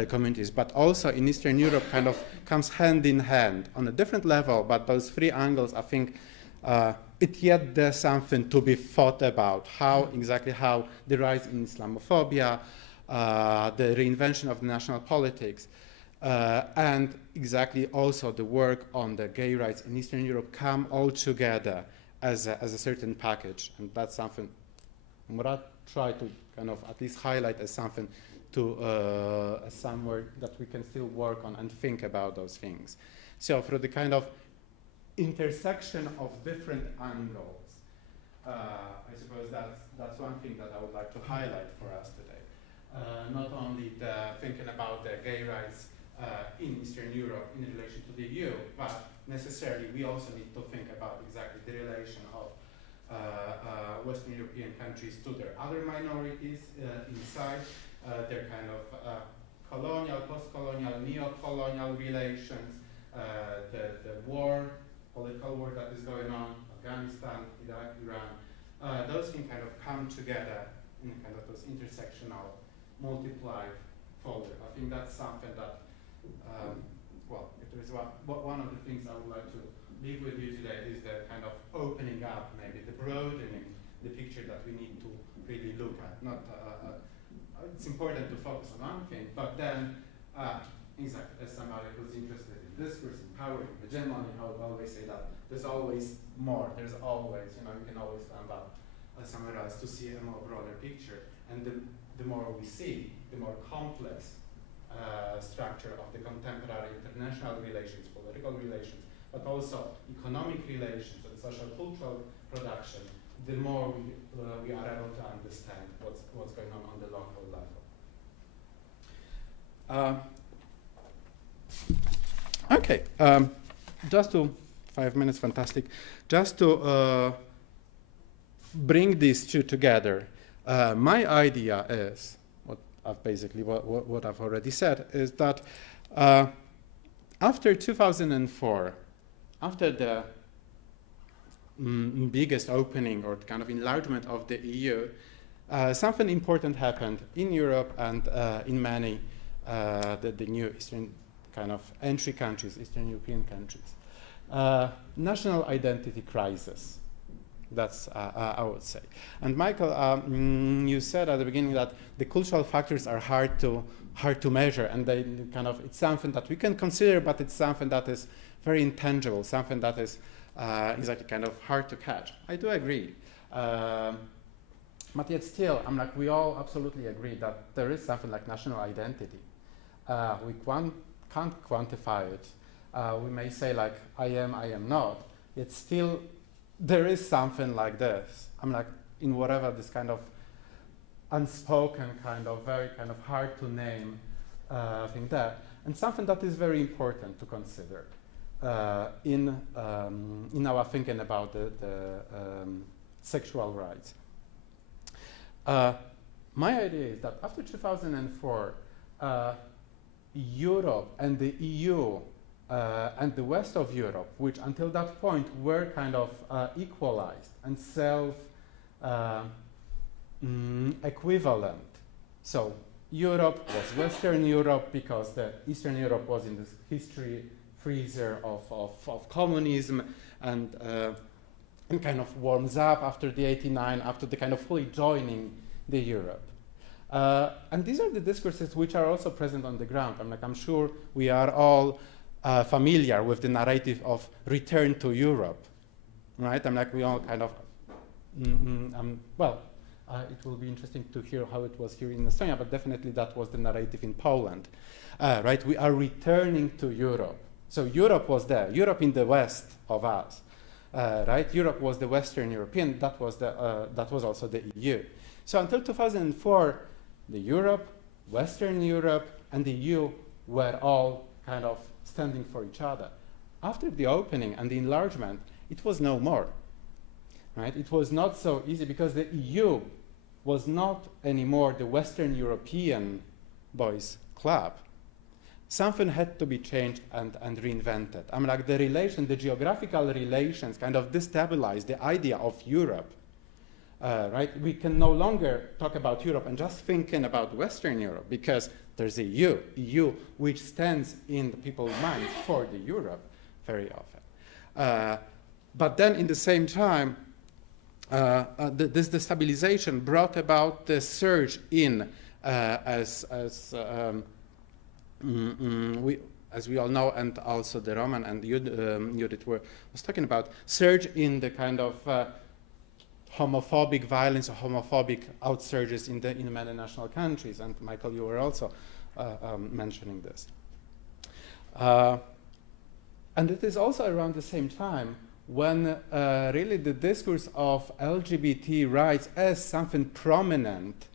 communities, but also in Eastern Europe, kind of comes hand in hand on a different level. But those three angles, I think, there's something to be thought about. How the rise in Islamophobia, the reinvention of the national politics, and exactly also the work on the gay rights in Eastern Europe come all together as a certain package. And that's something Murat tried to kind of at least highlight as something to somewhere that we can still work on and think about those things. So through the kind of intersection of different angles, I suppose that's one thing that I would like to highlight for us today. Not only thinking about the gay rights in Eastern Europe in relation to the EU, but necessarily we also need to think about exactly the relation of Western European countries to their other minorities inside their kind of colonial, post-colonial, neo-colonial relations, the political war that is going on, Afghanistan, Iraq, Iran, those can kind of come together in kind of those intersectional, multiplied folder. I think that's something that, if there is one of the things I would like to leave with you today is the kind of opening up, maybe the broadening the picture that we need to really look at. Not, it's important to focus on one thing, but then, exactly, as somebody who's interested in discourse, in power, in hegemony, I would always say that there's always more. There's always, you can always come up somewhere else to see a more broader picture. And the more we see, the more complex structure of the contemporary international relations, political relations, but also economic relations and social cultural production, the more we are able to understand what's going on the local level. Okay, just to 5 minutes, fantastic. Just to bring these two together, My idea is, what I've already said, is that after 2004, after the biggest opening or kind of enlargement of the EU, something important happened in Europe and in many the new Eastern kind of entry countries, Eastern European countries. National identity crisis. That's I would say. And Michael, you said at the beginning that the cultural factors are hard to measure, and they kind of, it's something that we can consider, but it's something that is very intangible, something that is exactly kind of hard to catch. I do agree. But yet still, we all absolutely agree that there is something like national identity. We can't quantify it. We may say like, I am not. Yet still, there is something like this. In whatever this kind of unspoken kind of, very kind of hard to name thing there. And something that is very important to consider in our thinking about the sexual rights. My idea is that after 2004, Europe and the EU and the west of Europe, which until that point were kind of equalized and self-equivalent. So Europe was Western Europe because the Eastern Europe was in this history freezer of communism, and kind of warms up after the '89, after the kind of fully joining the Europe. And these are the discourses which are also present on the ground. I'm sure we are all familiar with the narrative of return to Europe, right? We all kind of, it will be interesting to hear how it was here in Estonia, but definitely that was the narrative in Poland, right? We are returning to Europe. So Europe was there, Europe in the west of us, right? Europe was the Western European, that was also the EU. So until 2004, the Europe, Western Europe, and the EU were all kind of standing for each other. After the opening and the enlargement, it was no more, right? It was not so easy because the EU was not anymore the Western European boys' club. Something had to be changed and reinvented. The relation, the geographical relations kind of destabilized the idea of Europe. Right? We can no longer talk about Europe and just thinking about Western Europe because there's a EU which stands in the people's minds for the Europe very often. But then in the same time, this destabilization brought about the surge in, as we all know, and also the Roman and Judit was talking about, surge in the kind of homophobic violence or homophobic outsurges in many national countries. And Michael, you were also mentioning this. And it is also around the same time when really the discourse of LGBT rights as something prominent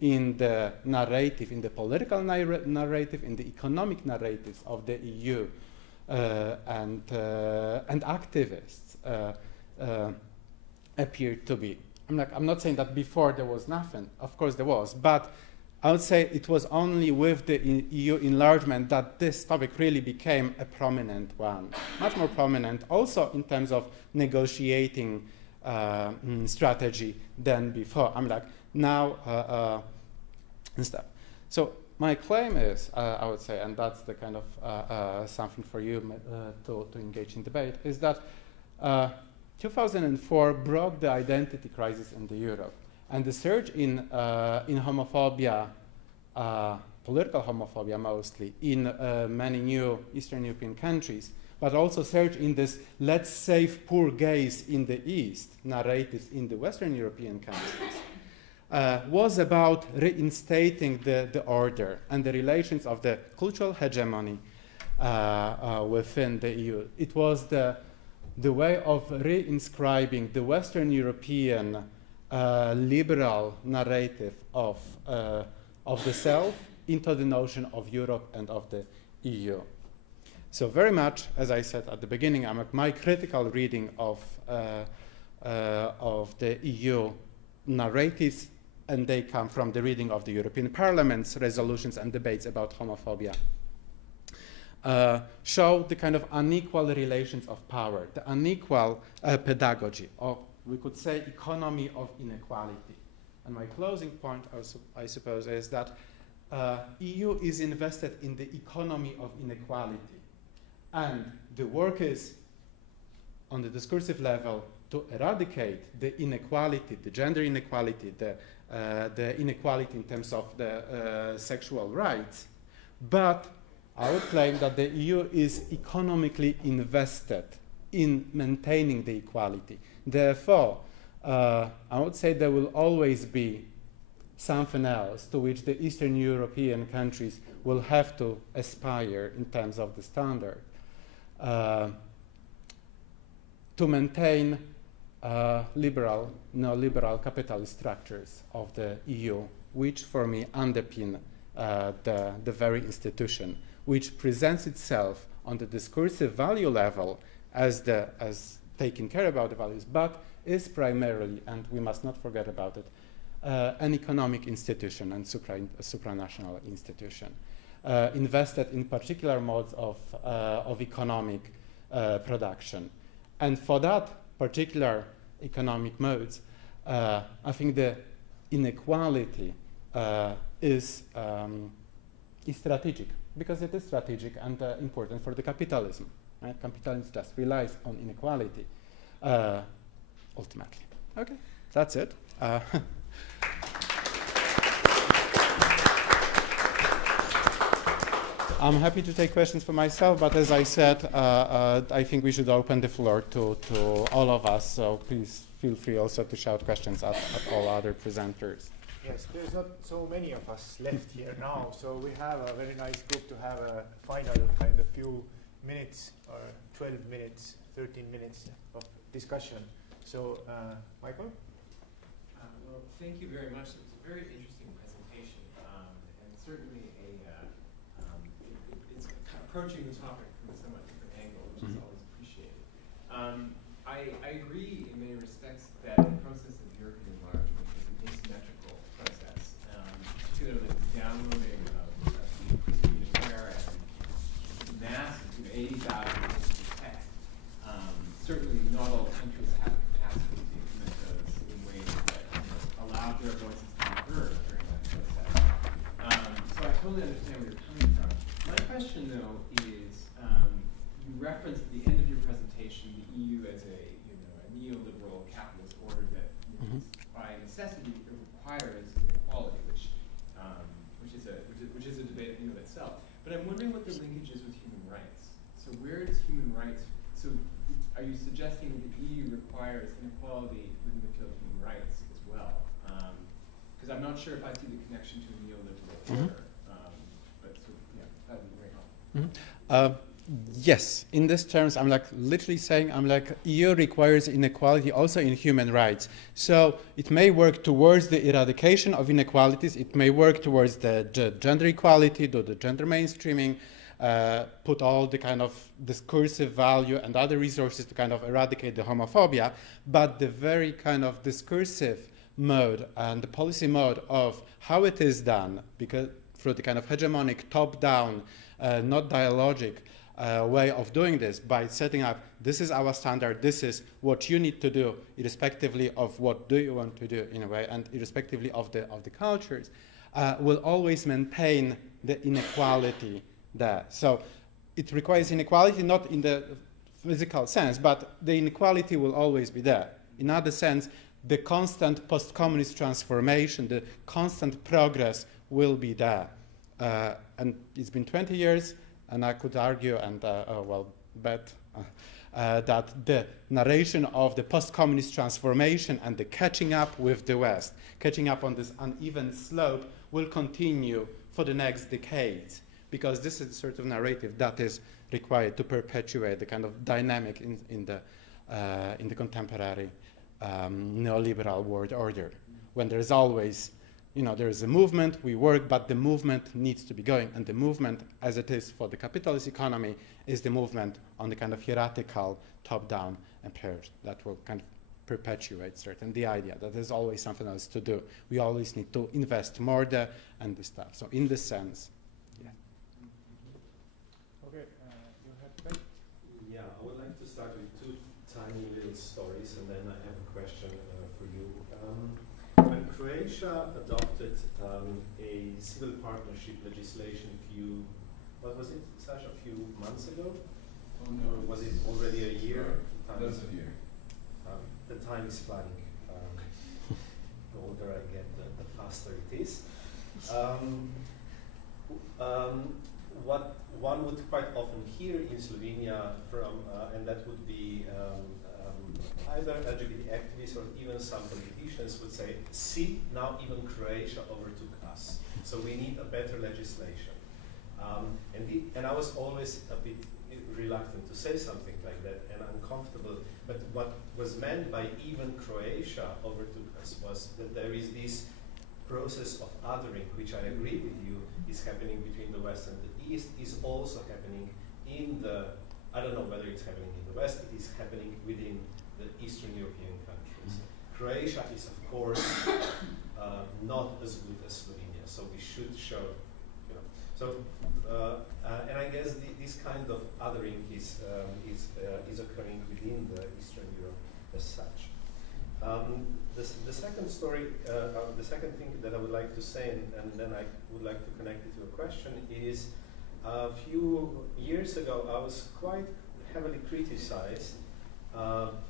in the narrative, in the political narrative, in the economic narratives of the EU and activists appeared to be. I'm not saying that before there was nothing. Of course there was, but I would say it was only with the EU enlargement that this topic really became a prominent one, much more prominent, also in terms of negotiating strategy than before. Now and stuff. So my claim is, I would say, and that's the kind of something for you to engage in debate, is that 2004 brought the identity crisis into Europe, and the surge in homophobia, political homophobia mostly, in many new Eastern European countries, but also surge in this let's save poor gays in the East narratives in the Western European countries, was about reinstating the order and the relations of the cultural hegemony within the EU. It was the way of reinscribing the Western European liberal narrative of the self into the notion of Europe and of the EU. So very much, as I said at the beginning, my critical reading of the EU narratives and they come from the reading of the European Parliament's resolutions and debates about homophobia, show the kind of unequal relations of power, the unequal pedagogy, or we could say economy of inequality. And my closing point, I suppose, is that EU is invested in the economy of inequality. And the work is, on the discursive level, to eradicate the inequality, the gender inequality, the inequality in terms of the sexual rights. But I would claim that the EU is economically invested in maintaining the equality. Therefore, I would say there will always be something else to which the Eastern European countries will have to aspire in terms of the standard to maintain liberal, neoliberal capitalist structures of the EU, which for me underpin the very institution, which presents itself on the discursive value level as taking care about the values, but is primarily, and we must not forget about it, an economic institution and supranational institution, invested in particular modes of economic production. And for that particular economic modes, I think the inequality is strategic, because it is strategic and important for the capitalism. Right? Capitalism just relies on inequality, ultimately. Okay, that's it. I'm happy to take questions for myself, but as I said, I think we should open the floor to all of us, so please feel free also to shout questions at all other presenters. Yes, there's not so many of us left here now, so we have a very nice group to have a final kind of few minutes, or 12 minutes, 13 minutes of discussion. So, Michael? Well, thank you very much. It was a very interesting presentation, and certainly it's approaching the topic from a somewhat different angle, which is always appreciated. I agree in many respects that the process of European enlargement is an asymmetrical process, particularly the downloading of pre-Unitarian and massive, 80,000 pages of text. Certainly not all countries have the capacity to implement those in ways that allow their voices to be heard during that process. So I totally understand where you're coming from. My question, though, is you referenced at the end of your presentation the EU as a neoliberal capitalist order that by necessity requires inequality, which is a debate in and of itself. But I'm wondering what the linkage is with human rights. So where does human rights? So are you suggesting that the EU requires inequality within the field of human rights as well? Because I'm not sure if I see the connection to a neoliberal order. But so yeah, that would be very helpful. Yes, in these terms, I'm like literally saying, EU requires inequality also in human rights. So it may work towards the eradication of inequalities. It may work towards the gender equality, do the gender mainstreaming, put all the kind of discursive value and other resources to kind of eradicate the homophobia. But the very kind of discursive mode and the policy mode of how it is done, because through the kind of hegemonic top-down, not dialogic, way of doing this, by setting up, this is our standard, this is what you need to do, irrespectively of what do you want to do in a way, and irrespectively of the cultures, will always maintain the inequality there. So it requires inequality not in the physical sense, but the inequality will always be there. In other sense, the constant post-communist transformation, the constant progress will be there. And it's been 20 years, and I could argue and, bet that the narration of the post-communist transformation and the catching up with the West, catching up on this uneven slope, will continue for the next decades, because this is the sort of narrative that is required to perpetuate the kind of dynamic in the contemporary neoliberal world order, when there's always, there is a movement, we work, but the movement needs to be going. And the movement, as it is for the capitalist economy, is the movement on the kind of hierarchical top-down approach that will kind of perpetuates it, and the idea that there's always something else to do. We always need to invest more there and this stuff. So in this sense, yeah. Okay, you have that? Yeah, I would like to start with two tiny little stories, and then I have a question for you. When Croatia adopted a civil partnership legislation what was it, Sasha, a few months ago? Oh no. Or was it already a year? That's a year. The time is flying. The older I get, the faster it is. What one would quite often hear in Slovenia from, and that would be either LGBT activists or even some politicians would say, see, now even Croatia overtook us. So we need a better legislation. And I was always a bit reluctant to say something like that and uncomfortable. But what was meant by even Croatia overtook us was that there is this process of othering, which I agree with you, is happening between the West and the East, is also happening in the, I don't know whether it's happening in the West, it is happening within the Eastern European countries. Croatia is, of course, not as good as Slovenia, so we should show, you know. So, and I guess this kind of othering is occurring within the Eastern Europe as such. The second story, the second thing that I would like to say, and then I would like to connect it to a question, is a few years ago I was quite heavily criticized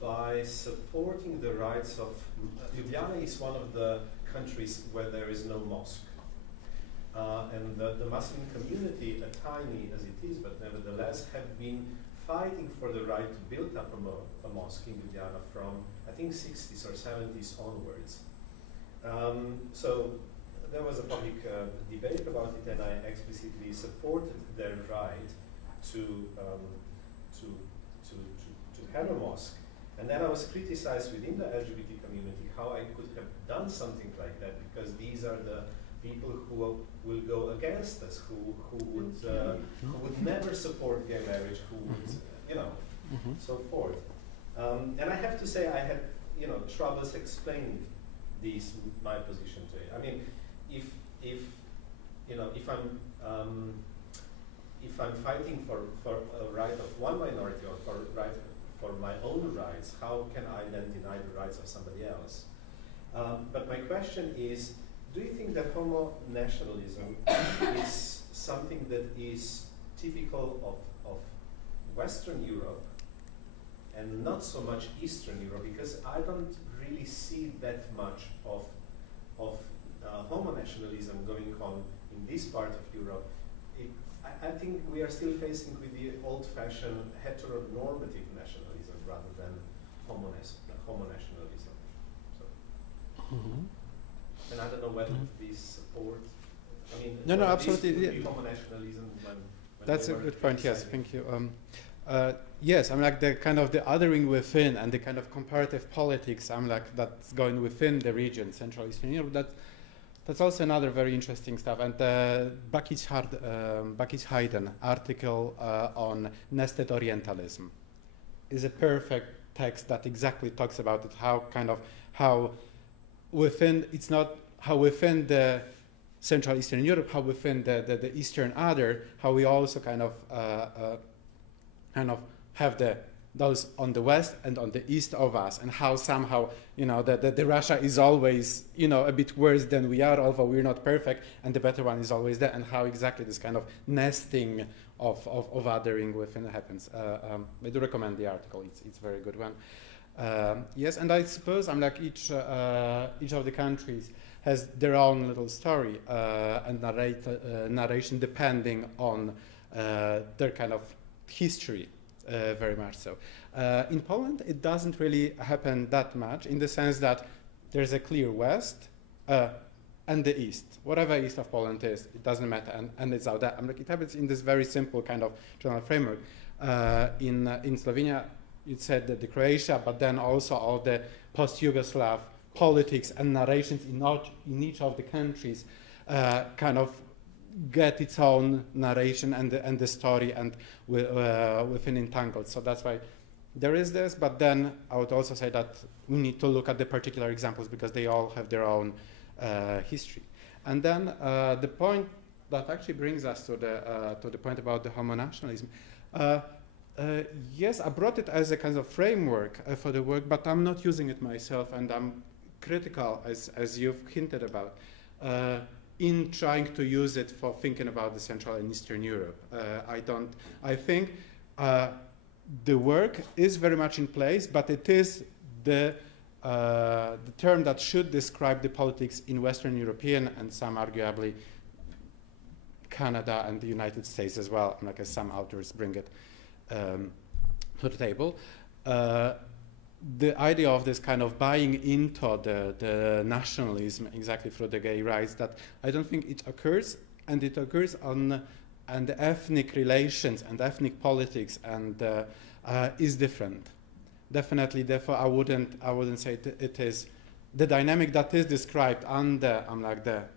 by supporting the rights of, Ljubljana is one of the countries where there is no mosque. And the Muslim community, tiny as it is, but nevertheless, have been fighting for the right to build up a mosque in Ljubljana from, I think, 60s or 70s onwards. So there was a public debate about it, and I explicitly supported their right to have a mosque. And then I was criticized within the LGBT community how I could have done something like that, because these are the people who will go against us, who would never support gay marriage, who would, you know, so forth. And I have to say, I had, you know, troubles explaining my position to it. I mean, if you know, if I'm fighting for a right of one minority or for my own rights, how can I then deny the rights of somebody else? But my question is, do you think that homo-nationalism is something that is typical of Western Europe and not so much Eastern Europe? Because I don't really see that much of homo-nationalism going on in this part of Europe. I think we are still facing with the old-fashioned heteronormative nationalism rather than homo-nationalism. So. And I don't know whether these support. I mean, no, absolutely. Could be homo-nationalism when that's a good point. Yes, thank you. Yes, I'm like the kind of the othering within and the kind of comparative politics. I'm like that's going within the region, Central Eastern Europe. That's also another very interesting stuff. And Bakic Hayden article on nested Orientalism is a perfect text that exactly talks about it. How within the Central Eastern Europe, how within the Eastern other, how we also kind of have those on the west and on the east of us, and how somehow, you know, the Russia is always, you know, a bit worse than we are, although we're not perfect, and the better one is always there, and how exactly this kind of nesting of othering within happens. I do recommend the article; it's a very good one. Yes, and I suppose I'm like each of the countries has their own little story and narration depending on their kind of history. Very much so. In Poland, it doesn't really happen that much in the sense that there's a clear west and the east. Whatever east of Poland is, it doesn't matter, and it's out there. It happens in this very simple kind of general framework. In Slovenia, it said that the Croatia, but then also all the post-Yugoslav politics and narrations in each of the countries kind of get its own narration and the story and within entangled. So that's why there is this, but then I would also say that we need to look at the particular examples because they all have their own history. And then the point that actually brings us to the point about the homonationalism. Yes, I brought it as a kind of framework for the work, but I'm not using it myself, and I'm critical, as you've hinted about, in trying to use it for thinking about the Central and Eastern Europe. I think the work is very much in place, but it is the term that should describe the politics in Western European and some arguably Canada and the United States as well, like as some authors bring it to the table. The idea of this kind of buying into the nationalism exactly through the gay rights, that I don't think it occurs, and it occurs on the ethnic relations and ethnic politics, and is different. Definitely, therefore, I wouldn't say it is the dynamic that is described under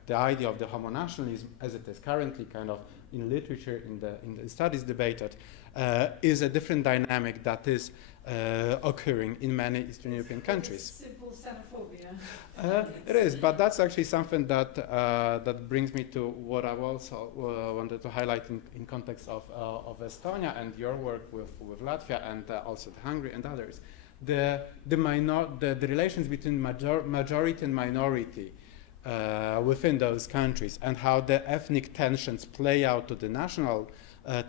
the idea of the homonationalism as it is currently kind of in literature, in the studies debated, is a different dynamic that is occurring in many Eastern European countries. Simple xenophobia. It is, but that's actually something that that brings me to what I also wanted to highlight in context of Estonia and your work with Latvia and also Hungary and others. The relations between majority and minority within those countries, and how the ethnic tensions play out to the national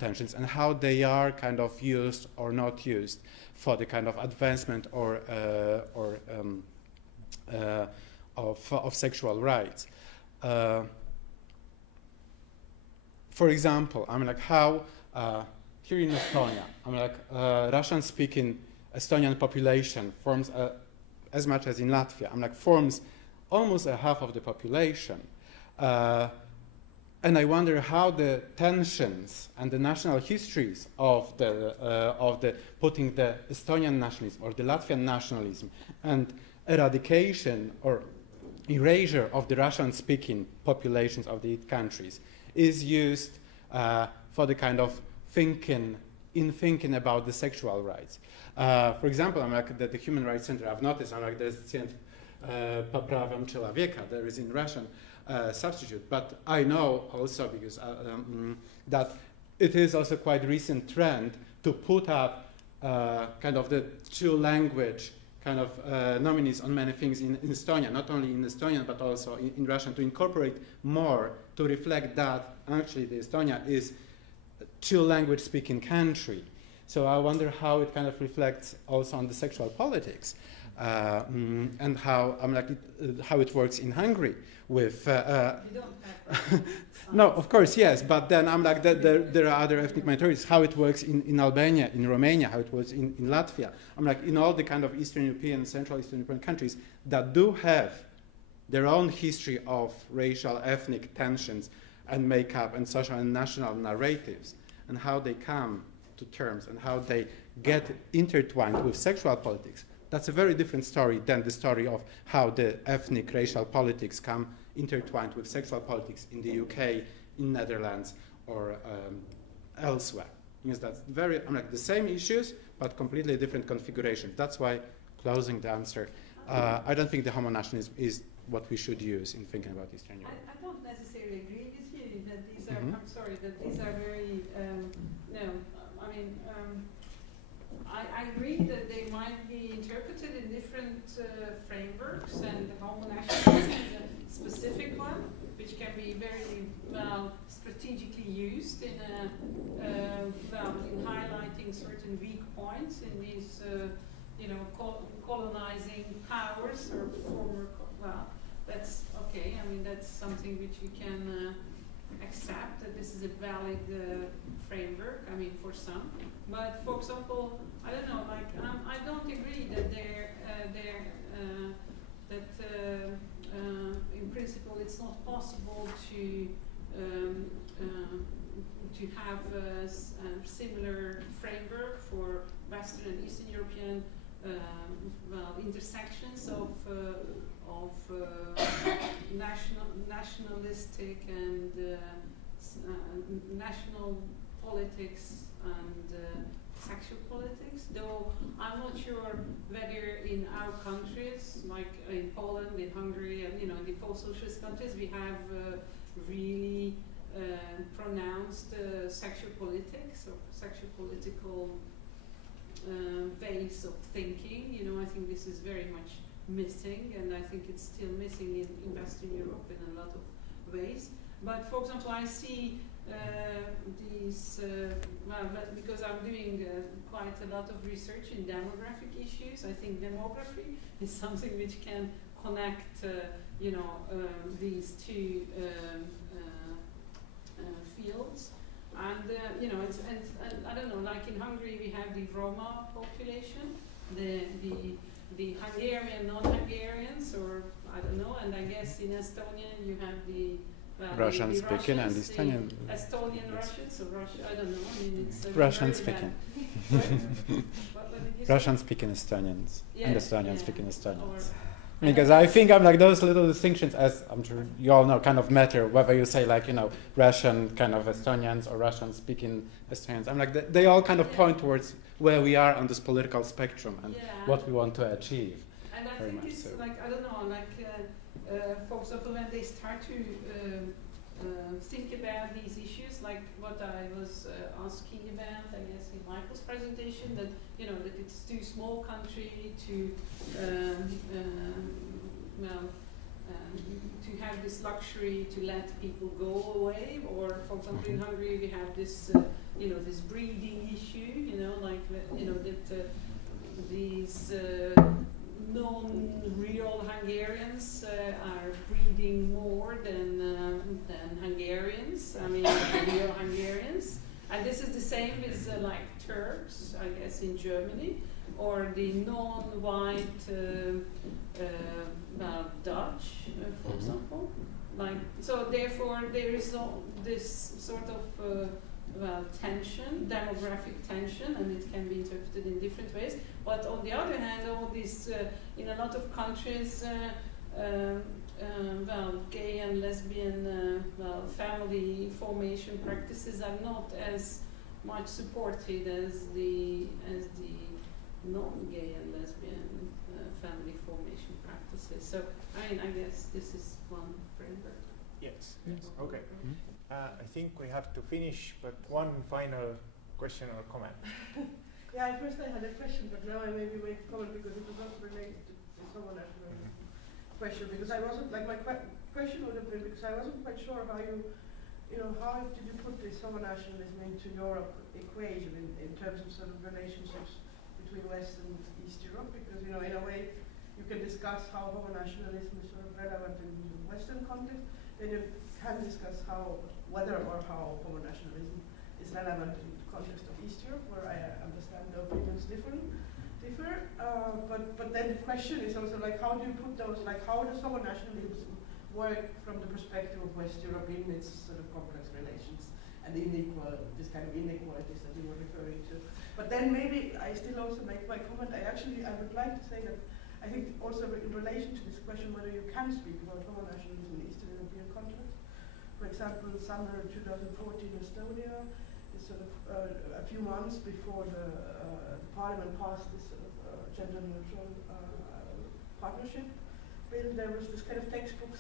tensions, and how they are kind of used or not used for the kind of advancement of sexual rights. For example, I mean, like how here in Estonia, I mean, like Russian-speaking Estonian population forms as much as in Latvia. I mean, like forms almost a half of the population. And I wonder how the tensions and the national histories of the putting the Estonian nationalism or the Latvian nationalism and eradication or erasure of the Russian-speaking populations of the countries is used for the kind of thinking about the sexual rights. For example, I'm like the Human Rights Center. I've noticed I'm like there's Правам человека. There is in Russian substitute, but I know also because that it is also quite recent trend to put up kind of the two-language kind of nominees on many things in Estonia, not only in Estonian but also in Russian, to incorporate more to reflect that actually the Estonia is a two-language speaking country. So I wonder how it kind of reflects also on the sexual politics and how how it works in Hungary with. You don't have no, of course, yes, but then I'm like there are other ethnic minorities. How it works in Albania, in Romania, how it works in Latvia. I'm like in all the kind of Eastern European, Central Eastern European countries that do have their own history of racial, ethnic tensions and makeup and social and national narratives, and how they come to terms and how they get intertwined with sexual politics. That's a very different story than the story of how the ethnic racial politics come intertwined with sexual politics in the UK, in Netherlands, or elsewhere. Because that's very, the same issues, but completely different configurations. That's why, closing the answer, I don't think the homonationalism is what we should use in thinking about Eastern Europe. I don't necessarily agree with you that these are, I'm sorry, that these are very, no, I mean, I agree that they might be interpreted in different frameworks, and the homonationalism is a specific one, which can be very well strategically used in in highlighting certain weak points in these, colonizing powers or former. That's okay. I mean, that's something which we can accept, that this is a valid framework. I mean, for some. But for example, I don't know. Like, I don't agree that in principle it's not possible to have a similar framework for Western and Eastern European intersections of nationalistic and national politics and sexual politics, though I'm not sure whether in our countries, like in Poland, in Hungary, and in the post-socialist countries, we have really pronounced sexual politics or sexual political ways of thinking. I think this is very much missing, and I think it's still missing in Western Europe in a lot of ways. But for example, I see these, because I'm doing quite a lot of research in demographic issues, I think demography is something which can connect, these two fields. And it's, and I don't know, like in Hungary we have the Roma population, the Hungarian non-Hungarians, or I don't know, and I guess in Estonia you have the Russian speaking and Estonian. Estonian Russians, or Russia, I don't know. I mean, it's Russian speaking. Russian speaking Estonians and Estonian speaking Estonians. Because I think those little distinctions, as I'm sure you all know, kind of matter, whether you say Russian kind of Estonians or Russian speaking Estonians. They all kind of point towards where we are on this political spectrum and what we want to achieve. And I think it's I don't know, for example, when they start to think about these issues, like what I was asking about, I guess, in Michael's presentation, that that it's too small country to to have this luxury to let people go away, or for example, in Hungary we have this this breeding issue, that these non-real Hungarians are breeding more than Hungarians, real Hungarians. And this is the same with Turks, I guess, in Germany, or the non-white Dutch, for example. So therefore there is this sort of tension, demographic tension, and it can be interpreted in different ways. But on the other hand, all these, in a lot of countries, gay and lesbian family formation practices are not as much supported as the non-gay and lesbian family formation practices. So I guess this is one framework. Yes. Okay. I think we have to finish, but one final question or comment. Yeah, at first I had a question, but now I maybe make a comment because it was not related to someone else's question. Because I wasn't, my question would have been, because I wasn't quite sure how how did you put this homo-nationalism into your equation in terms of sort of relationships between West and East Europe? Because, in a way, you can discuss how homo-nationalism is sort of relevant in the Western context, then you can discuss whether or how homo-nationalism is relevant in the context of East Europe, where I understand the opinions differ. But then the question is also how do you put those, how does homo-nationalism work from the perspective of West Europe in its sort of complex relations and this kind of inequalities that you were referring to. But then maybe I still also make my comment. I would like to say that I think also in relation to this question whether you can speak about homo-nationalism in Eastern European context. For example, summer 2014 Estonia, sort of a few months before the parliament passed this sort of gender-neutral partnership bill, there was this kind of textbook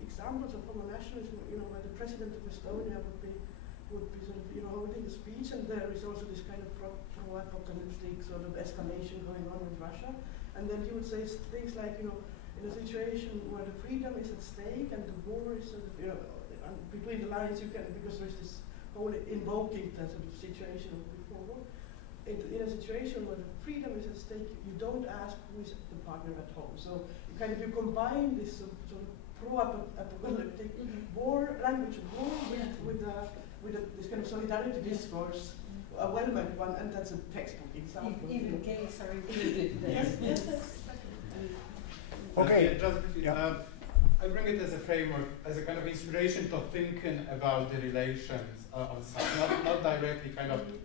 examples of homo-nationalism, where the president of Estonia would be sort of, holding a speech, and there is also this kind of pro-apocalyptic sort of escalation going on with Russia, and then he would say things like, in a situation where the freedom is at stake and the war is sort of, between the lines you can, because there's this whole invoking that sort of situation of before war. In a situation where the freedom is at stake, you don't ask who is the partner at home. So you combine this sort of pro-apocalyptic war, language of war with this kind of solidarity discourse, a well-meant one, and that's a textbook example. Even gays are included there. Okay. I bring it as a framework, as a kind of inspiration to thinking about the relations of sides, not directly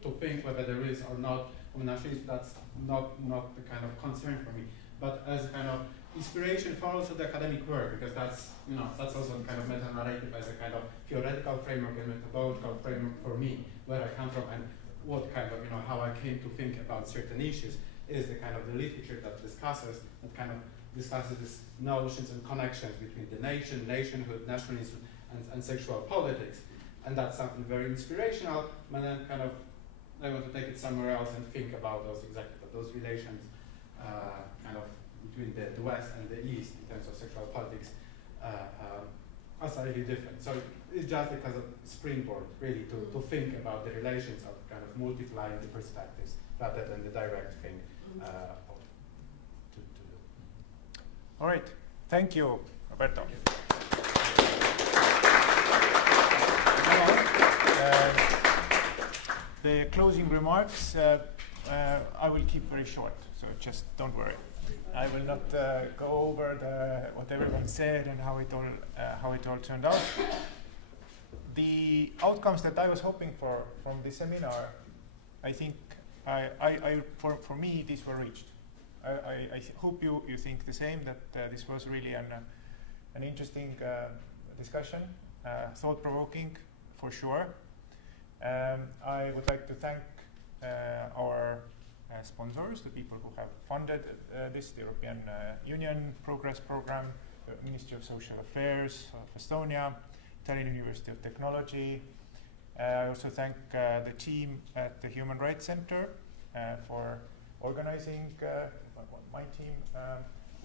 to think whether there is or not homo-nationalism. That's not the kind of concern for me, but as a kind of inspiration for also the academic work, because that's also kind of meta-narrative as a kind of theoretical framework and methodological framework for me, where I come from, and what kind of, how I came to think about certain issues is the kind of the literature that discusses these notions and connections between the nation, nationhood, nationalism, and sexual politics. And that's something very inspirational, but then kind of I want to take it somewhere else and think about those relations kind of between the West and the East in terms of sexual politics are slightly different. So it's just because of springboard, really, to think about the relations of kind of multiplying the perspectives rather than the direct thing to do. All right. Thank you, Roberto. The closing remarks, I will keep very short, so just don't worry. I will not go over what everyone said and how it all turned out. The outcomes that I was hoping for from the seminar, I think, for me, these were reached. I hope you think the same, that this was really an interesting discussion, thought-provoking for sure. I would like to thank our sponsors, the people who have funded this, the European Union Progress Program, the Ministry of Social Affairs of Estonia, Tallinn University of Technology. I also thank the team at the Human Rights Center for organizing, my team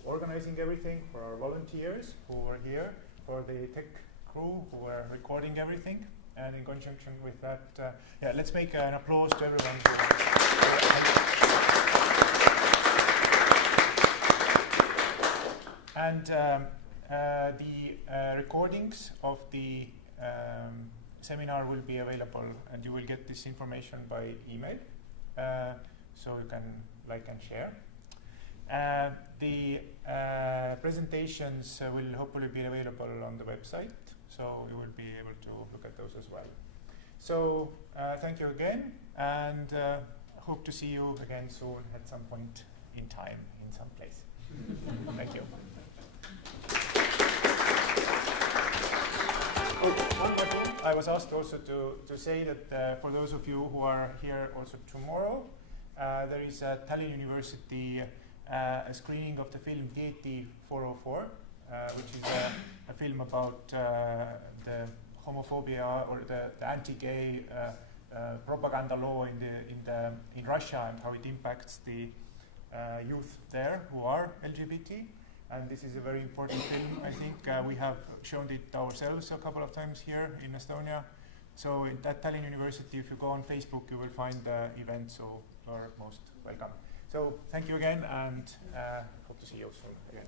organizing everything, for our volunteers who were here, for the tech crew who were recording everything. And in conjunction with that, let's make an applause to everyone. And the recordings of the seminar will be available, and you will get this information by email, so you can like and share. The presentations will hopefully be available on the website, so you will be able to look at those as well. So thank you again, and hope to see you again soon at some point in time, in some place. Thank you. Oh, one more thing. I was asked also to say that for those of you who are here also tomorrow, there is at Tallinn University a screening of the film Dieti 404, which is a film about the homophobia or the anti-gay propaganda law in Russia and how it impacts the youth there who are LGBT. And this is a very important film. I think we have shown it ourselves a couple of times here in Estonia. So at Tallinn University, if you go on Facebook, you will find the event, so you are most welcome. So thank you again, and hope to see you soon again.